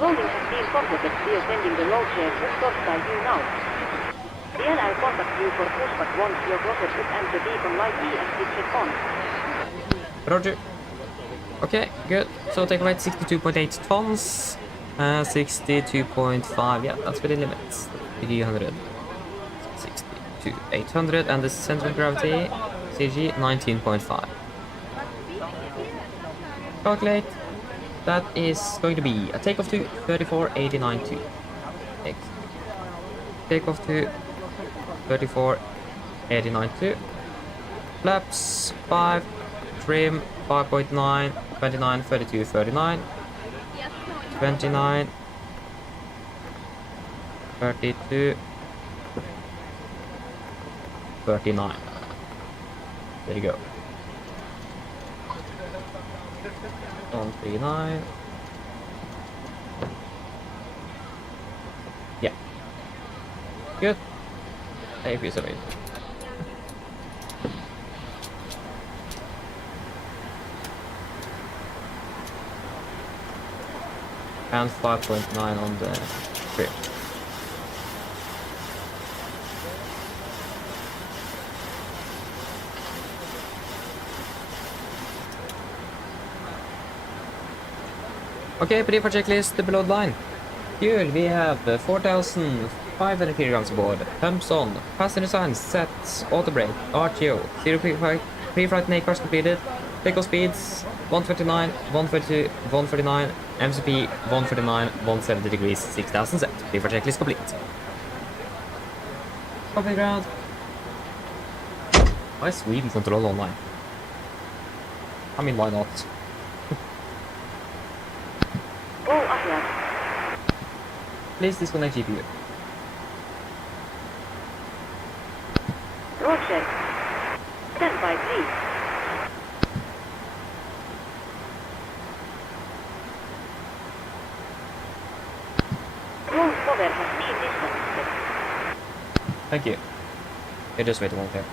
Loading has been completed. We are sending the load share to stop by you now. The airline contact you for pushback once your rocket should enter beacon light ESC check on. Roger. Okay, good. So take away 62.8 tons. 62.5, yeah, that's within limits. 300. 62, 800, and the center of gravity, CG, 19.5. Calculate. That is going to be a takeoff to 34.89.2. Takeoff to 34.89.2. Flaps 5, trim 5.9, 29, 32, 39, 29, 32, 39. There you go. 139. Yeah. Good. If you survey. And 5.9 on the trip. Okay, pre for checklist below the line. Fuel, we have 4,500 kilograms aboard. Pumps on. Passenger signs set. Auto brake. RTO. 0 pre-flight NACARs completed. Takeoff speeds 129, 132, 139. MCP 139, 170 degrees, 6,000 set. Pre for checklist complete. Copy ground. Why is Sweden control online? I mean, why not? Go ahead. Please disconnect GPU. Roger. Stand by, please. Close cover has been disconnected. Thank you. You just wait a moment here.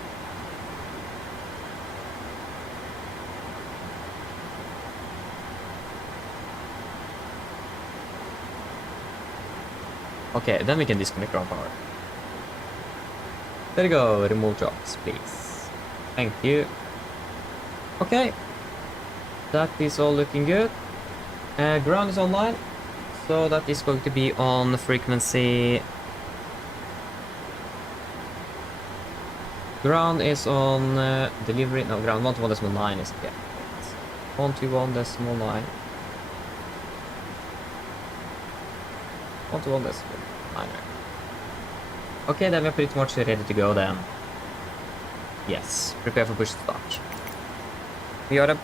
Okay, then we can disconnect ground power. There you go, remove jobs, please. Thank you. Okay. That is all looking good. Ground is online. So that is going to be on frequency. Ground is on delivery. No, ground 121.9 is yeah. 121.9. 121.9. Okay, then we're pretty much ready to go then. Yes, prepare for push start. We are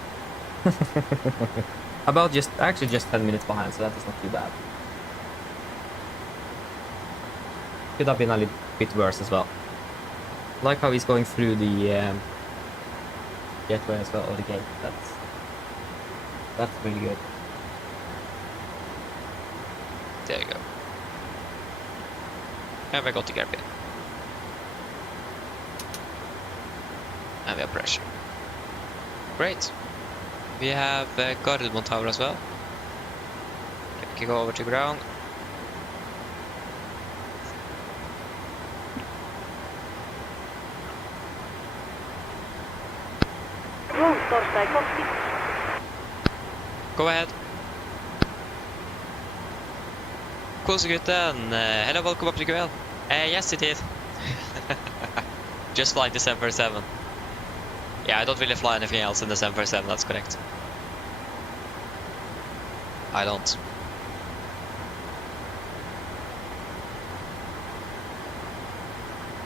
about actually just 10 minutes behind, so that is not too bad. Could have been a little bit worse as well. Like how he's going through the gateway as well, or the gate. That's really good. There you go. And we got the gear pin. And we have pressure. Great. We have guarded one tower as well. Okay, we can go over to ground. Close Torstai Cockpit. Go ahead. Kosegutten, hello, welcome up to QL. Yes, it is. Just flying the 747. Yeah, I don't really fly anything else in the 747, that's correct. I don't.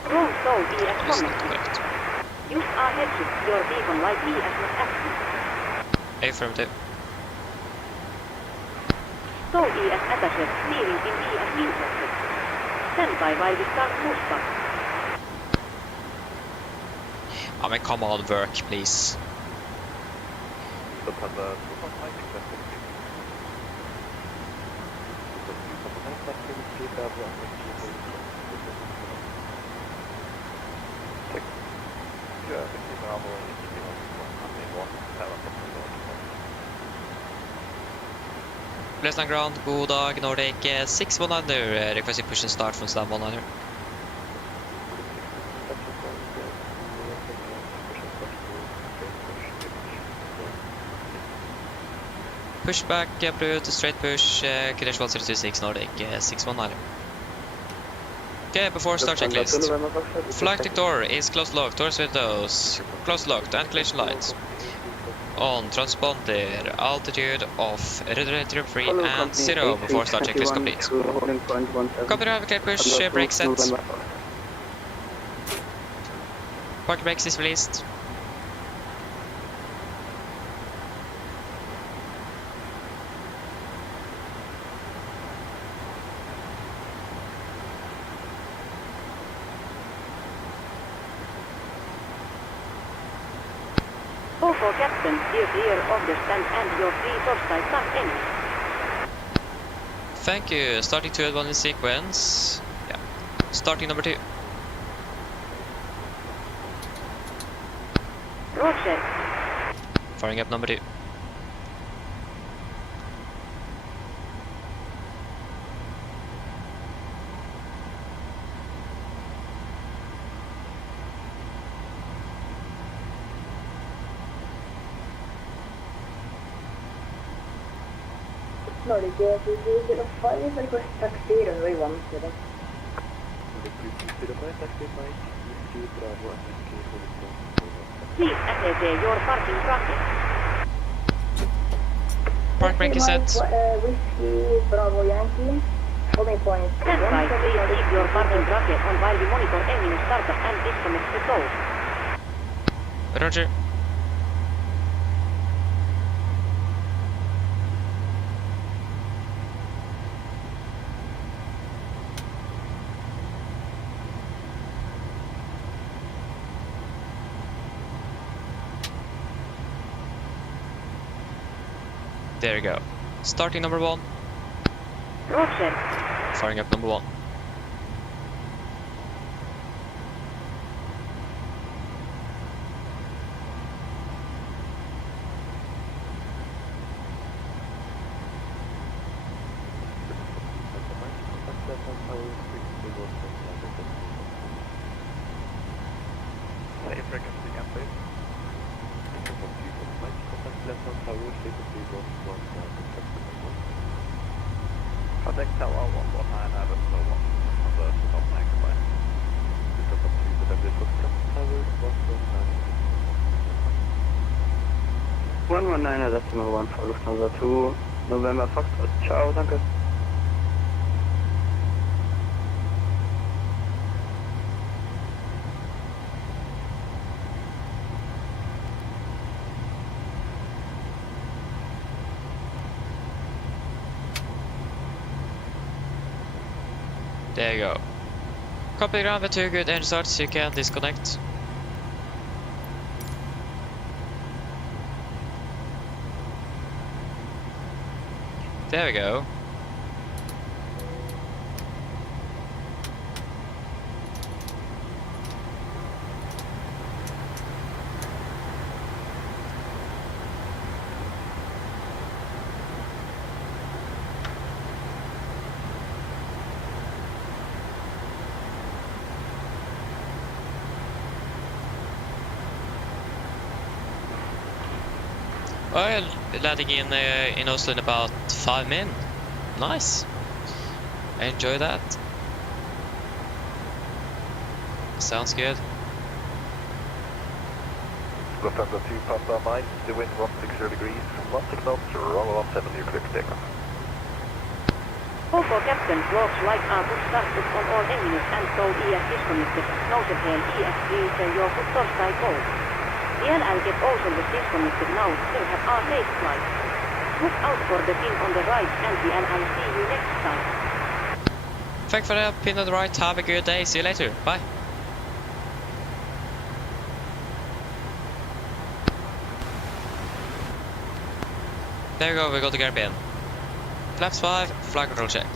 Close Soul ES That's not connected. correct. Use ahead shift. Your beacon light ES was active. Affirmative. Soul ES attaché. Steering in ES interested. Stand by while we start pushback. I mean, come on, work, please. Placed on ground, god dag, Nordic 619, requesting push and start from stand 19. Pushback, approved, straight push, credential 026 Nordic 619. Okay, before start checklist. Flight door is closed locked, doors windows closed locked, and collision lights. On transponder, altitude off, return free and 0 before start checklist complete. Copy, drive, clear push, brake set. Parking brakes is released. for captain, steer clear of the stand and your free torch side start engine. Thank you. Starting 2 at 1 in sequence. Yeah. Starting number 2. Roger. Firing up number 2. Nordic 005, request taxi runway 17. Please assess your parking bracket. Park brake is set. Whiskey Bravo Yankee, holding point. Stand by, please keep your parking bracket on while we monitor engine startup and disconnect the tow. Roger. There you go. Starting number 1. Roger. Firing up number 1. Contact Tower 119 at 1 on the top 9 combined. This is up to the W Foxtrot Tower 119. 119 decimal 1 for Lufthansa 2, November Foxtrot, ciao, danke. There you go. Copy ground with 2 good engine starts, you can disconnect. There we go. Well, landing in Oslo in about 5 min. Nice. Enjoy that. Sounds good. Lufthansa 2, Papa Mike, the wind 160 degrees, 16 knots, runway 17, you're clear for takeoff. All for captain, looks like our push started on all engines and so ES disconnected. Nosephel ESG say your foot side go. DLL get also was disconnected now, still have our safe flight. Look out for the pin on the right and DLL see you next time. Thanks for the pin on the right, have a good day, see you later, bye. There we go, we got the Bergen. Flaps 5, flight control check.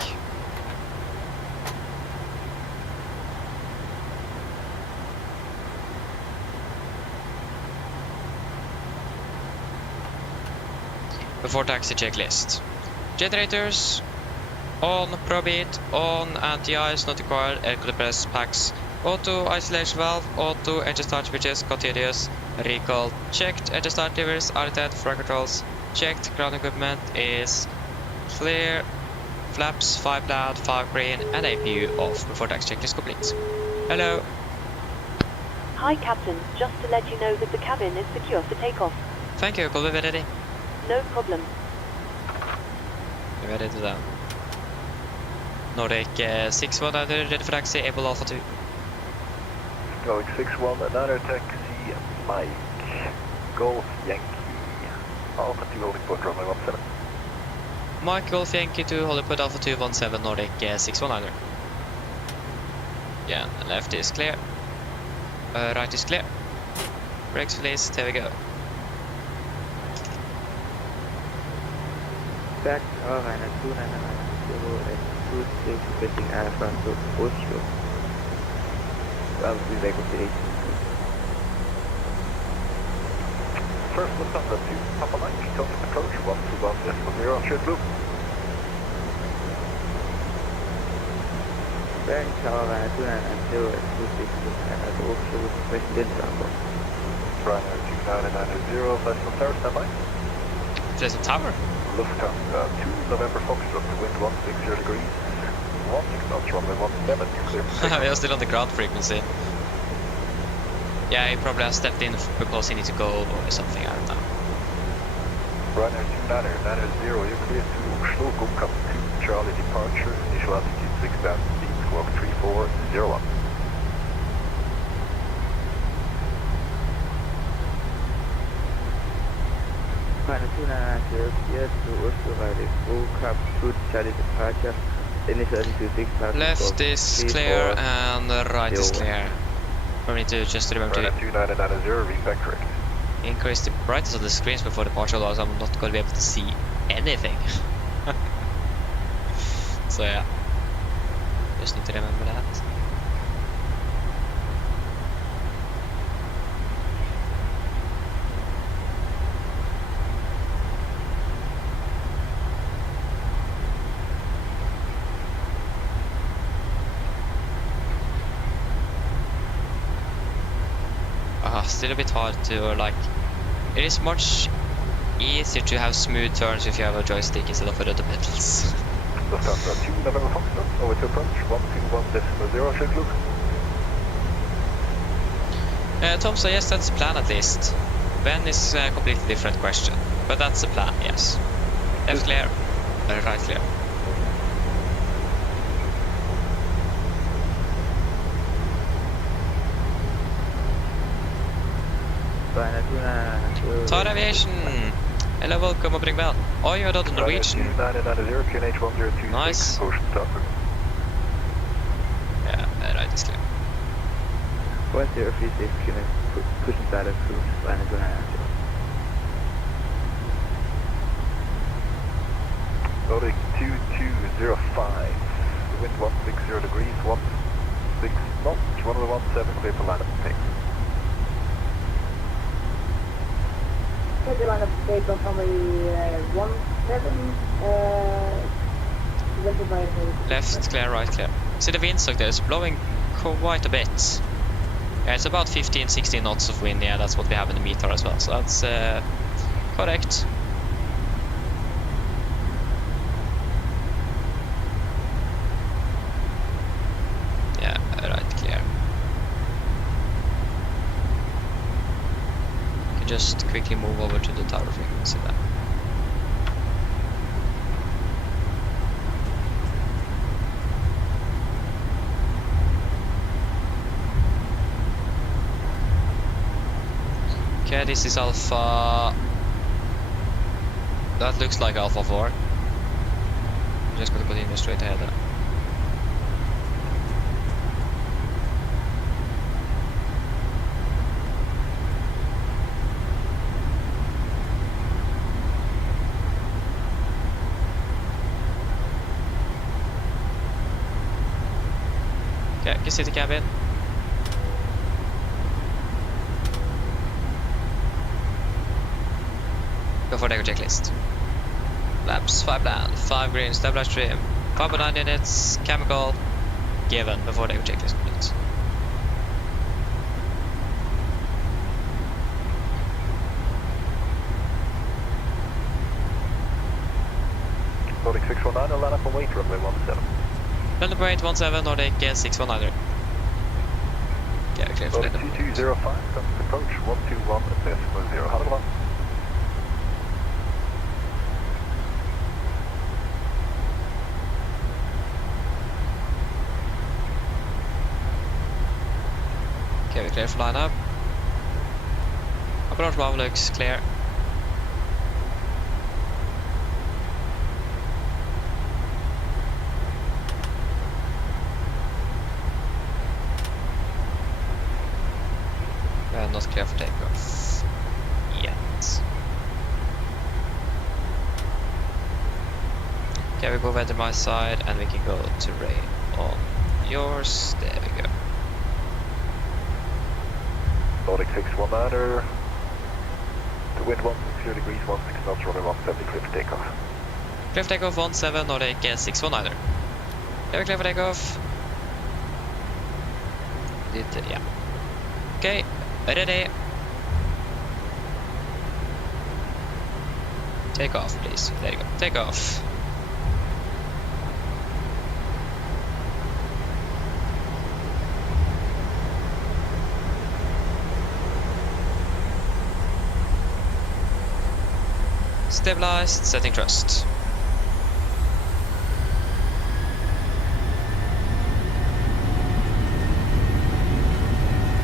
Before taxi checklist. Generators on, probeat on, anti-ice not required, air compress packs, auto isolation valve, auto engine start switches, continuous, recall, checked, engine start levers, RTED, flight controls, checked, ground equipment is clear, flaps 5 loud, 5 green, and APU off before taxi checklist complete. Hello. Hi Captain, just to let you know that the cabin is secure for takeoff. Thank you, call me ready. No problem. Ready to down. Nordic 619 ready for taxi, able Alpha 2. Going 61, another taxi, Mike, Golf Yankee, Alpha 2 holding port runway 17. Mike Golf Yankee 2 holding port Alpha 2 17 Nordic 619. Yeah, left is clear. Right is clear. Brakes released, here we go. pushback, Ryanair 2990 and 26 switching Alpha to Oslo. I'll be back with the 18. First Lufthansa to Papa Mike, Cockpit approach 121.0, straight blue. Bergen Tower, Ryanair 2990 and 26 switching Alpha to Oslo with President Rambo. Ryanair 2990, Vessel Tower, standby. There's a tower. Lufthansa 2 November Foxtrot, wind 160 degrees, 16 knots, runway 17, clear. We are still on the ground frequency. Yeah, he probably has stepped in because he needs to go or something, I don't know. Ryanair 2990, you're clear to Oslo, Cockpit 2 Charlie departure, initial altitude 6,000 feet, squawk 3401. Ryanair 2990 clear to Oslo, Ryanair full cap, 2 Charlie departure, initial altitude 6,000. Left is clear and right is clear. We need to just remember Ryanair to 2990, read correct. increase the brightness of the screens before departure, otherwise I'm not going to be able to see anything. So yeah, just need to remember that. Still a bit hard to like. It is much easier to have smooth turns if you have a joystick instead of the pedals. Lufthansa 2 November Foxtrot, over to approach 121.0, straight blue. Tom says yes, that's the plan at least. When is a completely different question, but that's the plan, yes. Left clear, right clear. Thai Aviation! Hello, welcome, opening bell. Oh, you're not the Norwegian. Nice. Yeah, right is clear. 1036 push inside of cruise, Ryanair 2990. Loading 2205, wind 160 degrees, 16 knots, runway 17, clear for line up ping. Here's the line of takeoff runway 17, Left clear, right clear. See the windsock there, it's blowing quite a bit. Yeah, it's about 15-16 knots of wind, yeah, that's what we have in the meter as well, so that's correct. Yeah, right clear. You can just quickly move over to the tower frequency then. Okay, this is Alpha. That looks like Alpha 4. I'm just gonna continue straight ahead then. Okay, can see the cabin. Go for the checklist. Laps, 5 land, 5 green, stabilized trim, 5.9 units, chemical, given before the checklist complete. Nordic 619, I'll line up and wait, runway 17. Land up weight 17, Nordic 619. Okay, clear for Nordic the 2205, comes to approach 121.0, how do you Okay, we're clear for line up. Approach bomb looks clear. Not clear for takeoff yet. Okay, we go over to my side and we can go to rail on yours. There we go. Nordic 619er. The wind 160 degrees, 16 knots, runway 170, clear for takeoff. Clear for takeoff 17, Nordic 619er. There we clear for takeoff. Yeah. Okay, ready. Take off, please. There you go. Take off. Stabilized, setting thrust.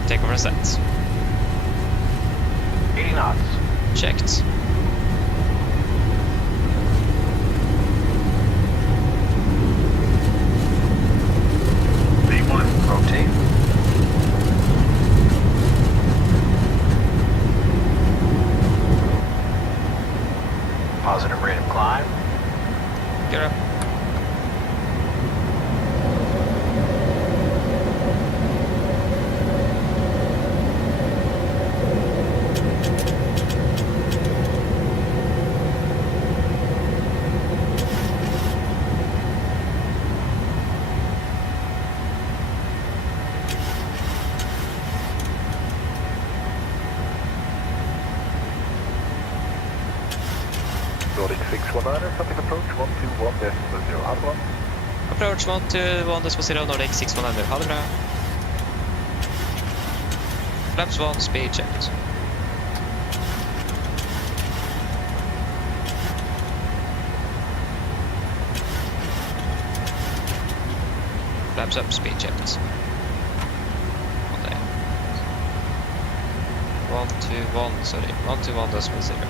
Take over and set. 80 knots. Checked. V1, rotate. Positive rate of climb. Get up. Nordic 619er, something approach 121.0. Have one. Approach 121.0, Nordic 619. Ha det bra. Flaps 1, speed checked. Flaps up, speed checked. 121, sorry. 121.0.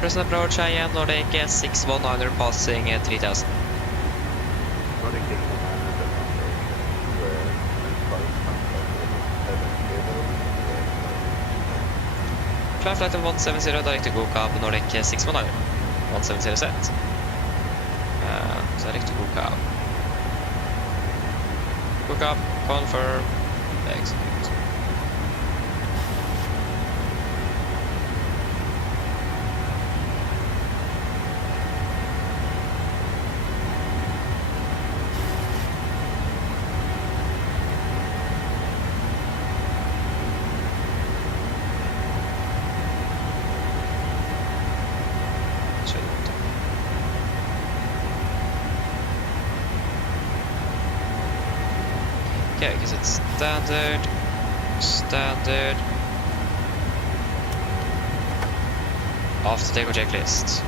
Present approach again, Nordic 619er passing 3000. Nordic 619er, Climb flight of 170, direct to Cockpit, Nordic 619er. 170 set. Direct to Cockpit. Cockpit, confirm, execute. Okay, because it's standard. After takeoff checklist.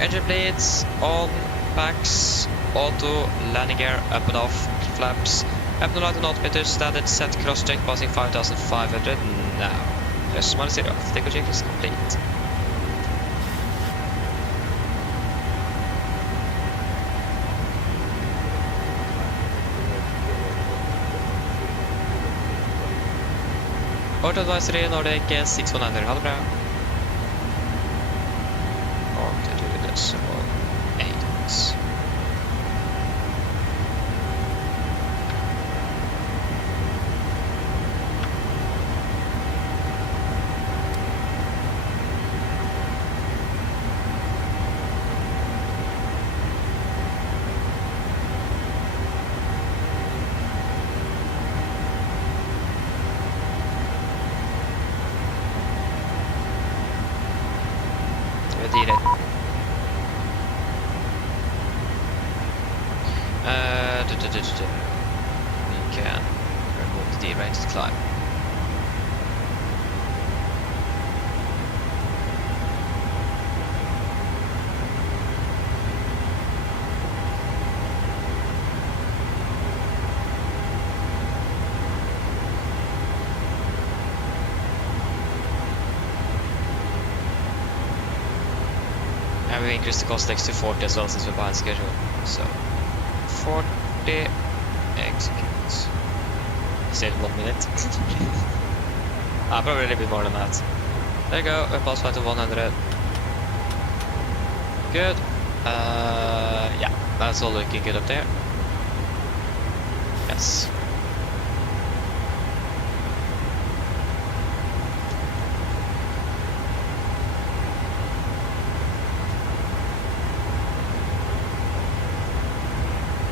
Engine bleeds, on, packs, auto, landing gear, up and off, flaps, up and light and altimeter, standard set, cross check, passing 5500 now. Plus -0, after takeoff checklist complete. Port advisory, Nordic 619er, ha det bra. Og til decimal 8. Did it. We can remove the deranged climb. And we increase the cost X to 40 as well since we're behind schedule. So 40 executes. say 1 minute. Probably a little bit more than that. There you go, we're past flight to 100. Good. Yeah, that's all looking good up there. Yes.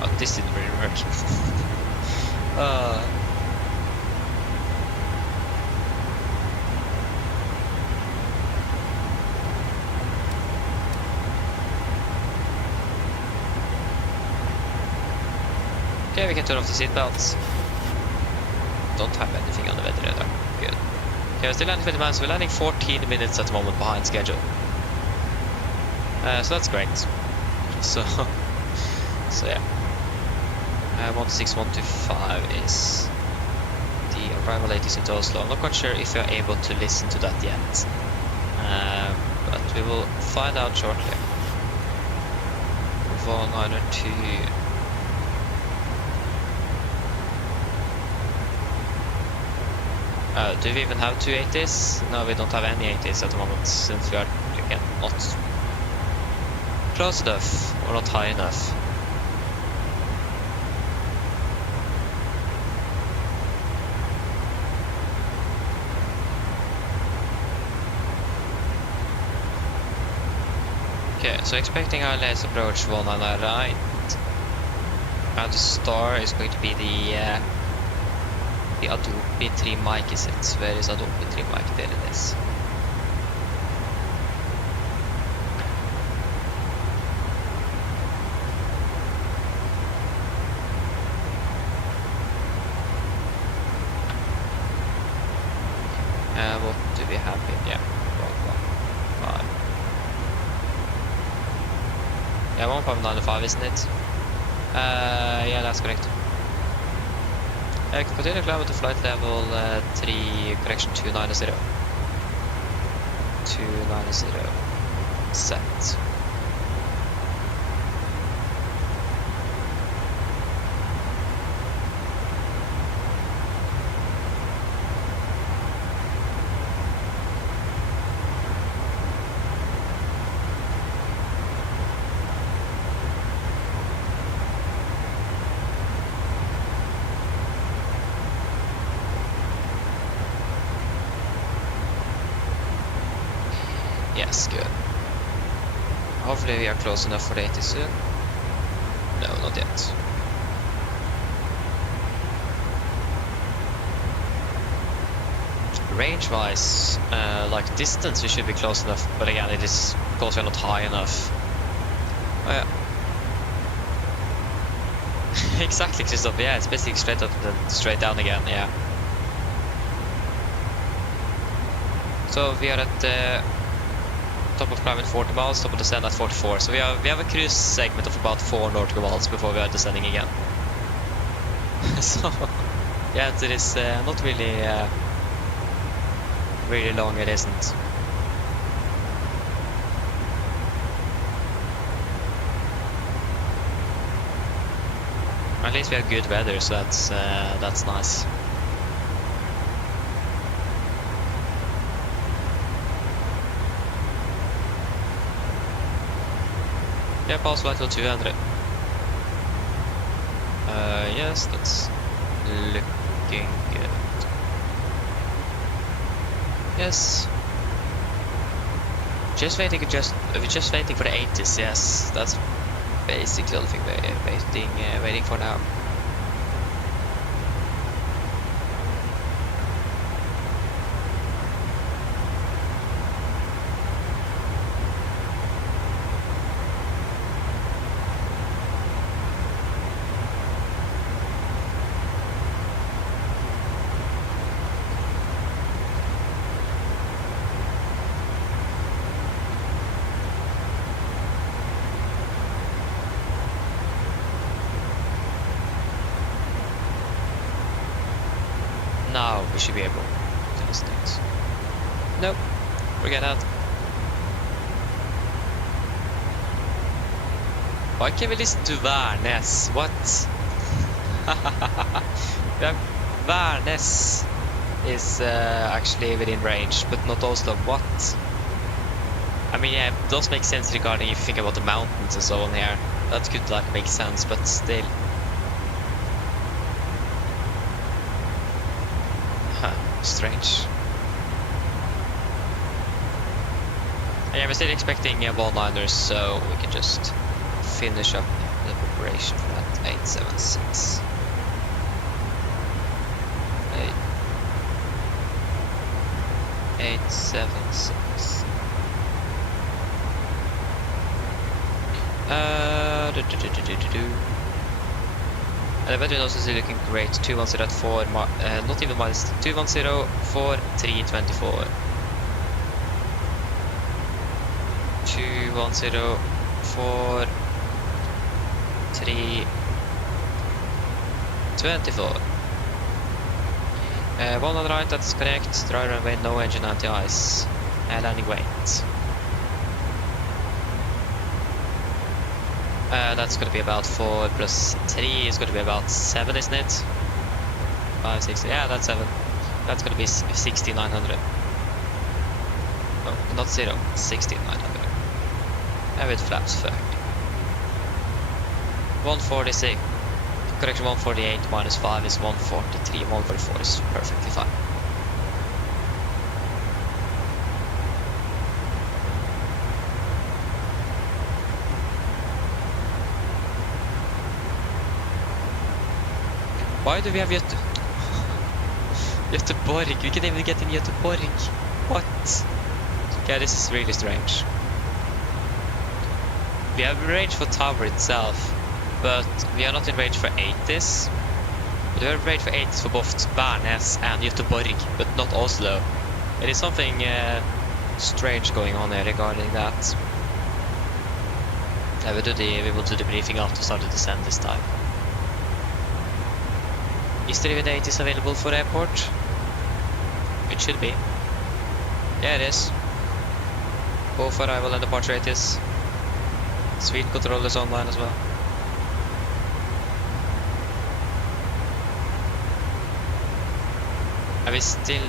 Oh, this didn't really work. Okay, we can turn off the seatbelts. Don't have anything on the weather radar. Good. Okay, we're still landing 20 miles. We're landing 14 minutes at the moment behind schedule. So that's great. So yeah. 16125 is the arrival latest into Oslo. I'm not quite sure if you're able to listen to that yet. But we will find out shortly. 192. Do we even have 280s? No, we don't have any 80s at the moment, since we are again not close enough or not high enough. Okay, so expecting our latest approach 1 on our right. And the star is going to be the Adobe 3 mic, is it? Where is Adobe 3 mic? There it is. What do we have here? Yeah, 115. Yeah, 1.95, isn't it? Yeah, that's correct. Continue climb with the flight level 3, correction 290. 290. Set. Yes, good. Hopefully we are close enough for the 80 soon. No, not yet. Range-wise, like distance, we should be close enough, but again, it is because we are not high enough. Oh yeah. Exactly, Christoph. Yeah, it's basically straight up and then straight down again. Yeah. So we are at the top of climb at 40 miles, top of descent at 44. So we have a cruise segment of about 4 nautical miles before we are descending again. So yeah, it is not really really long. It isn't. At least we have good weather, so that's nice. Yeah, pass flight till 200. Yes, that's looking good. Yes. We're just waiting for the 80s. Yes, that's basically the thing we're waiting for now. Now we should be able to listen things. Nope, forget that. Why can't we listen to Varnes? What? Værnes is actually within range, but not Oslo. What? I mean, yeah, it does make sense regarding if you think about the mountains and so on here. That could like make sense, but still. Huh, strange. Yeah, we're still expecting one-liners, so we can just finish up the preparation for that. 876. 876. And the veteran also is looking great. 210 at 4, not even minus 210 for 324. 210 for 324. One on the right, that's correct. Dry runway, no engine, anti-ice. Landing weight. That's going to be about 4 plus 3 is going to be about 7, isn't it? 5, 6, yeah, that's 7. That's going to be 6,900. Oh, not 0, 6,900. And with flaps 30. 146. Correction, 148 minus 5 is 143. 144 is perfectly fine. Why do we have Göteborg? We can't even get in Göteborg. What? Yeah, this is really strange. We have range for tower itself, but we are not in range for 80s. But we are in range for 80s for both Værnes and Göteborg, but not Oslo. There is something strange going on here regarding that. We will do the briefing after start the descent this time. Is there even 80s available for the airport? It should be. Yeah, it is. Both arrival and departure 80s. Speed control is online as well. Are we still...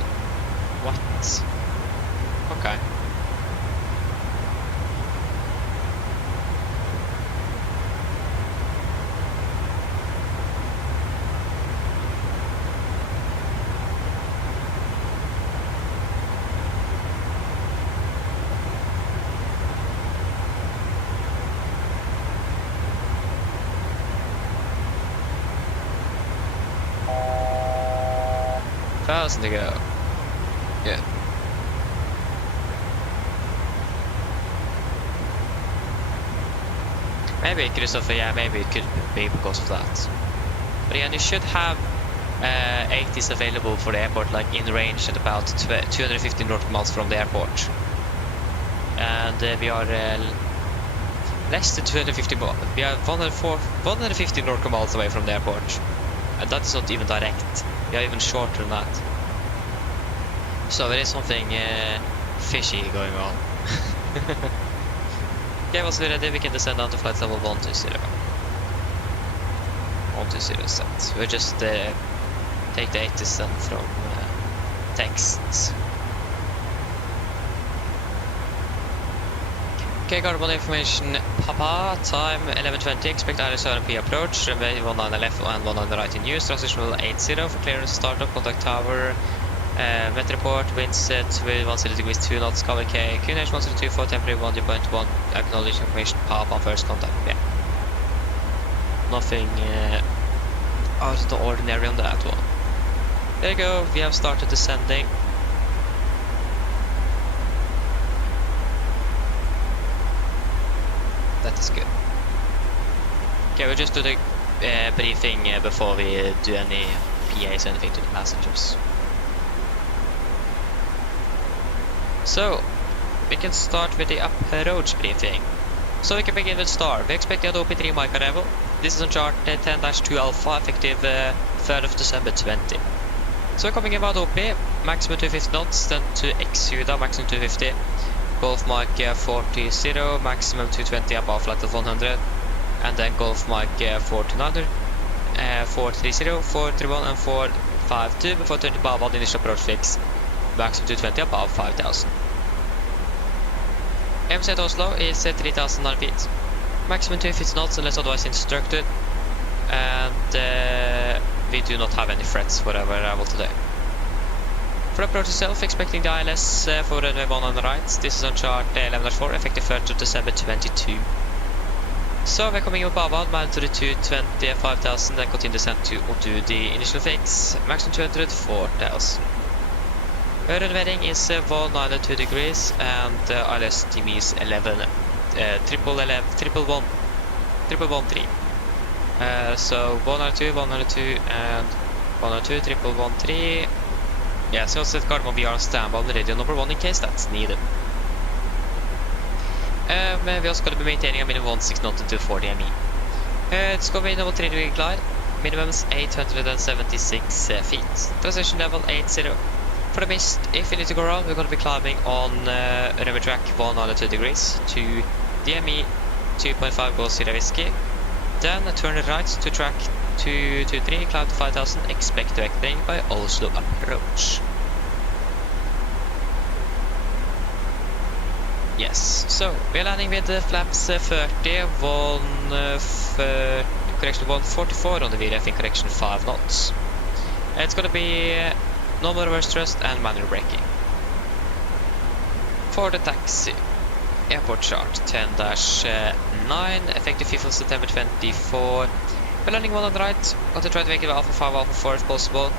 What? Okay. Thousand to go. Good. Maybe Christopher, yeah, maybe it could be because of that. But again, you should have 80s available for the airport, like in range at about 250 nautical miles from the airport. And we are less than 250 miles. We are 150 nautical miles away from the airport. And that is not even direct. We are even shorter than that. So there is something fishy going on. Okay, once we're ready, we can descend down to flight level 120. 120 set. We'll just take the 80s then from text. Okay, Carbon information, Papa, time 11:20, expect ILS RMP approach, runway 19 left and 19 right in use, transitional 80 for clearance, startup, contact tower, met report, winds set with 10 degrees 2 knots, cover K, QNH 1024, temperature 1.1, acknowledge information, Papa on first contact, yeah. Nothing out of the ordinary on that one. There you go, we have started descending. That is good. Okay, we'll just do the briefing before we do any PAs or anything to the passengers. So, we can start with the approach briefing. So we can begin with star. We expect the OP 3 mic arrival. This is on chart 10-2 Alpha, effective 3rd of December 20. So we're coming in about OP, maximum 250 knots, then to Exuda, maximum 250. Golf mic 40, maximum 220 above flight of 100, and then Golf mic 49, 430, 431 and 5.2 before turning to Bavard initial approach fix. Maximum 220 above 5,000. MC at Oslo is 3,009 feet. Maximum 2 feet knots unless otherwise instructed. And we do not have any threats for our arrival today. For approach itself, expecting the ILS for runway 1 on the right. This is on chart 11-4, effective 1st of December 22. So we're coming in with Bavad, mile 3220, 5,000, then continue descent to or do the initial fix, maximum 200, 4,000. Runway heading is 192 degrees, and ILS team is 113. So 192, 192, and 192, 113. Yeah, so set Gardermoen, we are on standby on Radeon number 1 in case that's needed. We also going to be maintaining a minimum 16 knot to 40 ME. It's going to be a double 3-degree glide. Minimum is 876 feet. Transition level 80. For the mist, if we need to go around, we're going to be climbing on runway track 192 degrees to DME 2.5 goes Sierra Whiskey. Then turn right to track 223, climb to 5,000, expect directing by Oslo approach. Yes, so we're landing with the flaps 30, correction 144 on the VRF in correction 5 knots. It's gonna be normal reverse thrust and manual braking. For the taxi, airport chart 10-9, effective 5th of September 24. We're landing 1 on the right, got to try to make it Alpha 5, Alpha 4 if possible.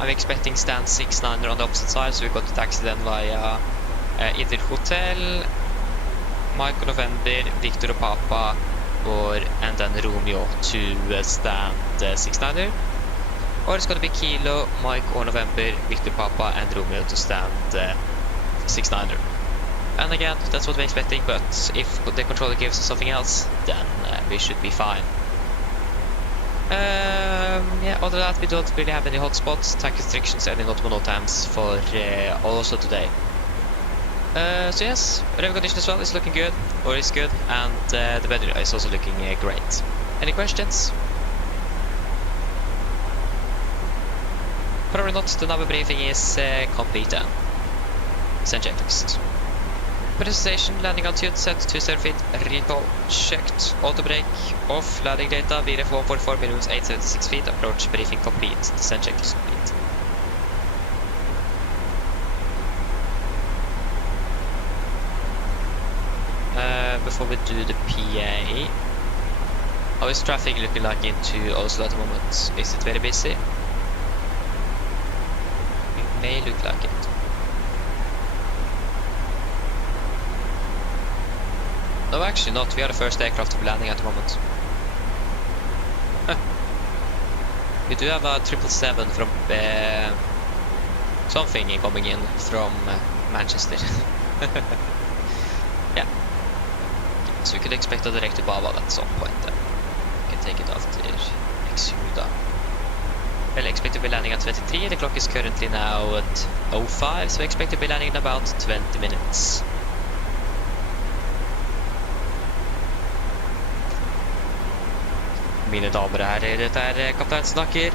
I'm expecting stand 69 on the opposite side, so we got the taxi then via either Hotel, Mike November, Victor og Papa, and then Romeo to stand 69er. Or it's gonna be Kilo, Mike or November, Victor Papa, and Romeo to stand 69er. And again, that's what we're expecting, but if the controller gives us something else, then we should be fine. Yeah, other than that, we don't really have any hotspots, tank restrictions, any notable times for also today. So yes, rev condition as well is looking good, or is good, and the weather is also looking great. Any questions? Probably not. The nav briefing is complete then. Send checklist. Presentation, landing altitude set to 0 feet, recall checked, auto brake off, landing data, VRF 144, minimum 876 feet, approach briefing complete, descent checklist complete. Before we do the PA, how is traffic looking like into Oslo at the moment? Is it very busy? It may look like it. No, actually not. We are the first aircraft to be landing at the moment. We do have a 777 from something coming in from Manchester. Yeah. So we could expect a direct to Bavad at some point then. We can take it after Exuda. Well, expect to be landing at 23. The clock is currently now at 05, so we expect to be landing in about 20 minutes. Mine damer og herrer, dette kaptein snakker.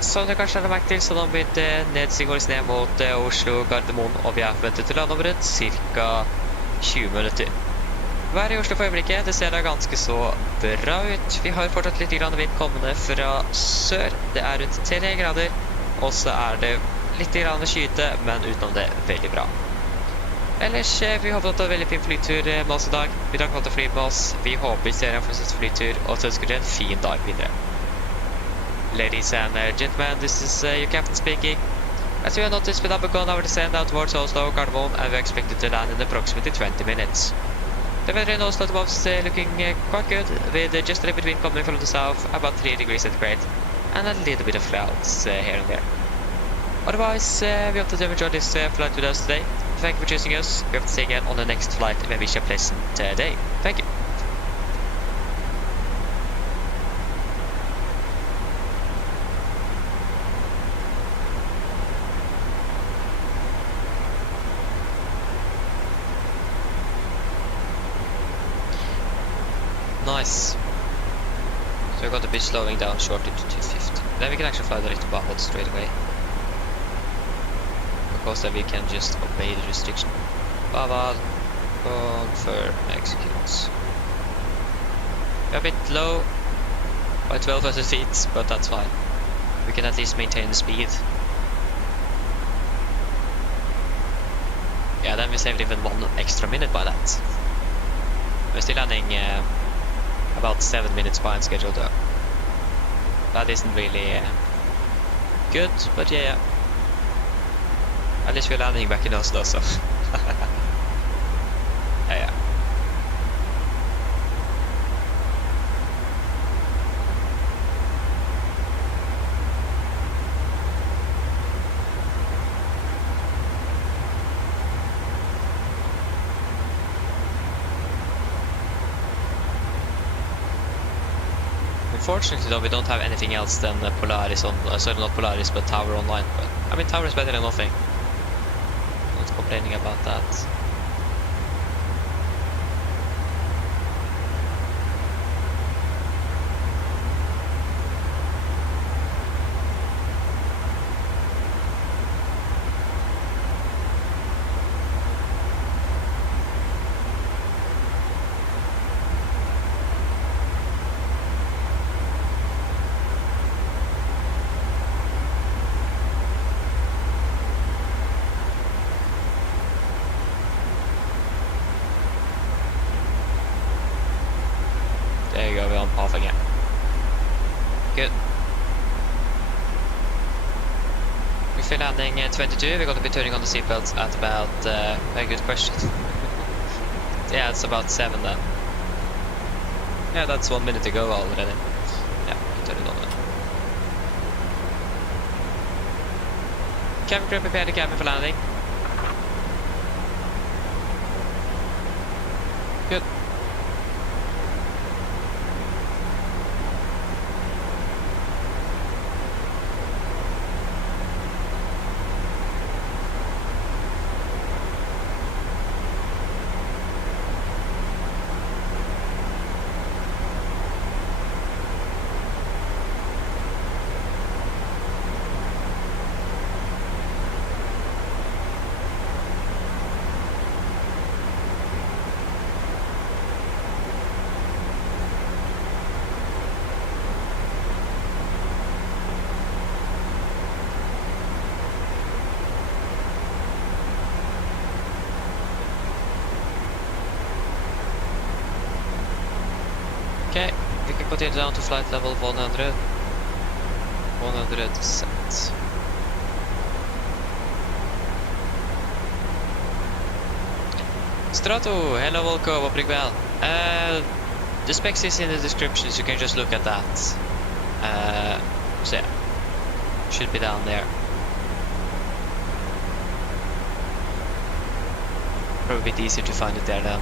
Som dere kanskje har merket til, så nå begynte nedsig går ned mot Oslo, Gardermoen, og vi er forventet til land om rundt cirka 20 minutter. Været i Oslo for øyeblikket, det ser da ganske så bra ut. Vi har fortsatt litt vind kommende fra sør. Det er rundt 3 grader, og så er det litt skyete, men utenom det veldig bra. Ellers, vi håper at det er en veldig fin flytur med oss i dag. Vi drar godt å fly med oss. Vi håper vi ser en fortsatt flytur, og så ønsker dere en fin dag videre. Ladies and gentlemen, this is your captain speaking. As you have noticed, we have begun our descent down towards Oslo, Gardermoen, and we are expected to land in approximately 20 minutes. The weather in Oslo at the moment is looking quite good, with just a little bit wind coming from the south, about 3 degrees centigrade, and a little bit of clouds here and there. Otherwise, we hope that you enjoyed this flight with us today. Thank you for choosing us. We hope to see you again on the next flight, and we wish you a pleasant day. Thank you. Nice. So we're going to be slowing down shortly to 250. Then we can actually fly direct to Bavad straight away. because then we can just obey the restriction. Baba, confirm, execute. We're a bit low by 1200 feet, but that's fine. We can at least maintain the speed. Yeah, then we saved even 1 extra minute by that. We're still landing about 7 minutes behind schedule though. That isn't really good, but yeah. At least we're landing back in Oslo, so yeah. Unfortunately though, we don't have anything else than Polaris on, sorry, not Polaris, but Tower online. But I mean, Tower is better than nothing. Not complaining about that. There you go, we're on path again. Good. If we're landing 22, we're going to be turning on the seatbelts at about, very good question. Yeah, it's about 7 then. Yeah, that's 1 minute to go already. Yeah, turn it on then. Cabin crew, prepare the cabin for landing. Good. Okay, we can continue down to flight level 100. 100 set. Strato, hello, welcome, hope well. The specs is in the description, so you can just look at that. So yeah, should be down there. Probably a bit easier to find it there than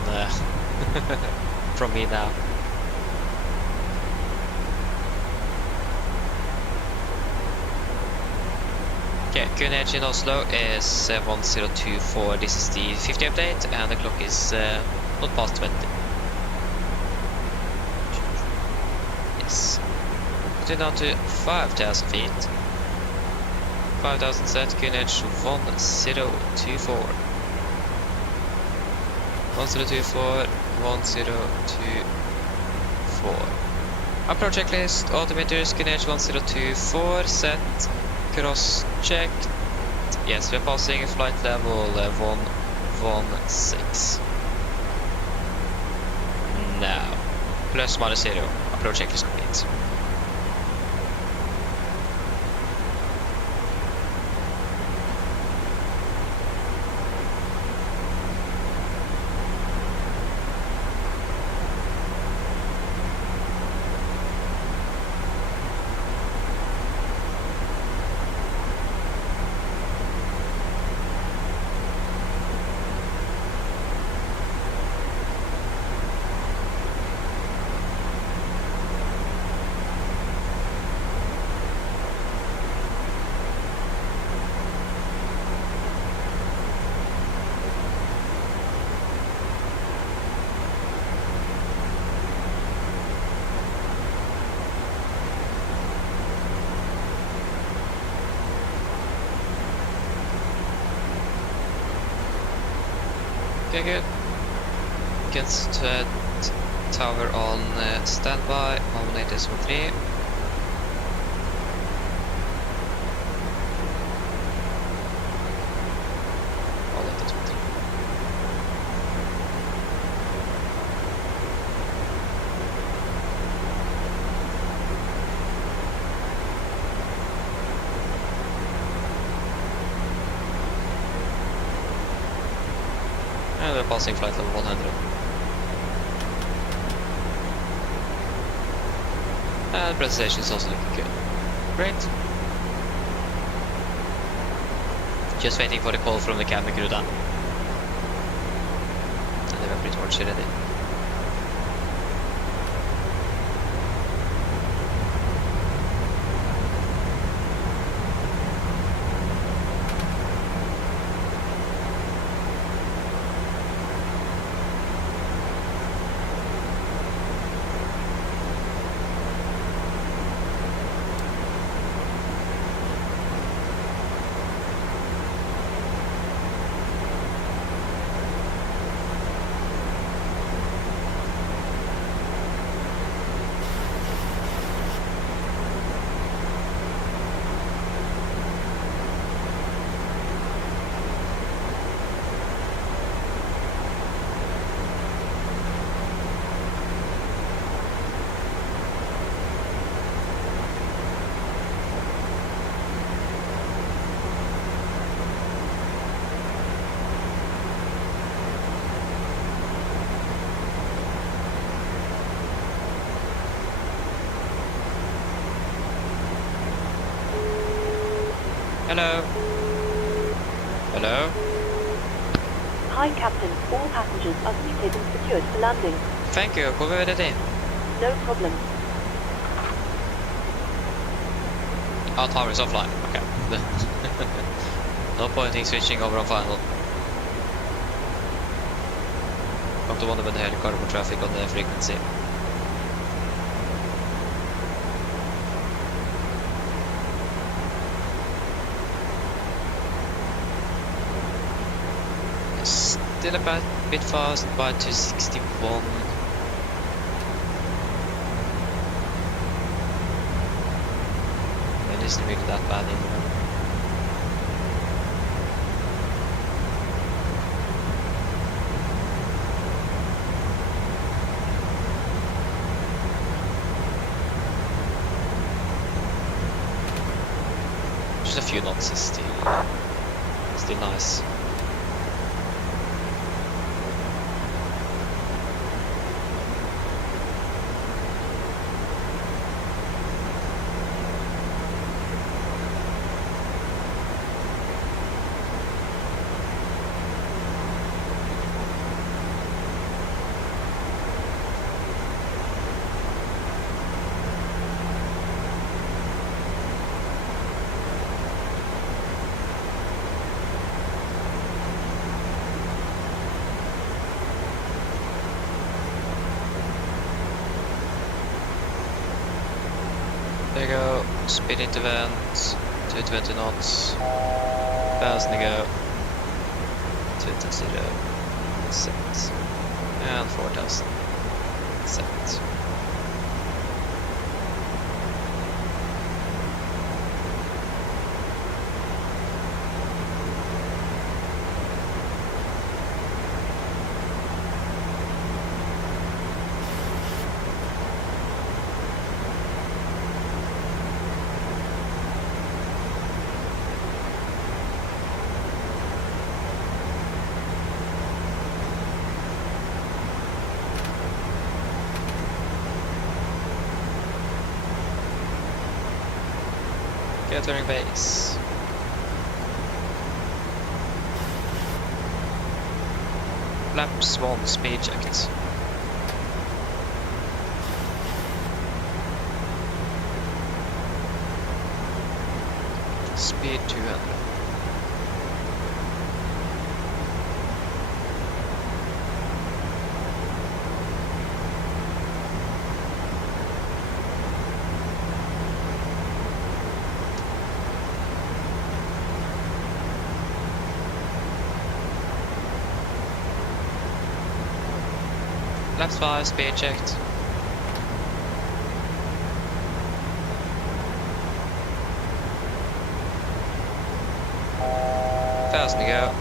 from me now. Okay, current edge in Oslo is 1024. This is the 50 update, and the clock is not past 20. Yes. Continue down to 5,000 feet. 5,000 set, current edge 1024. 1024, 1024. Approach checklist, altimeters, current edge 1024, set. Cross checked. Yes, we're passing flight level 116. Now, plus minus 0. Approach checklist complete. Okay, good. Against tower on standby, 118.3. And we're passing flight level 100. And presentation is also looking good. Great. Just waiting for the call from the cabin crew then. And they were pretty much ready. Hello. Hello. Hi, Captain. All passengers are seated and secured for landing. Thank you. Går vi ready? No problem. Oh, tower is offline. Okay. No point in switching over on final. Don't want to be the helicopter traffic on the frequency. Still a bit fast by 261. It isn't really that bad anymore. Just a few knots is still nice. There you go, speed into vent, 220 knots, fast to go, 220, set, and 4000, set. Gathering base. Flaps 1, speed checked. Speed 200. Flaps 5, speed checked. Fast to go.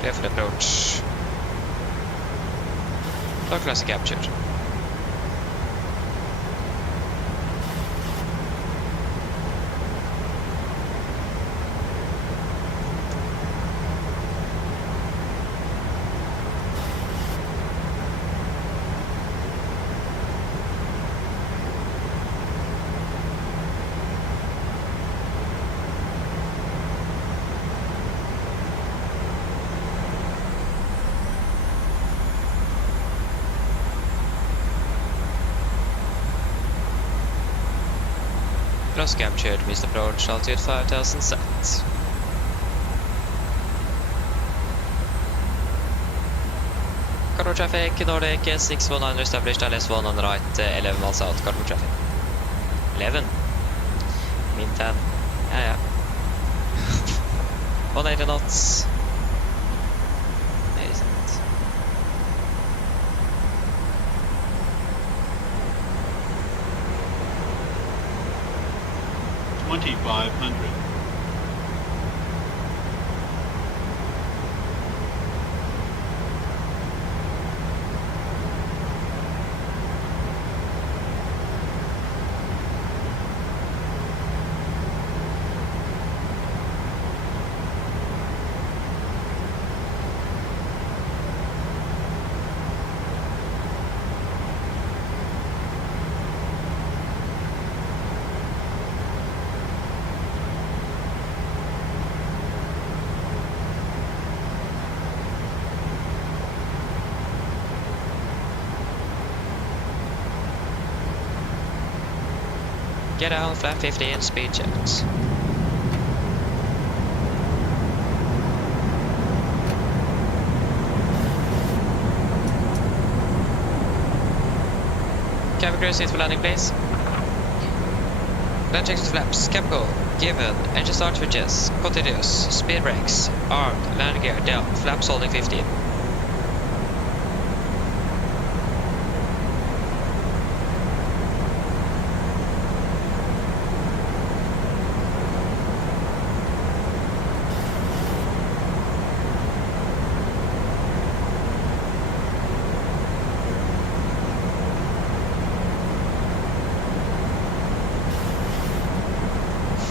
Clear for the approach. Low class captured. Cross captured, missed approach, altitude 5000 set. Cargo traffic, Nordic 6100 established, LS1 on the right, 11 miles out, cargo traffic. 11. Min 10. Yeah. 180 knots. 80 cents. $2,500. Get down, flap 15, speed checked. Cabin crew, seat for landing, please. Land checks flaps, cap go, given, engine start switches, continuous, speed brakes, armed, landing gear, down, flaps holding 15.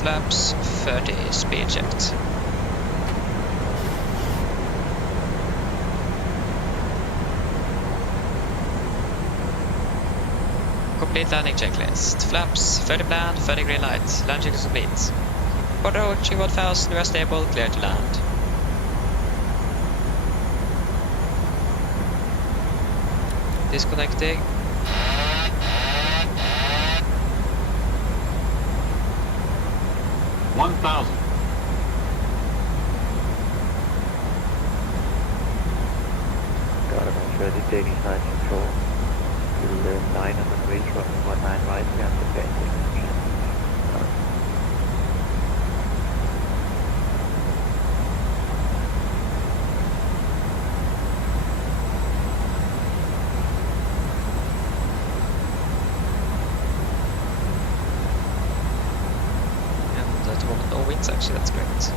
Flaps 30, speed checked. Complete landing checklist. Flaps 30 planned, 30 green light. Land check is complete. Port approaching 1000, we are stable, clear to land. Disconnecting. $1,000. Got about 30 taking flight control. You'll 9 on the bridge, 119 right, we have to bend. No winds actually, that's great.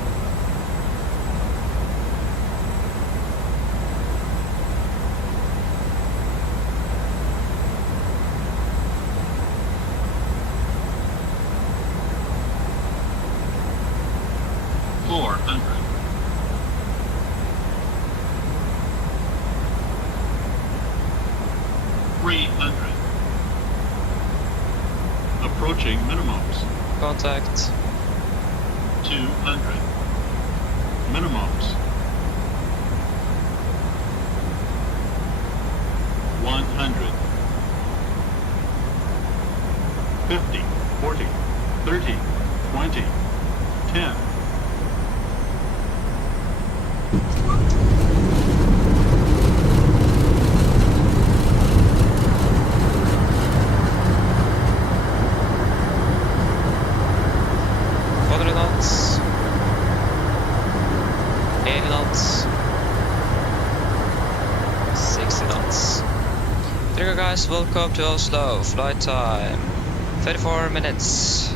$400. $300. Approaching minimums. Contact. 200. Minimums. 100. 50, 40, 30, 20, 10. There you go, guys. Welcome to Oslo. Flight time 34 minutes.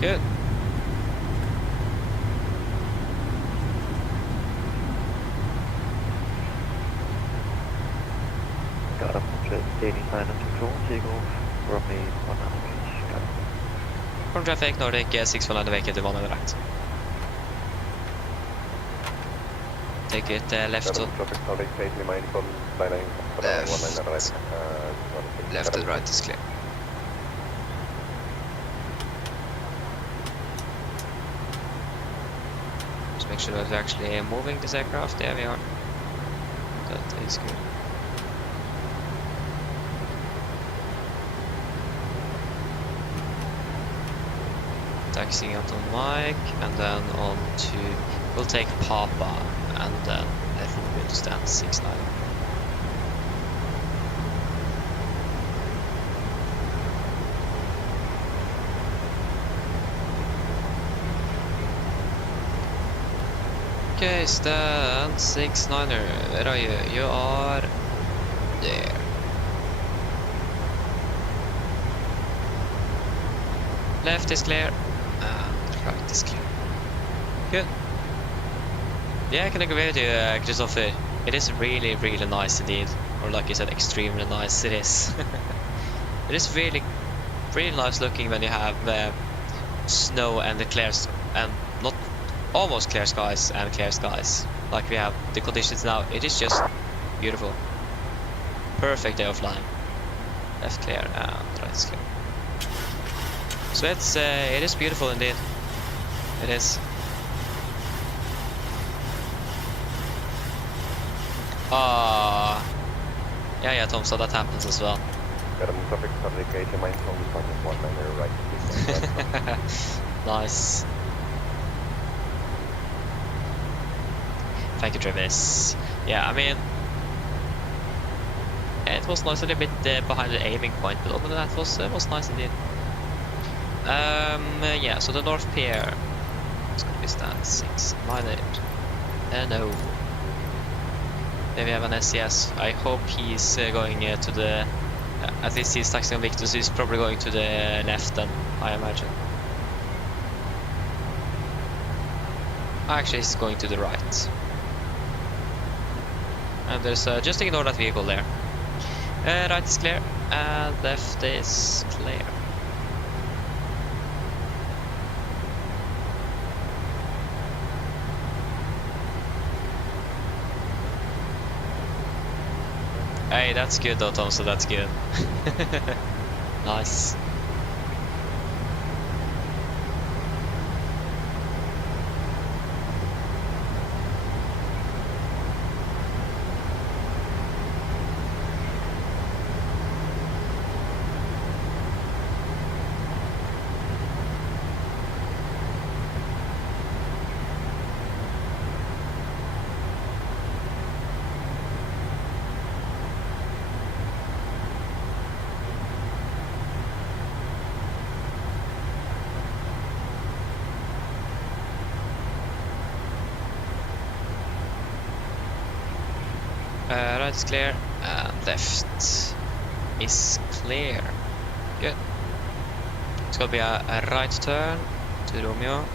Good. Got up to dating line of control, takeoff, roughly 1 hour range. Got it. From traffic, Nordic 61 vacant to 1 right. Take it left to left and right is clear. Just make sure that we're actually moving this aircraft. There we are. That is good. Taxiing out on Mike, and then on to, we'll take Papa, and then I think we'll stand 69. Okay, stand 69er, where are you? You are there. Left is clear. Right is clear. Good. Yeah, I can agree with you, Christopher. It is really, really nice indeed. Or like you said, extremely nice it is. It is really, really nice looking when you have snow and the clear, and not almost clear skies and clear skies. Like we have the conditions now. It is just beautiful. Perfect day of flying. Left clear and right is clear. So it is beautiful indeed. It is. Yeah, Tom, so that happens as well. Nice. Thank you, Travis. Yeah, I mean, it was nice a little bit behind the aiming point, but other than that was nice indeed. Yeah, so the North Pier. It's gonna be stand 698. No. Then we have an SCS. I hope he's going to the. At least he's taxiing on Victor, so he's probably going to the left then, I imagine. Actually, he's going to the right. And there's just ignore that vehicle there. Right is clear, and left is clear. Hey, that's good though, Tom, so that's good. Nice. Right is clear, and left is clear. Good. It's gonna be a right turn to Romeo.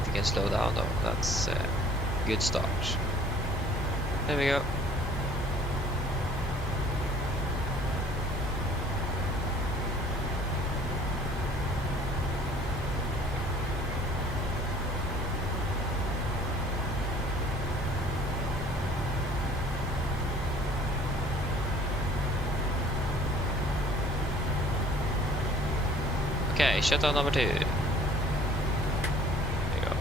If you can slow down though, that's a good start. There we go. Okay, shutdown number 2. There you go.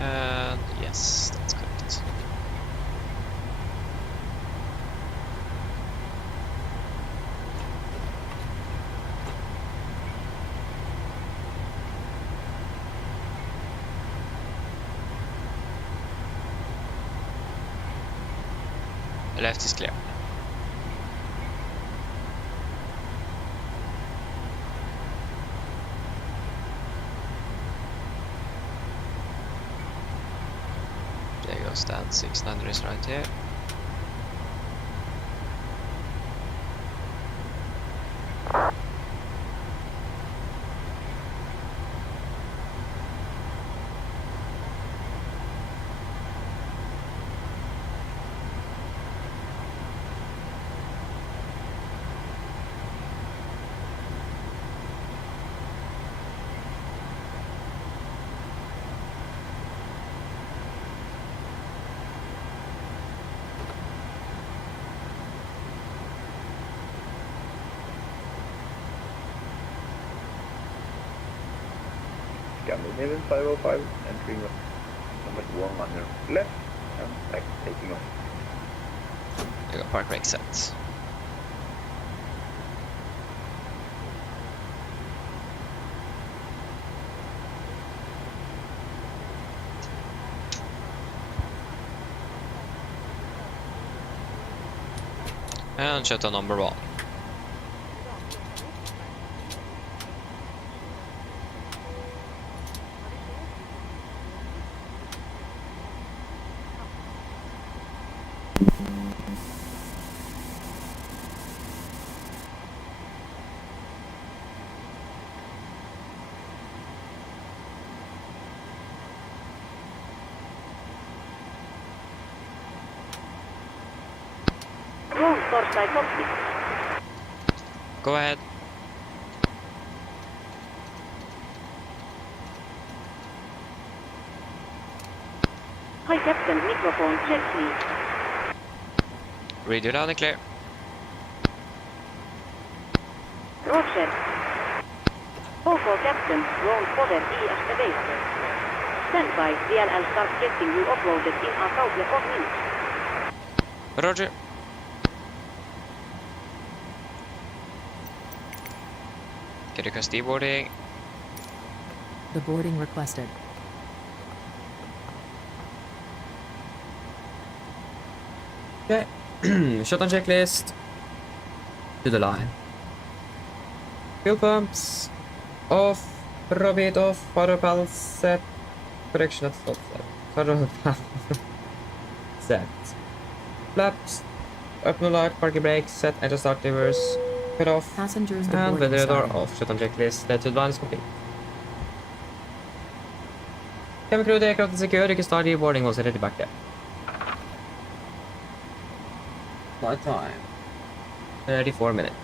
And yes, that's good. Left is clear. There you go, stand 600 is right here. Scandinavian 505, entering number 1 on your left, and back taking off. There you go, park brake set. And shuttle number 1. Torstai Cockpit. Go ahead. Hi Captain, microphone, check please. Read you loud and clear. Roger. OK Captain, roll forward escalator. Stand by, DLL start getting you uploaded in a couple of minutes. Roger. Can you request deboarding? The boarding requested. Okay. Shutdown checklist. To the line. Fuel pumps. Off. Robit off. Power panel set. Correction at stop set. Power panel set. Flaps. Open light. Parking brake. Set. Engine start reverse. Cut off. Passengers And boarding weather radar started. off. Shutdown checklist. To the line is complete. Cabin crew, the aircraft is secure. You can start deboarding once you're ready back there. Flight time. 34 minutes.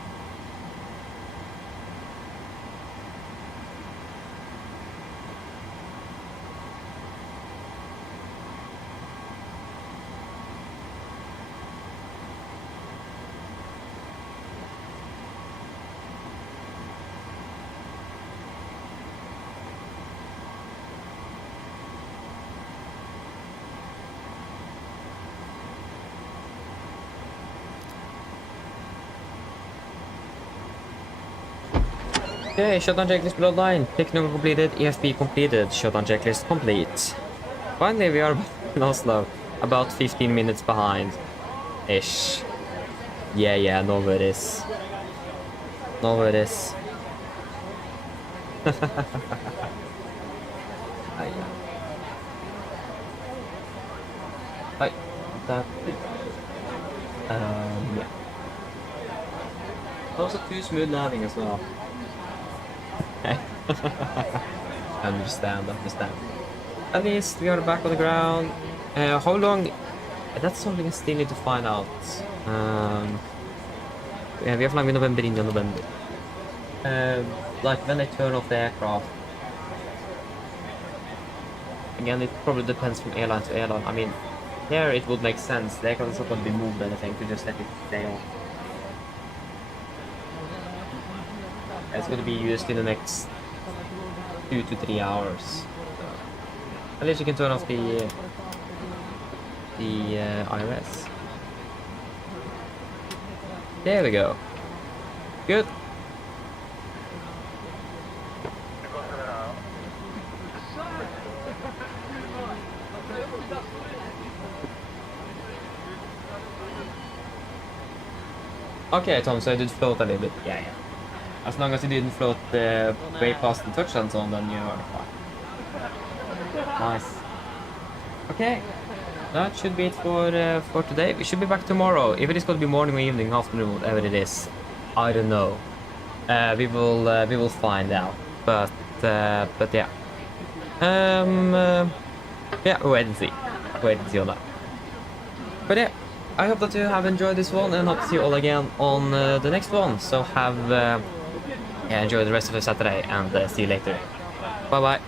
Okay, shutdown checklist bloodline. Technical completed, EFP completed, shutdown checklist complete. Finally, we are in Oslo, about 15 minutes behind. Ish. Yeah, no worries. No worries. Hi. That. Yeah. Also too smooth landing as well. Understand. At least we are back on the ground. How long? That's something I still need to find out. Yeah, we are flying in November. Like when they turn off the aircraft. Again, it probably depends from airline to airline. I mean, here it would make sense. The aircraft is not going to be moved or anything to just let it stay on. It's going to be used in the next 2 to 3 hours. At least you can turn off the IRS. There we go. Good. Okay, Tom, so I did float a little bit. Yeah. As long as you didn't float way past the touchdown zone, then you're fine. Nice. Okay, that should be it for today. We should be back tomorrow. If it is going to be morning or evening, afternoon, whatever it is, I don't know. We will find out. But yeah. Yeah, wait and see. Wait and see on that. But yeah, I hope that you have enjoyed this one, and hope to see you all again on the next one. So have enjoy the rest of the Saturday, and see you later. Bye bye.